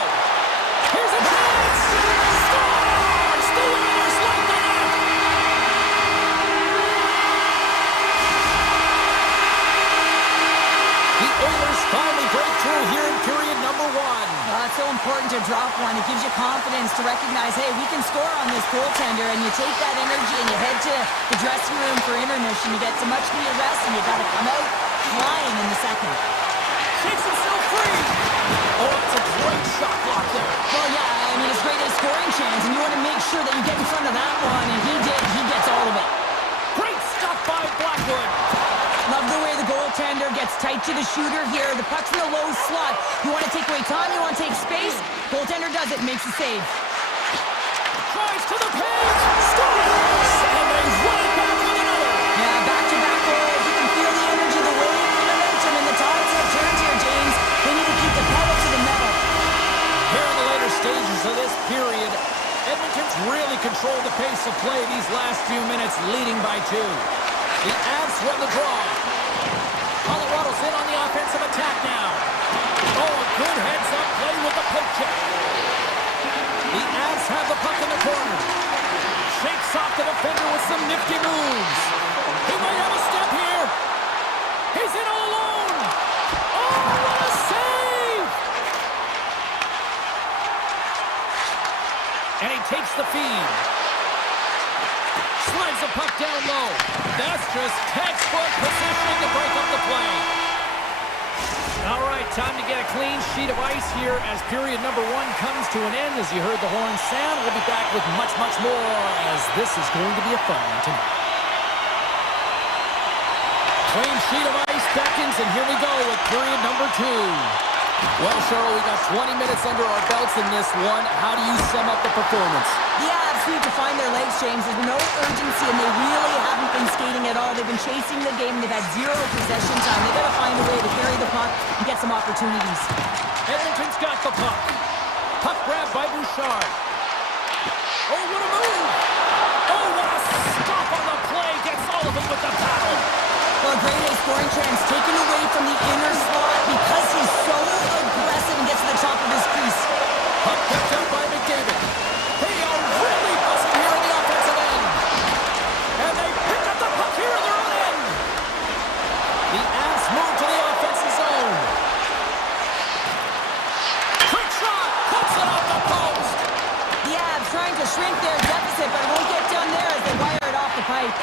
Here's a chance. Scores! The Oilers light the net. The Oilers finally break through here in period number one. It's so important to drop one. It gives you confidence to recognize, hey, we can score on this goaltender, and you take that energy and you head to the dressing room for intermission. You get some much-needed rest, and you got to come out flying in the second. Shakes himself free. Oh, it's a great shot block there. Well, yeah, I mean, it's great at a scoring chance, and you want to make sure that you get in front of that one, and he did. He gets all of it. Great stuff by Blackwood. Love the way the goaltender gets tight to the shooter here. The puck's in the low slot. You want to take away time, you want to take space. Goaltender does it, makes the save. Tries to the paint. Scores! And they run it back with another. Yeah, back-to-back goals. You can feel the energy, the wave, the momentum, and the tides have turned here, James. They need to keep the pedal to the metal. Here in the later stages of this period, Edmonton's really controlled the pace of play these last few minutes, leading by 2. The Avs won the draw. Colorado's in on the offensive attack now. Oh, a good heads-up play with the poke check. The Avs have the puck in the corner. Shakes off the defender with some nifty moves. He might have a step here. He's in all alone. Oh, what a save! And he takes the feed. Slides the puck down low. That's just textbook positioning to break up the play. All right, time to get a clean sheet of ice here as period number 1 comes to an end. As you heard the horn sound, we'll be back with much, much more as this is going to be a fun one tonight. Clean sheet of ice beckons, and here we go with period number 2. Well, Cheryl, we got 20 minutes under our belts in this one. How do you sum up the performance? The Avs need to find their legs, James. There's no urgency, and they really haven't been skating at all. They've been chasing the game. They've had 0 possession time. They've got to find a way to carry the puck and get some opportunities. Edmonton's got the puck. Puck grab by Bouchard. Oh, what a move! Oh, what a stop on the play. Gets all of it with the paddle. Well, great A scoring chance taken away from the inner slot because he's so aggressive and gets to the top of his crease. Puck picked up by McDavid. They are really buzzing here in the offensive end. And they pick up the puck here in their own end. The Avs move to the offensive zone. Quick shot. Puts it off the post. The Avs trying to shrink their deficit, but it won't get done there as they wire it off the pipe.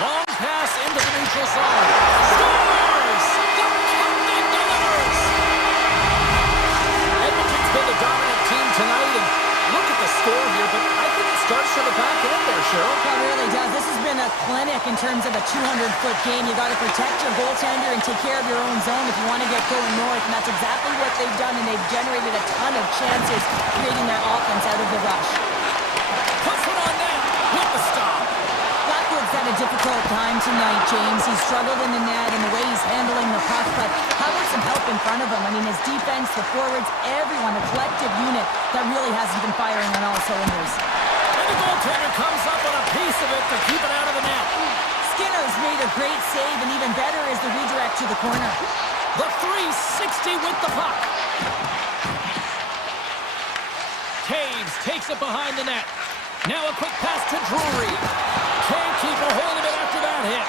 Long pass into the neutral zone. Scores! The captain delivers! Edmonton's been the dominant team tonight, and look at the score here, but I think it starts from the back end there, Cheryl. It really does. This has been a clinic in terms of a 200-foot game. You got to protect your goaltender and take care of your own zone if you want to get going north, and that's exactly what they've done, and they've generated a ton of chances creating their offense out of the rush. Puts it on net with the stop. Blackwood's had a difficult time tonight, James. He's struggled in the net and the way he's handling the puck, but how about some help in front of him? I mean, his defense, the forwards, everyone, the collective unit that really hasn't been firing on all cylinders. And the goaltender comes up with a piece of it to keep it out of the net. Skinner's made a great save, and even better is the redirect to the corner. The 360 with the puck. Taves takes it behind the net. Now a quick pass to Drury. Can't keep a hold of it after that hit.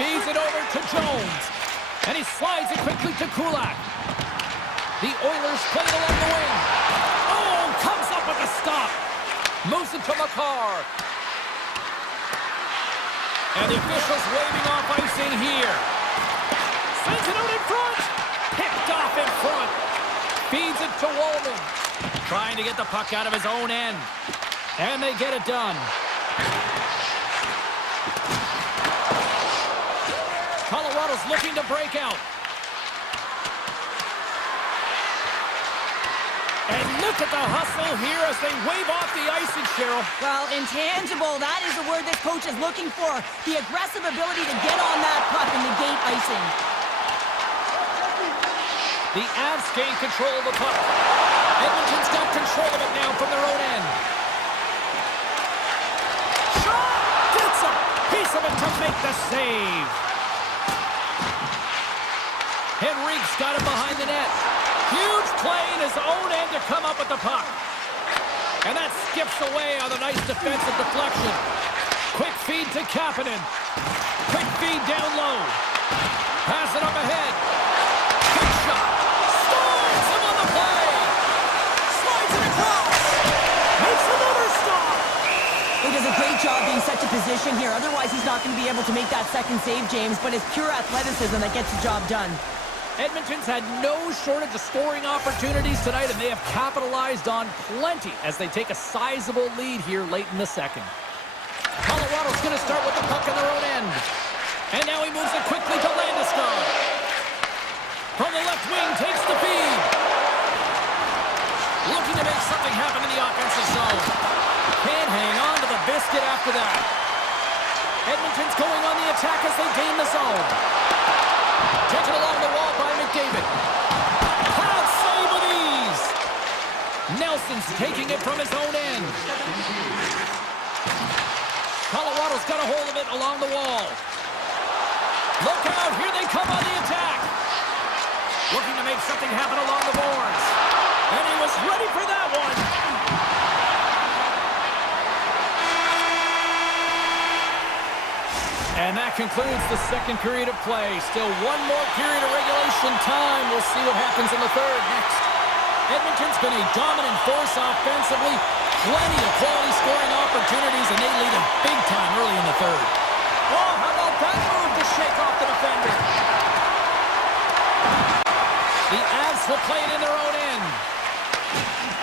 Feeds it over to Jones. And he slides it quickly to Kulak. The Oilers play it along the wing. Oh, comes up with a stop. Moves it to Makar. And the officials waving off icing here. Sends it out in front. Picked off in front. Feeds it to Wallman. Trying to get the puck out of his own end. And they get it done. Colorado's looking to break out. And look at the hustle here as they wave off the icing, Cheryl. Well, intangible, that is the word this coach is looking for. The aggressive ability to get on that puck and negate icing. The Avs gain control of the puck. Edmonton's got control of it now from their own end. Shot! Gets a piece of it to make the save. Henrique's got it behind the net. Huge play in his own end to come up with the puck. And that skips away on a nice defensive deflection. Quick feed to Kapanen. Quick feed down low. Pass it up ahead. Quick shot. Scores him on the play. Slides it across. Makes another stop. He does a great job being such a position here. Otherwise, he's not going to be able to make that second save, James. But it's pure athleticism that gets the job done. Edmonton's had no shortage of scoring opportunities tonight, and they have capitalized on plenty as they take a sizable lead here late in the second. Colorado's going to start with the puck in their own end. And now he moves it quickly to Landeskog. From the left wing, takes the feed. Looking to make something happen in the offensive zone. Can't hang on to the biscuit after that. Edmonton's going on the attack as they gain the zone. Taken along the wall by McDavid. Crowd save with ease. Nelson's taking it from his own end. Colorado's got a hold of it along the wall. Look out, here they come on the attack. Looking to make something happen along the boards. And he was ready for that one. And that concludes the second period of play. Still one more period of regulation time. We'll see what happens in the third next. Edmonton's been a dominant force offensively. Plenty of quality scoring opportunities, and they lead him big time early in the third. Oh, how about that move to shake off the defender? The Avs will play it in their own end.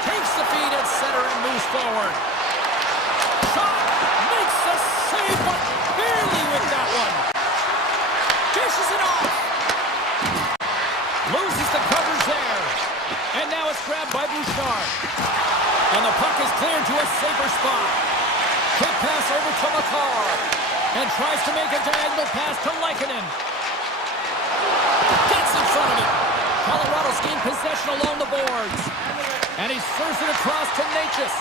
Takes the feed at center and moves forward. Shot! Makes the save, but barely with cleared to a safer spot. Quick pass over to McCarr. And tries to make a diagonal pass to Leikonen. Gets in front of it. Colorado's gained possession along the boards. And he serves it across to Natchez.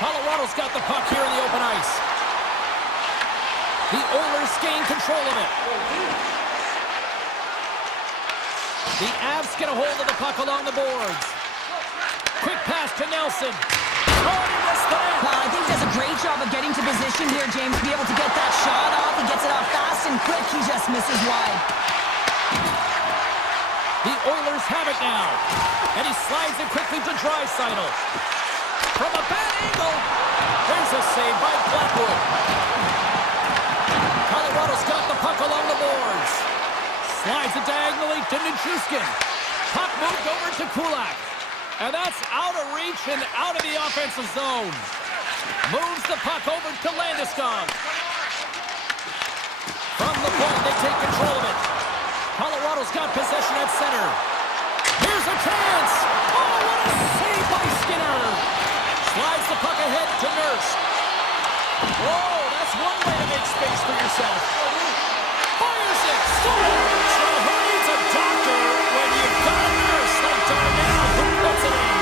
Colorado's got the puck here in the open ice. The Oilers gain control of it. The Avs get a hold of the puck along the boards. Quick pass to Nelson. Oh, he missed the net. I think he does a great job of getting to position here, James, to be able to get that shot off. He gets it off fast and quick. He just misses wide. The Oilers have it now. And he slides it quickly to Draisaitl. From a bad angle. There's a save by Blackwood. Colorado's got the puck along the boards. Slides it diagonally to Nichushkin. Puck moved over to Kulak. And that's out of reach and out of the offensive zone. Moves the puck over to Landeskog. From the point, they take control of it. Colorado's got possession at center. Here's a chance. Oh, what a save by Skinner. Slides the puck ahead to Nurse. Oh, that's one way to make space for yourself. Fires it. Scores. So who needs a doctor when you've got a nurse like Darnell who puts it in?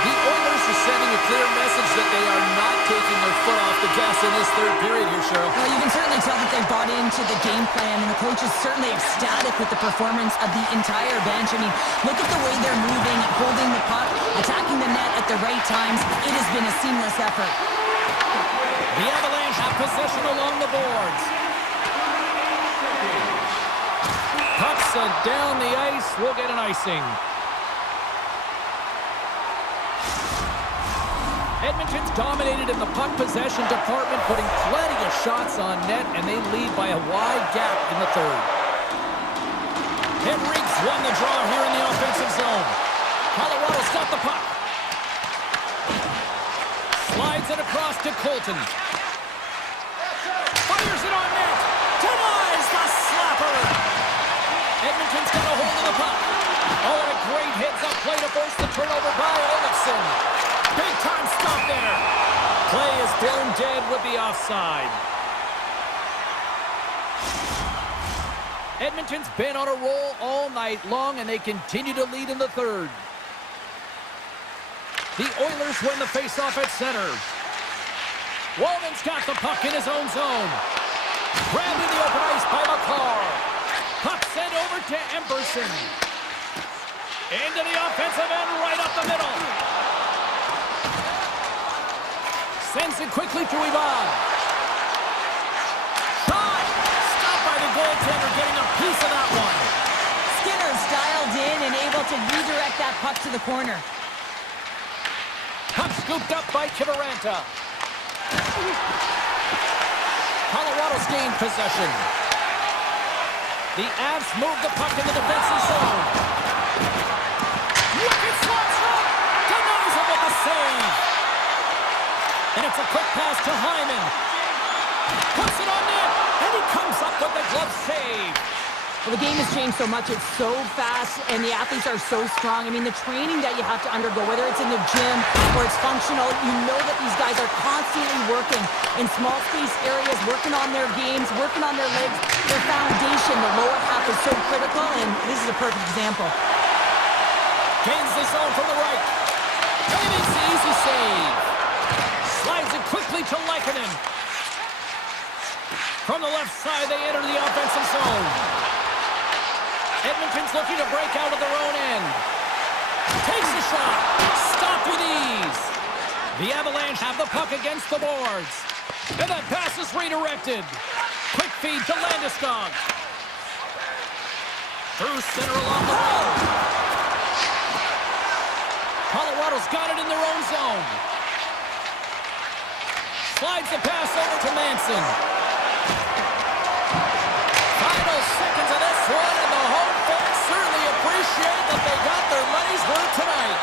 The Oilers are sending a clear message that they are not taking their foot off the gas in this third period here, Cheryl. Well, you can certainly tell that they bought into the game plan, and the coach is certainly ecstatic with the performance of the entire bench. I mean, look at the way they're moving, holding the puck, attacking the net at the right times. It has been a seamless effort. The Avalanche have possession along the boards. Puck sent down the ice. We'll get an icing. Edmonton's dominated in the puck possession department, putting plenty of shots on net, and they lead by a wide gap in the third. Henrique's won the draw here in the offensive zone. Colorado's got the puck. Slides it across to Colton. Fires it on net. Denies the slapper. Edmonton's got a hold of the puck. Oh, and a great heads-up play to force the turnover by Olofsson. Big-time stop there. Play is blown dead with the offside. Edmonton's been on a roll all night long, and they continue to lead in the third. The Oilers win the face-off at center. Walman's got the puck in his own zone. Grabbed in the open ice by McCarr. Puck sent over to Emberson. Into the offensive end, right up the middle. Sends it quickly to Ivan. Shot! Stopped by the goaltender, getting a piece of that one. Skinner's dialed in and able to redirect that puck to the corner. Puck scooped up by Kiviranta. Colorado's gained possession. The Avs move the puck in the defensive zone. Wicked slot shot! Denies him with a save. And it's a quick pass to Hyman. Puts it on net, and he comes up with the glove save. Well, the game has changed so much. It's so fast, and the athletes are so strong. I mean, the training that you have to undergo, whether it's in the gym or it's functional, you know that these guys are constantly working in small space areas, working on their games, working on their legs. Their foundation, the lower half, is so critical, and this is a perfect example. Gains the zone from the right. And it's the easy save. Slides it quickly to Leikonen. From the left side, they enter the offensive zone. Edmonton's looking to break out of their own end. Takes the shot. Stopped with ease. The Avalanche have the puck against the boards. And that pass is redirected. Quick feed to Landeskog. Through center along the wall. Colorado's got it in their own zone. Slides the pass over to Manson. Final seconds of this one, and the home fans certainly appreciate that they got their money's worth tonight.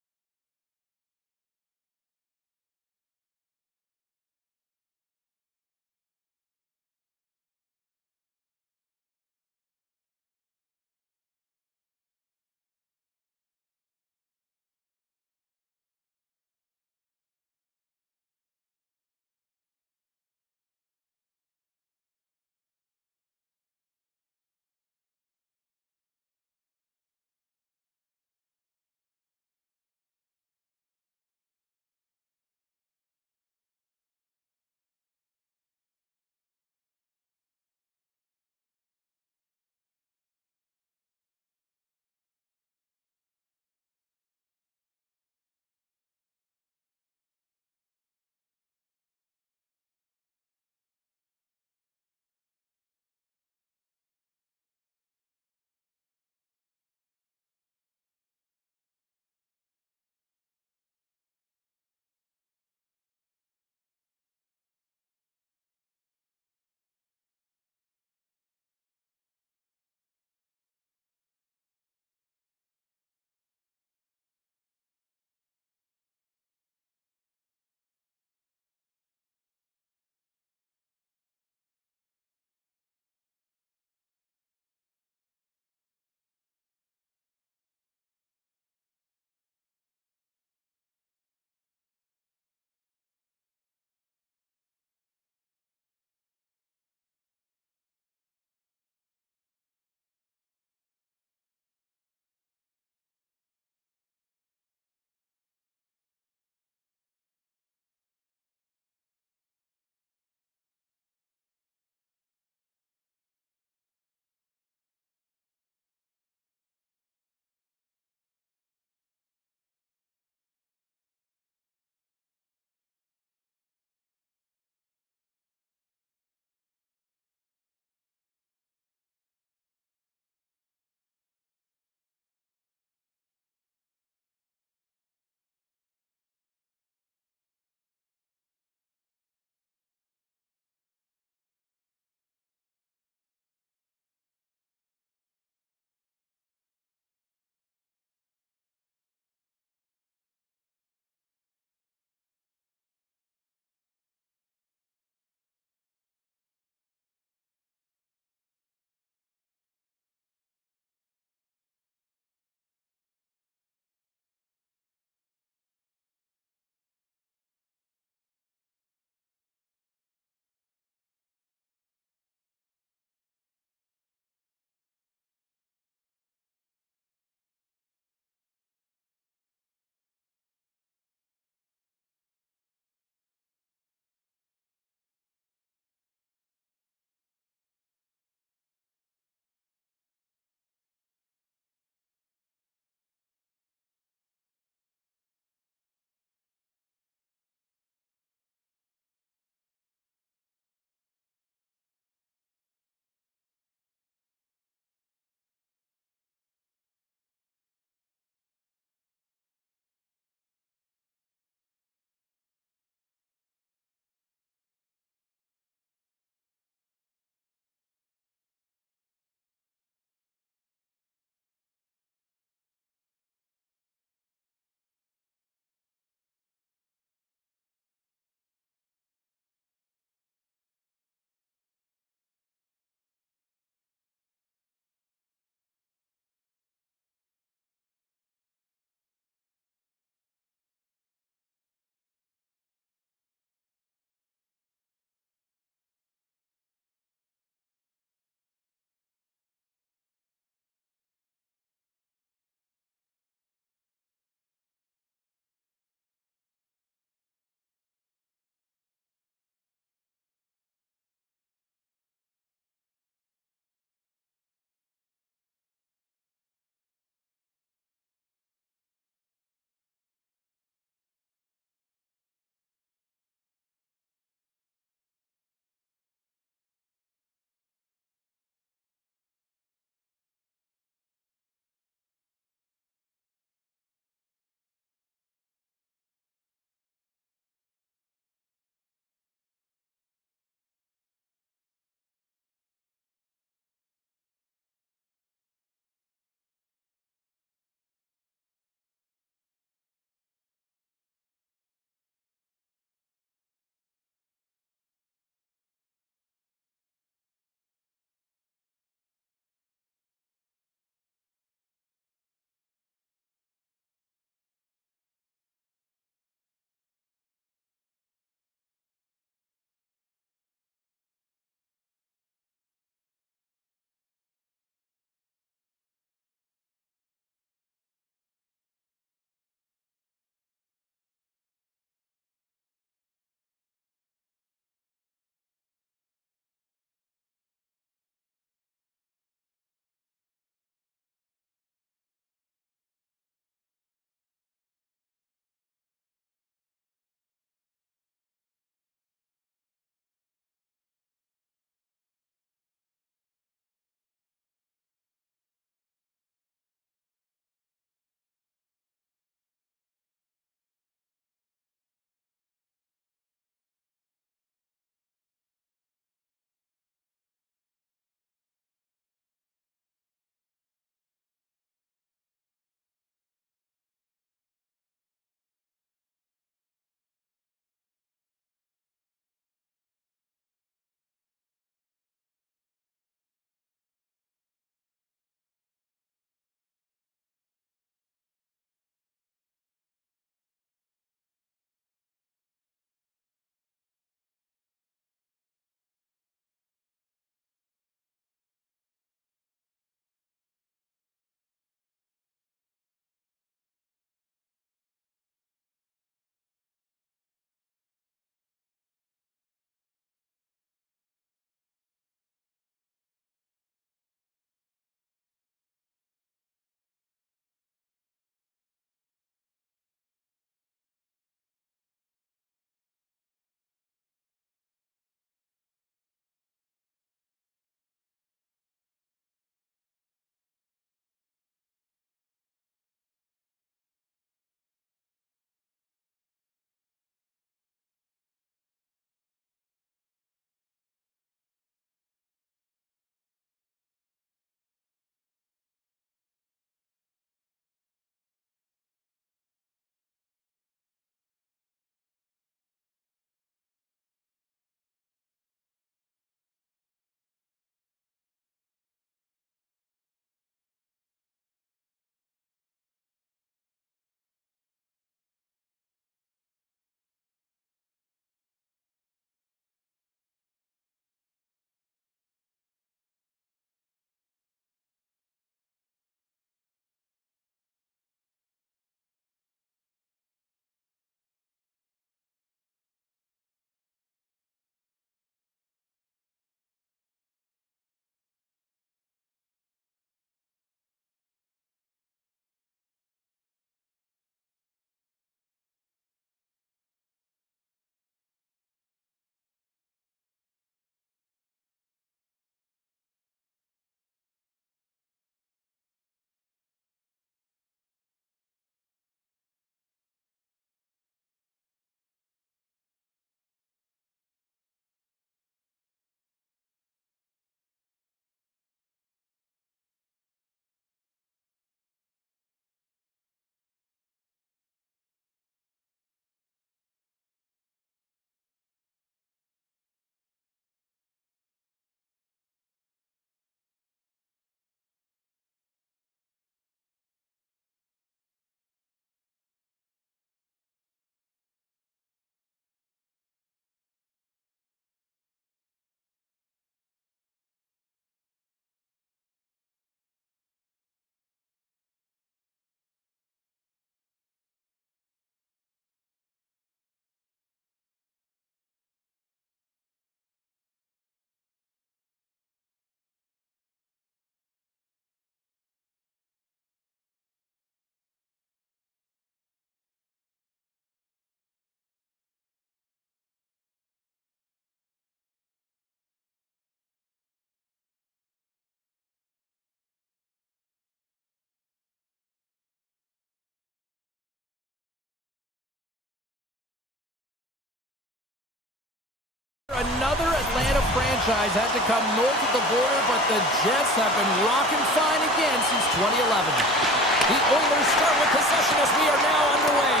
Another Atlanta franchise had to come north of the border, but the Jets have been rocking fine again since 2011. The Oilers start with possession as we are now underway.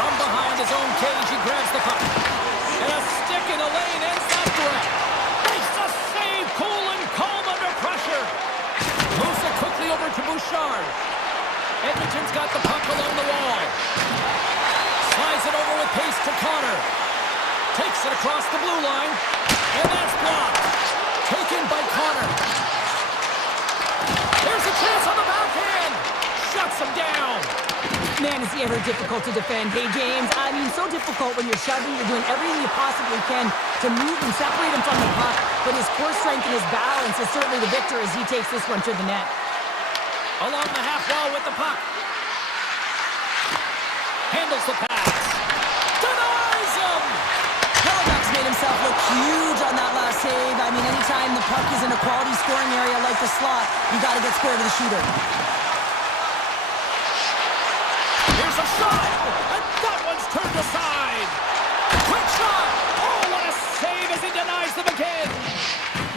From behind his own cage, he grabs the puck. And a stick in the lane ends that threat. Makes the save, cool and calm under pressure. Moves it quickly over to Bouchard. Edmonton's got the puck along the wall. Slides it over with pace to Connor. Takes it across the blue line. And that's blocked. Taken by Connor. There's a chance on the backhand. Shuts him down. Man, is he ever difficult to defend. Hey, James, I mean, so difficult when you're shoving. You're doing everything you possibly can to move and separate him from the puck. But his core strength and his balance is certainly the victor as he takes this one to the net. Along the half wall with the puck. Handles the pass. Denies him! Hellebuyck's made himself look huge on that last save. I mean, anytime the puck is in a quality scoring area like the slot, you got to get square to the shooter. Here's a shot! And that one's turned aside! Quick shot! Oh, what a save as he denies them again!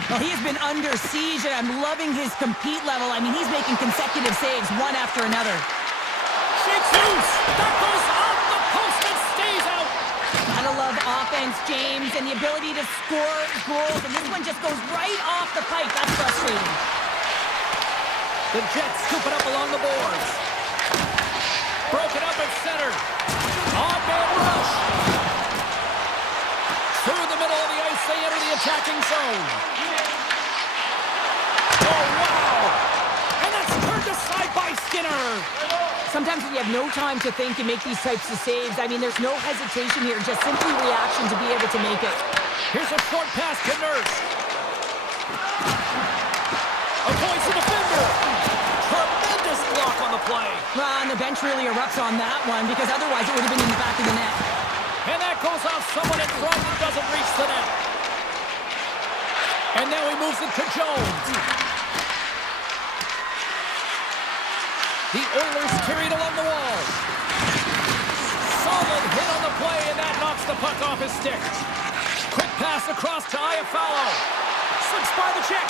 Well, he has been under siege, and I'm loving his compete level. I mean, he's making consecutive saves, one after another. Shakes loose! That goes off the post and stays out! Gotta love offense, James, and the ability to score goals, and this one just goes right off the pipe. That's frustrating. The Jets scoop it up along the boards. Broken up at center. On-man rush. Through the middle of the ice, they enter the attacking zone. Oh, wow! And that's turned aside by Skinner. Sometimes when you have no time to think and make these types of saves, I mean, there's no hesitation here, just simply reaction to be able to make it. Here's a short pass to Nurse. Avoids the defender. Tremendous block on the play. Well, and the bench really erupts on that one, because otherwise it would have been in the back of the net. And that goes off someone in front and doesn't reach the net. And now he moves it to Jones. The Oilers carried along the wall. Solid hit on the play, and that knocks the puck off his stick. Quick pass across to Iafallo. Slips by the check.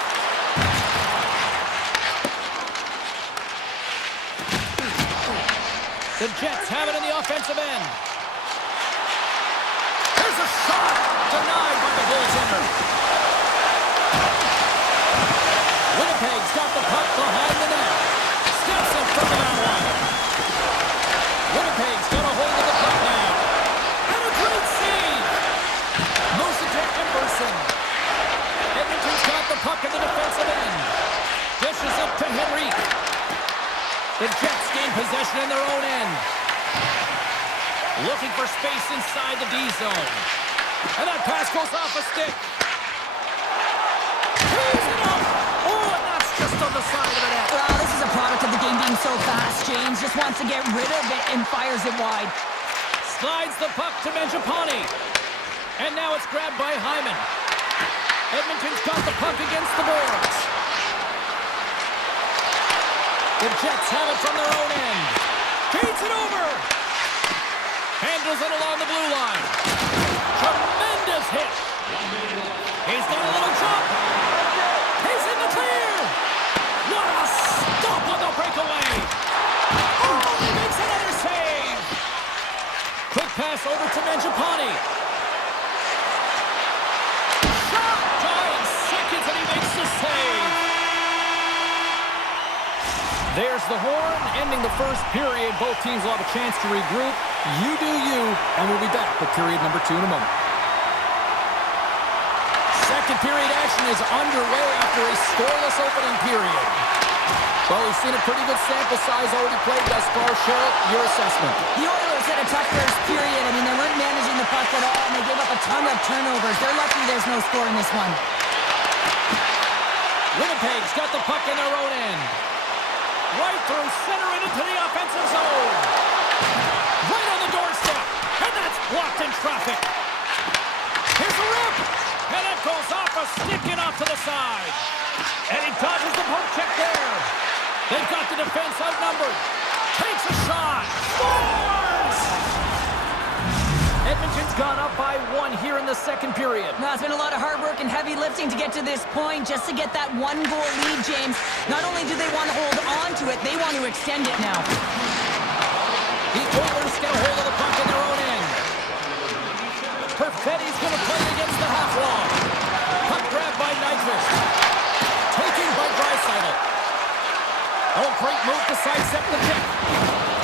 The Jets have it in the offensive end. There's a shot! Denied by the goaltender. Winnipeg's got the puck behind the net. Steps in front of that one. Winnipeg's got a hold of the puck now. And a great save! Moves it to Emerson. Edmonton's got the puck in the defensive end. Dishes it to Henrique. The Jets gain possession in their own end. Looking for space inside the D zone. And that pass goes off a stick. He's it up! Oh, and that's just on the side of the net. Well, this is a product of the game being so fast. James just wants to get rid of it and fires it wide. Slides the puck to Mangiapane. And now it's grabbed by Hyman. Edmonton's got the puck against the boards. The Jets have it from their own end. Feeds it over. Handles it along the blue line. Tremendous hit. He's got a little jump. He's in the clear. What a stop on the breakaway. Oh, he makes another save. Quick pass over to Mangiapane. Shot. 9 seconds and he makes the save. There's the horn, ending the first period. Both teams will have a chance to regroup. You do you, and we'll be back with period number 2 in a moment. Second period action is underway after a scoreless opening period. Well, we've seen a pretty good sample size already played thus far. Cheryl, your assessment. The Oilers had a tough first period. I mean, they weren't managing the puck at all, and they gave up a ton of turnovers. They're lucky there's no score in this one. Winnipeg's got the puck in their own end. Right through center and into the offensive zone. Right on the doorstep. And that's blocked in traffic. Here's a rip. And it goes off a stick and off to the side. And he dodges the poke check there. They've got the defense outnumbered. Takes a shot. Scores! Edmonton's gone up by 1 here in the second period. Now, it's been a lot of hard work and heavy lifting to get to this point, just to get that 1-goal lead, James. Not only do they want to hold on to it, they want to extend it now. The Oilers get a hold of the puck in their own end. Perfetti's going to play against the half wall. Puck grabbed by Nyquist. Taken by Draisaitl. Oh, great move to sidestep the pick.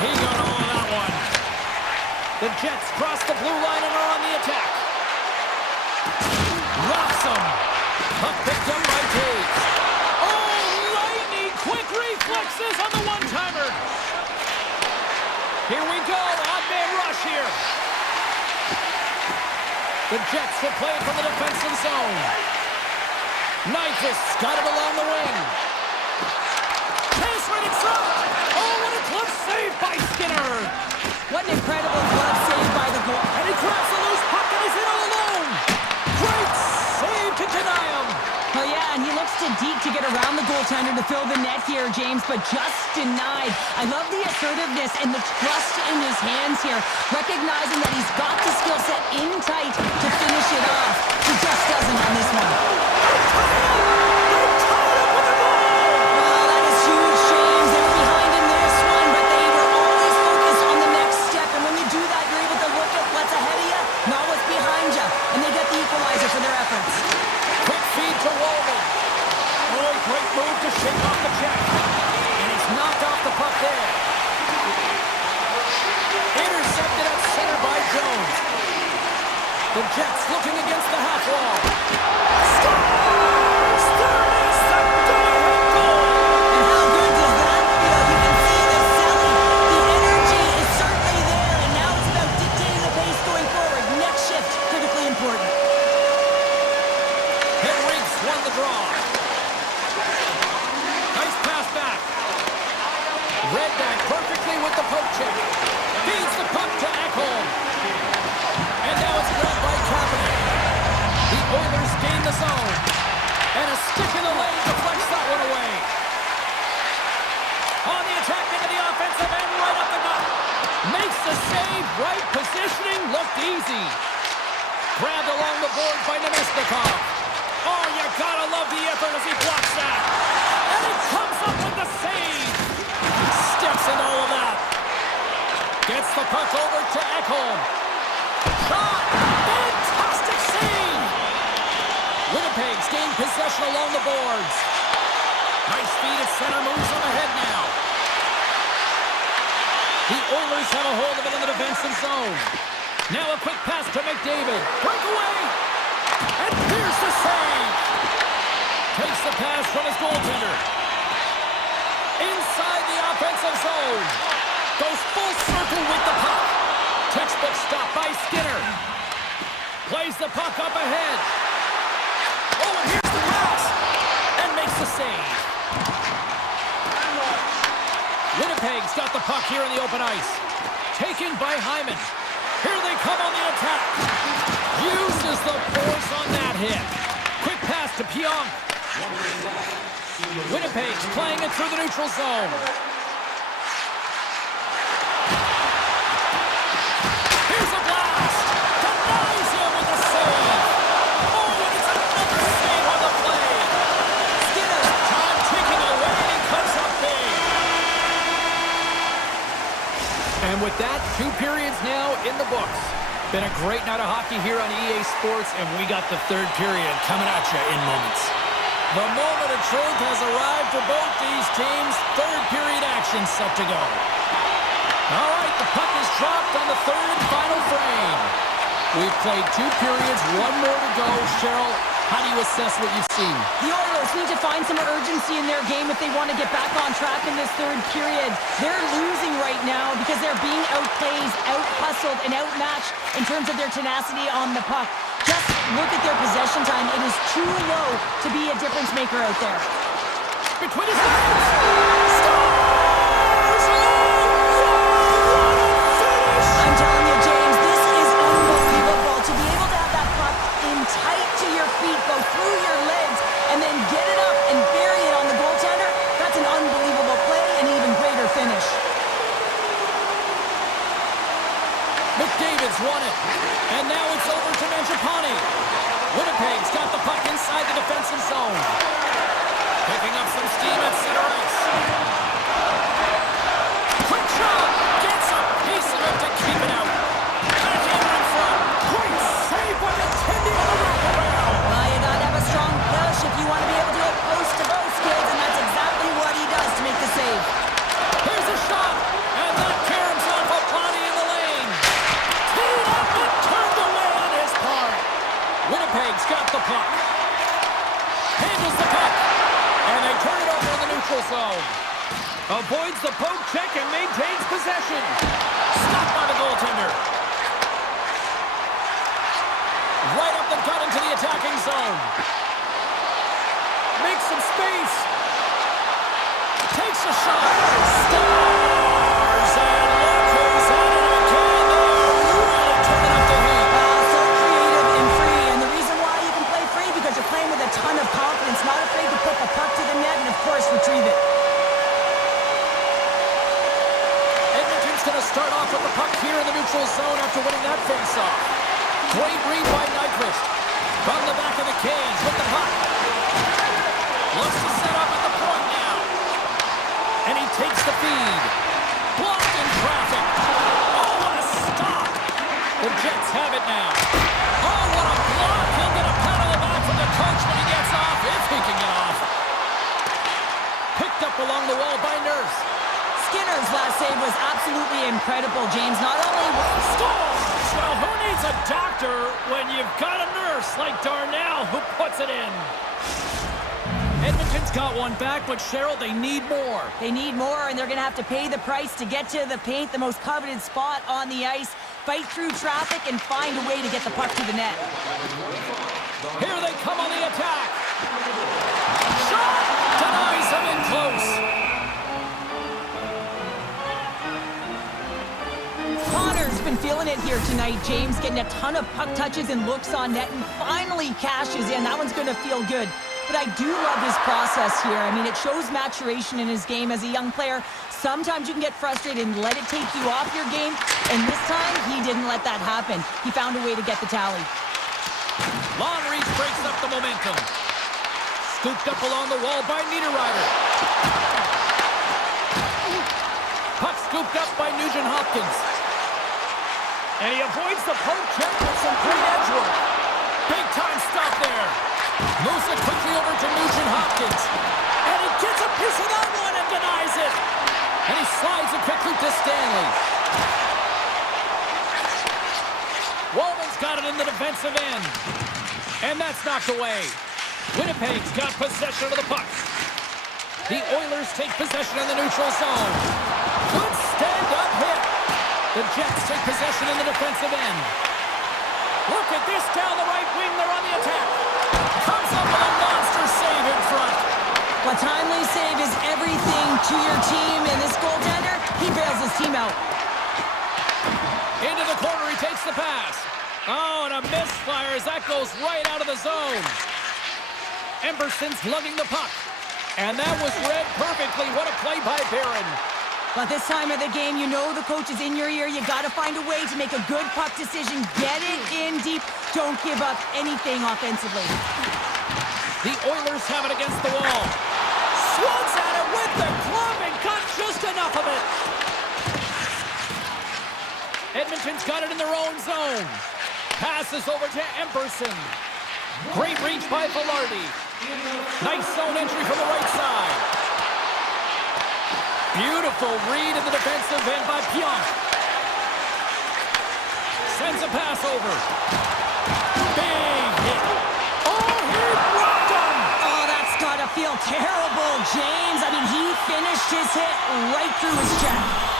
He got all of that one. The Jets cross the blue line and are on the attack. Rocks him. Puck picked up by Taves. Oh, lightning quick reflexes on the one-timer. Here we go, odd-man rush here. The Jets will play it from the defensive zone. Nyquist's got it along the wing. Pass right in front. Oh, what a glove save by Skinner. What an incredible glove save by the goal. And he grabs the loose puck and he's in all alone. Great save to deny him. Oh, yeah, and he looks to Deke to get around the goaltender to fill the net here, James, but just denied. I love the assertiveness and the trust in his hands here, recognizing that he's got the skill set in tight to finish it off. He just doesn't on this one. Well, that is huge, James. They were behind in this one, but they were always focused on the next step, and when you do that, you're able to look at what's ahead of you, not what's behind you, and they get the equalizer for their efforts. Quick feed to Walden. Oh, great move to shake off the check. And he's knocked off the puck there. Intercepted at center by Jones. The Jets looking against the half wall. Scores! There is the go-ahead goal! And how good does that feel? You can see the selling. The energy is certainly there, and now it's about dictating the pace going forward. Next shift, critically important. Henriques won the draw. Nice pass back. Redback perfectly with the poke check. Feeds the puck to Ekholm. And now it's grabbed by Kapanen. The Oilers gain the zone. And a stick in the lane deflects that one away. On the attack into the offensive end, right up the gut. Makes the save. Right positioning looked easy. Grabbed along the board by Nemesnikov. Oh, you gotta love the effort as he blocks that. And he comes up with the save. Steps in all of that. Gets the puck over to Ekholm. Shot! Fantastic save! Winnipeg's gained possession along the boards. Nice feed at center, moves on ahead now. The Oilers have a hold of it in the defensive zone. Now a quick pass to McDavid. Breakaway! And here's the save! Takes the pass from his goaltender. Inside the offensive zone. Goes full circle with the puck. Textbook stop by Skinner. Plays the puck up ahead. Oh, and here's the pass. And makes the save. Winnipeg's got the puck here in the open ice. Taken by Hyman. Here they come on the attack. Uses the force on that hit. Quick pass to Pionk. Winnipeg's playing it through the neutral zone. Here's a blast. Denies him with the save. Oh, and it's another save on the play. Skinner, time ticking away, and he comes up big. And with that, 2 periods now in the books. Been a great night of hockey here on EA Sports, and we got the 3rd period coming at you in moments. The moment of truth has arrived for both these teams. 3rd period action set to go. All right, the puck is dropped on the 3rd and final frame. We've played 2 periods, 1 more to go. Cheryl, how do you assess what you've seen? The Oilers need to find some urgency in their game if they want to get back on track in this 3rd period. They're losing right now because they're being outplayed, out-hustled, and outmatched in terms of their tenacity on the puck. Just look at their possession time. It is too low to be a difference maker out there. Between his legs! Scores! I'm telling you, James, this is unbelievable. To be able to have that puck in tight to your feet, go through your legs, and then get it up and bury it on the goaltender, that's an unbelievable play and even greater finish. McDavid's won it. And now it's over to Mangiapane. Winnipeg's got the puck inside the defensive zone. Picking up some steam at center ice. Quick shot! Gets a piece of it to keep it out. Backhander in front. Great save by the Tendy on the wraparound. Well, you gotta have a strong push if you want to be able to do it post-to-post, kids, and that's exactly what he does to make the save. Here's a shot, and that caroms off a body in the lane. Teed up and turned away on his part. Winnipeg's got the puck. Handles the puck, and they turn it over in the neutral zone. Avoids the poke check and maintains possession. Stopped by the goaltender. Right up the gut into the attacking zone. Makes some space. Takes a shot. Scores! And look who's at it again. They're really turning up the heat. So creative and free, and the reason why you can play free because you're playing with a ton of confidence, not afraid to put the puck to the net and, of course, retrieve it. Edmonton's going to start off with the puck here in the neutral zone after winning that face-off. Great read by Nyquist. From the back of the cage with the puck. Looks to set up at the point now. And he takes the feed. Blocked in traffic. Oh, what a stop. The Jets have it now. Oh, what a block. He'll get a pat on the back from the coach when he gets off, if he can get off. Picked up along the wall by Nurse. Skinner's last save was absolutely incredible, James. Not only Scores! Well, who needs a doctor when you've got a nurse like Darnell who puts it in? Edmonton's got one back, but Cheryl, they need more. They need more, and they're going to have to pay the price to get to the paint, the most coveted spot on the ice, fight through traffic, and find a way to get the puck to the net. Here they come on the attack. Shot! Denies him in close. Connor's been feeling it here tonight, James, getting a ton of puck touches and looks on net, and finally cashes in. That one's going to feel good. But I do love his process here. I mean, it shows maturation in his game as a young player. Sometimes you can get frustrated and let it take you off your game, and this time, he didn't let that happen. He found a way to get the tally. Long reach breaks up the momentum. Scooped up along the wall by Niederreiter. Puck scooped up by Nugent-Hopkins. And he avoids the poke check with some great edge work. Big time stop there. Moves it quickly over to Nugent-Hopkins. And he gets a piece of that one and denies it. And he slides it quickly to Stanley. Wallman's got it in the defensive end. And that's knocked away. Winnipeg's got possession of the puck. The Oilers take possession in the neutral zone. Good stand-up hit. The Jets take possession in the defensive end. Look at this down the right wing. They're on the attack. Comes up with a monster save in front. A timely save is everything to your team, and this goaltender, he bails his team out. Into the corner, he takes the pass. Oh, and a misfire as that goes right out of the zone. Emberson's lugging the puck. And that was read perfectly. What a play by Barron. But this time of the game, you know the coach is in your ear. You got to find a way to make a good puck decision. Get it in deep. Don't give up anything offensively. The Oilers have it against the wall. Swats at it with the glove and got just enough of it. Edmonton's got it in their own zone. Passes over to Emberson. Great reach by Velarde. Nice zone entry from the right side. Beautiful read in the defensive end by Pionk. Sends a pass over. Big hit. Oh, he rocked him! Oh, that's got to feel terrible, James. I mean, he finished his hit right through his chest.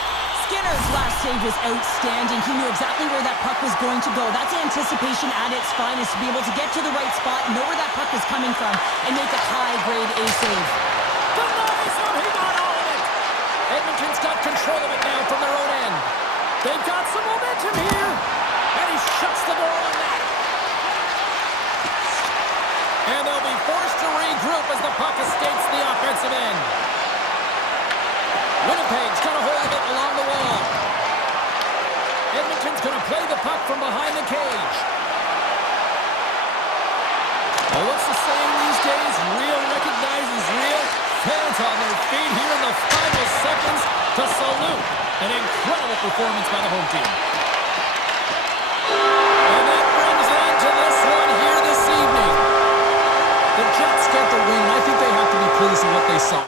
Skinner's last save was outstanding. He knew exactly where that puck was going to go. That's anticipation at its finest, to be able to get to the right spot, know where that puck is coming from, and make a high-grade A save. Denies him! He got all of it! Edmonton's got control of it now from their own end. They've got some momentum here, and he shuts the door on that. And they'll be forced to regroup as the puck escapes the offensive end. Winnipeg's got a hold of it along the wall. Edmonton's going to play the puck from behind the cage. Well, what's the saying these days? Real recognizes real. Fans on their feet here in the final seconds to salute an incredible performance by the home team. And that brings an end to this one here this evening. The Jets get the win, and I think they have to be pleased with what they saw.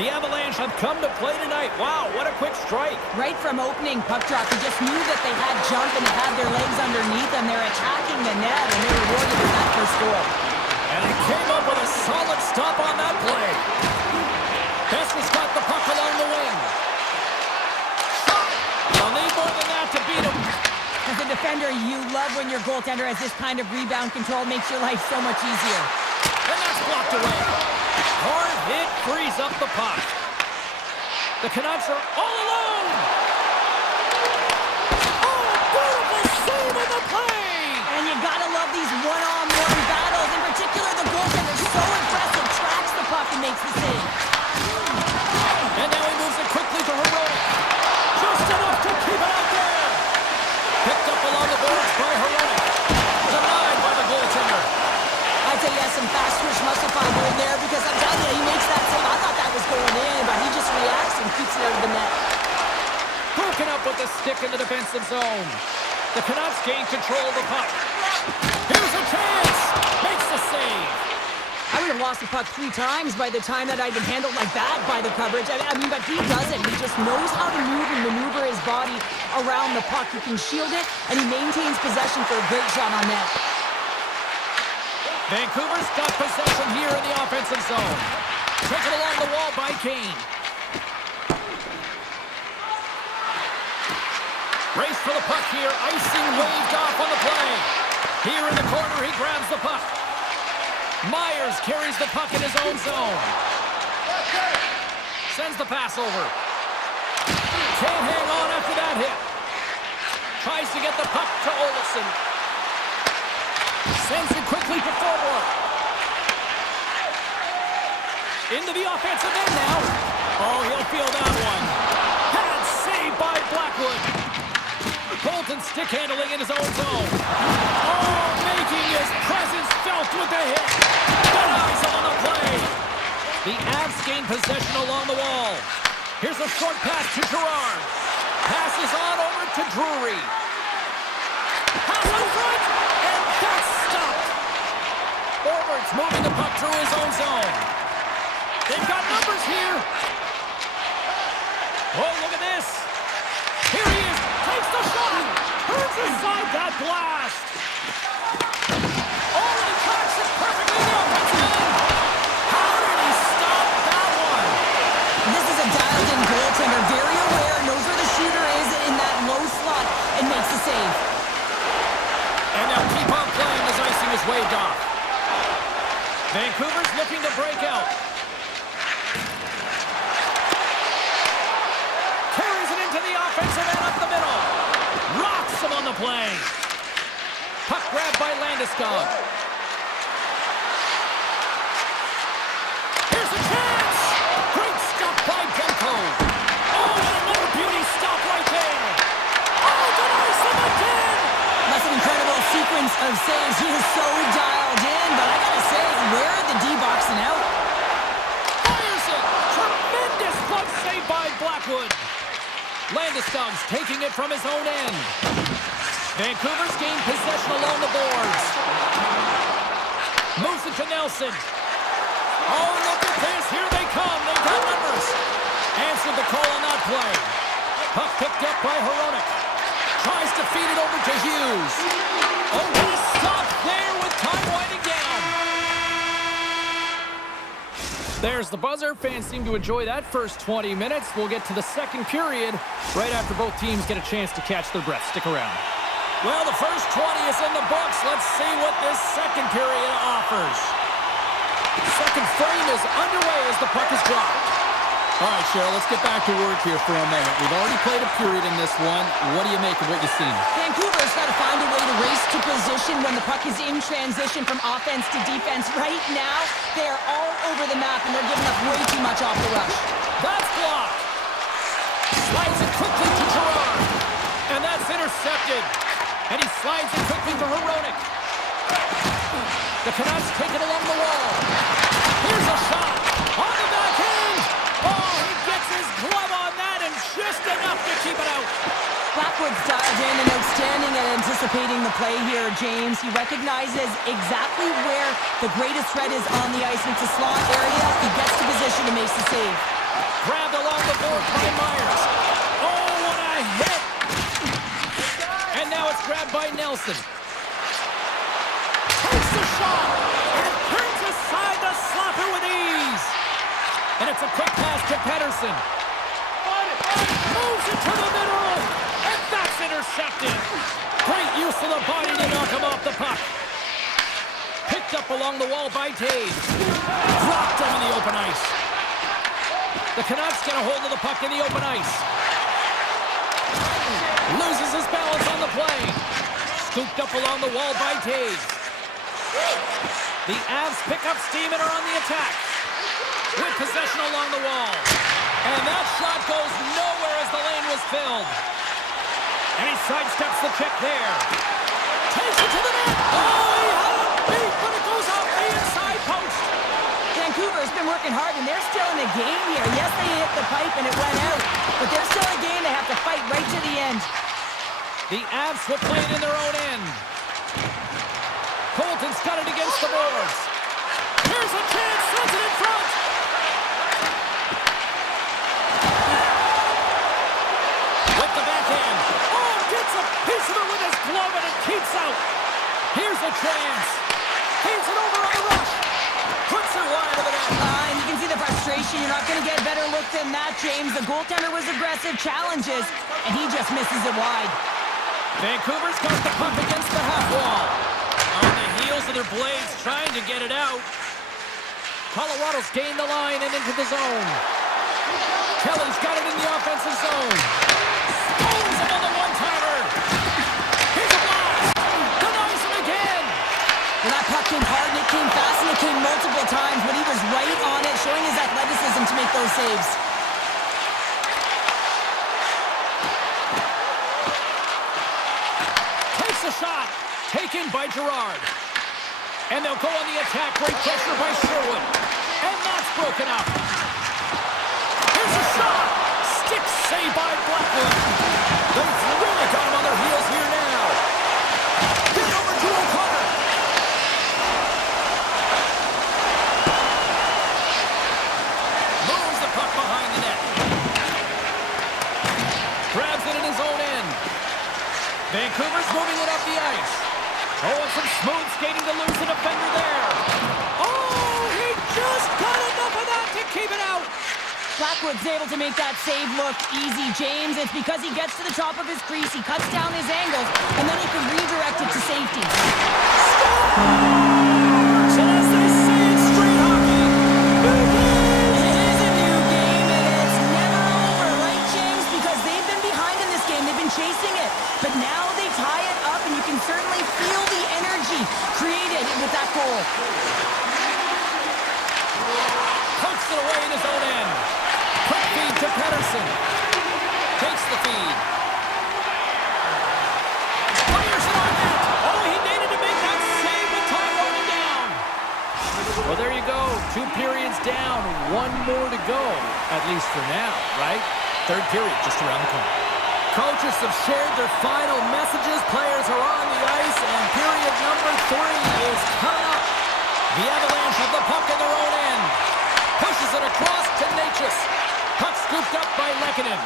The Avalanche have come to play tonight. Wow, what a quick strike. Right from opening puck drop, you just knew that they had jump and had their legs underneath them. They're attacking the net, and they rewarded with that first goal. And he came up with a solid stop on that play. Besser's got the puck along the wing. Shot! They'll need more than that to beat him. As a defender, you love when your goaltender has this kind of rebound control. It makes your life so much easier. And that's blocked away. Hard hit frees up the puck. The Canucks are all alone. Oh, beautiful save on the play. And you gotta love these one-on-one battles. In particular, the goaltender is so impressive. Tracks the puck and makes the save. And now he moves it quickly to Heroic. Just enough to keep it out there. Picked up along the boards by Heroic. Denied by the goaltender. I'd say he has some fast twitch muscle fiber in there because I'm telling you, he makes that save. I thought that was going in, but he just reacts and keeps it out of the net. Broken up with the stick in the defensive zone. The Canucks gain control of the puck. Here's a chance. Makes the save. I would have lost the puck 3 times by the time that I'd been handled like that by the coverage. I mean, but he doesn't. He just knows how to move and maneuver his body around the puck. He can shield it, and he maintains possession for a great shot on net. Vancouver's got possession here in the offensive zone. Taken along the wall by Kane. Race for the puck here. Icing waved off on the play. Here in the corner, he grabs the puck. Myers carries the puck in his own zone. Sends the pass over. Can't hang on after that hit. Tries to get the puck to Olofsson. Sends it quickly to forward. Into the offensive end now. Oh, he'll feel that one. Had saved by Blackwood. Colton stick handling in his own zone. Oh, making his presence felt with the hit. Denies on the play. The Avs gain possession along the wall. Here's a short pass to Gerard. Passes on over to Drury. Pass in front, and that's stopped. Forwards moving the puck through his own zone. They've got numbers here. Oh, look at this. Here he is. Takes the shot. Turns inside that blast. Oh, he tracks it perfectly in the offensive end. How did he stop that one? This is a dialed-in goaltender. Very aware, knows where the shooter is in that low slot, and makes the save. And they'll keep on playing as icing is waved off. Vancouver's looking to break out. Carries it into the offensive end up the middle. Rocks him on the play. Puck grabbed by Landeskog. Here's a chance. Great stop by Demko. Oh, and another beauty stop right there. Oh, denies him again. That's an incredible sequence of saves. He is so dialed in, but I gotta say, where are the D-boxing out? Fires it. Tremendous glove save by Blackwood. Landeskog's taking it from his own end. Vancouver's gained possession along the boards. Moves it to Nelson. Oh, look at this. Here they come. They've got numbers. Answered the call on that play. Puck picked up by Heroic. Tries to feed it over to Hughes. Oh, what a stop there with time winding down. There's the buzzer. Fans seem to enjoy that first 20 minutes. We'll get to the second period right after both teams get a chance to catch their breath. Stick around. Well, the first 20 is in the books. Let's see what this second period offers. Second frame is underway as the puck is dropped. All right, Cheryl, let's get back to work here for a moment. We've already played a period in this one. What do you make of what you've seen? Vancouver's got to find a way to race to position when the puck is in transition from offense to defense. Right now, they are all over the map, and they're giving up way too much off the rush. That's blocked. Slides it quickly to Gerard. And that's intercepted. And he slides it quickly to Heroic. The Canucks take it along the wall. Here's a shot. On the backhand. Oh, he gets his glove on that and just enough to keep it out. Blackwood's dialed in and outstanding at anticipating the play here, James. He recognizes exactly where the greatest threat is on the ice. It's a slot area. He gets to position and makes the save. by Myers. Oh, what a hit! And now it's grabbed by Nelson. Takes the shot and turns aside the slapper with ease. And it's a quick pass to Pedersen. Moves it to the middle, and that's intercepted. Great use of the body to knock him off the puck. Picked up along the wall by Taves. Dropped him in the open ice. The Canucks get a hold of the puck in the open ice. Loses his balance on the play. Scooped up along the wall by Taves. The Avs pick up steam and are on the attack. With possession along the wall. And that shot goes nowhere as the lane was filled. And he sidesteps the check there. Takes it to the net. Oh, he had a beat, but it goes off the inside post. Vancouver's been working hard, and they're still in the game here. Yes, they hit the pipe and it went out, but they're still in a game. They have to fight right to the end. The Avs will play it in their own end. Colton's got it against the boards. Here's a chance, sends it in front. With the backhand. Oh, gets a piece of it with his glove and it keeps out. Here's a chance. Feeds it over on the rush. Puts it wide of the net. And you can see the frustration. You're not going to get a better look than that, James. The goaltender was aggressive, challenges, and he just misses it wide. Vancouver's got the puck against the half wall. On the heels of their blades, trying to get it out. Colorado's gained the line and into the zone. Kelly's got it in the offensive zone. Stones him on the one-timer. Here's a blast. Denies him again. Well, that puck came hard, and it came fast, and it came multiple times, but he was right on it, showing his athleticism to make those saves. Takes a shot. Taken by Gerard. And they'll go on the attack. Great pressure by Sherwood. And that's broken up. Here's a shot. Stick save by Blackwood. They've really got him on their heels here now. Get it over to O'Connor. Moves the puck behind the net. Grabs it in his own end. Vancouver's moving it up the ice. Oh, and some smooth skating to lose the defender there. Oh, he just got enough of that to keep it out. Blackwood's able to make that save look easy, James. It's because he gets to the top of his crease, he cuts down his angles, and then he can redirect it to safety. So as they say in street hockey, new game. It is a new game, and it's never over, right, James? Because they've been behind in this game. They've been chasing it. But now they tie it up, and you can certainly feel the energy created with that goal. Pokes it away in his own end. Quick feed to Pedersen. Takes the feed. Fires it on net. Oh, he needed to make that save with time running down. Well, there you go. 2 periods down. 1 more to go. At least for now, right? Third period just around the corner. Coaches have shared their final messages. Players are on the ice, and period number 3 is coming up. The Avalanche have the puck in their own end. Pushes it across to Natchez. Puck scooped up by Lehkonen.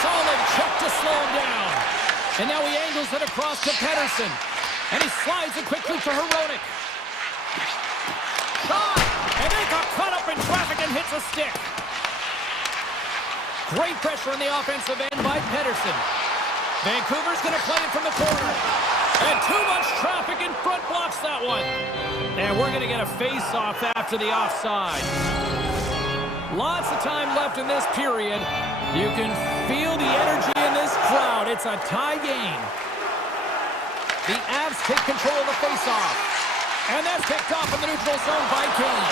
Solid check to slow him down. And now he angles it across to Pedersen. And he slides it quickly to Hronek. Shot! And they got caught up in traffic and hits a stick. Great pressure on the offensive end by Pedersen. Vancouver's going to play it from the corner. And too much traffic in front blocks that one. And we're going to get a face-off after the offside. Lots of time left in this period. You can feel the energy in this crowd. It's a tie game. The Avs take control of the face-off. And that's picked off in the neutral zone by Kane.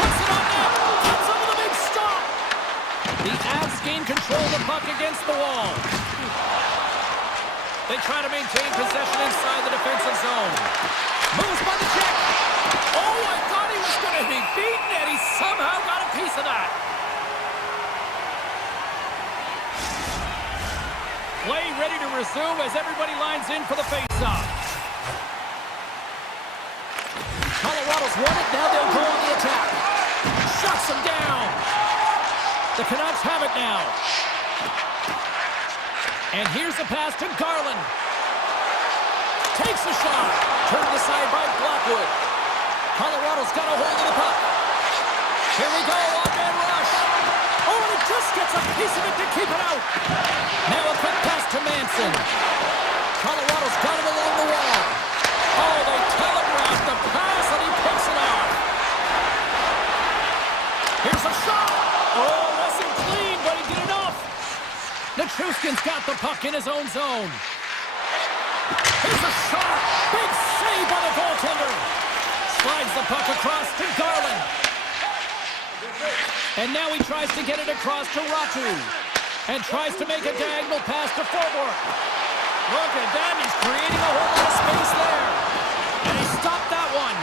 Puts it on net. Comes up with a big stop. The Avs gain control of the puck against the wall. They try to maintain possession inside the defensive zone. Moves by the check. Oh, I thought he was going to be beaten, and he somehow got a piece of that. Play ready to resume as everybody lines in for the face-off. Colorado's won it. Now they'll go on the attack. Shuts them down. The Canucks have it now. And here's the pass to Garland. Takes a shot. Turned aside by Blackwood. Colorado's got a hold of the puck. Here we go, off-man rush. Oh, and it just gets a piece of it to keep it out. Now a quick pass to Manson. Colorado's got it along the wall. Oh, they telegraphed the pass, and he picks it off. Here's a shot. Oh, wasn't clean, but he did enough. Nichushkin's got the puck in his own zone. Here's a shot. Big save by the goaltender. Slides the puck across to Garland. And now he tries to get it across to Ratu. And tries to make a diagonal pass to Forward. Look at that. He's creating a whole lot of space there. And he stopped that one.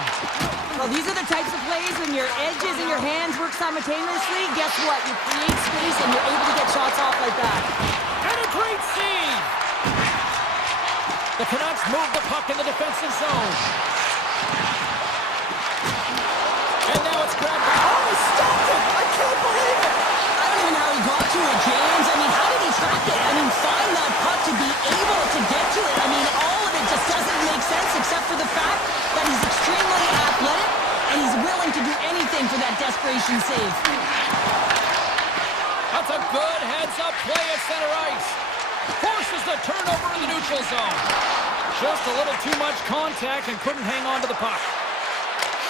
Well, these are the types of plays when your edges and your hands work simultaneously. Guess what? You create space and you're able to get shots off like that. And a great save. The Canucks move the puck in the defensive zone. And now it's grabbed. Oh, he stopped it! I can't believe it! I don't even know how he got to it, James. I mean, how did he track it? I mean, find that puck to be able to get to it. I mean, all of it just doesn't make sense except for the fact that he's extremely athletic and he's willing to do anything for that desperation save. That's a good heads-up play at center ice. Forces the turnover in the neutral zone. Just a little too much contact and couldn't hang on to the puck.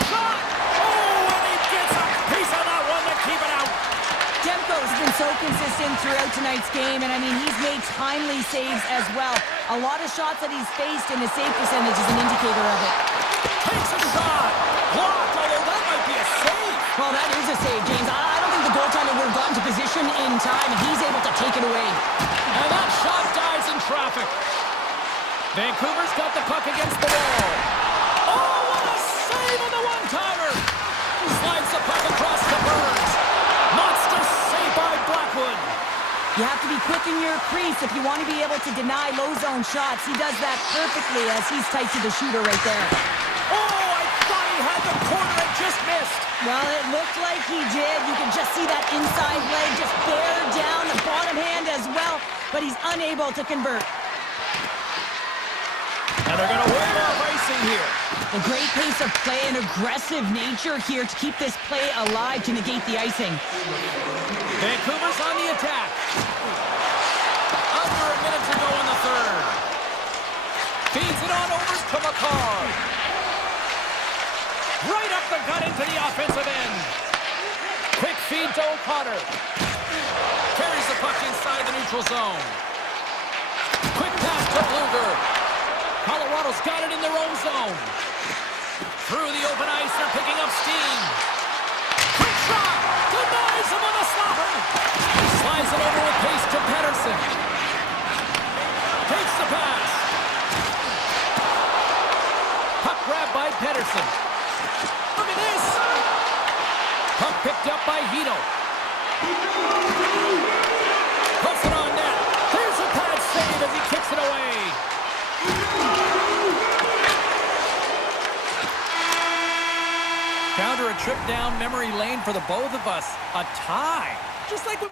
Shot! Oh, and he gets a piece of that one to keep it out. Demko's been so consistent throughout tonight's game, and I mean, he's made timely saves as well. A lot of shots that he's faced, and his save percentage is an indicator of it. Takes a shot. Blocked, although that might be a save. Well, that is a save, James. I don't think the goaltender would have gotten to position in time, and he's able to take it away. And that shot dies in traffic. Vancouver's got the puck against the wall. Oh, what a save on the one-timer. Slides the puck across the Burns. Monster save by Blackwood. You have to be quick in your crease if you want to be able to deny low zone shots. He does that perfectly as he's tight to the shooter right there. Oh, I thought he had the corner and just missed. Well, it looked like he did. You can just see that inside leg just bear down the bottom hand as well, but he's unable to convert. And they're going to wave off icing here. A great pace of play and aggressive nature here to keep this play alive to negate the icing. Vancouver's on the attack. Under a minute to go in the third. Feeds it on over to McCall. Right up the gut into the offensive end. Quick feed to O'Connor. Carries the puck inside the neutral zone. Quick pass to Bluger. Colorado's got it in their own zone. Through the open ice, they're picking up steam. Quick shot! Denies him on the slapper! Slides it over with pace to Pettersson. Takes the pass. Puck grabbed by Pettersson. Look at this! Puck picked up by Hito. Puts it on net. Here's a pad save as he kicks it away. Counter a trip down memory lane for the both of us. A tie. Just like we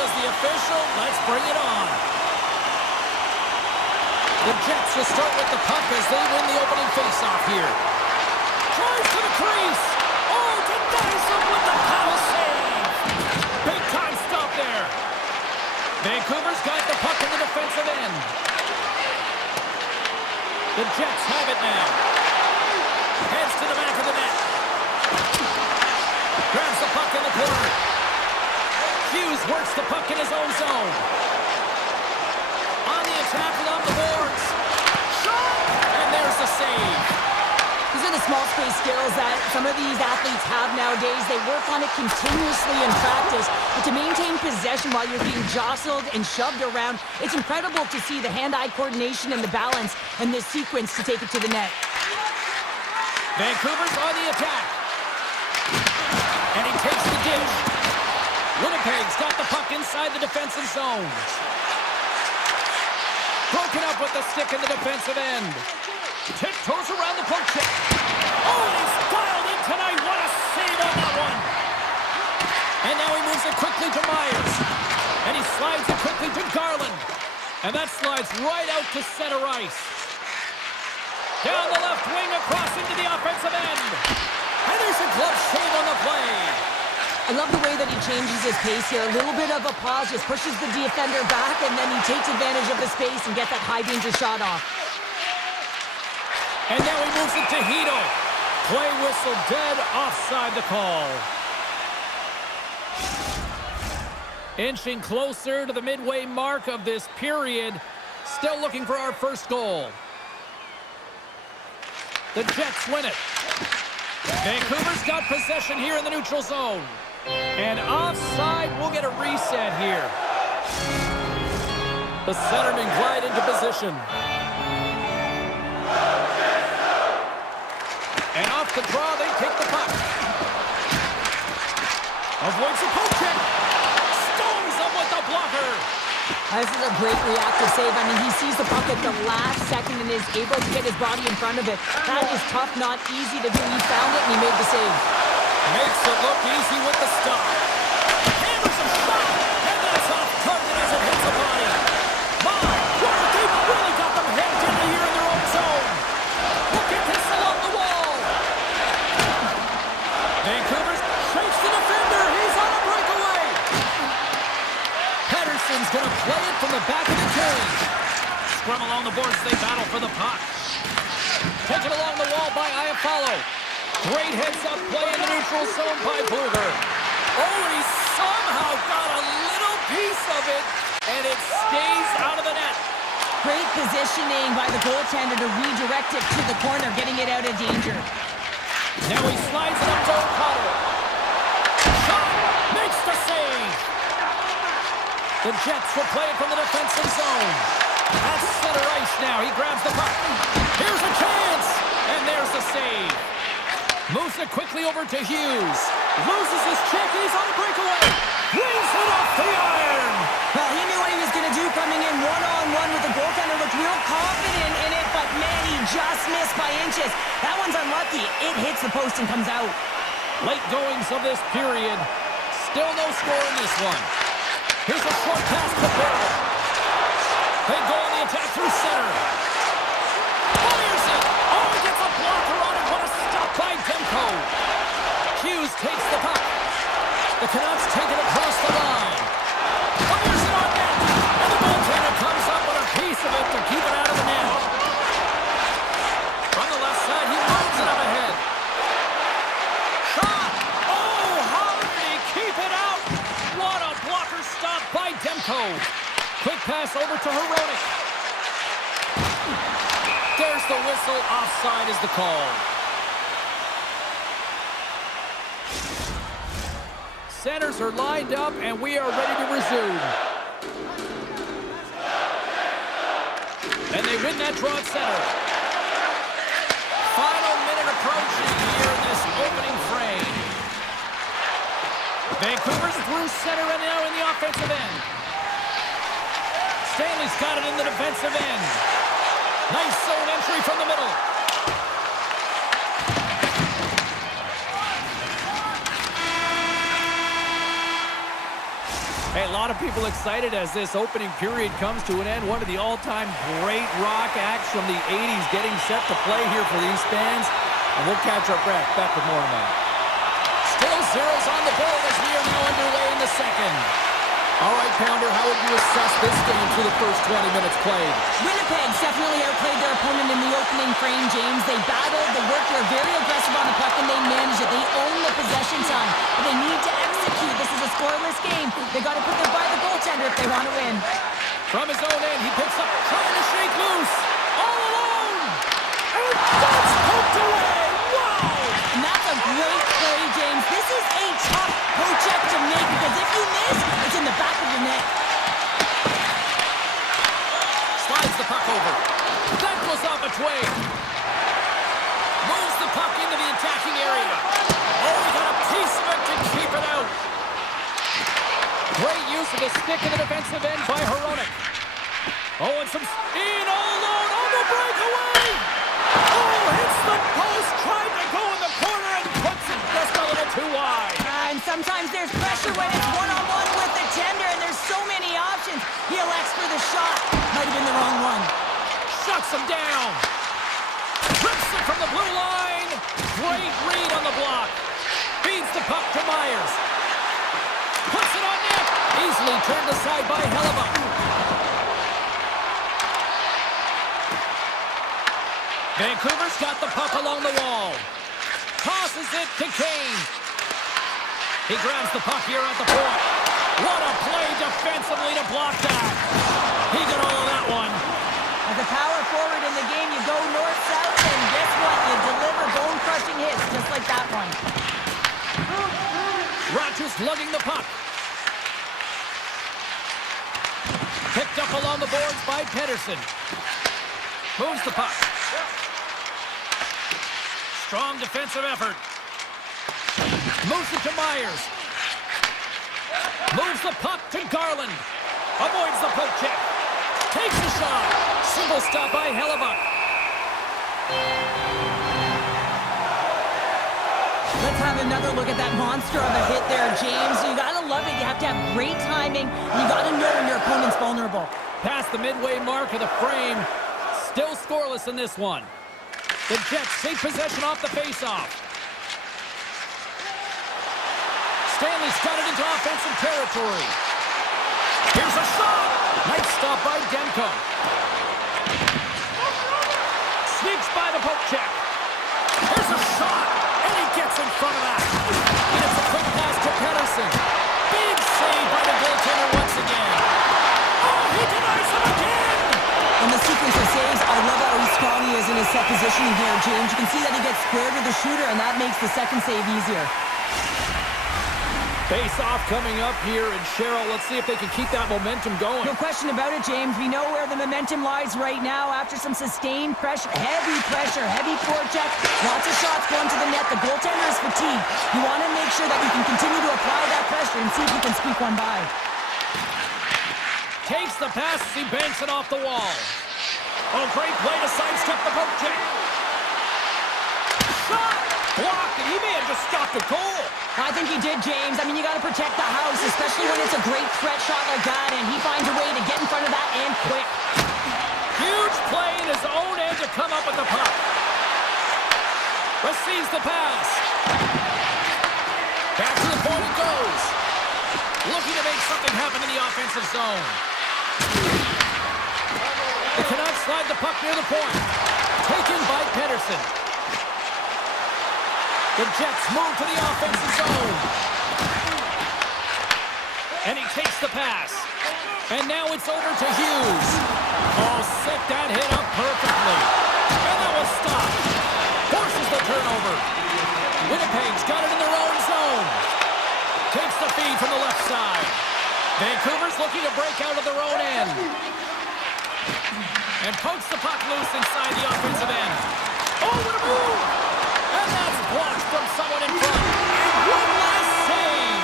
says the official. Let's bring it on. The Jets will start with the puck as they win the opening faceoff here. Tries to the crease. Oh, denies him with the paddle save. Big time stop there. Vancouver's got the puck in the defensive end. The Jets have it now. Heads to the back of the net. Grabs the puck in the corner. Hughes works the puck in his own zone. On the attack along the boards. Shot! And there's the save. These are the small space skills that some of these athletes have nowadays. They work on it continuously in practice. But to maintain possession while you're being jostled and shoved around, it's incredible to see the hand-eye coordination and the balance in this sequence to take it to the net. Vancouver's on the attack. And he takes the dish. Winnipeg's got the puck inside the defensive zone. Broken up with the stick in the defensive end. Tiptoes around the poke check. Oh, and he's dialed in tonight. What a save on that one. And now he moves it quickly to Myers. And he slides it quickly to Garland. And that slides right out to center ice. Down the left wing across into the offensive end. And there's a glove save on the play. I love the way that he changes his pace here. A little bit of a pause, just pushes the defender back, and then he takes advantage of the space and gets that high-danger shot off. And now he moves it to Hito. Play whistle dead, offside the call. Inching closer to the midway mark of this period. Still looking for our first goal. The Jets win it. Vancouver's got possession here in the neutral zone. And offside, we'll get a reset here. The centermen glide into position. And off the draw, they take the puck. Avoids a poke check. Stones them with the blocker. This is a great reactive save. I mean, he sees the puck at the last second and is able to get his body in front of it. That is tough, not easy to do. He found it and he made the save. Makes it look easy with the stop. Hammers a shot, and that's off target as it hits the body. My, wow, they've really got them hemmed in here in their own zone. Look at this along the wall. Vancouver shakes the defender. He's on a breakaway. Pettersson's going to play it from the back of the cage. Scrum along the boards, they battle for the puck. Taken along the wall by Iafallo. Great heads-up play in the neutral zone by Bluger. Oh, and he somehow got a little piece of it, and it stays out of the net. Great positioning by the goaltender to redirect it to the corner, getting it out of danger. Now he slides it up to O'Connor. Shot! Makes the save! The Jets will play it from the defensive zone. At center ice now, he grabs the puck. Here's a chance! And there's the save. Moves it quickly over to Hughes. Loses his check, and he's on a breakaway. Brings it off the iron. Well, he knew what he was going to do coming in one-on-one with the goaltender. Looked real confident in it, but man, he just missed by inches. That one's unlucky. It hits the post and comes out. Late goings of this period. Still no score in this one. Here's a short pass to Barrett. They go on the attack through center. Fires it. Oh, he gets a blocker on it. What a stop by Demko. Hughes takes the puck. The Canucks take it across the line. Fires it on net. And the goaltender comes up with a piece of it to keep it out of the net. From the left side, he moves it up ahead. Shot. Oh, how did he keep it out? What a blocker stop by Demko. Quick pass over to Hronek. There's the whistle. Offside is the call. Centers are lined up, and we are ready to resume. And they win that draw at center. Final minute approaching here in this opening frame. Vancouver's through center and now in the offensive end. Stanley's got it in the defensive end. Nice zone entry from the middle. Hey, a lot of people excited as this opening period comes to an end. One of the all-time great rock acts from the 80s getting set to play here for these fans. And we'll catch our breath. Back with more in a minute. Still zeros on the board as we are now underway in the second. All right, Pounder, how would you assess this game through the first 20 minutes played? Winnipeg's definitely outplayed their opponent in the opening frame, James. They battled, they worked, they were very aggressive on the puck, and they managed it. They own the possession time, but they need to execute. This is a scoreless game. They got to put them by the goaltender if they want to win. From his own end, he picks up, trying to shake loose. All alone! And that's poked away! Wow! And that's a great play, James. This is a tough poke-check to make, because if you miss, it's in the back of your net. Slides the puck over. That goes off its way. Moves the puck into the attacking area. Oh, he got a piece of it to keep it out. Great use of the stick in the defensive end by Hronek. Oh, and some speed all alone on the breakaway. Oh, hits the post, tried to go in the corner and puts it just a little too wide. And sometimes there's pressure when it's one-on-one with the tender, and there's so many options. He elects for the shot. Might have been the wrong one. Shuts him down. Rips it from the blue line. Great read on the block. Feeds the puck to Myers. Puts it on net. Easily turned aside by Hellebuck. Vancouver's got the puck along the wall. Tosses it to Kane. He grabs the puck here at the point. What a play defensively to block that. He got all of that one. As a power forward in the game, you go north-south, and guess what? You deliver bone-crushing hits, just like that one. Rogers lugging the puck. Picked up along the boards by Pedersen. Moves the puck. Strong defensive effort. Moves it to Myers. Moves the puck to Garland. Avoids the poke check. Takes a shot. Single stop by Hellebuck. Let's have another look at that monster of a hit there, James. You gotta love it. You have to have great timing. You gotta know when your opponent's vulnerable. Past the midway mark of the frame. Still scoreless in this one. The Jets take possession off the faceoff. Stanley's got it into offensive territory. Here's a shot. Nice stop by Demko. Sneaks by the poke check. Here's a shot. And he gets in front of that. And it's a quick pass to Pedersen. Big save by the goaltender once again. Oh, he denies him again. In the sequence of saves, I love how strong he is in his set positioning here, James. You can see that he gets square to the shooter, and that makes the second save easier. Face-off coming up here, and Cheryl, let's see if they can keep that momentum going. No question about it, James. We know where the momentum lies right now after some sustained pressure, heavy forecheck, lots of shots going to the net. The goaltender is fatigued. You want to make sure that you can continue to apply that pressure and see if you can squeak one by. Takes the pass as he banks it off the wall. Oh, great play to sidestep the poke check. Shot! Blocked, and he may have just stopped a goal. I think he did, James. I mean, you got to protect the house, especially when it's a great threat shot like that, and he finds a way to get in front of that and quick. Huge play in his own end to come up with the puck. Receives the pass. Back to the point it goes. Looking to make something happen in the offensive zone. The Canucks slide the puck near the point. Taken by Pedersen. The Jets move to the offensive zone. And he takes the pass. And now it's over to Hughes. Oh, set that hit up perfectly. And that was stopped. Forces the turnover. Winnipeg's got it in their own zone. Takes the feed from the left side. Vancouver's looking to break out of their own end. And pokes the puck loose inside the offensive end. Oh, what a move! And that's blocked from someone in front. And one last save!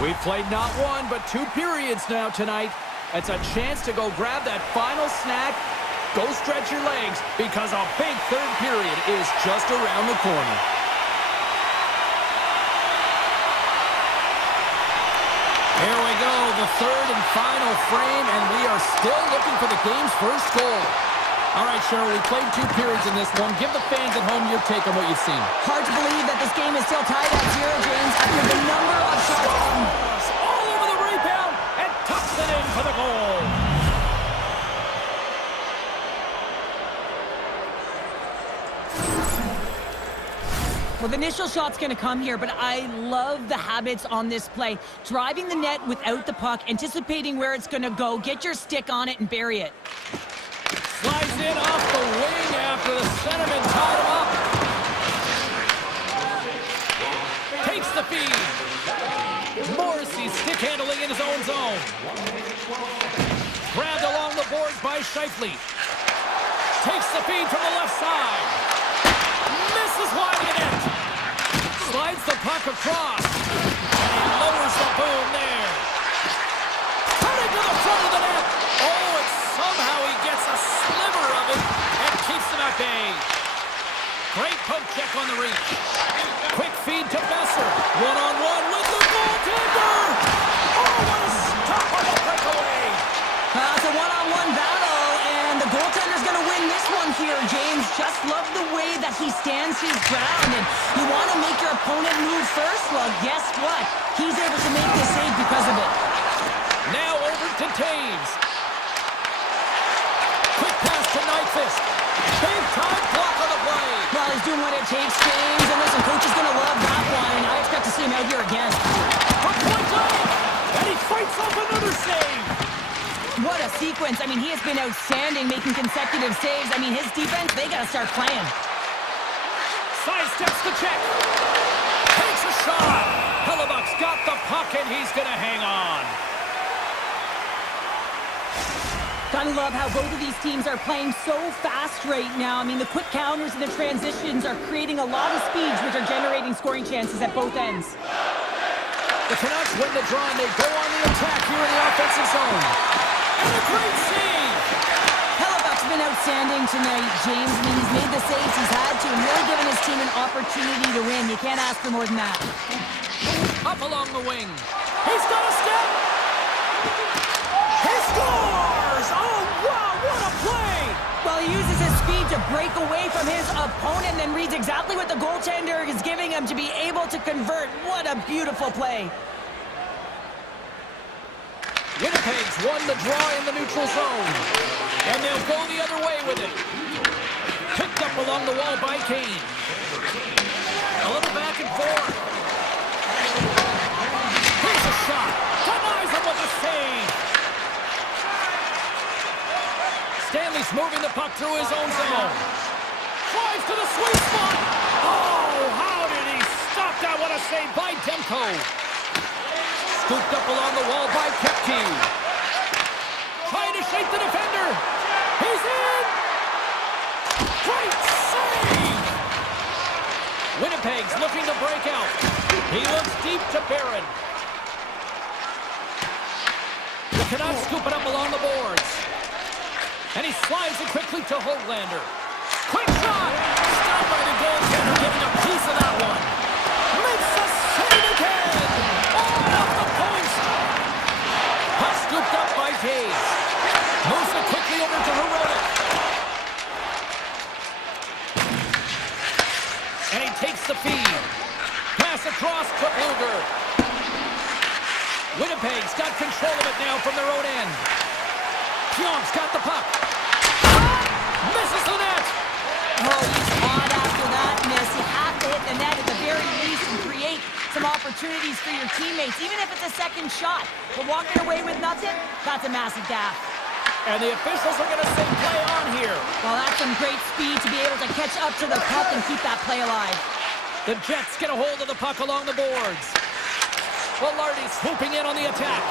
We've played not one, but 2 periods now tonight. It's a chance to go grab that final snack. Go stretch your legs, because a big third period is just around the corner. the third and final frame, and we are still looking for the game's first goal. All right, Cheryl, we played 2 periods in this one. Give the fans at home your take on what you've seen. Hard to believe that this game is still tied at 0, James, after the number of shots. All over the rebound and tucks it in for the goal. Well, the initial shot's going to come here, but I love the habits on this play. Driving the net without the puck, anticipating where it's going to go, get your stick on it and bury it. Slides in off the wing after the centerman tied him up. Takes the feed. Morrissey stick handling in his own zone. Grabbed along the boards by Scheifele. Takes the feed from the left side. Misses wide of the net. Slides the puck across. And he lowers the boom there. Cutting to the front of the net. Oh, and somehow he gets a sliver of it and keeps it at bay. Great poke check on the reach. Quick feed to Besser. One-on-one with the goaltender. Oh, what a stop on the breakaway. It's a one-on-one battle, and the goaltender's going to win this one here, James. Just love the way that he stands his ground, and you want to make your opponent move first? Well, guess what? He's able to make this save because of it. Now over to Taves. Quick pass to Nyquist. Big time block on the play. Well, he's doing what it takes, James, and listen, coach is going to love that one. I expect to see him out here again. From point blank, and he fights off another save. What a sequence. I mean, he has been outstanding, making consecutive saves. I mean, his defense, they got to start playing. Sidesteps the check. Takes a shot. Hellebuck's got the puck, and he's going to hang on. Gotta love how both of these teams are playing so fast right now. I mean, the quick counters and the transitions are creating a lot of speeds, which are generating scoring chances at both ends. The Canucks win the draw, and they go on the attack here in the offensive zone. And a great save! Hellebuck's been outstanding tonight, James. I mean, he's made the saves he's had to and really given his team an opportunity to win. You can't ask for more than that. Up along the wing. He's got a step! He scores! Oh, wow, what a play! Well, he uses his speed to break away from his opponent and then reads exactly what the goaltender is giving him to be able to convert. What a beautiful play. Winnipeg's won the draw in the neutral zone. And they'll go the other way with it. Picked up along the wall by Kane. A little back and forth. Here's a shot. Denies him with a save. Stanley's moving the puck through his own zone. Drives to the sweet spot. Oh, how did he stop that? What a save by Demko. Scooped up along the wall by Kepke. Trying to shake the defender. He's in. Great save. Winnipeg's looking to break out. He looks deep to Barron. The Canucks scoop it up along the boards. And he slides it quickly to Hoglander. Quick shot! Stopped by the goaltender, getting a piece of that one. Makes the save again! All off the post! Puck scooped up by Taves. Moves it quickly over to Hronek. And he takes the feed. Pass across to Bluger. Winnipeg's got control of it now from their own end. Pionk's got the puck. Misses the net. Oh, he's hot after that miss. You have to hit the net at the very least and create some opportunities for your teammates, even if it's a second shot. But walking away with nothing, that's a massive gap. And the officials are going to say play on here. Well, that's some great speed to be able to catch up to the puck and keep that play alive. The Jets get a hold of the puck along the boards. Velarde swooping in on the attack.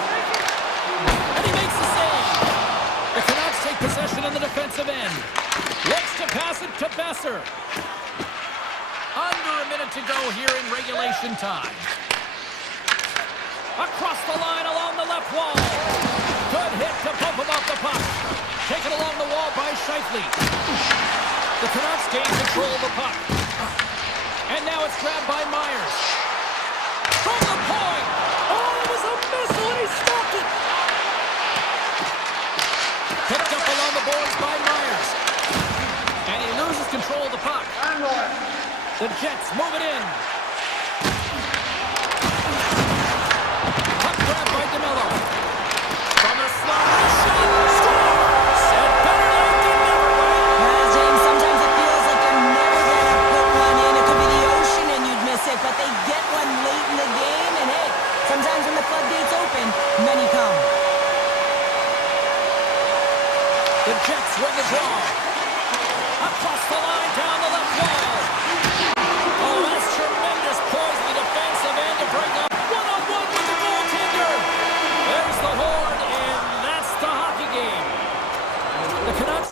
And he makes the save. The Canucks take possession in the defensive end. Looks to pass it to Besser. Under a minute to go here in regulation time. Across the line along the left wall. Good hit to bump him off the puck. Taken along the wall by Scheifele. The Canucks gain control of the puck. And now it's grabbed by Myers. From the point. Oh, it was a missile and he stopped it. draw. Across the line, down the left wall. Oh, that's tremendous poise in the defensive end to break up one-on-one with the goaltender. There's the horn, and that's the hockey game. The Canucks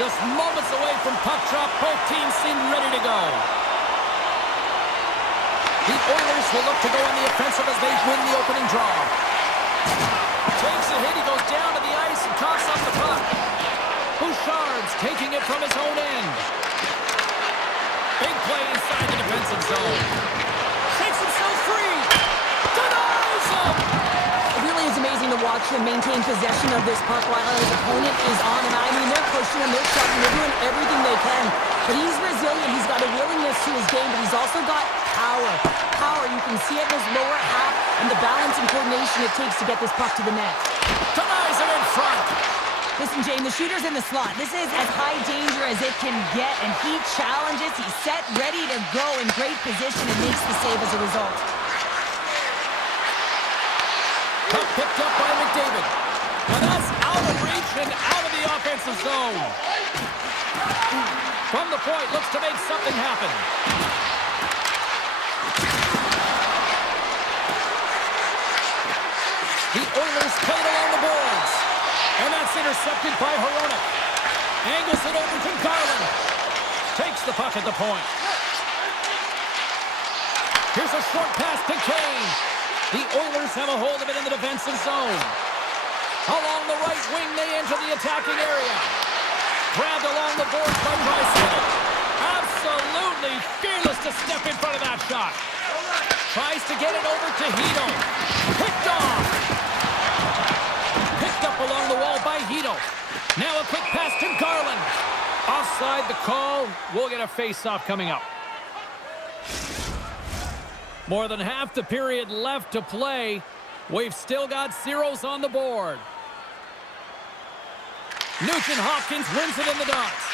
Just moments away from puck drop, both teams seem ready to go. The Oilers will look to go on the offensive as they win the opening draw. Takes a hit, he goes down to the ice and coughs up the puck. Bouchard's taking it from his own end. Big play inside the defensive zone. Shakes himself free. Denies him. It really is amazing to watch him maintain possession of this puck while his opponent is on. And I mean, they're pushing him, they're shoving, they're doing everything they can. But he's resilient. He's got a willingness to his game, but he's also got power. Power, you can see it in his lower half and the balance and coordination it takes to get this puck to the net. Denies it in front. Listen, Jane, the shooter's in the slot. This is as high danger as it can get, and he challenges. He's set, ready to go, in great position, and makes the save as a result. Puck picked up by McDavid. Now that's out of reach and out of the offensive zone. From the point, looks to make something happen. The Oilers played along the boards. And that's intercepted by Hronek. Angles it over to Garland. Takes the puck at the point. Here's a short pass to Kane. The Oilers have a hold of it in the defensive zone. Along the right wing, they enter the attacking area. Grabbed along the boards by Draisaitl. Absolutely fearless to step in front of that shot. Tries to get it over to Hito. Picked off. Picked up along the wall by Hito. Now a quick pass to Garland. Offside the call. We'll get a face-off coming up. More than half the period left to play. We've still got zeros on the board. Nugent-Hopkins wins it in the dots.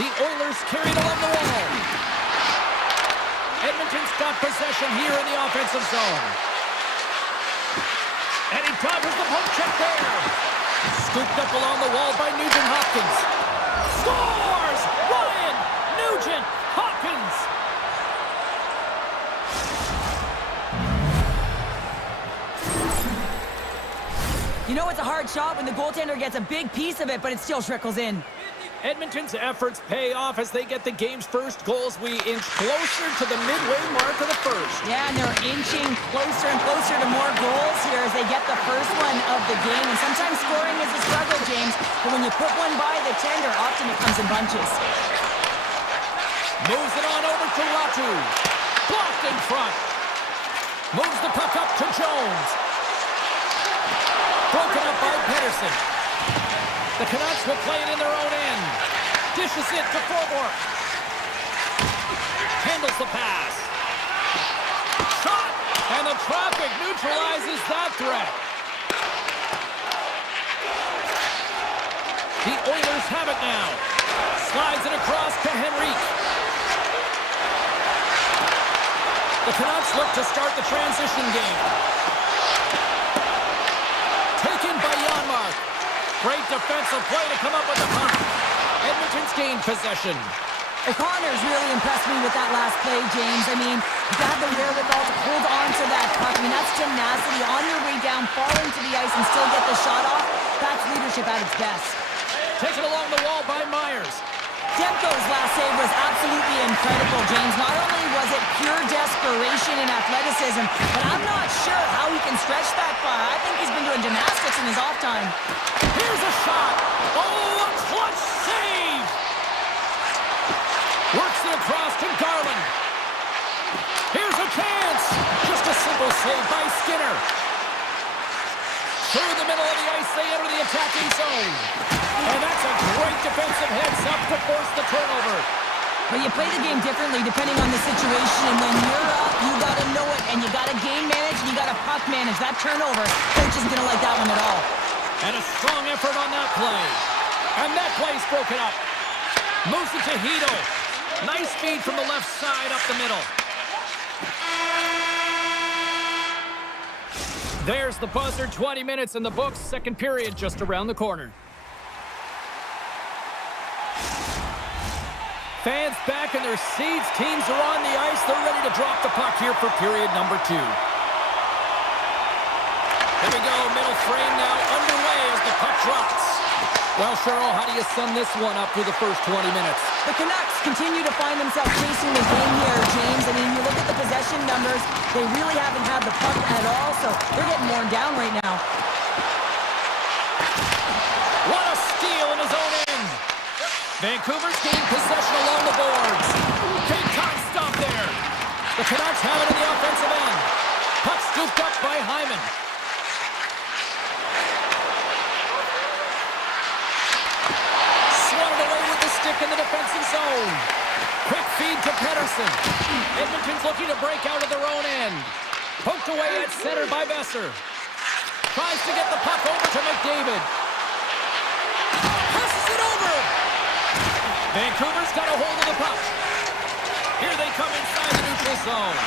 The Oilers carried along the wall. Edmonton's got possession here in the offensive zone. And he dodges the poke check there. Scooped up along the wall by Nugent-Hopkins. Scores! Ryan Nugent-Hopkins! You know it's a hard shot when the goaltender gets a big piece of it, but it still trickles in. Edmonton's efforts pay off as they get the game's first goals. We inch closer to the midway mark of the first. Yeah, and they're inching closer and closer to more goals here as they get the first one of the game. And sometimes scoring is a struggle, James, but when you put one by the tender, often it comes in bunches. Moves it on over to Ratu. Blocked in front. Moves the puck up to Jones. Broken up by Pedersen. The Canucks will play it in their own end. Dishes it to Forbort. Handles the pass. Shot! And the traffic neutralizes that threat. The Oilers have it now. Slides it across to Henrique. The Canucks look to start the transition game. Taken by Janmark. Great defensive play to come up with the puck. Edmonton's gained possession. O'Connor's really impressed me with that last play, James. I mean, you got the wherewithal to hold on to that puck. I mean, that's tenacity. On your way down, fall into the ice and still get the shot off. That's leadership at its best. Taken along the wall by Myers. Demko's last save was absolutely incredible, James. Not only was it pure desperation and athleticism, but I'm not sure how he can stretch that far. I think he's been doing gymnastics in his off time. Here's a shot. Oh, a clutch save. Works it across to Garland. Here's a chance. Just a simple save by Skinner. Through the middle of the ice, they enter the attacking zone. And that's a great defensive heads-up to force the turnover. But you play the game differently depending on the situation. And when you're up, you got to know it. And you got to game manage, and you got to puck manage. That turnover, coach isn't going to like that one at all. And a strong effort on that play. And that play's broken up. Moves it to Hito. Nice feed from the left side up the middle. There's the buzzer. 20 minutes in the books. Second period just around the corner. Fans back in their seats. Teams are on the ice. They're ready to drop the puck here for period number 2. Here we go, middle frame now underway as the puck drops. Well, Cheryl, how do you sum this one up through the first 20 minutes? The Canucks continue to find themselves chasing the game here, James. I mean, you look at the possession numbers, they really haven't had the puck at all, so they're getting worn down right now. What a steal in his own end! Vancouver's gained possession along the boards. Big time stop there. The Canucks have it in the offensive end. Puck scooped up by Hyman. Swatted away with the stick in the defensive zone. Quick feed to Pettersson. Edmonton's looking to break out of their own end. Poked away at center by Besser. Tries to get the puck over to McDavid. Passes it over. Vancouver's got a hold of the puck. Here they come inside the neutral zone.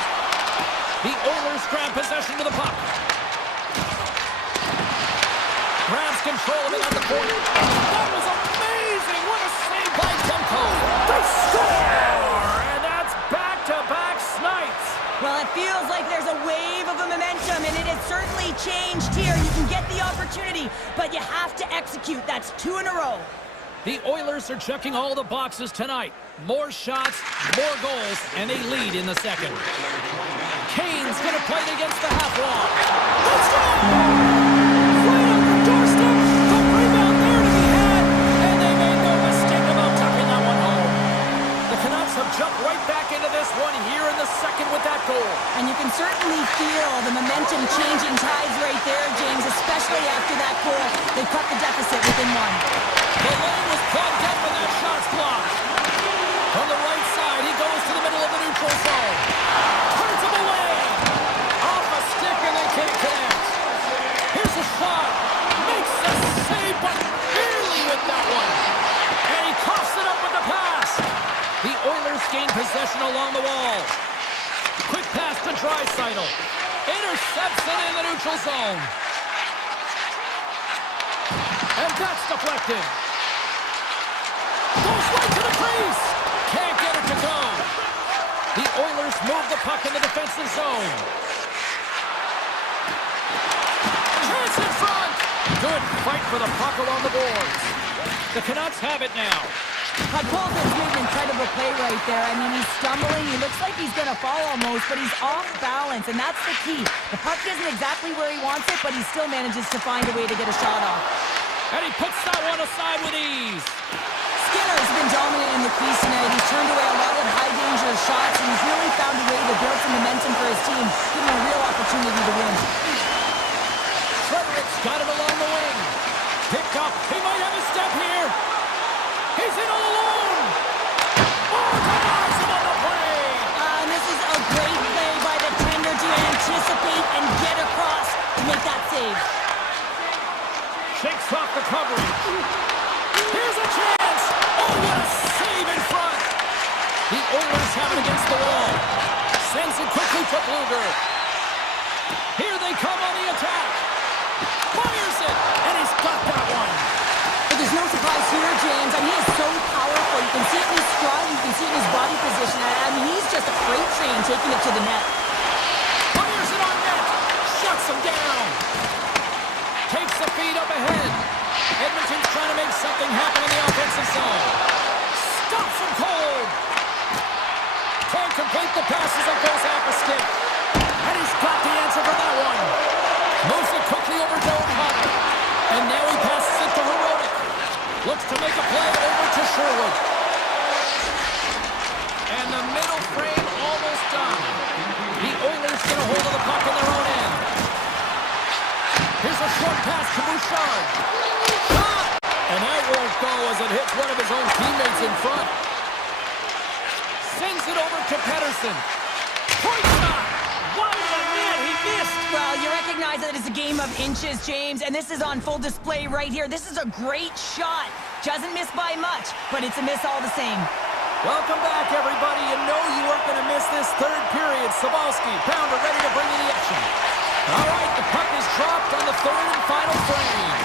The Oilers grab possession to the puck. Grabs control of it at the corner. That was amazing! What a save by Demko! They score! And that's back-to-back snipes! Well, it feels like there's a wave of momentum, and it has certainly changed here. You can get the opportunity, but you have to execute. That's 2 in a row. The Oilers are checking all the boxes tonight. More shots, more goals, and they lead in the second. Kane's going to play it against the half wall. Let's go! Right on the doorstep. The rebound there to be had, and they made no mistake about tucking that one home. The Canucks have jumped right back into this one here in the second with that goal. And you can certainly feel the momentum changing tides right there, James, especially after that goal. They cut the deficit within one. The lane was plugged up and that shot's blocked. From the right side, he goes to the middle of the neutral zone. Turns him away. Off a stick and they can't connect. Here's a shot. Makes the save, but barely with that one. And he coughs it up with the pass. The Oilers gain possession along the wall. Quick pass to Draisaitl. Intercepts it in the neutral zone. And that's deflected. Goes right to the crease. Can't get it to go. The Oilers move the puck in the defensive zone. Chance in front. Good fight for the puck along the boards. The Canucks have it now. Podkolzin's made an incredible play right there. I mean, he's stumbling. He looks like he's going to fall almost, but he's off balance, and that's the key. The puck isn't exactly where he wants it, but he still manages to find a way to get a shot off. And he puts that one aside with ease. Skinner's been dominant in the crease tonight. He's turned away a lot of high-danger shots, and he's really found a way to build some momentum for his team, giving him a real opportunity to win. Frederick's got it along the wing. Picked up. He might have a step here. He's in all alone. Oh, denies him on the play. And this is a great play by the tender to anticipate and get across to make that save. Shakes off the coverage. Here's a chance. Oh, what a save in front. The Oilers have it against the wall. Sends it quickly to Bluger. Here they come on the attack. Fires it, and he's got that one. But there's no surprise here, James. I mean, he is so powerful. You can see it in his stride. You can see it in his body position. I mean, he's just a freight train taking it to the net. Fires it on net. Shuts him down. Takes the feed up ahead. Edmonton's trying to make something happen in the offensive zone. Stops him cold. Can't complete the pass as it goes off a stick. And he's got the answer for that one. Moves it quickly over to O'Connor. And now he passes it to Herodic. Looks to make a play over to Sherwood. And the middle frame almost done. The Oilers get a hold of the puck in their own end. Here's a short pass to Bouchard. Shot! And that won't go as it hits one of his own teammates in front. Sends it over to Pettersson. Point shot! Wide of the net, he missed! Well, you recognize that it's a game of inches, James, and this is on full display right here. This is a great shot. Doesn't miss by much, but it's a miss all the same. Welcome back, everybody. You know you weren't going to miss this third period. Sabalski, Pounder ready to bring in the action. All right, the puck is dropped on the third and final frame.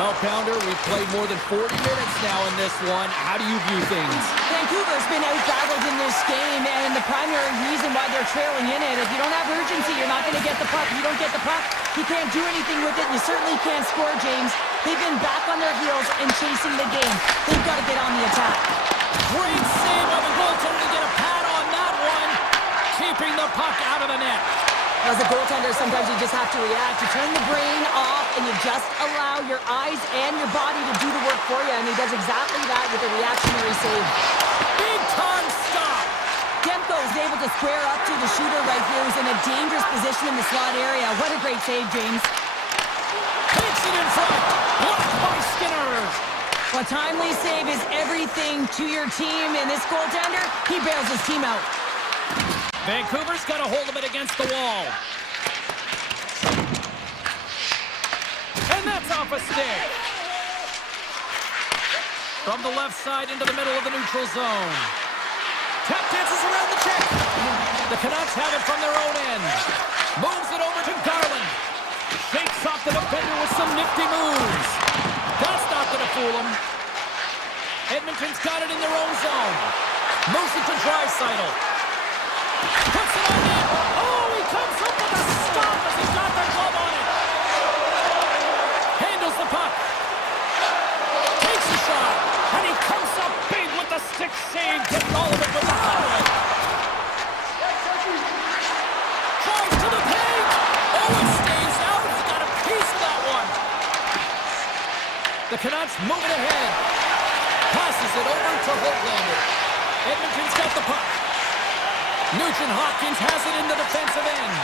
Well, Pounder, we've played more than 40 minutes now in this one. How do you view things? Vancouver's been out-battled in this game, and the primary reason why they're trailing in it. If you don't have urgency, you're not going to get the puck. If you don't get the puck, you can't do anything with it. You certainly can't score, James. They've been back on their heels and chasing the game. They've got to get on the attack. Great save by the goaltender to get a pad on that one. Keeping the puck out of the net. As a goaltender, sometimes you just have to react. You turn the brain off and you just allow your eyes and your body to do the work for you. And he does exactly that with a reactionary save. Big time stop. Demko is able to square up to the shooter right here, who's in a dangerous position in the slot area. What a great save, James. Takes it in front. Blocked by Skinner. A timely save is everything to your team, and this goaltender, he bails his team out. Vancouver's got a hold of it against the wall. And that's off a stick. From the left side into the middle of the neutral zone. Tap dances around the check. The Canucks have it from their own end. Moves it over to Garland. Shakes off the defender with some nifty moves. That's not going to fool him. Edmonton's got it in their own zone. Moves it to Draisaitl. Puts it on net. Oh, he comes up with a stop as he's got their glove on it. Handles the puck. Takes a shot. And he comes up big with the stick save. Getting all of it with the highlight. Tries to the paint. Oh, it stays out. He's got a piece of that one. The Canucks moving ahead. Passes it over to Hoglander. Edmonton's got the puck. Nugent Hopkins has it in the defensive end.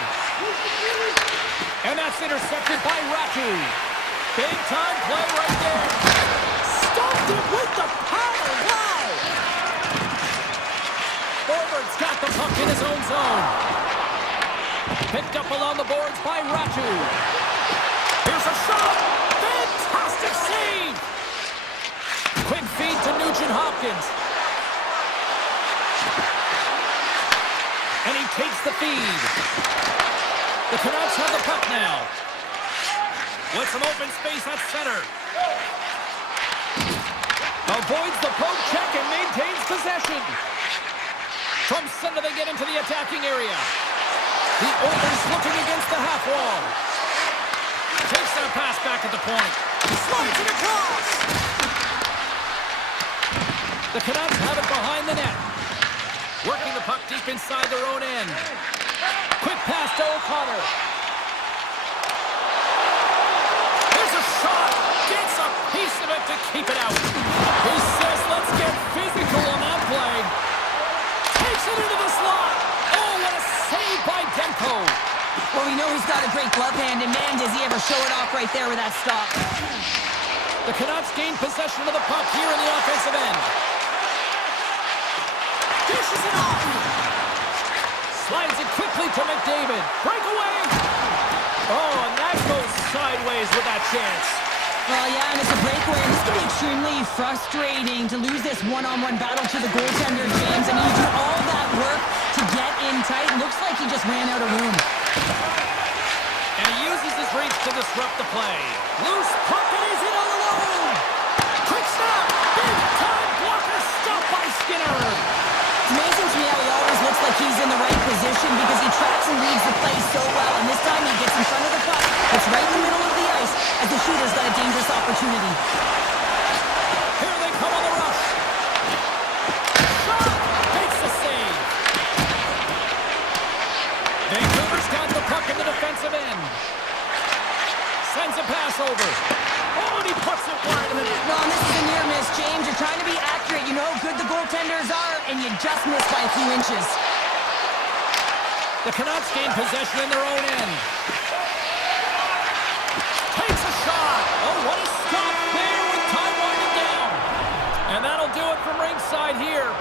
And that's intercepted by Ratu. Big time play right there. Stopped it with the power. Wow! Forward's got the puck in his own zone. Picked up along the boards by Ratu. Here's a shot. Fantastic save. Quick feed to Nugent Hopkins. And he takes the feed. The Canucks have the puck now. With some open space at center. Avoids the poke check and maintains possession. From center they get into the attacking area. The Oilers looking against the half wall. Takes that pass back at the point. Slides it across. The Canucks have it behind the net. Working the puck deep inside their own end. Quick pass to O'Connor. There's a shot. Gets a piece of it to keep it out. He says, let's get physical on that play. Takes it into the slot. Oh, what a save by Demko. Well, we know he's got a great glove hand, and man, does he ever show it off right there with that stop. The Canucks gain possession of the puck here in the offensive end. Dishes it off. Slides it quickly to McDavid. Breakaway. Oh, and that goes sideways with that chance. Well, yeah, and it's a breakaway, and this can be extremely frustrating to lose this one-on-one battle to the goaltender, James. I mean, you do all that work to get in tight. Looks like he just ran out of room. And he uses his reach to disrupt the play. Loose puck, and he's in all alone. Quick snap. Big time blocker stop by Skinner. It's amazing to me how he always looks like he's in the right position because he tracks and reads the play so well. And this time he gets in front of the puck. It's right in the middle of the ice as the shooter's got a dangerous opportunity. Here they come on the rush. Shot! Makes the save. Vancouver's got the puck in the defensive end. Sends a pass over. Oh, and he puts it wide in the net. Well, this is a near miss, James. You're trying to be accurate. You know how good the goaltenders are, and you just missed by a few inches. The Canucks gain possession in their own end. Takes a shot. Oh, what a stop there with time winding down. And that'll do it from ringside here.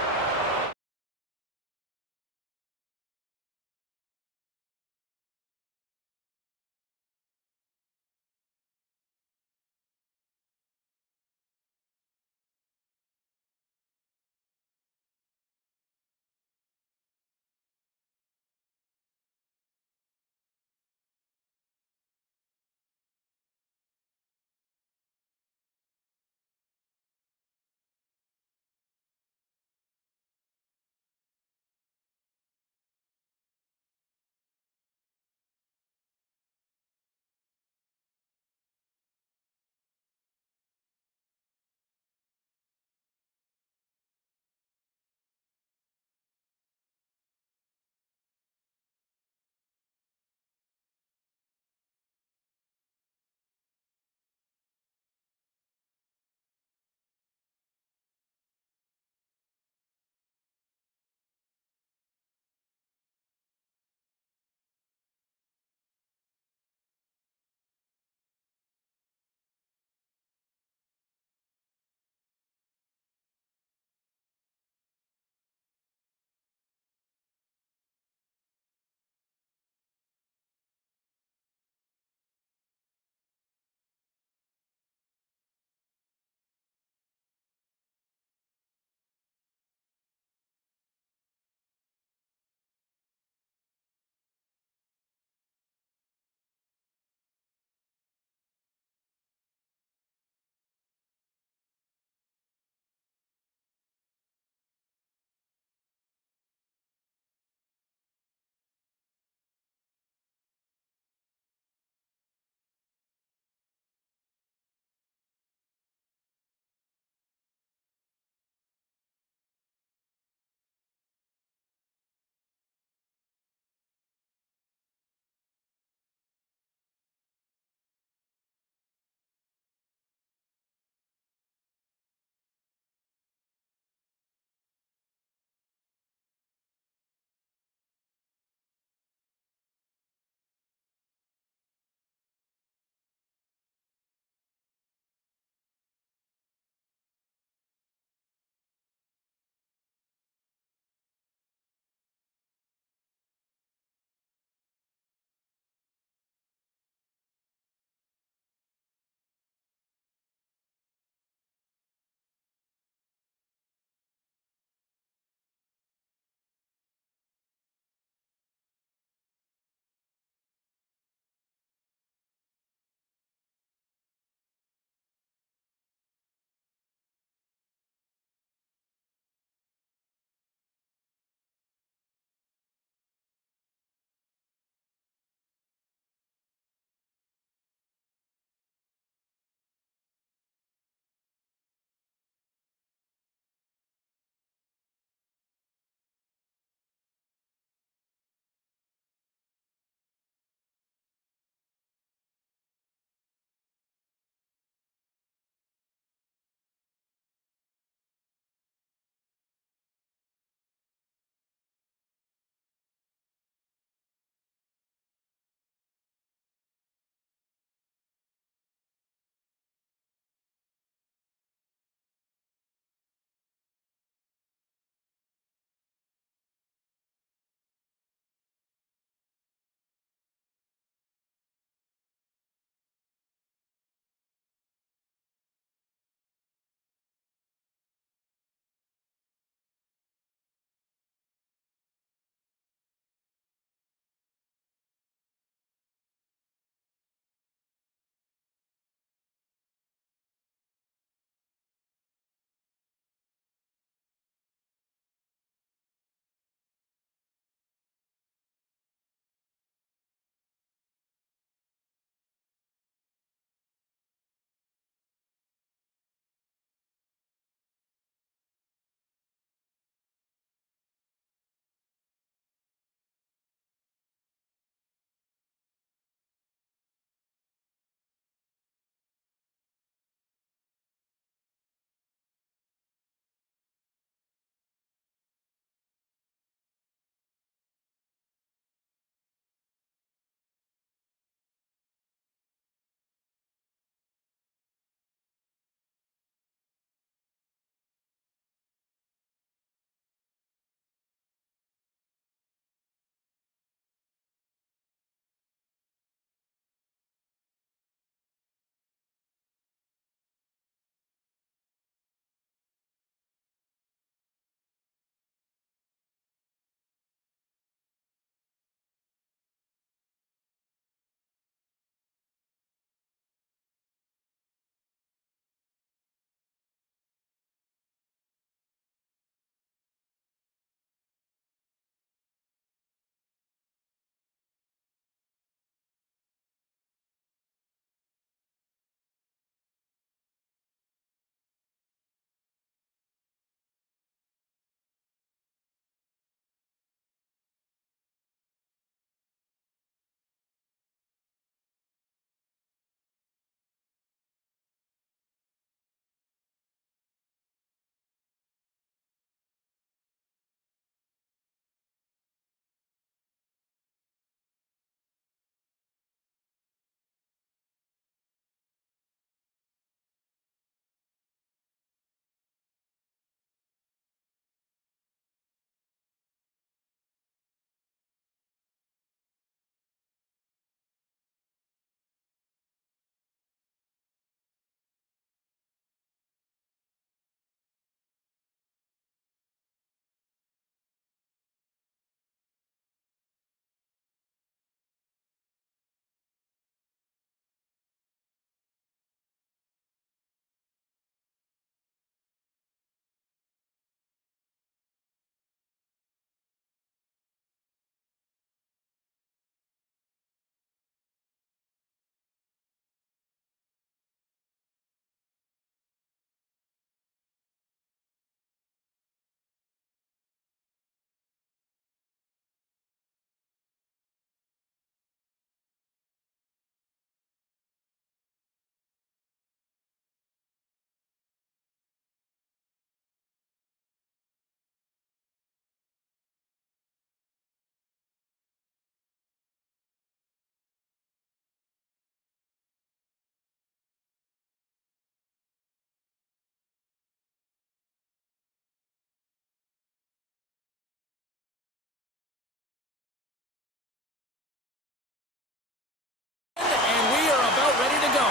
about ready to go.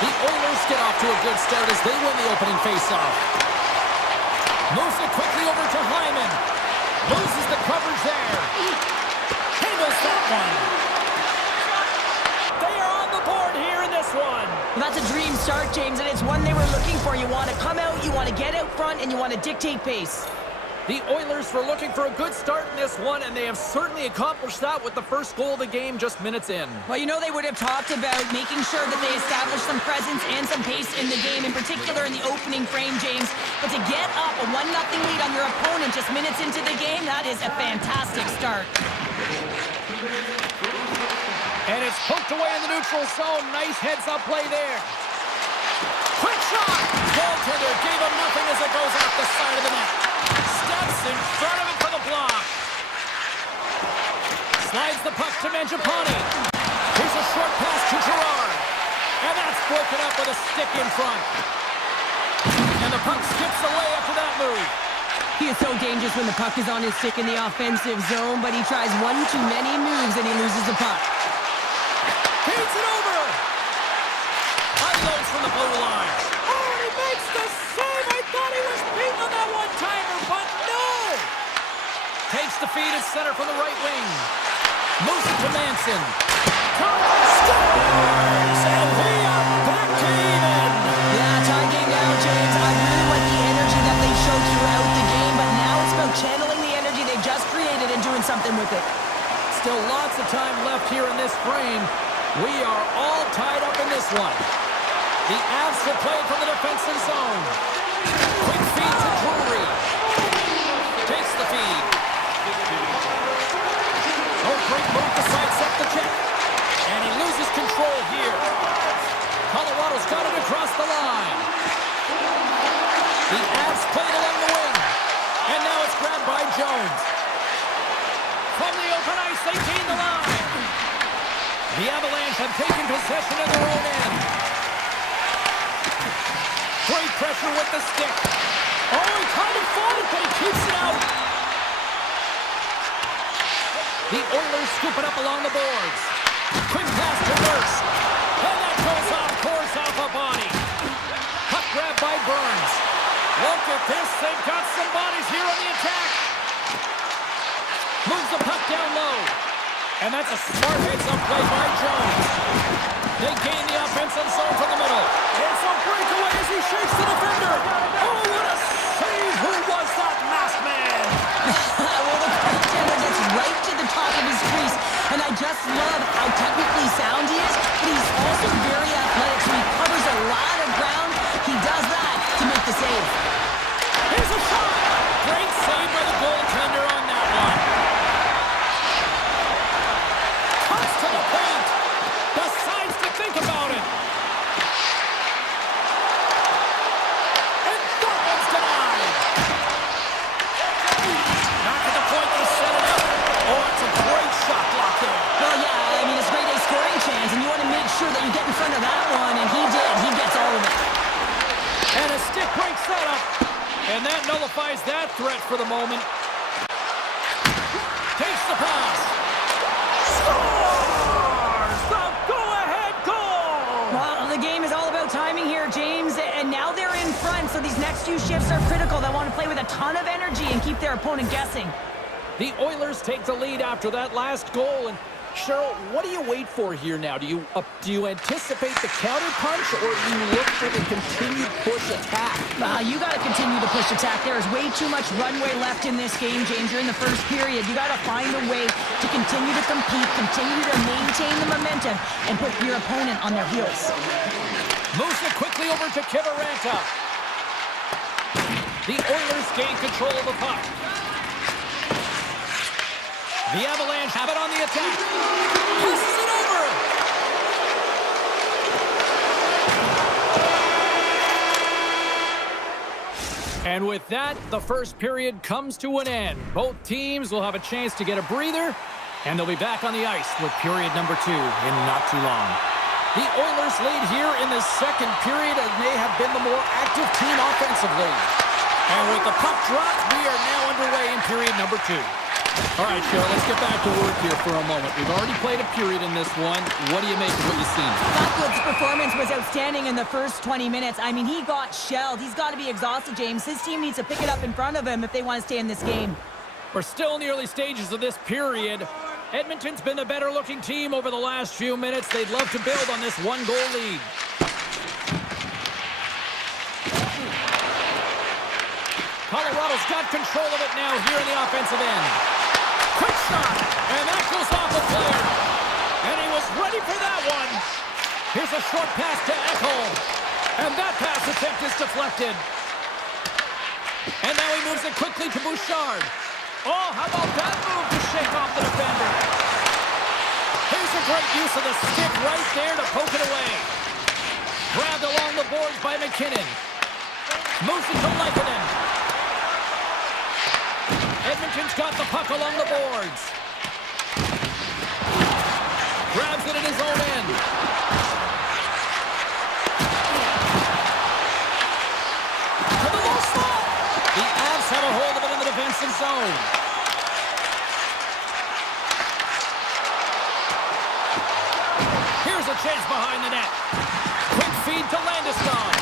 The Oilers get off to a good start as they win the opening faceoff. Moves it quickly over to Hyman. Loses the coverage there. Handles that one. They are on the board here in this one. Well, that's a dream start, James, and it's one they were looking for. You want to come out, you want to get out front, and you want to dictate pace. The Oilers were looking for a good start in this one, and they have certainly accomplished that with the first goal of the game just minutes in. Well, you know they would have talked about making sure that they establish some presence and some pace in the game, in particular in the opening frame, James. But to get up a 1-0 lead on your opponent just minutes into the game, that is a fantastic start. And it's poked away in the neutral zone. Nice heads-up play there. Quick shot! Goaltender gave him nothing as it goes off the side of the net. Steps in front of it for the block. Slides the puck to Mangiapane. Here's a short pass to Gerard. And that's broken up with a stick in front. And the puck skips away after that move. He is so dangerous when the puck is on his stick in the offensive zone, but he tries one too many moves and he loses the puck. Feeds it over. Unloads from the blue line. Oh, he makes the save. I thought he was beaten on that one-timer, but no. Takes the feed at center from the right wing. Moves it to Manson. Scores! And we are back to even. Yeah, tie game now, James. I really like the energy that they showed throughout the game, but now it's about channeling the energy they just created and doing something with it. Still lots of time left here in this frame. We are all tied up in this one. The Avs will play from the defensive zone. Quick feed to Drury. Takes the feed. Oh, great move to sidestep the check. And he loses control here. Colorado's got it across the line. The Avs played along the wing. And now it's grabbed by Jones. From the open ice, they gain the line. The Avalanche have taken possession of their own end. Great pressure with the stick. Oh, he kind of fought it, but he keeps it out. The Oilers scoop it up along the boards. Quick pass to Nurse. And that goes off course off a body. Puck grab by Burns. Look at this. They've got some bodies here on the attack. Moves the puck down low. And that's a smart heads-up play by Jones. They gain the offensive zone from the middle. It's a breakaway as he shakes the defender. Oh, what a save! Who was that masked man? Well, the goaltender gets right to the top of his crease, and I just love how technically sound he is, but he's also very athletic, so he covers a lot of ground. He does that to make the save. Here's a shot! Great save by the goaltender on that one. Cuts to the paint. Decides to think about it. And that one's denied. Back at the point, they set it up. Oh, it's a great shot block there. Well, yeah, I mean, it's a great A scoring chance, and you want to make sure that you get in front of that one, and he did. He gets all of it. And a stick breaks that up. And that nullifies that threat for the moment. Takes the pass. Scores! The go-ahead goal! Well, the game is all about timing here, James, and now they're in front, so these next few shifts are critical. They want to play with a ton of energy and keep their opponent guessing. The Oilers take the lead after that last goal, and Cheryl, what do you wait for here now? Do you anticipate the counter punch, or do you look for the continued push attack? You got to continue to push attack. There is way too much runway left in this game, James. You're in the first period. You got to find a way to continue to compete, continue to maintain the momentum, and put your opponent on their heels. Moves it quickly over to Kivaranta. The Oilers gain control of the puck. The Avalanche have it on the attack. Passes it over. And with that, the first period comes to an end. Both teams will have a chance to get a breather, and they'll be back on the ice with period number 2 in not too long. The Oilers lead here in the second period and may have been the more active team offensively. And with the puck dropped, we are now underway in period number 2. All right, Cheryl, let's get back to work here for a moment. We've already played a period in this one. What do you make of what you've seen? Blackwood's performance was outstanding in the first 20 minutes. I mean, he got shelled. He's got to be exhausted, James. His team needs to pick it up in front of him if they want to stay in this game. We're still in the early stages of this period. Edmonton's been the better-looking team over the last few minutes. They'd love to build on this one-goal lead. Colorado's got control of it now here in the offensive end. Quick shot, and that goes off the player. And he was ready for that one. Here's a short pass to Echo. And that pass attempt is deflected. And now he moves it quickly to Bouchard. Oh, how about that move to shake off the defender? Here's a great use of the stick right there to poke it away. Grabbed along the boards by McKinnon. Moves it to Lekanen. Edmonton's got the puck along the boards. Grabs it in his own end. To the low slot. The Avs have a hold of it in the defensive zone. Here's a chance behind the net. Quick feed to Landeskog.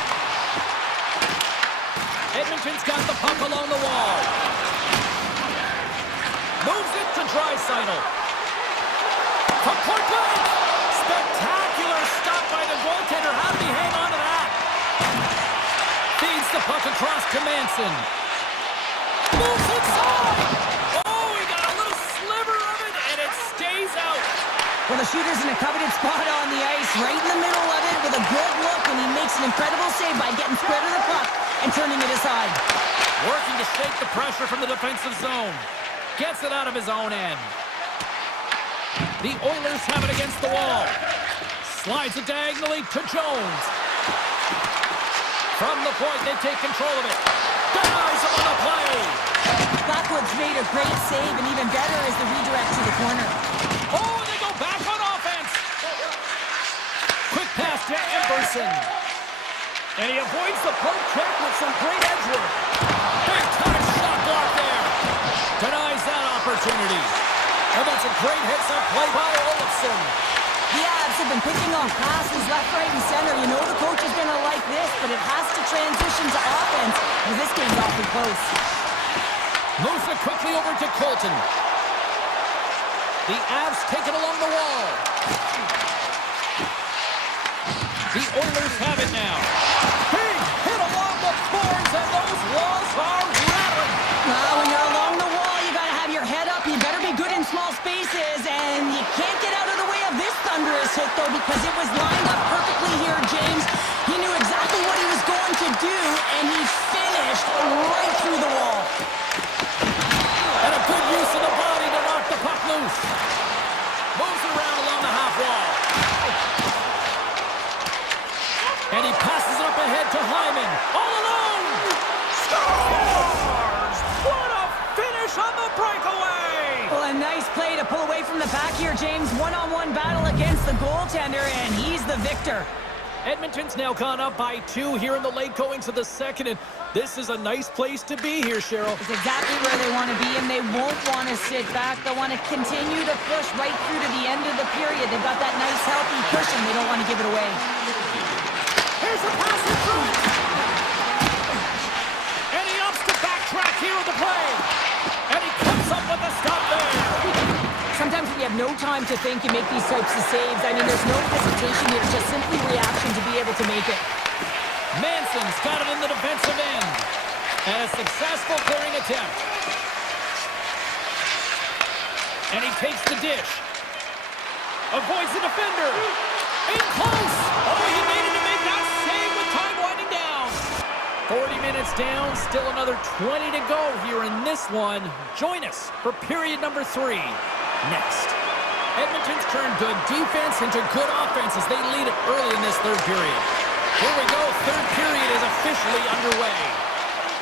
Edmonton's got the puck along the wall. Moves it to Draisaitl. From point blank. Spectacular stop by the goaltender. How did he hang on to that? Feeds the puck across to Manson. Moves inside. Oh, he got a little sliver of it, and it stays out. Well, the shooter's in a coveted spot on the ice, right in the middle of it with a good look, and he makes an incredible save by getting spread of the puck and turning it aside. Working to shake the pressure from the defensive zone. Gets it out of his own end. The Oilers have it against the wall. Slides it diagonally to Jones. From the point, they take control of it. Denies him on the play. Blackwood's made a great save, and even better is the redirect to the corner. Oh, and they go back on offense. Quick pass to Emerson. And he avoids the poke check with some great edge work. Big time shot block there. Denies that opportunity. And that's a great hits-up play by Olofsson. The Avs have been picking off passes left, right, and center. You know the coach is going to like this, but it has to transition to offense, because this game's awfully close. Moves it quickly over to Colton. The Avs take it along the wall. The Oilers have it now. Big hit along the boards, and those walls are rattling. Well, when you're along the wall, you got to have your head up. You better be good in small spaces, and you can't get out of the way of this thunderous hit, though, because it was lined up perfectly here, James. He knew exactly what he was going to do, and he finished right through the wall. And a good use of the body to knock the puck loose. Moves it around along the half wall. And he passes it up ahead to Hyman. All alone! Scores! What a finish on the breakaway! Well, a nice play to pull away from the back here, James. One-on-one battle against the goaltender, and he's the victor. Edmonton's now gone up by 2 here in the late goings of the second, and this is a nice place to be here, Cheryl. It's exactly where they want to be, and they won't want to sit back. They'll want to continue to push right through to the end of the period. They've got that nice, healthy push, and they don't want to give it away. Here's a pass in front. And he opts to backtrack here on the play. And he comes up with the stop there. Sometimes when you have no time to think, you make these types of saves. I mean, there's no hesitation here, just simply reaction to be able to make it. Manson's got it in the defensive end. And a successful clearing attempt. And he takes the dish. Avoids the defender. In close. Oh, he made it to make that save with time winding down. 40 minutes down, still another 20 to go here in this one. Join us for period number 3 next. Edmonton's turned good defense into good offense as they lead it early in this third period. Here we go, third period is officially underway.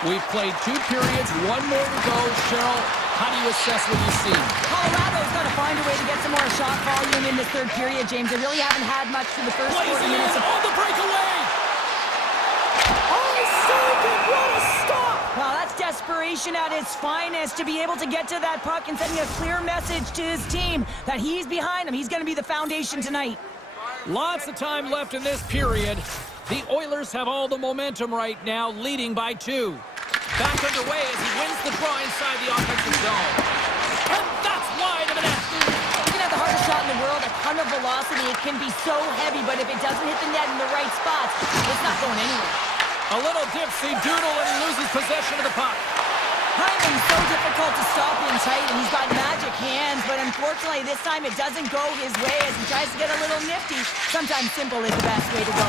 We've played 2 periods, 1 more to go. Cheryl, how do you assess what you've seen? Colorado's got to find a way to get some more shot volume in this third period, James. They really haven't had much through the first 40 minutes. On the breakaway! Oh, he saved it! What a stop! Well, that's desperation at its finest, to be able to get to that puck and sending a clear message to his team that he's behind him. He's going to be the foundation tonight. Lots of time left in this period. The Oilers have all the momentum right now, leading by 2. Back underway as he wins the draw inside the offensive zone. And that's wide of the net. You can have the hardest shot in the world, a ton of velocity. It can be so heavy, but if it doesn't hit the net in the right spots, it's not going anywhere. A little dipsy doodle and he loses possession of the puck. Hyman's so difficult to stop in tight, and he's got magic hands, but unfortunately this time it doesn't go his way as he tries to get a little nifty. Sometimes simple is the best way to go.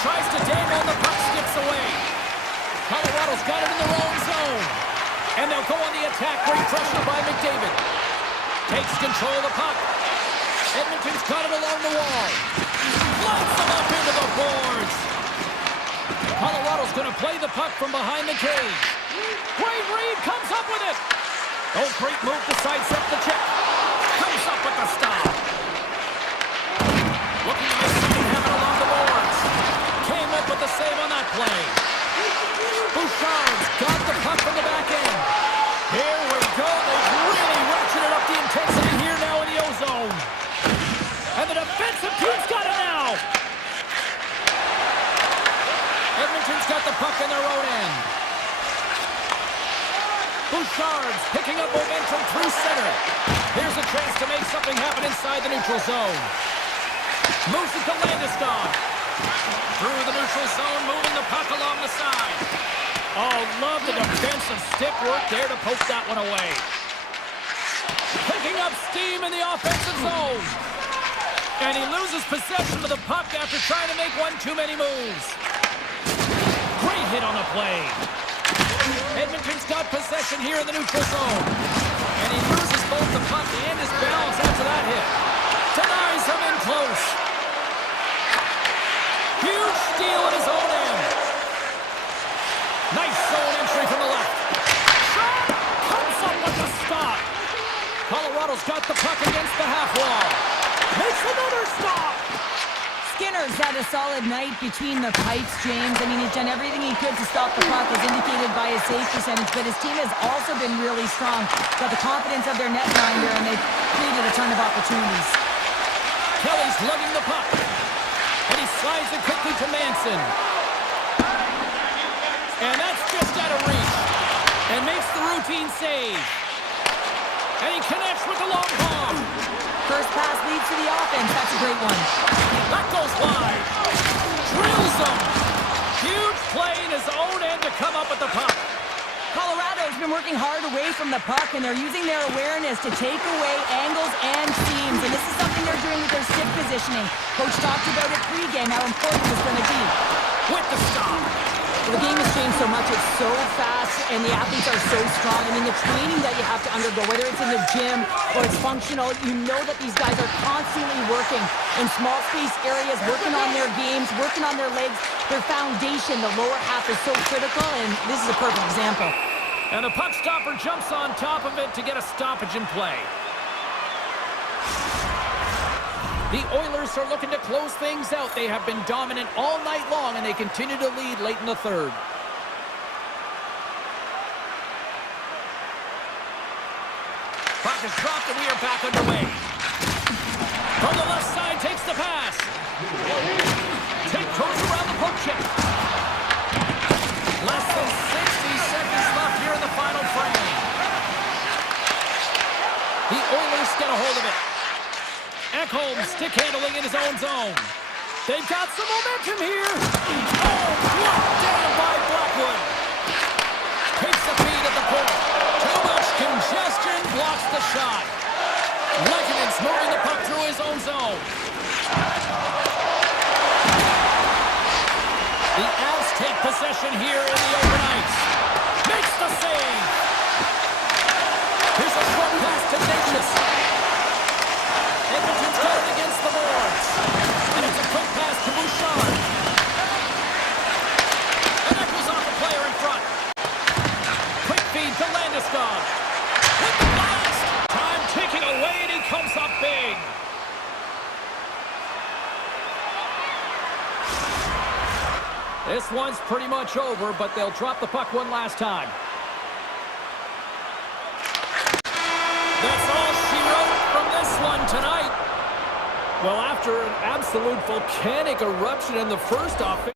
Tries to dangle and the puck skips away. Colorado's got it in their own zone. And they'll go on the attack. Great pressure by McDavid. Takes control of the puck. Edmonton's got it along the wall. Flights them up into the boards. Colorado's going to play the puck from behind the cage. Great read, comes up with it. Oh, great move to sidestep the check. Comes up with the stop. Looking to make something happen along the boards. Came up with the save on that play. Bouchard's got the puck from the back end. Here we go. They've really ratcheted up the intensity here now in the O-zone. And the defensive team's got it now. Edmonton's got the puck in their own end. Bouchard's picking up momentum through center. Here's a chance to make something happen inside the neutral zone. Moves it to Landeskog. Through the neutral zone, moving the puck along the side. Oh, love the defensive stick work there to poke that one away. Picking up steam in the offensive zone. And he loses possession of the puck after trying to make one too many moves. Great hit on the play. Edmonton's got possession here in the neutral zone. And he loses both the puck and his balance after that hit. Denies him in close. Huge steal at his own end. Nice zone entry from the left. Shot! Comes up with the stop. Colorado's got the puck against the half wall. Makes another stop. Skinner's had a solid night between the pipes, James. I mean, he's done everything he could to stop the puck, as indicated by his save percentage, but his team has also been really strong. Got the confidence of their netminder, and they've created a ton of opportunities. Kelly's lugging the puck, and he slides it quickly to Manson. And that's just out of reach, and makes the routine save. And he connects with the long bomb. First pass leads to the offense. That's a great one. That goes wide. Drills him. Huge play in his own end to come up with the puck. Colorado's been working hard away from the puck, and they're using their awareness to take away angles and seams. And this is something they're doing with their stick positioning. Coach talked about it pregame, how important it's going to be. With the stop. The game has changed so much. It's so fast, and the athletes are so strong. I mean, the training that you have to undergo, whether it's in the gym or it's functional, you know that these guys are constantly working in small space areas, working on their games, working on their legs. Their foundation, the lower half, is so critical, and this is a perfect example. And the puck stopper jumps on top of it to get a stoppage in play. The Oilers are looking to close things out. They have been dominant all night long, and they continue to lead late in the third. Puck is dropped, and we are back underway. From the left side, takes the pass. Tiptoes around the poke check. Less than 60 seconds left here in the final frame. The Oilers get a hold of it. Ekholm stick handling in his own zone. They've got some momentum here. Oh, blocked down by Blackwood. Takes the feed at the point. Too much congestion, blocks the shot. Lekanen's moving the puck through his own zone. The Avs take possession here in the open ice. Makes the save. Here's a short pass to Natchez. Edmonton's got it against the boards. And it's a quick pass to Bouchard. And that goes off the player in front. Quick feed to Landeskog. With the blast. Time ticking away, and he comes up big. This one's pretty much over, but they'll drop the puck one last time. That's all she wrote from this one tonight. Well, after an absolute volcanic eruption in the first offense,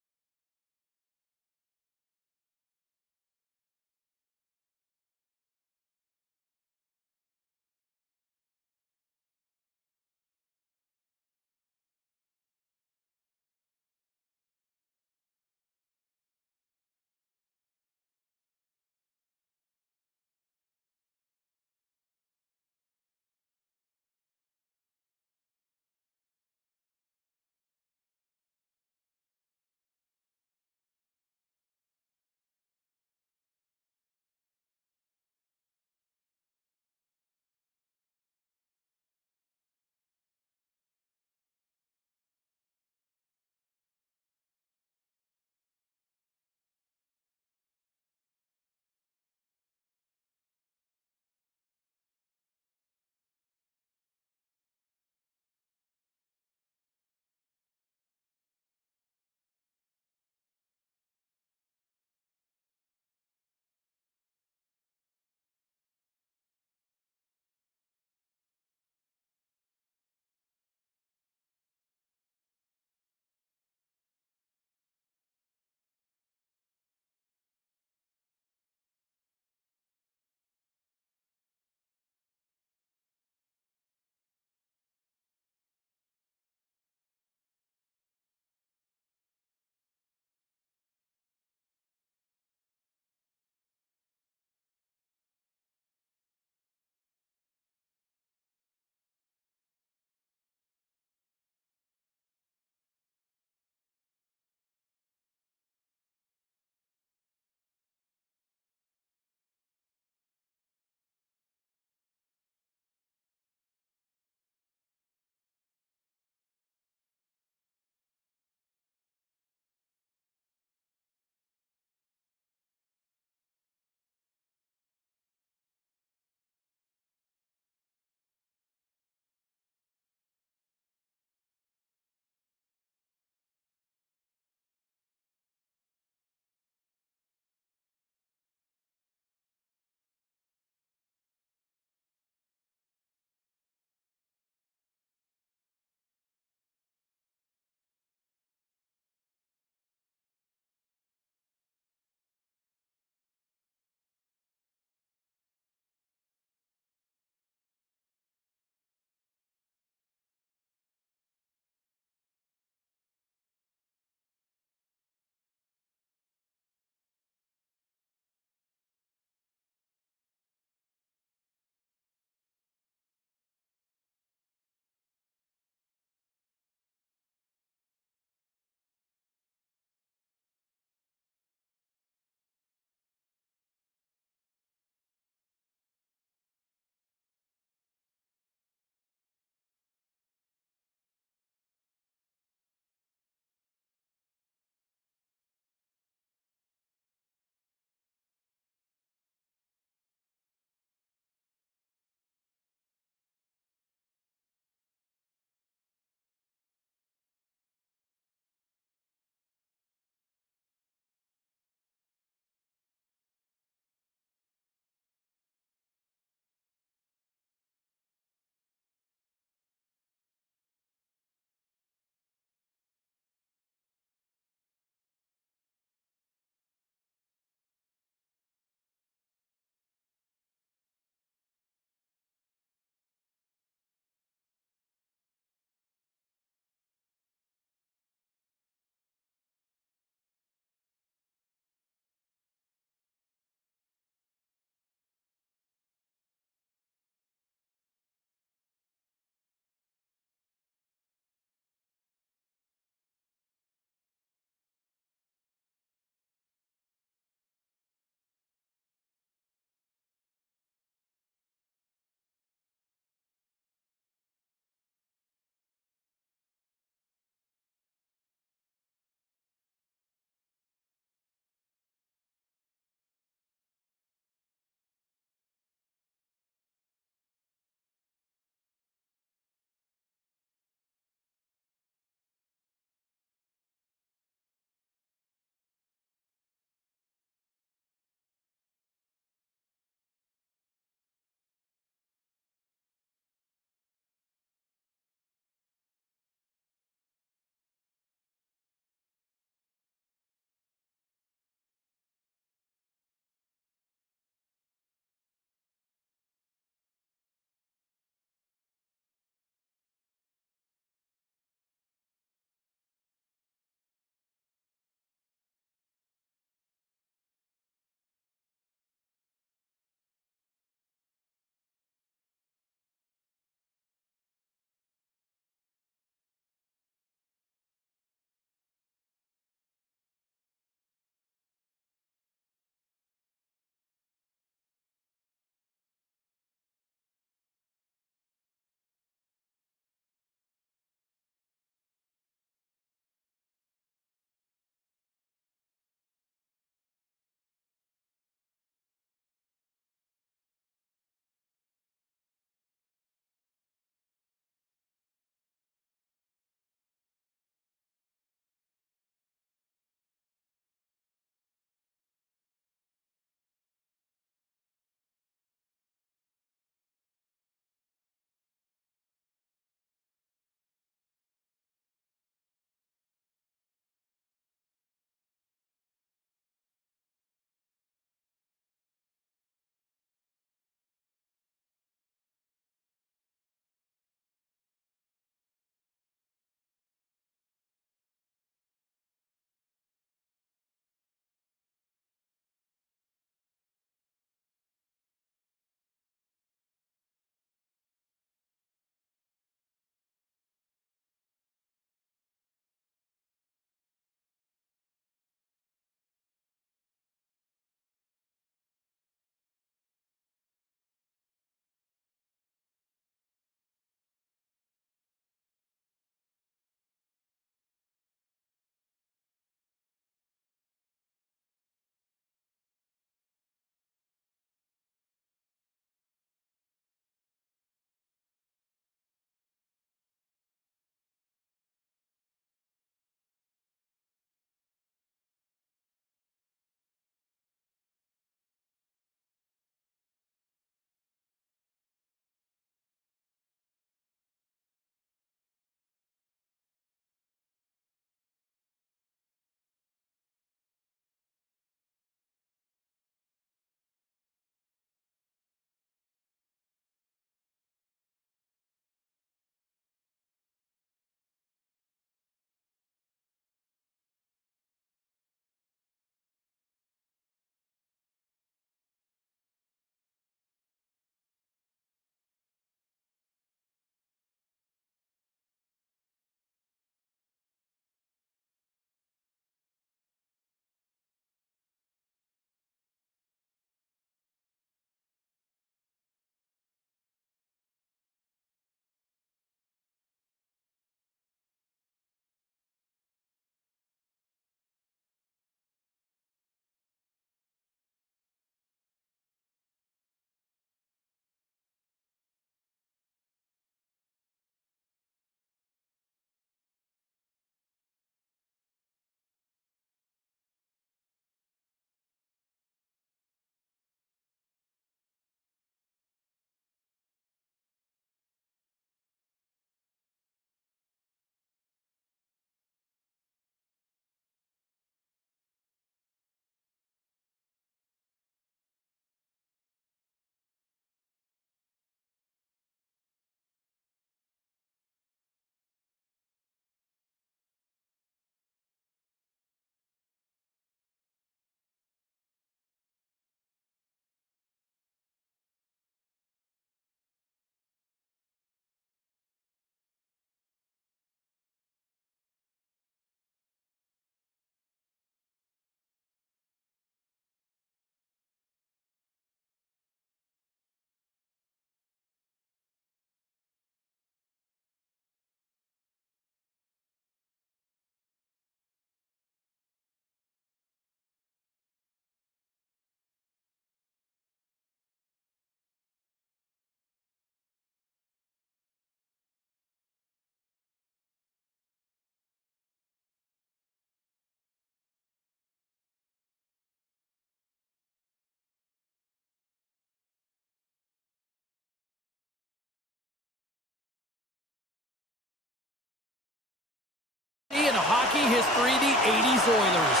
in hockey history, the 80s Oilers.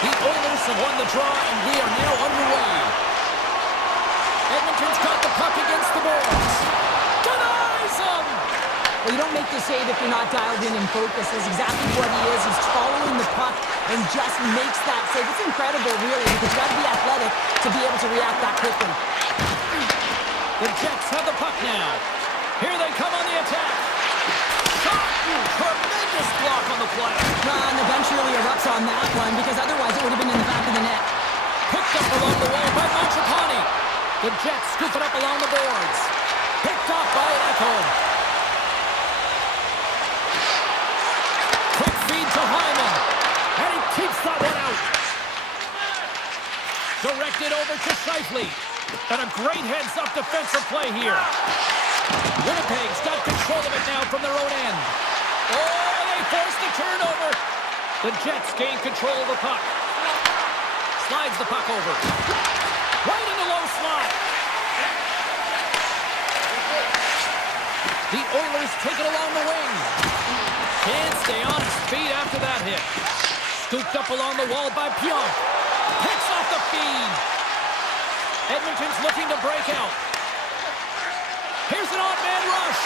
The Oilers have won the draw, and we are now underway. Edmonton's got the puck against the boards. Denies him! Well, you don't make the save if you're not dialed in and focused. That's exactly what he is. He's following the puck and just makes that save. It's incredible, really, because you've got to be athletic to be able to react that quickly. The Jets have the puck now. Here they come on the attack. Shot! Tremendous block on the play. And the bench really erupts on that one, because otherwise it would have been in the back of the net. Picked up along the wall by Manchapani. The Jets scoop it up along the boards. Picked off by Echo. Quick feed to Hyman. And he keeps that one out. Directed over to Scheifele. And a great heads-up defensive play here. Winnipeg's got control of it now from their own end. Oh, they forced the turnover. The Jets gain control of the puck. Slides the puck over. Right in the low slot. The Oilers take it along the wing. Can't stay on his feet after that hit. Scooped up along the wall by Pionk. Picks off the feed. Edmonton's looking to break out. Here's an odd-man rush.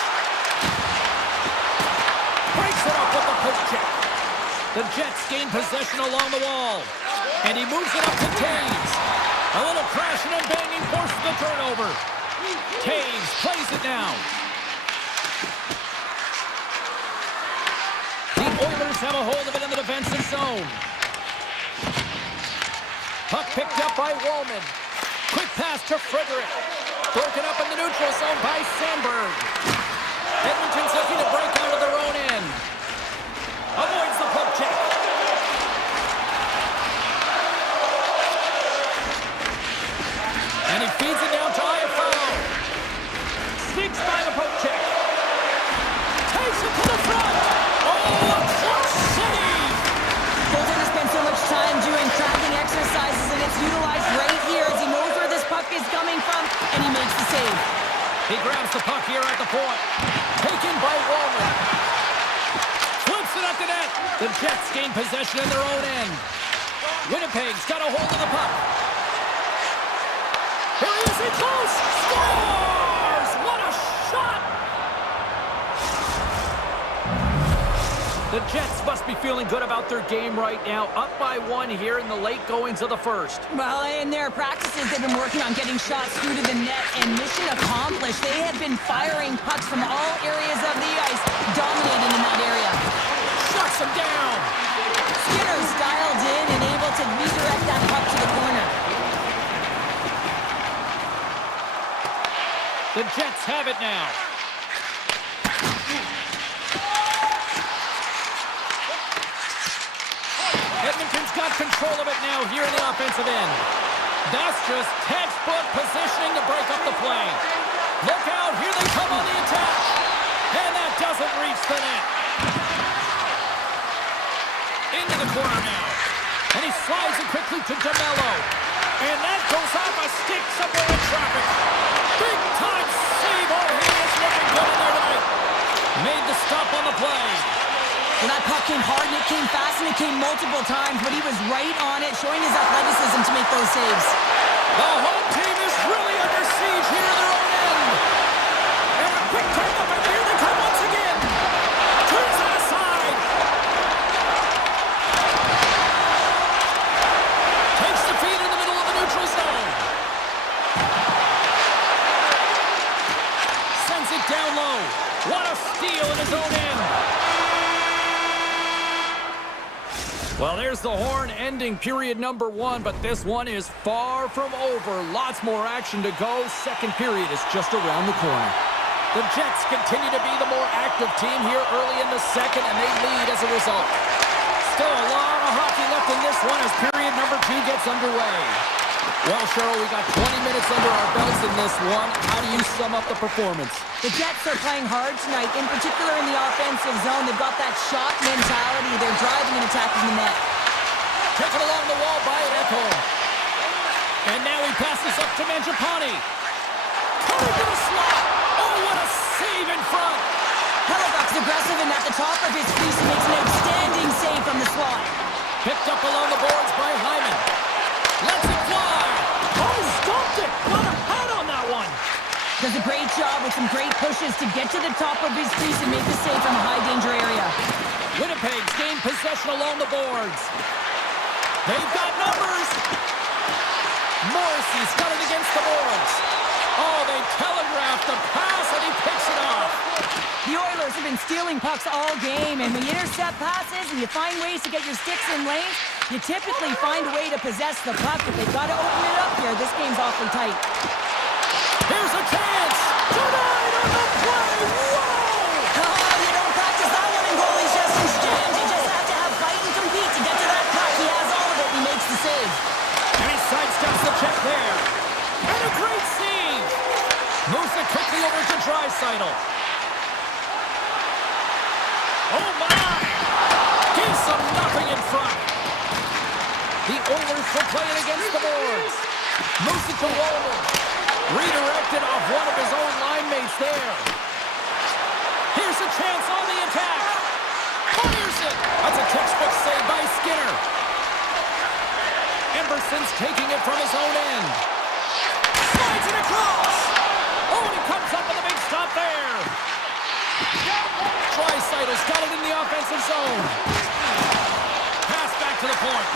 Breaks it up with the poke check. The Jets gain possession along the wall. And he moves it up to Taves. A little crashing and banging forces the turnover. Taves plays it now. The Oilers have a hold of it in the defensive zone. Puck picked up by Wallman. Quick pass to Frederick. Broken up in the neutral zone by Sandberg. Edmonton's looking to break out of their own end. Avoids the poke check. And he feeds it down to Iafallo. Sneaks by the poke check. Takes it to the front. Oh, a clutch save! Goaltender spends so much time doing tracking exercises, and it's utilized right here as he knows where this puck is coming from, and he makes the save. He grabs the puck here at the point. Taken by Wallman. Flips it up to net. The Jets gain possession in their own end. Winnipeg's got a hold of the puck. Here he is, in close! Scores! What a shot! The Jets must be feeling good about their game right now. Up by one here in the late goings of the first. Well, in their practices, they've been working on getting shots through to the net, and mission accomplished. They have been firing pucks from all areas of the ice, dominating in that area. Shuts him down! Skinner's dialed in and able to redirect that puck to the corner. The Jets have it now. Edmonton's got control of it now here in the offensive end. That's just textbook positioning to break up the play. Look out, here they come on the attack. And that doesn't reach the net. Into the corner now. And he slides it quickly to DeMello. And that goes off a stick somewhere in traffic. Big time save. Oh, he is looking good in there tonight. Made the stop on the play. Well, that puck came hard, and it came fast, and it came multiple times, but he was right on it, showing his athleticism to make those saves. The home team is really under siege here in their own end. And a quick turn-up, and here they come once again. Turns it aside. Takes the feed in the middle of the neutral zone. Sends it down low. What a steal in his own end. Well, there's the horn ending period number one, but this one is far from over. Lots more action to go. Second period is just around the corner. The Jets continue to be the more active team here early in the second, and they lead as a result. Still a lot of hockey left in this one as period number two gets underway. Well, Cheryl, we got 20 minutes under our belts in this one. How do you sum up the performance? The Jets are playing hard tonight, in particular in the offensive zone. They've got that shot mentality. They're driving and attacking the net. Taken along the wall by Echo. And now he passes up to Mangiapane. Coming to the slot. Oh, what a save in front. Halifax aggressive top of his crease and makes an outstanding save from the slot. Picked up along the boards by Hyman. Lets it fly. Oh, stopped it. Got a head on that one. Does a great job with some great pushes to get to the top of his crease and make the save from a high-danger area. Winnipeg's gained possession along the boards. They've got numbers. Morrissey's got it against the boards. Oh, they telegraphed the pass, and he picks it off. The Oilers have been stealing pucks all game, and when you intercept passes and you find ways to get your sticks in lane, you typically find a way to possess the puck, but they've got to open it up here. This game's awfully tight. Here's a chance. Tonight on the play. Whoa! Oh, you don't practice that one in goalie sessions, James. You just have to have fight and compete to get to that puck. He has all of it, and he makes the save. And he sidesteps the check there. And a great save. Moves it quickly over to Draisaitl. Oh, my! Gives them nothing in front. The Oilers will play it against the boards. Moves it to Walden. Redirected off one of his own line mates there. Here's a chance on the attack. Fires it. That's a textbook save by Skinner. Emberson's taking it from his own end. Slides it across. Oh, and he comes up with a big stop there. Draisaitl's got it in the offensive zone. Pass back to the point.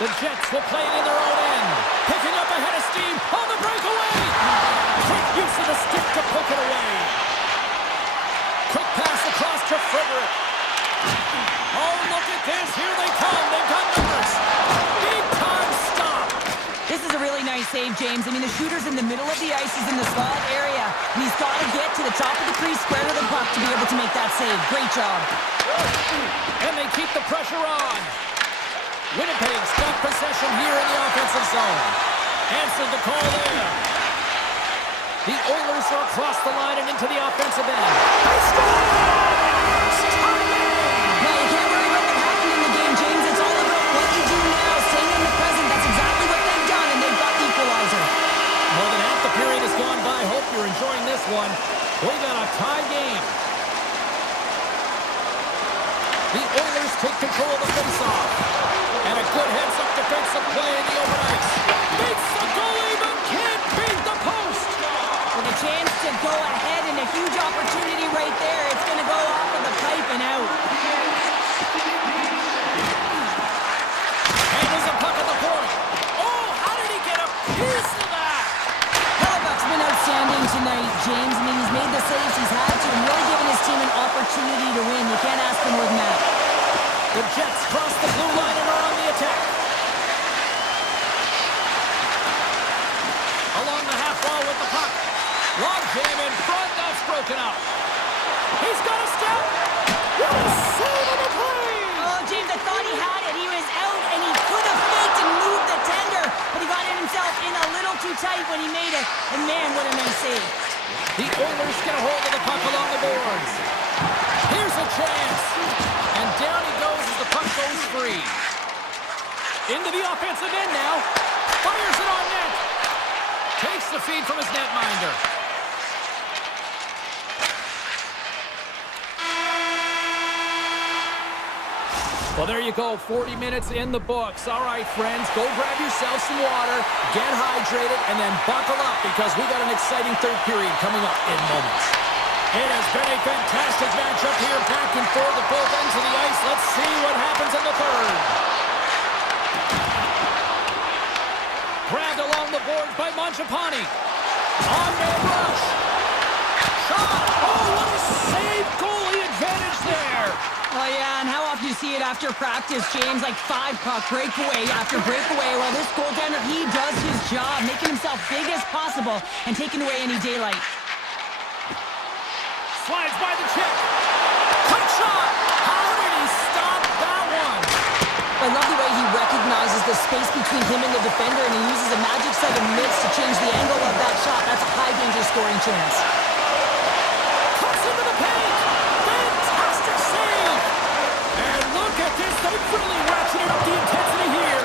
The Jets will play it in their own end. Picking up ahead of steam on the breakaway. Quick use of the stick to poke it away. Quick pass across to Frederick. Oh, look at this. Here they come. They've got numbers. Big time stop. This is a really nice save, James. I mean, the shooter's in the middle of the ice. He's in the slot area, and he's got to get to the top of the crease square to the puck to be able to make that save. Great job. And they keep the pressure on. Winnipeg's got possession here in the offensive zone. Answered the call there. The Oilers are across the line and into the offensive end. They scores! Now, you can't worry about what happened in the game, James. It's all about what you do now, staying in the present. That's exactly what they've done, and they've got the equalizer. More than half the period has gone by. Hope you're enjoying this one. We got a tie game. The Oilers take control of the faceoff. And a good heads-up defensive play in the open ice. Beats the goalie, but can't beat the post. With a chance to go ahead and a huge opportunity right there. It's going to go off of the pipe and out. And there's a puck at the point. Oh, how did he get a piece of that? Hellebuck's been outstanding tonight, James. I mean, he's made the saves he's had to and really given his team an opportunity to win. You can't ask for more than that. The Jets cross the blue line and are on the attack. Along the half wall with the puck. Log jam in front, that's broken up. He's got a step. What a save on the play! Oh, James, I thought he had it. He was out, and he could have faked and moved the tender, but he got himself in a little too tight when he made it. And man, what a nice save. The Oilers get a hold of the puck along the boards. Here's a chance. And down he goes as the puck goes free. Into the offensive end now. Fires it on net. Takes the feed from his netminder. Well, there you go. 40 minutes in the books. All right, friends, go grab yourself some water, get hydrated, and then buckle up because we got an exciting third period coming up in moments. It has been a fantastic matchup here, back and forth at both ends of the ice. Let's see what happens in the third. Grabbed along the boards by Mangiapane. On-man rush. Shot. Oh, what a save. Goalie advantage there. Oh, yeah, and how often you see it after practice, James? Like 5-puck breakaway after breakaway. Well, this goaltender, he does his job, making himself big as possible and taking away any daylight. Slides by the chip. Quick shot. How did he stop that one? I love the way he recognizes the space between him and the defender, and he uses a magic set of mitts to change the angle of that shot. That's a high-danger scoring chance. Cuts into the paint. Fantastic save. And look at this. They've really ratcheted up the intensity here.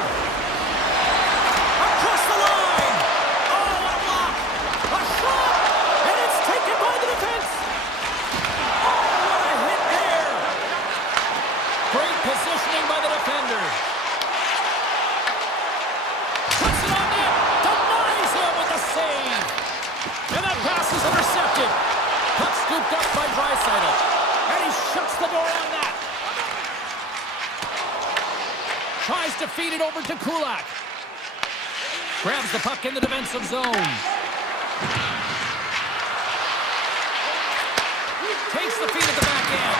Across the line. Oh, what a block. A shot. And it's taken by the defense. more on that. Tries to feed it over to Kulak. Grabs the puck in the defensive zone. Takes the feed at the back end.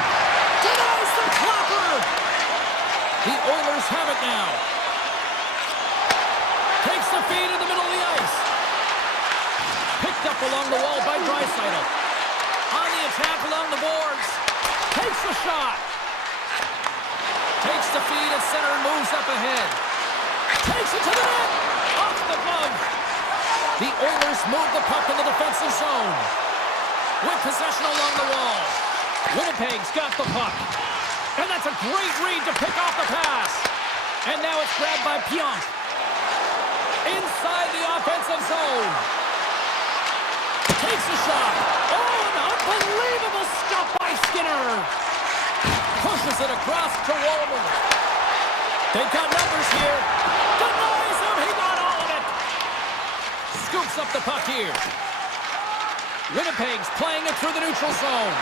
Denies the clapper. The Oilers have it now. Takes the feed in the middle of the ice. Picked up along the wall by Draisaitl. On the attack along the boards. Takes the shot. Takes the feed at center and moves up ahead. Takes it to the net. Off the glove. The Oilers move the puck in the defensive zone. With possession along the wall. Winnipeg's got the puck. And that's a great read to pick off the pass. And now it's grabbed by Pionk. Inside the offensive zone. Takes a shot. Oh, an unbelievable stop by Skinner. Pushes it across to Walmer. They've got numbers here. Denies him. He got all of it. Scoops up the puck here. Winnipeg's playing it through the neutral zone.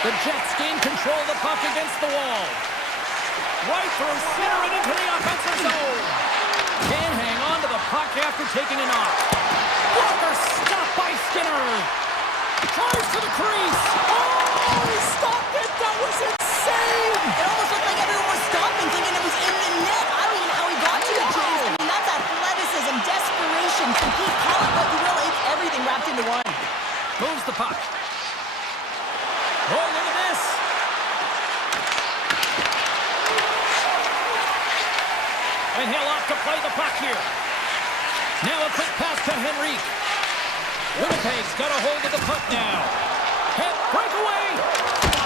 The Jets gain control of the puck against the wall. Right through center and into the offensive zone. Can't hang on to the puck after taking it off. Walker stopped by Skinner. Tries to the crease. Oh, he stopped it. That was insane. It almost looked like everyone was stopping, thinking it was in the net. I don't even know how he got to it, James. I mean, that's athleticism, desperation, compete, call it what you will. It's everything wrapped into one. Moves the puck. Oh, look at this. And he'll off to play the puck here. Now a quick pass to Henrique. Winnipeg's got a hold of the puck now. Head breakaway.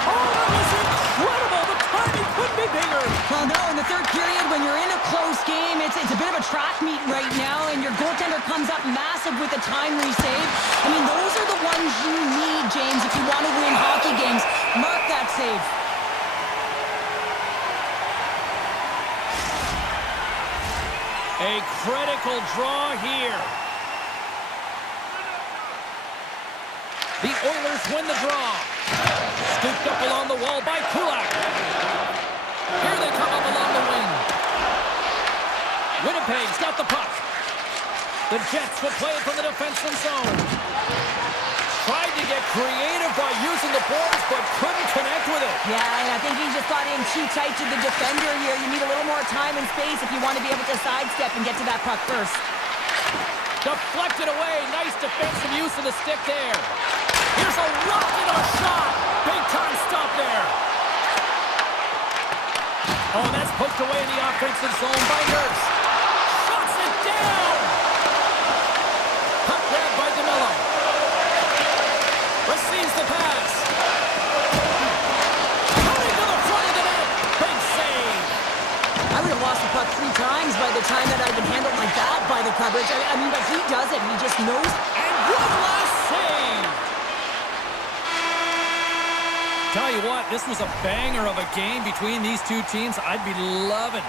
Oh, that was incredible. The timing couldn't be bigger. Well, no, in the third period, when you're in a close game, it's a bit of a track meet right now, and your goaltender comes up massive with a timely save. I mean, those are the ones you need, James, if you want to win hockey games. Mark that save. A critical draw here. The Oilers win the draw. Scooped up along the wall by Kulak. Here they come up along the wing. Winnipeg's got the puck. The Jets will play it from the defensive zone. Tried to get creative by using the boards, but couldn't connect with it. Yeah, and I think he just got in too tight to the defender here. You need a little more time and space if you want to be able to sidestep and get to that puck first. Deflected away. Nice defensive use of the stick there. Here's a rocket of a shot. Big time stop there. Oh, that's poked away in the offensive zone by Nurse. Shuts it down. Puck grab by DeMello. Receives the pass. Coming to the front of the net. Big save. I would have lost the puck 3 times by the time that I'd been handled like that by the coverage. I mean, but he does it. He just knows. And one last save. Tell you what, this was a banger of a game between these two teams. I'd be loving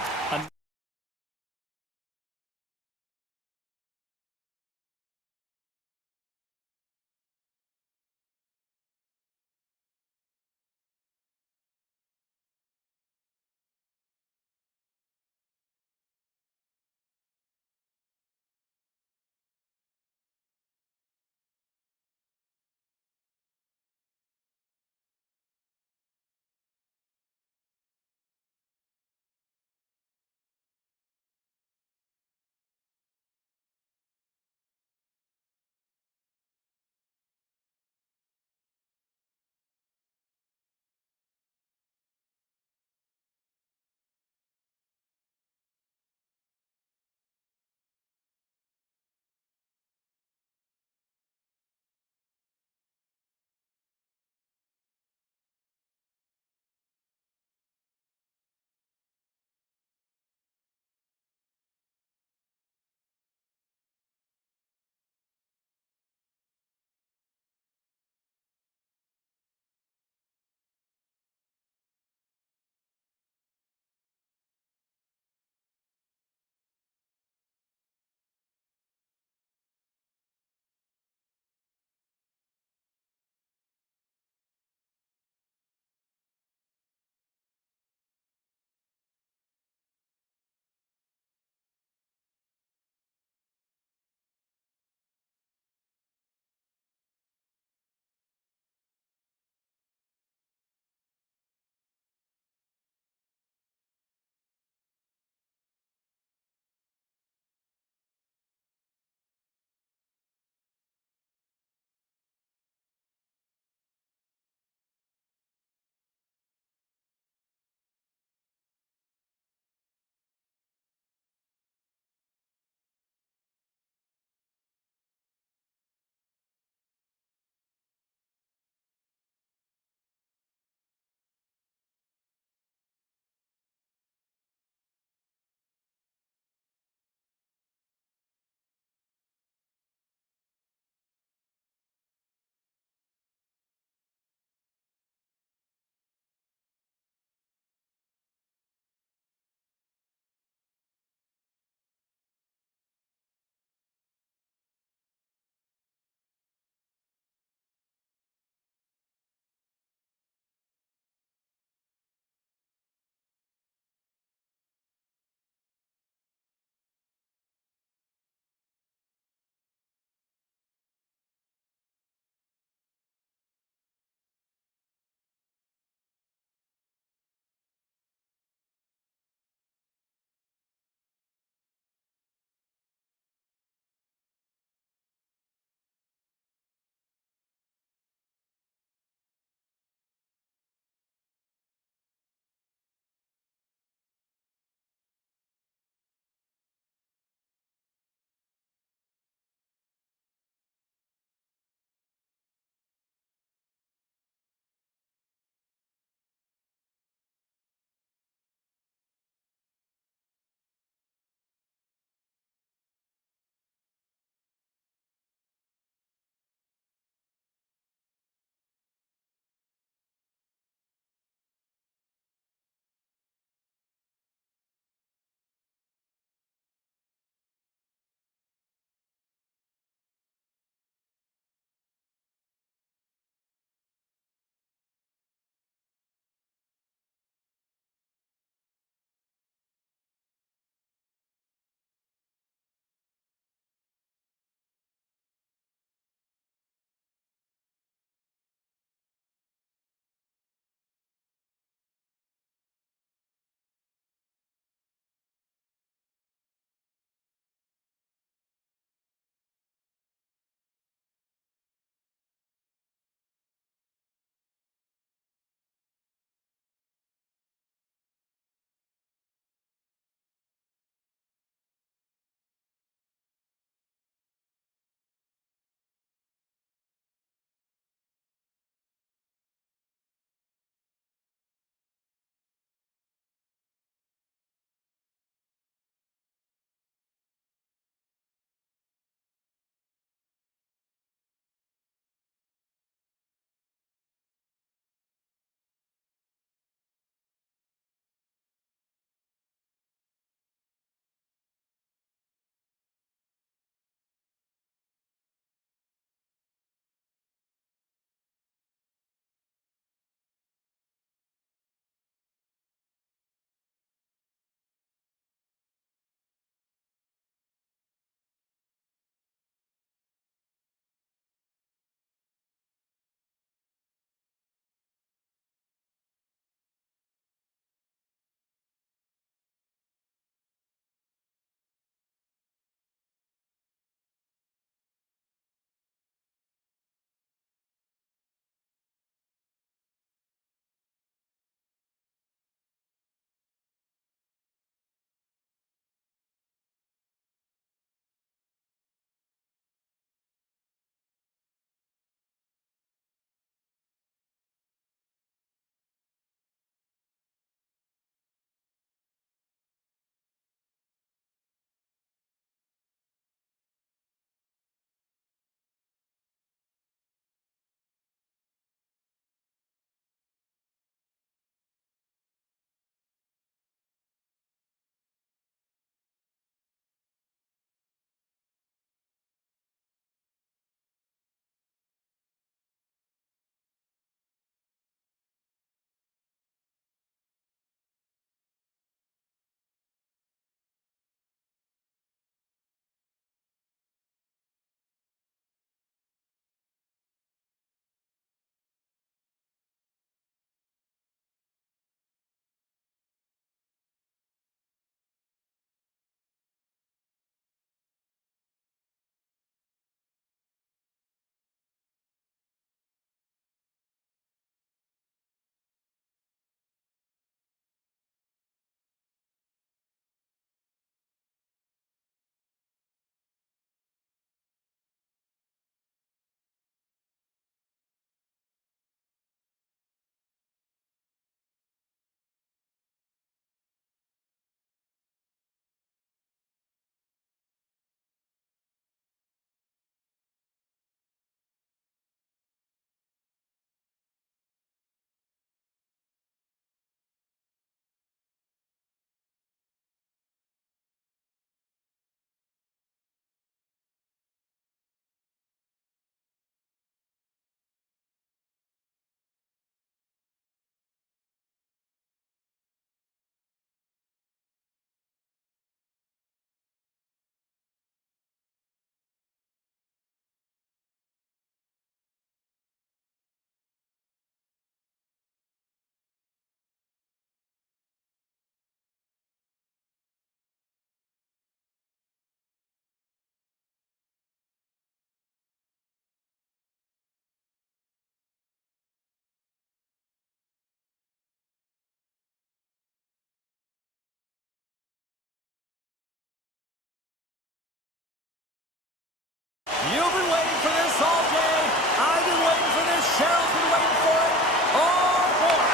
You've been waiting for this all day. I've been waiting for this. Cheryl's been waiting for it. Oh, boy.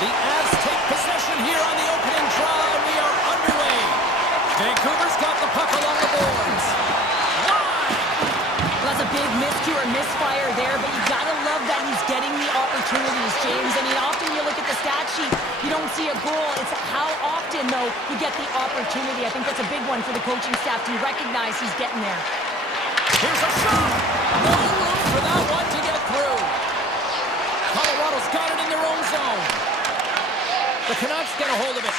The Avs take possession here on the opening draw, and we are underway. Vancouver's got the puck along the boards. Well, that's a big miscue or misfire there, but you gotta love that he's getting the opportunities, James. I mean, often you look at the stat sheet, you don't see a goal. It's how often, though, you get the opportunity. I think that's a big one for the coaching staff to recognize he's getting there. Here's a shot. No room for that one to get through. Colorado's got it in their own zone. The Canucks get a hold of it.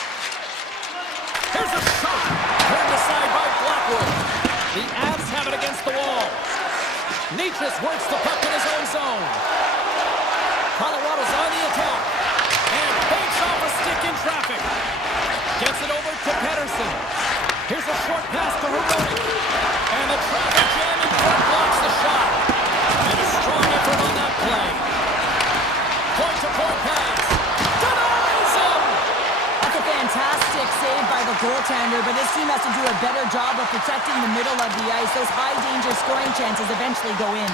Here's a shot. Turned aside by Blackwood. The Avs have it against the wall. Nichas works the puck in his own zone. Colorado's on the attack. And banks off a stick in traffic. Gets it over to Pettersson. Here's a short pass to Heronic. And the traffic jam in front blocks the shot. And a strong effort on that play. Point-to-point pass. Denies him! That's a fantastic save by the goaltender, but this team has to do a better job of protecting the middle of the ice. Those high-danger scoring chances eventually go in.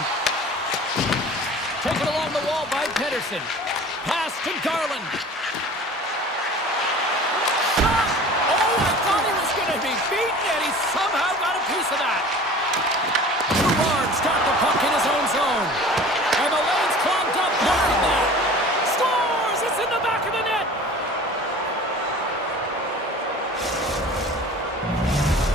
Taken along the wall by Pettersson. Pass to Garland. Shot! Oh, I thought he was going to be beaten, and he somehow got a piece of that. Gerard's got the puck in his own zone. And the lane's clogged up, blocking that. Scores! It's in the back of the net.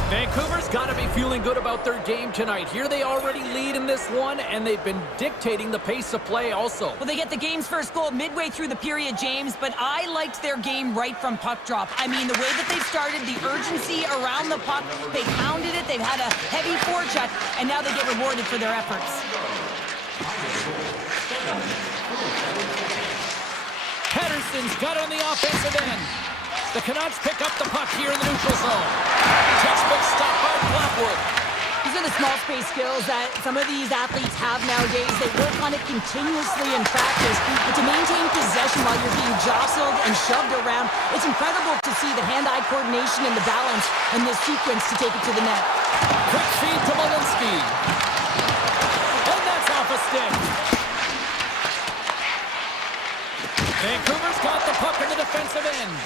Vancouver's got to be feeling good about their game tonight. Here they already lead in this one, and they've been dictating the pace of play also. Well, they get the game's first goal midway through the period, James, but I liked their game right from puck drop. I mean, the way that they've started, the urgency around the puck, they pounded it, they've had a heavy forecheck, and now they get rewarded for their efforts. Pettersson's got it on the offensive end. The Canucks pick up the puck here in the neutral zone. Textbook stop by Blackwood. These are the small space skills that some of these athletes have nowadays. They work on it continuously in practice. But to maintain possession while you're being jostled and shoved around, it's incredible to see the hand-eye coordination and the balance in this sequence to take it to the net. Quick feed to Malinsky. And that's off a stick. Vancouver's got the puck in the defensive end.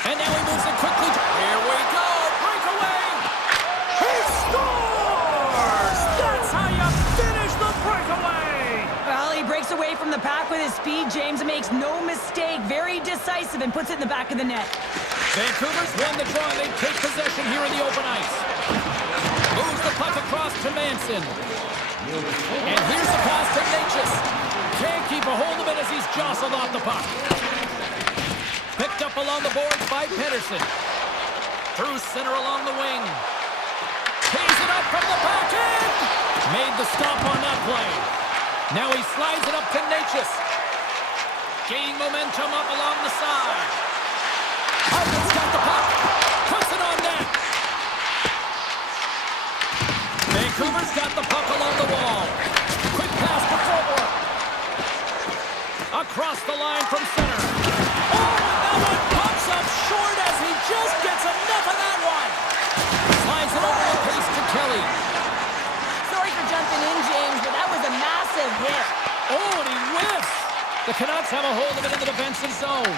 And now he moves it quickly. Here we go. Breakaway. He scores! That's how you finish the breakaway. Well, he breaks away from the pack with his speed, James, and makes no mistake. Very decisive and puts it in the back of the net. Vancouver's won the draw. They take possession here in the open ice. Moves the puck across to Manson. And here's the pass to Nichas. Can't keep a hold of it as he's jostled off the puck. Picked up along the boards by Pettersson. Through center along the wing. Tees it up from the back end. Made the stop on that play. Now he slides it up to Nichas. Gaining momentum up along the side. Hartman's got the puck. Puts it on net. Vancouver's got the puck along the wall. Quick pass to forward. Across the line from center. Oh, that one pops up short as he just gets enough of that one. Slides it over the pace to Kelly. Sorry for jumping in, James, but that was a massive hit. Oh, and he whiffs. The Canucks have a hold of it in the defensive zone.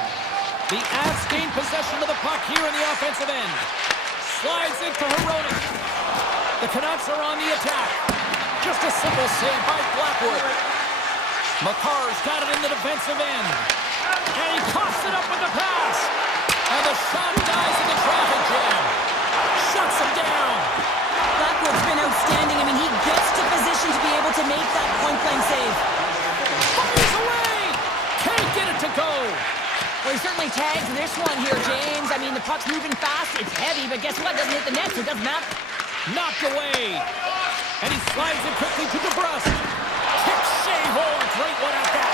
The Avs gain possession of the puck here in the offensive end. Slides it to Heronic. The Canucks are on the attack. Just a simple save by Blackwood. McCarr's got it in the defensive end. And he coughs it up with the pass. And the shot dies in the traffic jam. Shuts him down. Blackwood's been outstanding. I mean, he gets to position to be able to make that point-blank save. Fires away. Can't get it to go. Well, he certainly tags this one here, James. I mean, the puck's moving fast. It's heavy, but guess what? It doesn't hit the net, so it doesn't matter. Knocked away. And he slides it quickly to DeBrusque. Kick Shea Hole. Great one at that.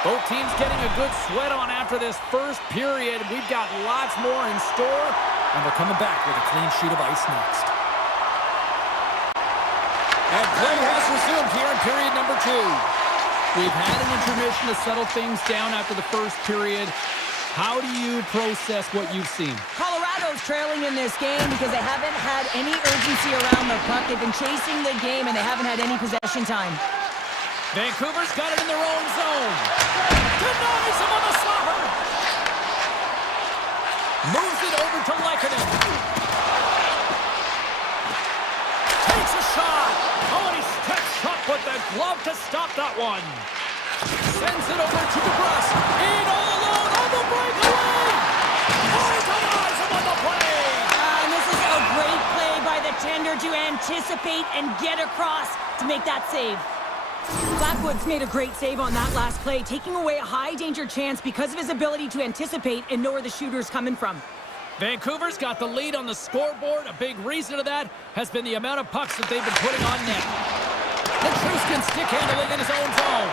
Both teams getting a good sweat on after this first period. We've got lots more in store, and we're coming back with a clean sheet of ice next. And play has resumed here in period number 2. We've had an intermission to settle things down after the first period. How do you process what you've seen? Colorado Colorado's trailing in this game because they haven't had any urgency around the puck. They've been chasing the game, and they haven't had any possession time. Vancouver's got it in their own zone. Denies him on the slapper. Moves it over to Lehkonen. Takes a shot. Oh, and he steps up with the glove to stop that one. Sends it over to DeBrusque. In all alone on the breakaway. Oh, he denies him on the play. And this is a great play by the tender to anticipate and get across to make that save. Blackwood's made a great save on that last play, taking away a high-danger chance because of his ability to anticipate and know where the shooter's coming from. Vancouver's got the lead on the scoreboard. A big reason of that has been the amount of pucks that they've been putting on net. Nichushkin stick handling in his own zone.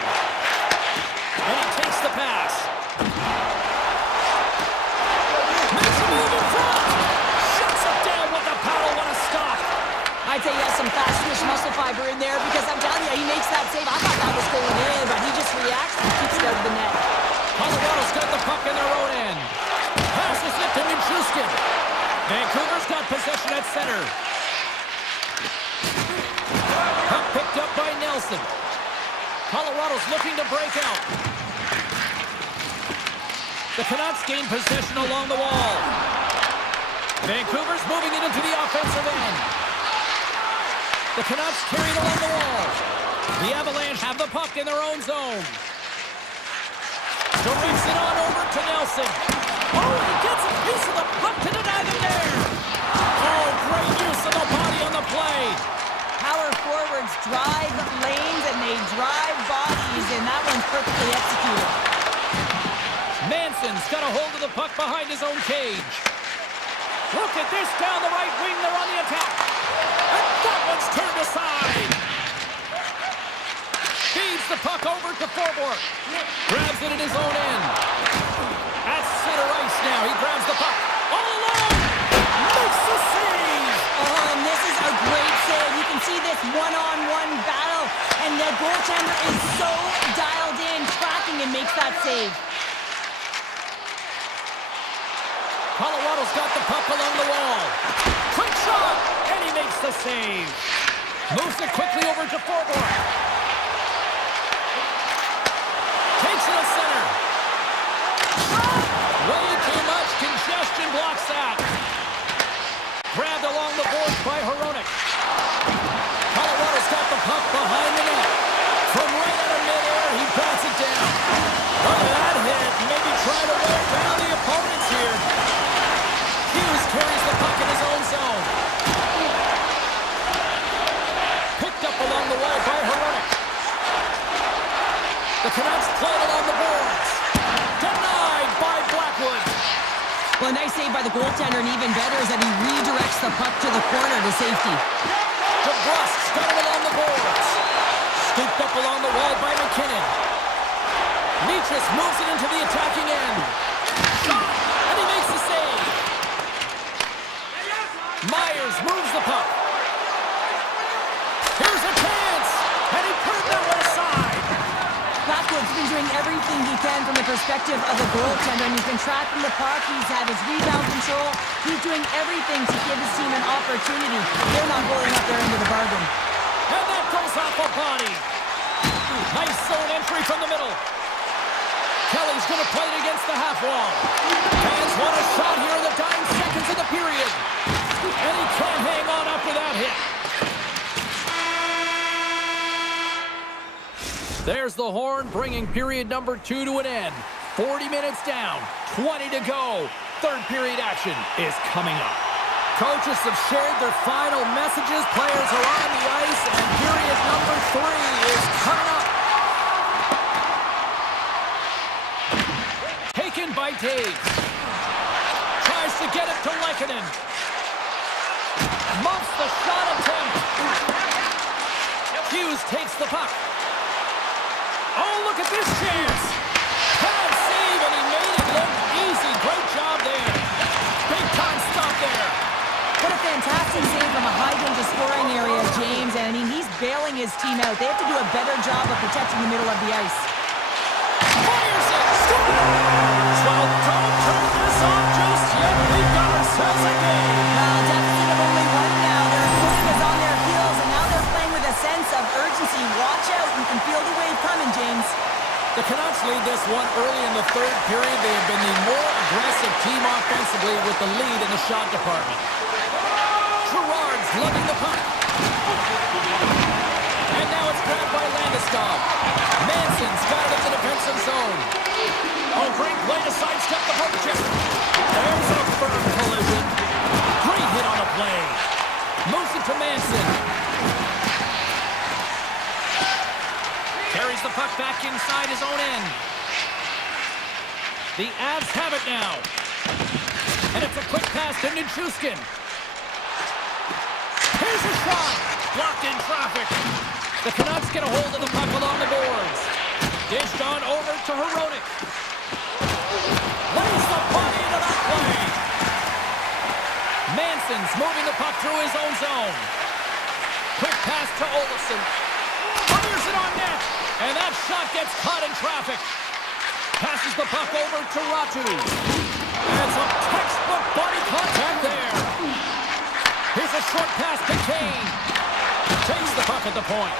And he takes the pass. Makes a move in front. Shuts it down with the paddle. What a stop. I'd say he has some fast twitch muscle fiber in there because I'm telling you, he makes that save. I thought that was going in, but he just reacts and keeps it out of the net. Colorado's got the puck in their own end. Pass is it to Nichushkin. Vancouver's got possession at center. Puck picked up by Nelson. Colorado's looking to break out. The Canucks gain possession along the wall. Vancouver's moving it into the offensive end. The Canucks carry it along the wall. The Avalanche have the puck in their own zone. Directs it on over to Nelson. Oh, he gets a piece of the puck to deny them there. Oh, great use of the body on the play. Power forwards drive lanes and they drive bodies, and that one's perfectly executed. Manson's got a hold of the puck behind his own cage. Look at this down the right wing. They're on the attack. And that one's turned aside. Feeds the puck over to Forborg. Grabs it in his own end. At center ice now. He grabs the puck. All alone. Makes the save. Oh, and this is a great save. You can see this one-on-one battle, and the goaltender is so dialed in, tracking, and makes that save. Colorado's got the puck along the wall. Quick shot, and he makes the save. Moves it quickly over to Forborg. Takes it to center. Way too much congestion blocks that. Grabbed along the boards by Hronek. Colorado's got the puck behind the net. From right out of midair, he bats it down. Look at that hit. Maybe try to wear down the opponents here. Hughes carries the puck in his own zone. Picked up along the wall by Hronek. The Canucks play it along the boards. Denied by Blackwood. Well, a nice save by the goaltender, and even better is that he redirects the puck to the corner to safety. DeBrusque's got it along the boards. Scooped up along the wall by McKinnon. Nichus moves it into the attacking end. Shot, and he makes the save. Myers moves the puck. Here's a chance, and he turned that one aside. Blackwood's been doing everything he can from the perspective of a goaltender, and he's been tracking the puck. He's had his rebound control. He's doing everything to give his team an opportunity. They're not holding up their end of the bargain. And that goes off a body. Nice zone entry from the middle. Kelly's going to play it against the half wall. Fans want a shot here in the dying seconds of the period. And he can't hang on after that hit. There's the horn, bringing period number 2 to an end. 40 minutes down, 20 to go. Third period action is coming up. Coaches have shared their final messages. Players are on the ice, and period number 3 is coming up. Taken by Taves. Tries to get it to Lehkonen. Muffs the shot attempt. Hughes takes the puck. Oh, look at this chance. Bad save, and he made it look easy. Great job there. Big time stop there. What a fantastic save from a high-danger scoring area, James. And, I mean, he's bailing his team out. They have to do a better job of protecting the middle of the ice. Fires it. Score! Well, don't turn this off just yet. We've got ourselves this one early in the third period. They have been the more aggressive team offensively with the lead in the shot department. Gerard's lugging the puck. And now it's grabbed by Landeskog. Manson's got it in the defensive zone. Oh, great play to sidestep the poke check. There's a firm collision. Great hit on the play. Moves it to Manson. Carries the puck back inside his own end. The Avs have it now. And it's a quick pass to Nichushkin. Here's a shot. Blocked in traffic. The Canucks get a hold of the puck along the boards. Dished on over to Hronek. Lays the body into that play. Manson's moving the puck through his own zone. Quick pass to Olofsson. Fires it on net. And that shot gets caught in traffic. Passes the puck over to Ratu. And some textbook body contact there. Here's a short pass to Kane. Takes the puck at the point.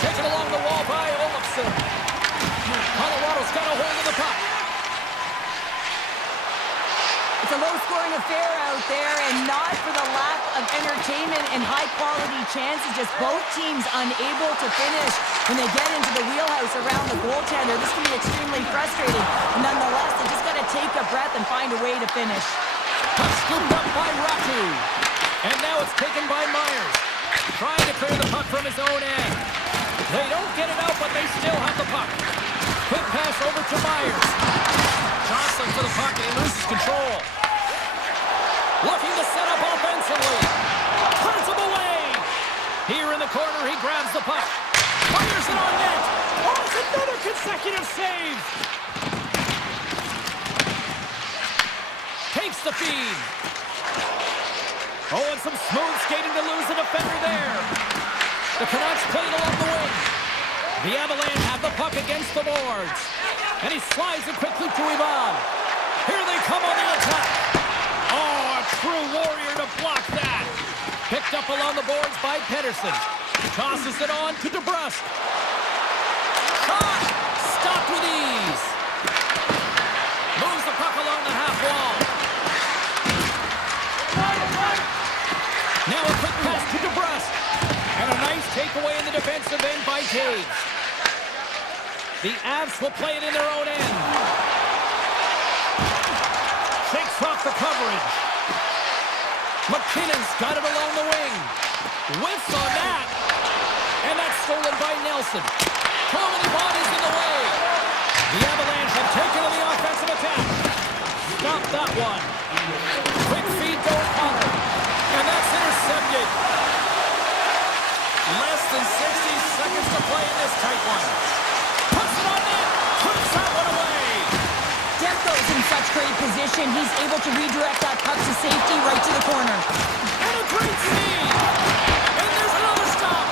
Taken along the wall by Olofsson. Colorado's got a hold of the puck. It's a low-scoring affair out there, and not for the lack of entertainment and high-quality chances. Just both teams unable to finish when they get into the wheelhouse around the goaltender. This can be extremely frustrating. And nonetheless, they just got to take a breath and find a way to finish. Puck scooped up by Ratu. And now it's taken by Myers. Trying to clear the puck from his own end. They don't get it out, but they still have the puck. Quick pass over to Myers. Jostling for the puck, and he loses control. Looking to set up offensively. Turns him away. Here in the corner, he grabs the puck. Fires it on net. Oh, it's another consecutive save. Takes the feed. Oh, and some smooth skating to lose a defender there. The Canucks played along the wing. The Avalanche have the puck against the boards. And he slides it quickly to Ivan. Here they come on the attack. Oh, a true warrior to block that. Picked up along the boards by Pettersson. Tosses it on to DeBrusque. Shot! Stopped with ease. Moves the puck along the half wall. Now a quick pass to DeBrusque. And a nice takeaway in the defensive end by Taves. The Avs will play it in their own end. Shakes off the coverage. McKinnon's got it along the wing. Whiffs on that. And that's stolen by Nelson. Comedy bodies in the way. The Avalanche have taken on the offensive attack. Stop that one. Quick feed to O'Connor. And that's intercepted. Less than 60 seconds to play in this tight one. Puts it on net. Puts that one away. Demko's in such great position. He's able to redirect that puck to safety right to the corner. And a great speed. And there's another stop.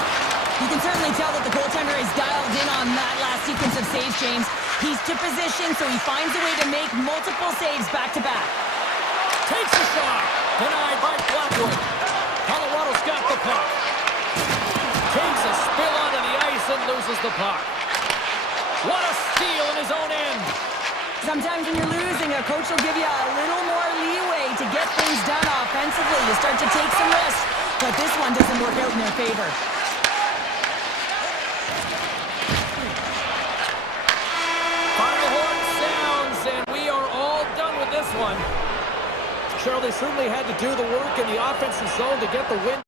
You can certainly tell that the goaltender is dialed in on that last sequence of saves, James. He's to position, so he finds a way to make multiple saves back-to-back. Takes a shot. Denied by Blackwood. Colorado's got the puck. Takes a spill onto the ice and loses the puck. What a steal in his own end. Sometimes when you're losing, a coach will give you a little more leeway to get things done offensively. You start to take some risks, but this one doesn't work out in their favor. Final horn sounds, and we are all done with this one. Cheryl, they certainly had to do the work in the offensive zone to get the win.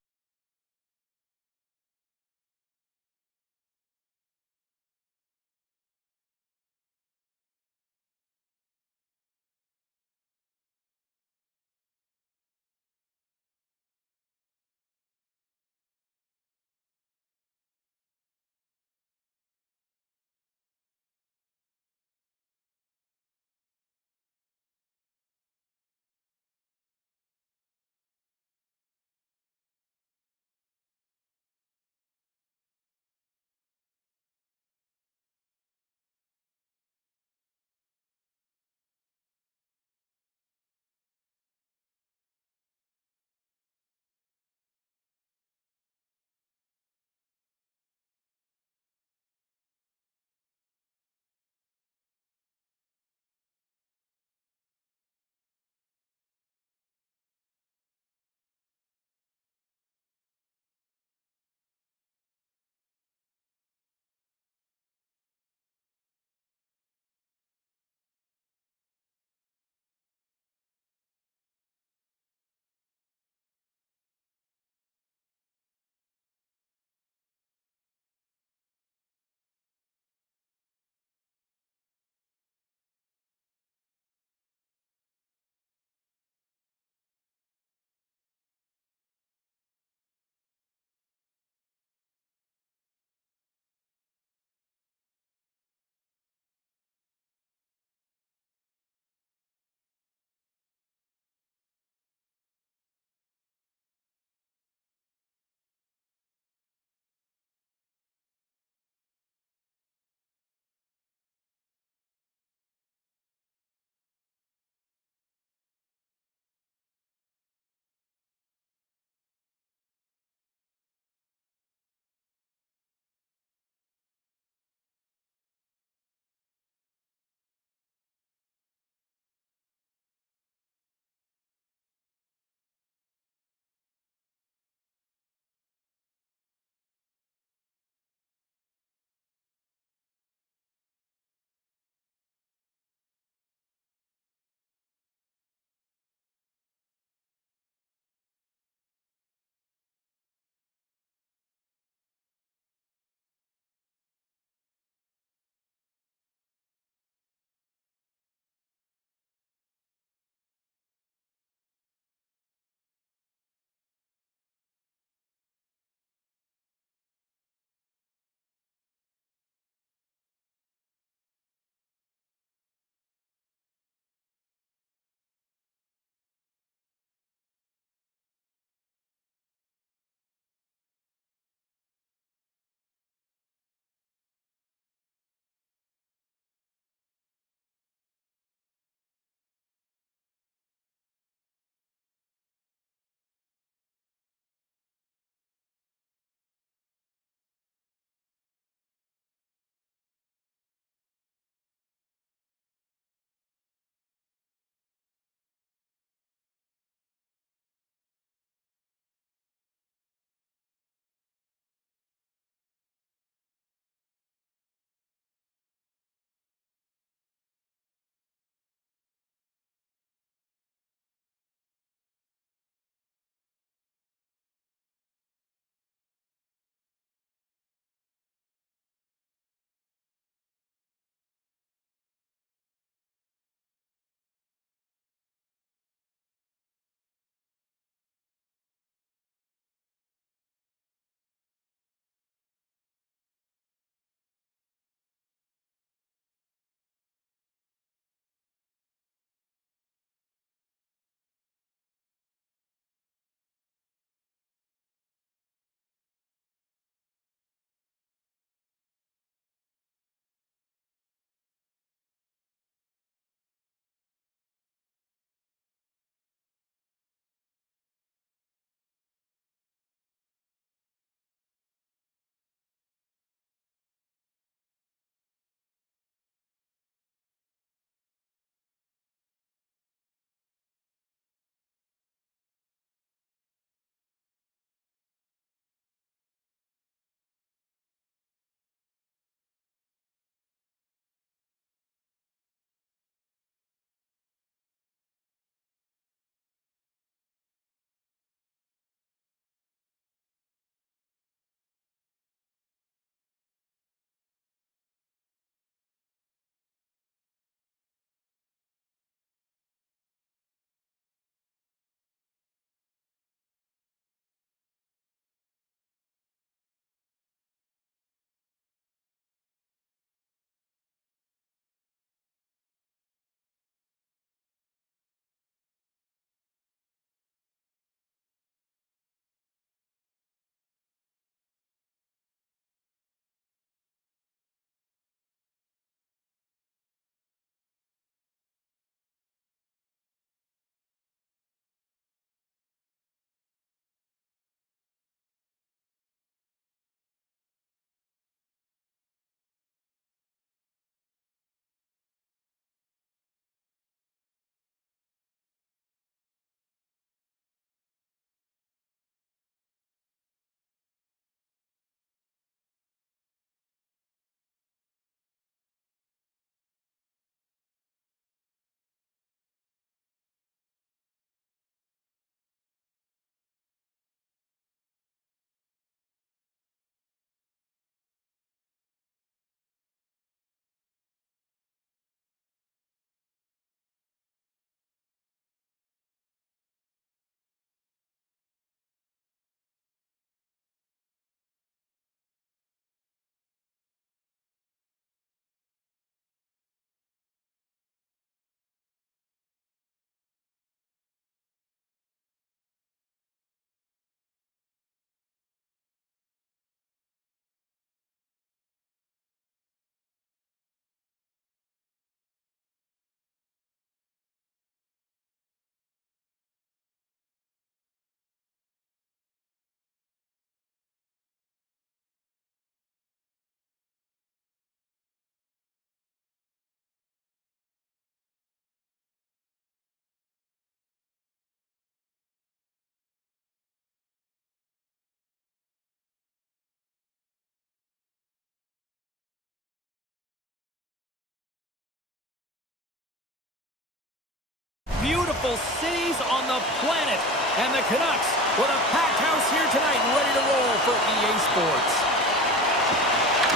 beautiful cities on the planet. And the Canucks with a packed house here tonight ready to roll for EA Sports.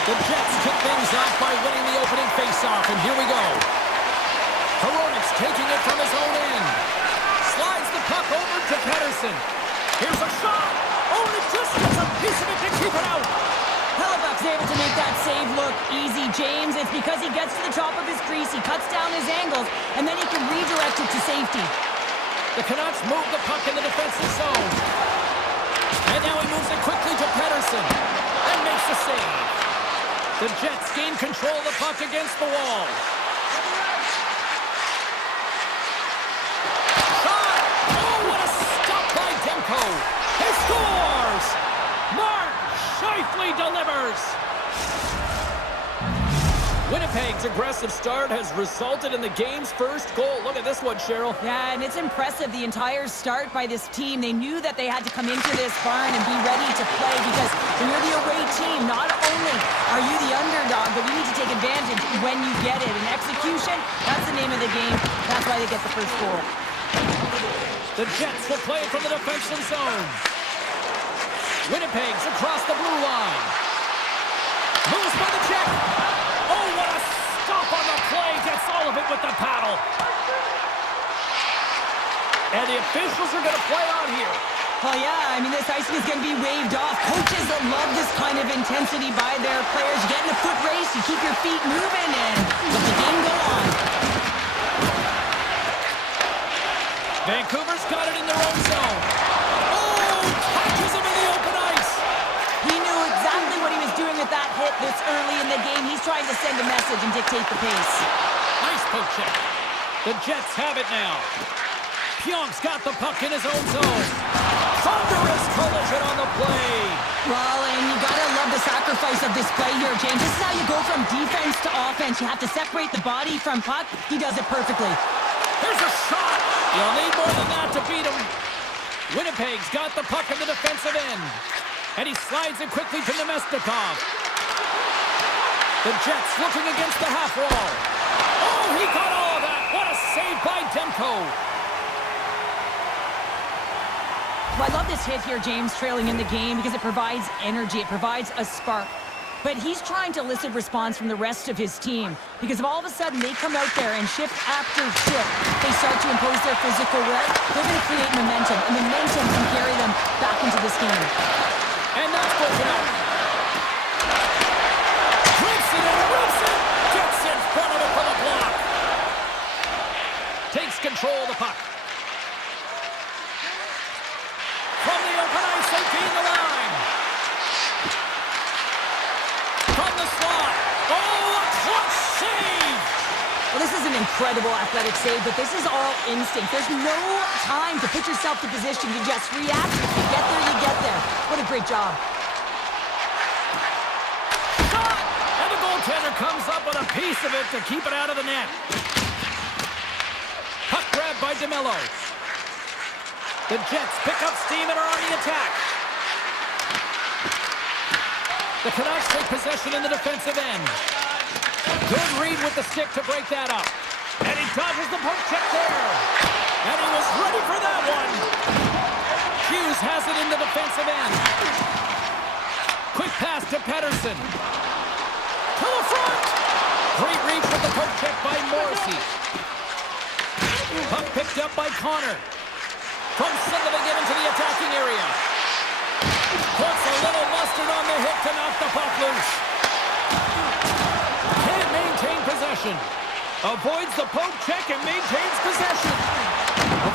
The Jets kick things off by winning the opening faceoff, and here we go. Hronek's taking it from his own end. Slides the puck over to Pettersson. Here's a shot. Oh, and it just gets a piece of it to keep it out. Hellebuck's able to make that save look easy, James. It's because he gets to the top of his crease, he cuts down his angles, and then he can redirect it to safety. The Canucks move the puck in the defensive zone. And now he moves it quickly to Pettersson and makes the save. The Jets gain control of the puck against the wall. Shot! Oh, what a stop by Demko! He scores! Mark Scheifele delivers! Winnipeg's aggressive start has resulted in the game's first goal. Look at this one, Cheryl. Yeah, and it's impressive, the entire start by this team. They knew that they had to come into this barn and be ready to play because when you're the away team, not only are you the underdog, but you need to take advantage when you get it. And execution, that's the name of the game. That's why they get the first goal. The Jets will play from the defensive zone. Winnipeg's across the blue line. Moves by the check. Oh, what a stop on the play. Gets all of it with the paddle. And the officials are going to play on here. Oh, yeah. I mean, this icing is going to be waved off. Coaches that love this kind of intensity by their players. You get in a foot race, you keep your feet moving, and let the game go on. Vancouver's got it in their own zone. Oh, catches him in the open ice. He knew exactly what he was doing with that hit this early in the game. He's trying to send a message and dictate the pace. Nice poke check. The Jets have it now. Pionk's got the puck in his own zone. Thunderous collision on the play. Well, and you gotta love the sacrifice of this play here, James. This is how you go from defense to offense. You have to separate the body from puck. He does it perfectly. Here's a shot. You'll need more than that to beat him. Winnipeg's got the puck in the defensive end. And he slides it quickly to Nemestikov. The Jets looking against the half wall. Oh, he got all of that. What a save by Demko. Well, I love this hit here, James, trailing in the game because it provides energy. It provides a spark. But he's trying to elicit response from the rest of his team because if all of a sudden they come out there and shift after shift, they start to impose their physical will, they're going to create momentum, and momentum can carry them back into this game. And that's broken up. Rips it and rips it. Gets in front of it for the block. Takes control of the puck. From the open ice, they gain the line. From the slot. Oh, a clutch save. Well, this is an incredible athletic save, but this is all instinct. There's no time to put yourself to position. You just react. If you get there, you get there. What a great job. Shot! And the goaltender comes up with a piece of it to keep it out of the net. Puck grab by DeMello. The Jets pick up steam and are on the attack. The Canucks take possession in the defensive end. Good read with the stick to break that up. And he dodges the poke check there. And he was ready for that one. Hughes has it in the defensive end. Quick pass to Pettersson. To the front. Great reach with the poke check by Morrissey. Puck picked up by Connor. From settling it into the attacking area. Puts a little mustard on the hit to knock the puck loose. Can't maintain possession. Avoids the poke check and maintains possession.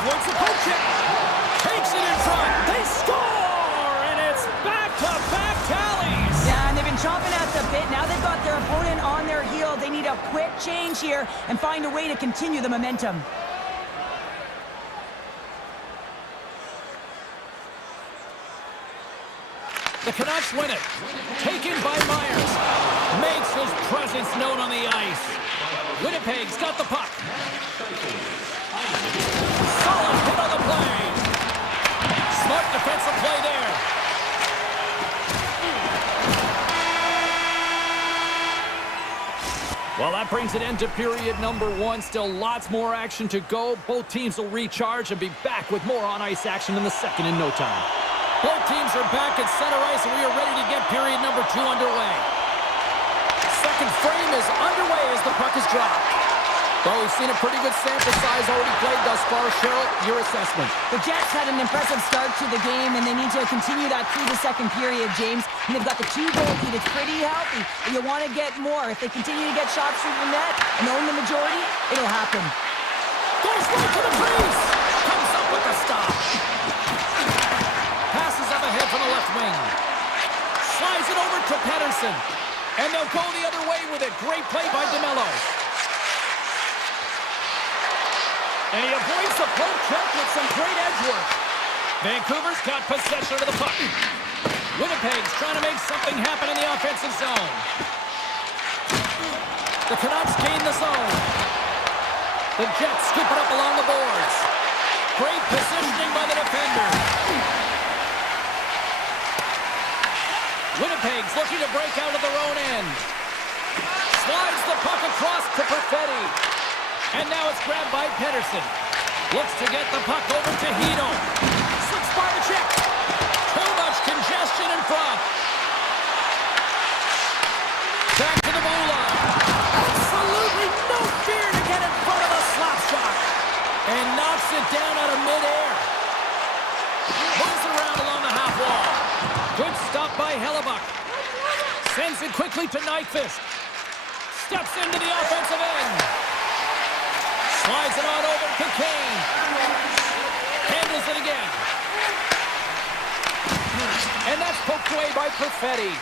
Avoids the poke check. Takes it in front. They score! And it's back-to-back tallies. Yeah, and they've been chomping at the bit. Now they've got their opponent on their heel. They need a quick change here and find a way to continue the momentum. The Canucks win it. Taken by Myers. Makes his presence known on the ice. Winnipeg's got the puck. Solid hit on the play. Smart defensive play there. Well, that brings an end to period number one. Still lots more action to go. Both teams will recharge and be back with more on-ice action in the second in no time. Both teams are back at center ice, and we are ready to get period number two underway. Second frame is underway as the puck is dropped. Well, we've seen a pretty good sample size already played thus far. Cheryl, your assessment. The Jets had an impressive start to the game, and they need to continue that through the second period, James. And they've got the 2-goal lead. It's pretty healthy. But you want to get more. If they continue to get shots through the net and own the majority, it'll happen. Goes right to the crease. Comes up with the stop. Passes up ahead from the left wing. Slides it over to Pedersen. And they'll go the other way with it. Great play by DeMello. And he avoids the poke check with some great edge work. Vancouver's got possession of the puck. Winnipeg's trying to make something happen in the offensive zone. The Canucks gain the zone. The Jets scoop it up along the boards. Great positioning by the defender. Winnipeg's looking to break out of their own end. Slides the puck across to Perfetti. And now it's grabbed by Pedersen. Looks to get the puck over to Hito. Slips by the check. Too much congestion in front. Back to the blue line. Absolutely no fear to get in front of the slap shot. And knocks it down out of midair. Moves it around along the half wall. Good stop by Hellebuck. Sends it quickly to Nyquist. Steps into the offensive end. Slides it on over to Kane. Handles it again. And that's poked away by Perfetti.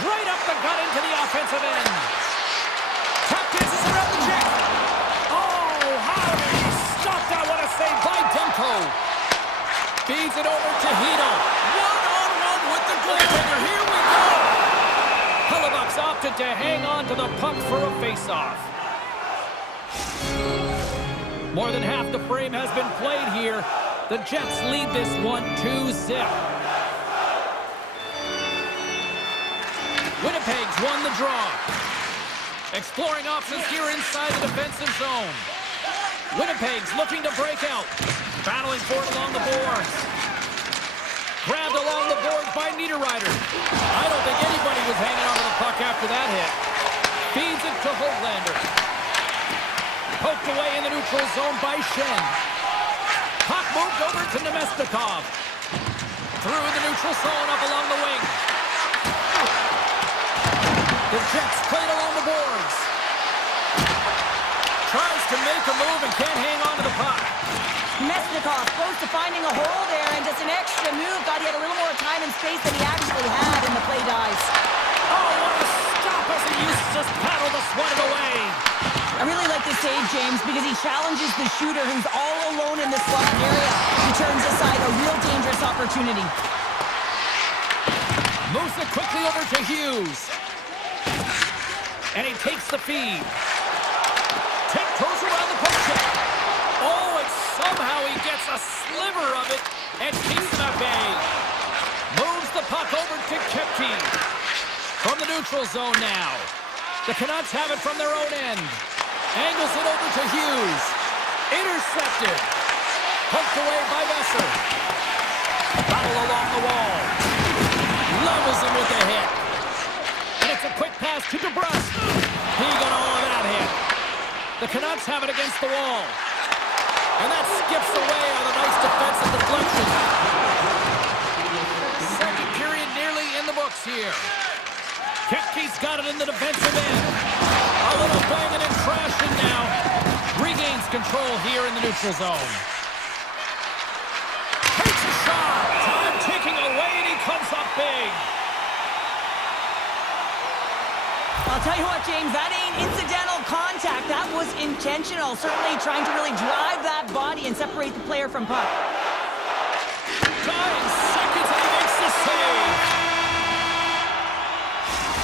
Right up the gut into the offensive end. Tap dances around the check. Oh, how did he stop that? What a save by Demko. Feeds it over to Hito. One-on-one with the goaltender. Here we go. Hellebuck's opted to hang on to the puck for a face-off. More than half the frame has been played here. The Jets lead this one 2-0. Winnipeg's won the draw. Exploring options here inside the defensive zone. Winnipeg's looking to break out. Battling for it along the boards. Grabbed along the boards by Niederreiter. I don't think anybody was hanging on to the puck after that hit. Feeds it to Hoglander. Poked away in the neutral zone by Shen. Puck moved over to Nemestikov. Through the neutral zone up along the wing. The Jets played along the boards. Tries to make a move and can't hang on to the puck. Nemestikov close to finding a hole there, and just an extra move. Thought he had a little more time and space than he actually had, and the play dies. Oh, what a stop as he used to just paddle to swat it away. I really like this save, James, because he challenges the shooter who's all alone in the slot area. He turns aside a real dangerous opportunity. Moves it quickly over to Hughes. And he takes the feed. Tiptoes around the post check. Oh, and somehow he gets a sliver of it and keeps it at bay. Moves the puck over to Kepke. From the neutral zone now. The Canucks have it from their own end. Angles it over to Hughes. Intercepted. Poked away by Besser. Battle along the wall. Levels him with the hit. And it's a quick pass to DeBrusque. He got all of that hit. The Canucks have it against the wall. And that skips away on a nice defensive deflection. Second period nearly in the books here. Kepke's got it in the defensive end. A little banging and crashing now. Regains control here in the neutral zone. Takes a shot. Time ticking away, and he comes up big. I'll tell you what, James, that ain't incidental contact. That was intentional. Certainly trying to really drive that body and separate the player from puck. 9 seconds, and he makes the save.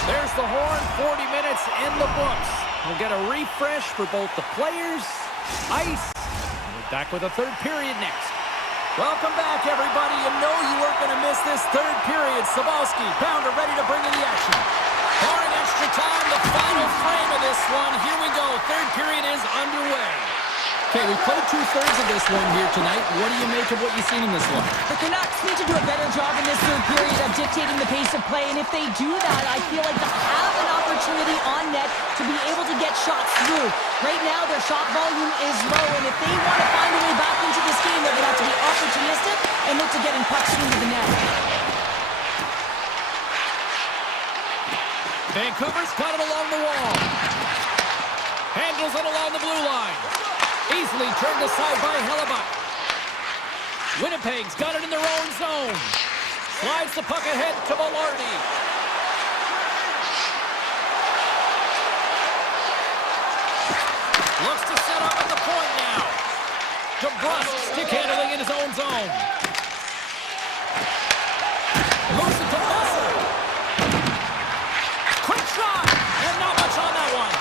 There's the horn, 40 minutes in the books. We'll get a refresh for both the players, ice, and we're back with a third period next. Welcome back, everybody. You know you weren't going to miss this third period. Sabalski, Pounder ready to bring in the action. Barring extra extra time, the final frame of this one. Here we go. Third period is underway. Okay, we've played two-thirds of this one here tonight. What do you make of what you've seen in this one? The Canucks need to do a better job in this third period of dictating the pace of play, and if they do that, I feel like they'll have an opportunity on net to be able to get shots through. Right now, their shot volume is low, and if they want to find a way back into this game, they're going to have to be opportunistic and look to getting pucks into the net. Vancouver's got it along the wall. Handles it along the blue line. Easily turned aside by Hellebuck. Winnipeg's got it in their own zone. Slides the puck ahead to Velarde. Looks to set up at the point now. DeBrusque stick handling in his own zone. Moves it to Messer. Quick shot! And not much on that one.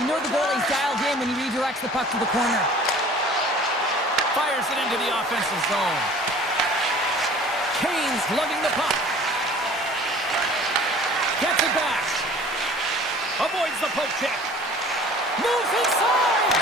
You know the goalie's dialed in when he redirects the puck to the corner. Fires it into the offensive zone. Kane's lugging the puck. Gets it back. Avoids the poke check. Moves inside.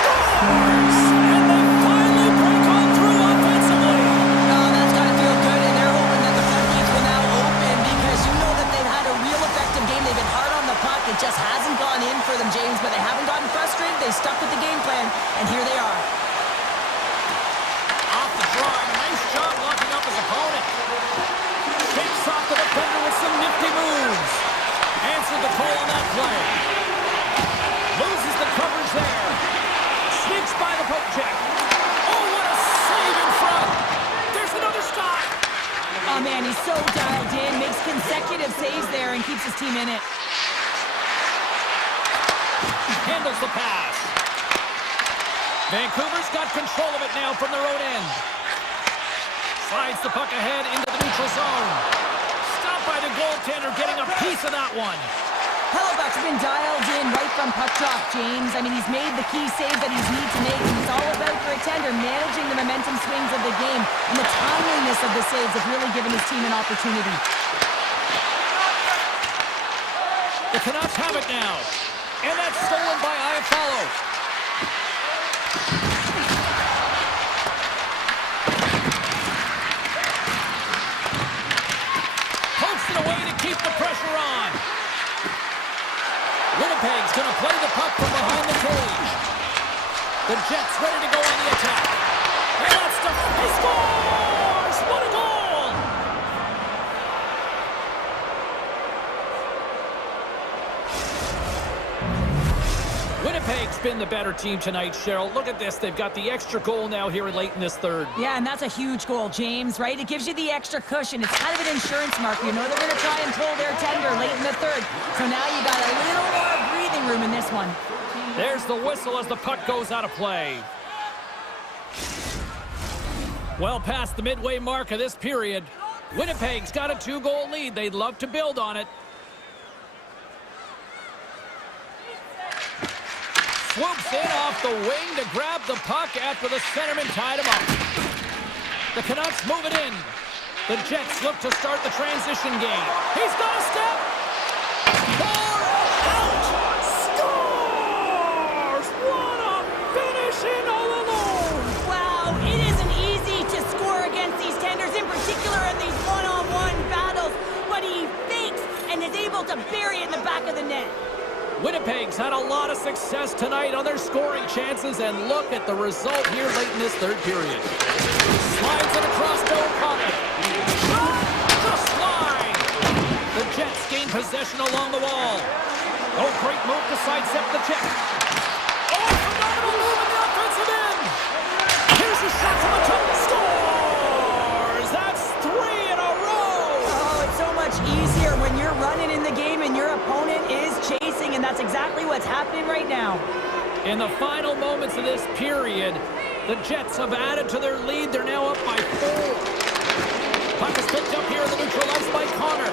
Scores! And they finally break on through offensively. Oh, that's got to feel good, and they're hoping that the floodgates will now open because you know that they've had a real effective game. They've been hard on the puck. It just hasn't gone in for them, James, but they haven't gotten frustrated. They stuck with the game plan, and here they are. Off the draw, and a nice job locking up his opponent. Shakes off the defender with some nifty moves. Answered the call on that play. Loses the coverage there. Sneaks by the poke check. Oh, what a save in front. There's another stop. Oh, man, he's so dialed in, makes consecutive saves there, and keeps his team in it. Handles the pass. Vancouver's got control of it now from their own end. Slides the puck ahead into the neutral zone. Stopped by the goaltender, getting a piece of that one. Hellebuck's been dialed in right from puck drop, James. I mean, he's made the key save that he's need to make, and it's all about for a tender managing the momentum swings of the game, and the timeliness of the saves have really given his team an opportunity. The Canucks have it now, and that's stolen by Iafallo. Pokes it away to keep the pressure on. Winnipeg's going to play the puck from behind the cage. The Jets ready to go on the attack. And that's he scores! What a goal! Winnipeg's been the better team tonight, Cheryl. Look at this. They've got the extra goal now here late in this third. Yeah, and that's a huge goal, James, right? It gives you the extra cushion. It's kind of an insurance marker. You know they're going to try and pull their tender late in the third. So now you got a little more breathing room in this one. There's the whistle as the puck goes out of play. Well past the midway mark of this period. Winnipeg's got a 2-goal lead. They'd love to build on it. Swoops in off the wing to grab the puck after the centerman tied him up. The Canucks move it in. The Jets look to start the transition game. He's got a step. Far out. Scores! What a finish in all alone. Wow, it isn't easy to score against these tenders, in particular in these one-on-one battles, but he fakes and is able to bury it in the back of the net. Winnipeg's had a lot of success tonight on their scoring chances, and look at the result here late in this third period. Slides it across to O'Connor. Shot! Just line! The Jets gain possession along the wall. Oh, great move to sidestep the check. Oh, phenomenal move in the offensive end! Here's a shot from the top. Scores! That's 3 in a row! Oh, it's so much easier when you're running in the game and your opponent is chasing, and that's exactly what's happening right now. In the final moments of this period, the Jets have added to their lead. They're now up by 4. Puck is picked up here in the neutral ice by Connor.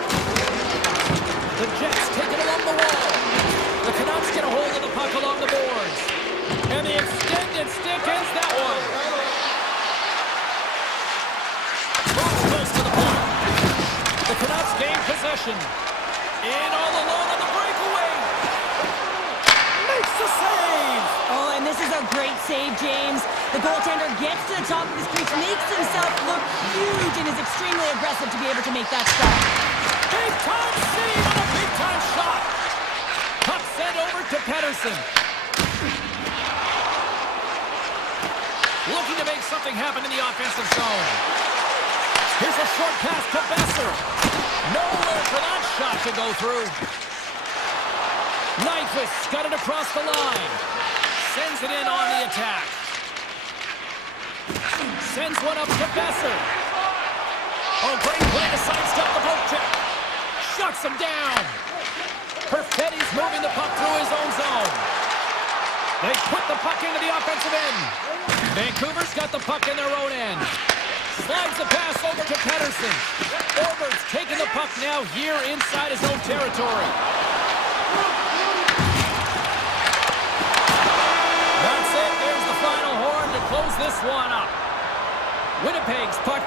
The Jets take it along the wall. The Canucks get a hold of the puck along the boards. And the extended stick ends that one. Moves close to the point. The Canucks gain possession. In all alone on the break. great save, James. The goaltender gets to the top of his crease, makes himself look huge, and is extremely aggressive to be able to make that stop. Big-time save on a big-time shot. Puck sent over to Pedersen. Looking to make something happen in the offensive zone. Here's a short pass to Besser. Nowhere for that shot to go through. Nyquist got it across the line. Sends it in on the attack. Sends one up to Besser. Oh, great play to sidestep the poke check. Shuts him down. Perfetti's moving the puck through his own zone. They put the puck into the offensive end. Vancouver's got the puck in their own end. Slides the pass over to Pedersen. Overt's taking the puck now here inside his own territory. That's it. There's the final horn to close this one up. Winnipeg's puck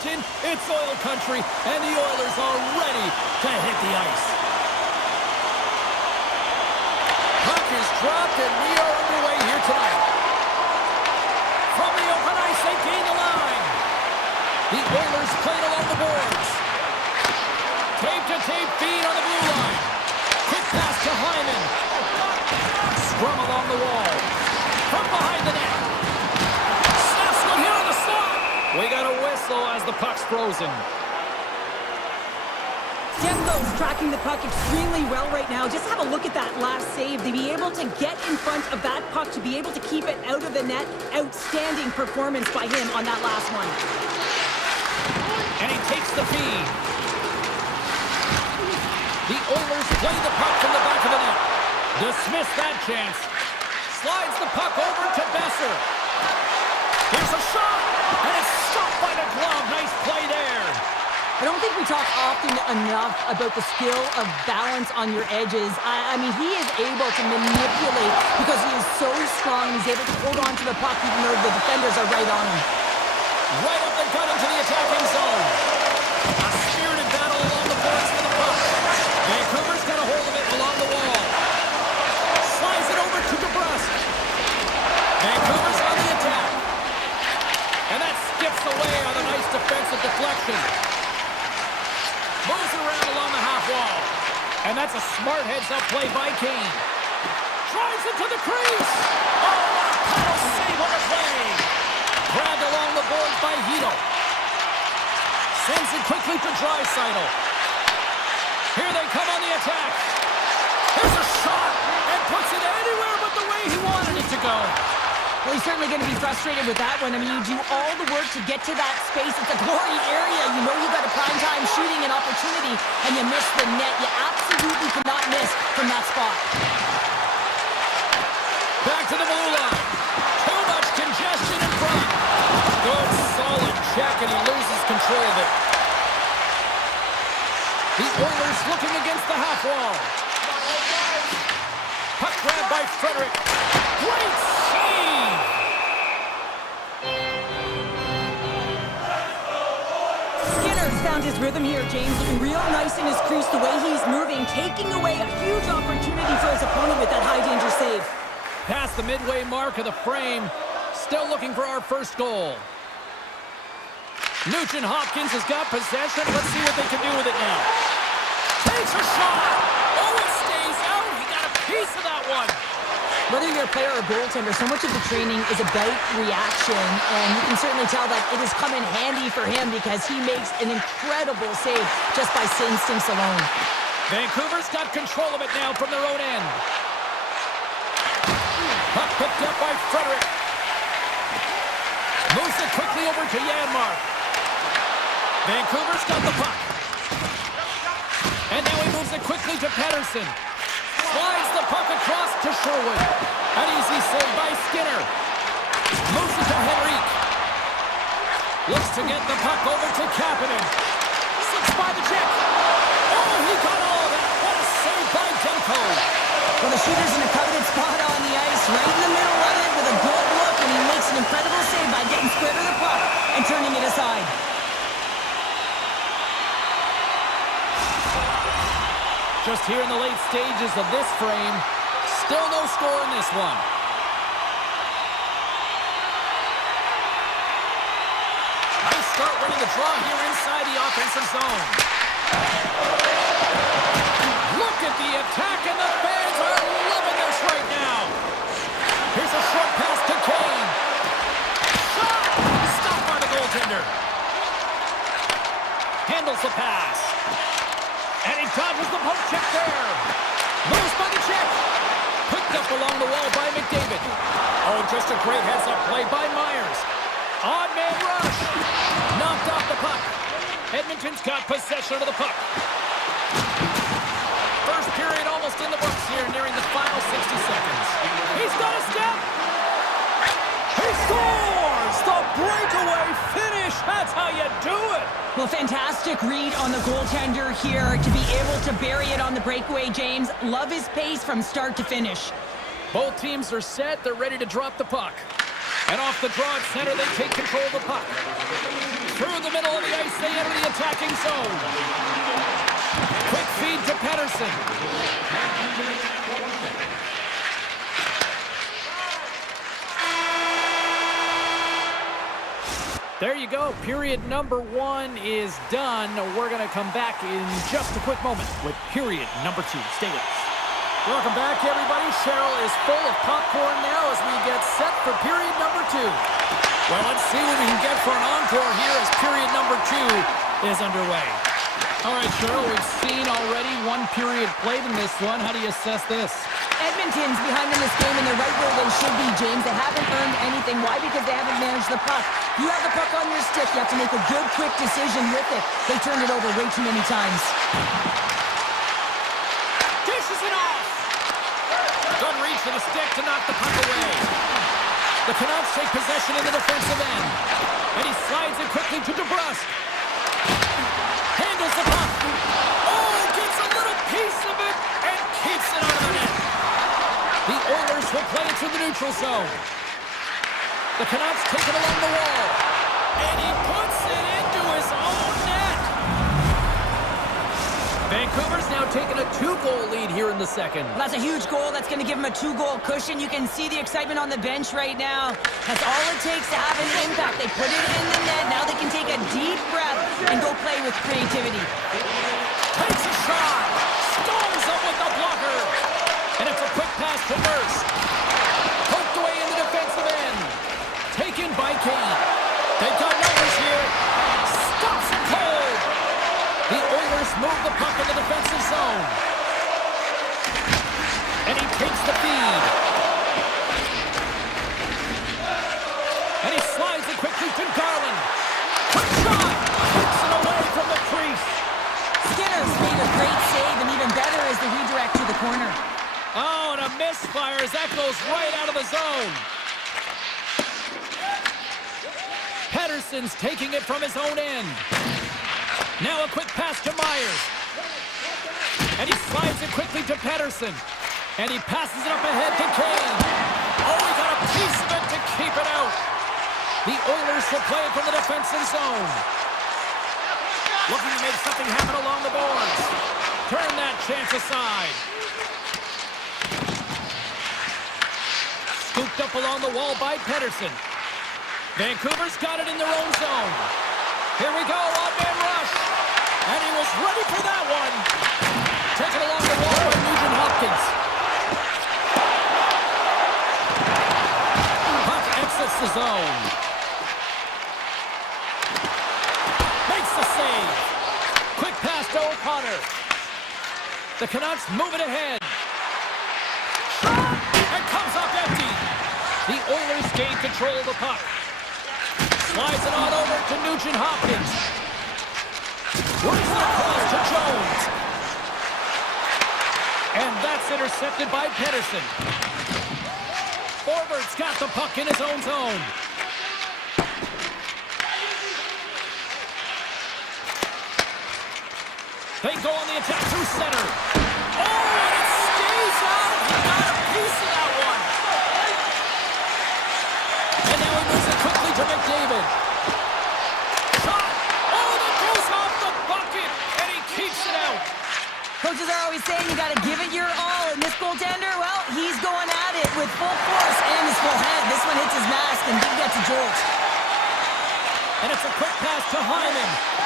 Edmonton, it's oil country, and the Oilers are ready to hit the ice. Puck is dropped, and we are underway here tonight. From the open ice, they gain the line. The Oilers played along the boards. Tape-to-tape feed on the blue line. Quick pass to Hyman. Scrum along the wall. From behind the net. Snaps one here on the slot. We got a whistle as the puck's frozen. Demko's tracking the puck extremely well right now. Just have a look at that last save. To be able to get in front of that puck, to be able to keep it out of the net. Outstanding performance by him on that last one. And he takes the feed. The Oilers play the puck from the back of the net. Dismiss that chance. Slides the puck over to Besser. Here's a shot, and it's stopped by the glove. Nice play there. I don't think we talk often enough about the skill of balance on your edges. I mean, he is able to manipulate because he is so strong. He's able to hold on to the puck even though the defenders are right on him. Right up the gut into the attacking zone. A spirited battle along the boards for the puck. Vancouver's got a hold of it along the wall. Slides it over to DeBrusque. Vancouver's on the attack. And that skips away on a nice defensive deflection. Moves it around along the half wall. And that's a smart heads-up play by Kane. Drives it to the crease. Oh, what a paddle save on the play. Grabbed along the boards by Hito. Sends it quickly to Draisaitl. Here they come on the attack. Here's a shot, and puts it anywhere but the way he wanted it to go. Well, he's certainly going to be frustrated with that one. I mean, you do all the work to get to that space. It's a glory area. You know you've got a prime-time shooting and opportunity, and you miss the net. You absolutely cannot miss from that spot. Back to the blue line. Too much congestion in front. Good, solid check, and he loses control of it. The Oilers looking against the half wall. Puck grab by Frederick. Great save! Skinner's found his rhythm here, James. Looking real nice in his crease, the way he's moving, taking away a huge opportunity for his opponent with that high-danger save. Past the midway mark of the frame. Still looking for our first goal. Nugent Hopkins has got possession. Let's see what they can do with it now. Takes a shot. Oh, it stays out. He got a piece of that one. Whether you're a player or goaltender, so much of the training is about reaction, and you can certainly tell that it has come in handy for him because he makes an incredible save just by instincts alone. Vancouver's got control of it now from their own end. Puck picked up by Frederick. Moves it quickly over to Janmark. Vancouver's got the puck. And now he moves it quickly to Pettersson. Slides the puck across to Sherwood. An easy save by Skinner. Moves it to Henrique. Looks to get the puck over to Kapanen. Slips by the check. Oh, he got all of that. What a save by Demko. Well, the shooter's in a coveted spot on the ice, right in the middle of it with a good look, and he makes an incredible save by getting square to the puck and turning it aside. Just here in the late stages of this frame, still no score in this one. Nice start winning the draw here inside the offensive zone. Look at the attack, and the fans are loving this right now. Here's a short pass to Kane. Shot! Stopped by the goaltender. Handles the pass. And he dodges the poke check there. Moves by the check. Picked up along the wall by McDavid. Oh, just a great heads-up play by Myers. Odd man rush. Knocked off the puck. Edmonton's got possession of the puck. First period almost in the books here, nearing the final 60 seconds. He's got a step. He scores! The breakaway finish. That's how you do it. Well, fantastic read on the goaltender here to be able to bury it on the breakaway, James. Love his pace from start to finish. Both teams are set. They're ready to drop the puck. And off the draw at center, they take control of the puck. Through the middle of the ice, they enter the attacking zone. Quick feed to Pedersen. There you go. Period number 1 is done. We're going to come back in just a quick moment with period number 2. Stay with us. Welcome back, everybody. Cheryl is full of popcorn now as we get set for period number 2. Well, let's see what we can get for an encore here as period number 2 is underway. All right, Cheryl, we've seen already one period played in this one. How do you assess this? Edmonton's behind in this game, and they're right where they should be, James. They haven't earned anything. Why? Because they haven't managed the puck. You have the puck on your stick. You have to make a good, quick decision with it. They turned it over way too many times. Dishes it off! Good reach for the stick to knock the puck away. The Canucks take possession in the defensive end. And he slides it quickly to DeBrusque. Handles the puck. Oh, gets a little piece of it and keeps it out of the net. The Oilers will play it through the neutral zone. The Canucks take it along the wall. And he puts it into his own net. Vancouver's now taking a 2-goal lead here in the second. Well, that's a huge goal. That's going to give him a 2-goal cushion. You can see the excitement on the bench right now. That's all it takes to have an impact. They put it in the net. Now they can take a deep breath and go play with creativity. Takes a shot. Storms up with the blocker. And it's a quick pass to Nurse. Poked away in the defensive end. Taken by Kane. They've got numbers here. Stops it cold. The Oilers move the puck in the defensive zone. And he takes the feed. And he slides it quickly to Garland. Quick shot. Takes it away from the crease. Skinner's made a great save, and even better is the redirect to the corner. Oh, and a misfire as that goes right out of the zone. Pedersen's taking it from his own end. Now a quick pass to Myers. And he slides it quickly to Pedersen. And he passes it up ahead to Kane. Oh, he got a piece of it to keep it out. The Oilers will play it from the defensive zone. Looking to make something happen along the boards. Turn that chance aside. Scooped up along the wall by Pedersen. Vancouver's got it in their own zone. Here we go, odd-man rush. And he was ready for that one. Taken along the wall by Nugent Hopkins. Puck exits the zone. Makes the save. Quick pass to O'Connor. The Canucks move it ahead. And comes up empty. The Oilers gain control of the puck. Slides it on over to Nugent Hopkins. Works it across to Jones. And that's intercepted by Pedersen. Forward's got the puck in his own zone. They go on the attack through center. Oh, and it stays out. He got a piece of that one. And now he moves it quickly to McDavid. Shot. Oh, that goes off the bucket. And he keeps it out. Coaches are always saying you got to give it your all. And this goaltender, well, he's going at it with full force and his full head. This one hits his mask and he gets a jolt. And it's a quick pass to Hyman.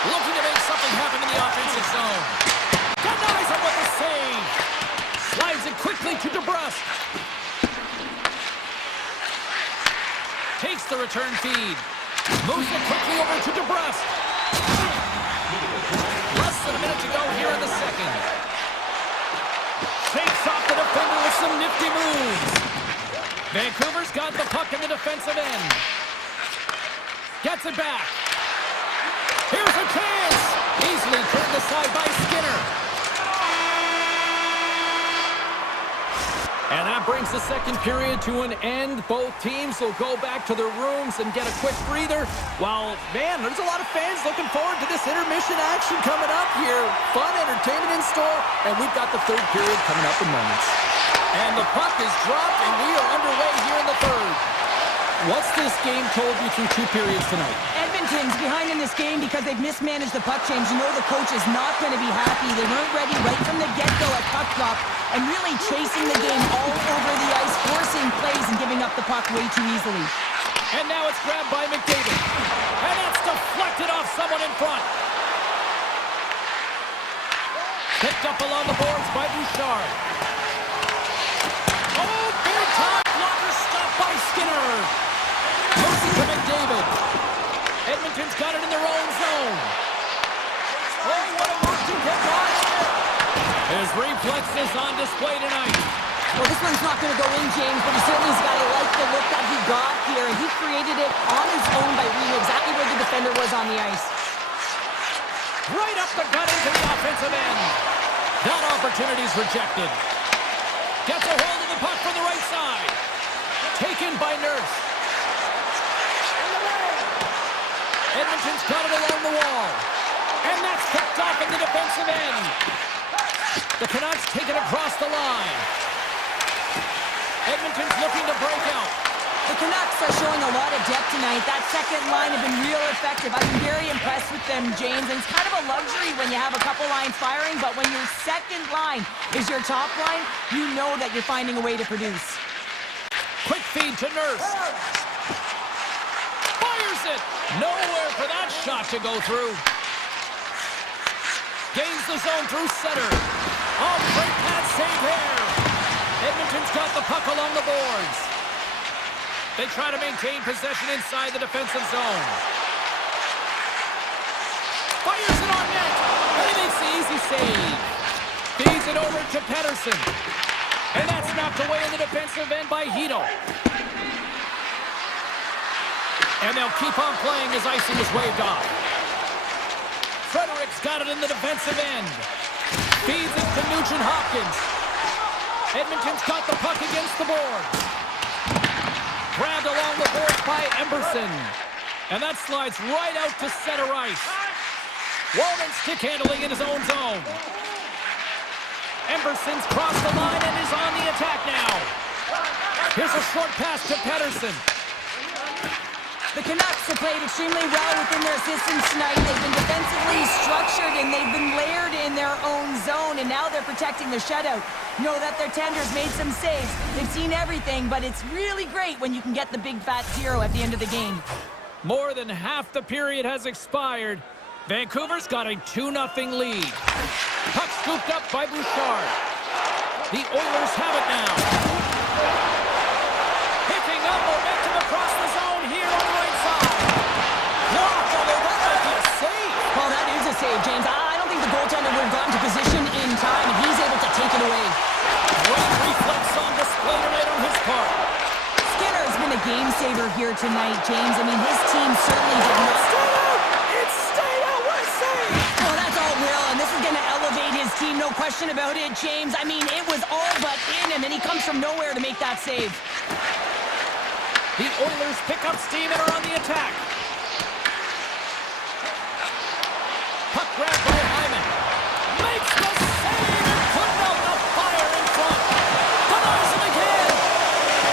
Looking to make something happen in the offensive zone. Denies him with the save. Slides it quickly to DeBrusque. Takes the return feed. Moves it quickly over to DeBrusque. Less than a minute to go here in the second. Shakes off the defender with some nifty moves. Vancouver's got the puck in the defensive end. Gets it back. Here's a chance. Easily turned aside by Skinner. And that brings the second period to an end. Both teams will go back to their rooms and get a quick breather. While, man, there's a lot of fans looking forward to this intermission action coming up here. Fun entertainment in store, and we've got the third period coming up in moments. And the puck is dropped, and we are underway here in the third. What's this game told you through two periods tonight? Edmonton's behind in this game because they've mismanaged the puck change. You know the coach is not going to be happy. They weren't ready right from the get-go at puck drop and really chasing the game all over the ice, forcing plays and giving up the puck way too easily. And now it's grabbed by McDavid. And that's deflected off someone in front. Picked up along the boards by Bouchard. Oh, big time blocker stop by Skinner. Moves it to McDavid. Edmonton's got it in their own zone. Oh, what a move to get by. His reflexes on display tonight. Well, this one's not going to go in, James, but he certainly has got to like the look that he got here. He created it on his own by reading exactly where the defender was on the ice. Right up the gut into the offensive end. That opportunity's rejected. Gets a hold of the puck from the right side. Taken by Nurse. Edmonton's got it along the wall. And that's picked off in the defensive end. The Canucks take it across the line. Edmonton's looking to break out. The Canucks are showing a lot of depth tonight. That second line has been real effective. I've been very impressed with them, James. And it's kind of a luxury when you have a couple lines firing, but when your second line is your top line, you know that you're finding a way to produce. Quick feed to Nurse. Fires it. Nowhere for that shot to go through. Gains the zone through center. Oh, great pass save here. Edmonton's got the puck along the boards. They try to maintain possession inside the defensive zone. Fires it on net. And he makes the easy save. Feeds it over to Pettersson. And that's knocked away in the defensive end by Hito. And they'll keep on playing as icing is waved off. Frederick's got it in the defensive end. Feeds it to Nugent-Hopkins. Edmonton's got the puck against the boards. Grabbed along the boards by Emberson. And that slides right out to center ice. Walden stick handling in his own zone. Emberson's crossed the line and is on the attack now. Here's a short pass to Pettersson. The Canucks have played extremely well within their systems tonight. They've been defensively structured and they've been layered in their own zone, and now they're protecting the shutout. Know that their tenders made some saves. They've seen everything, but it's really great when you can get the big fat zero at the end of the game. More than half the period has expired. Vancouver's got a 2-0 lead. Puck scooped up by Bouchard. The Oilers have it now. Picking up momentum across the zone here on the right side. Blocked, although that might be a save. Well, that is a save, James. I don't think the goaltender would have gotten to position in time, and he's able to take it away. Great reflex on display tonight on his part. Skinner's been a game saver here tonight, James. I mean, his team certainly did not. Well, that's all real, and this is going to elevate his team, no question about it, James. I mean, it was all but in him, and he comes from nowhere to make that save. The Oilers pick up steam and are on the attack. Puck grabbed by Hyman. Makes the save and putting out the fire in front. Denies him again.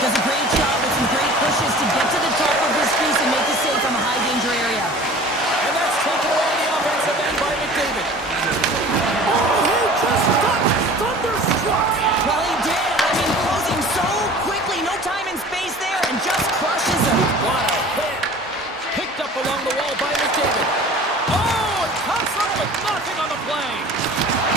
Does a great job with some great pushes to get to the top of his crease and make the save from a high-danger area. And that's taken away on the offensive end by McDavid. Oh, he just got thunderstruck. Well, he did. I mean, closing so quickly, no time and space there, and just crushes him. What a hit. Picked up along the wall by McDavid. Oh, it comes up with nothing on the play.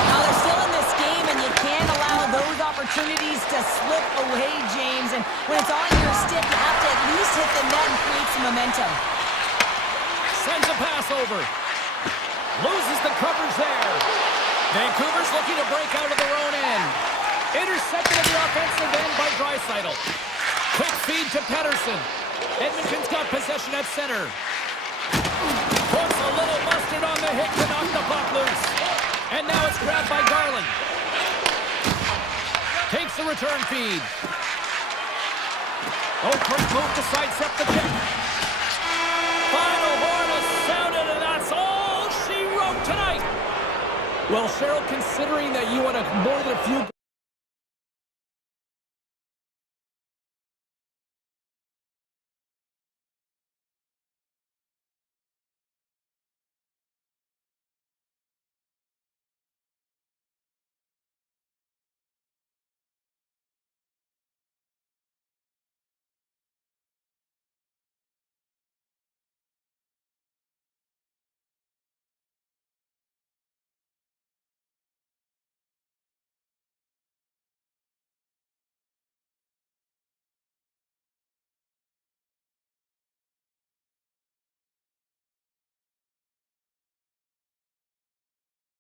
Now they're still in this game, and you can't allow those opportunities to slip away, James. And when it's on your stick, you have to at least hit the net and create some momentum. Sends a pass over. Loses the coverage there. Vancouver's looking to break out of their own end. Intercepted at the offensive end by Draisaitl. Quick feed to Pettersson. Edmonton's got possession at center. Puts a little mustard on the hit to knock the puck loose. And now it's grabbed by Garland. Takes the return feed. Oh, great move to sidestep the kick. Final horn has sounded, and that's all she wrote tonight. Well, Cheryl, considering that you won more than a few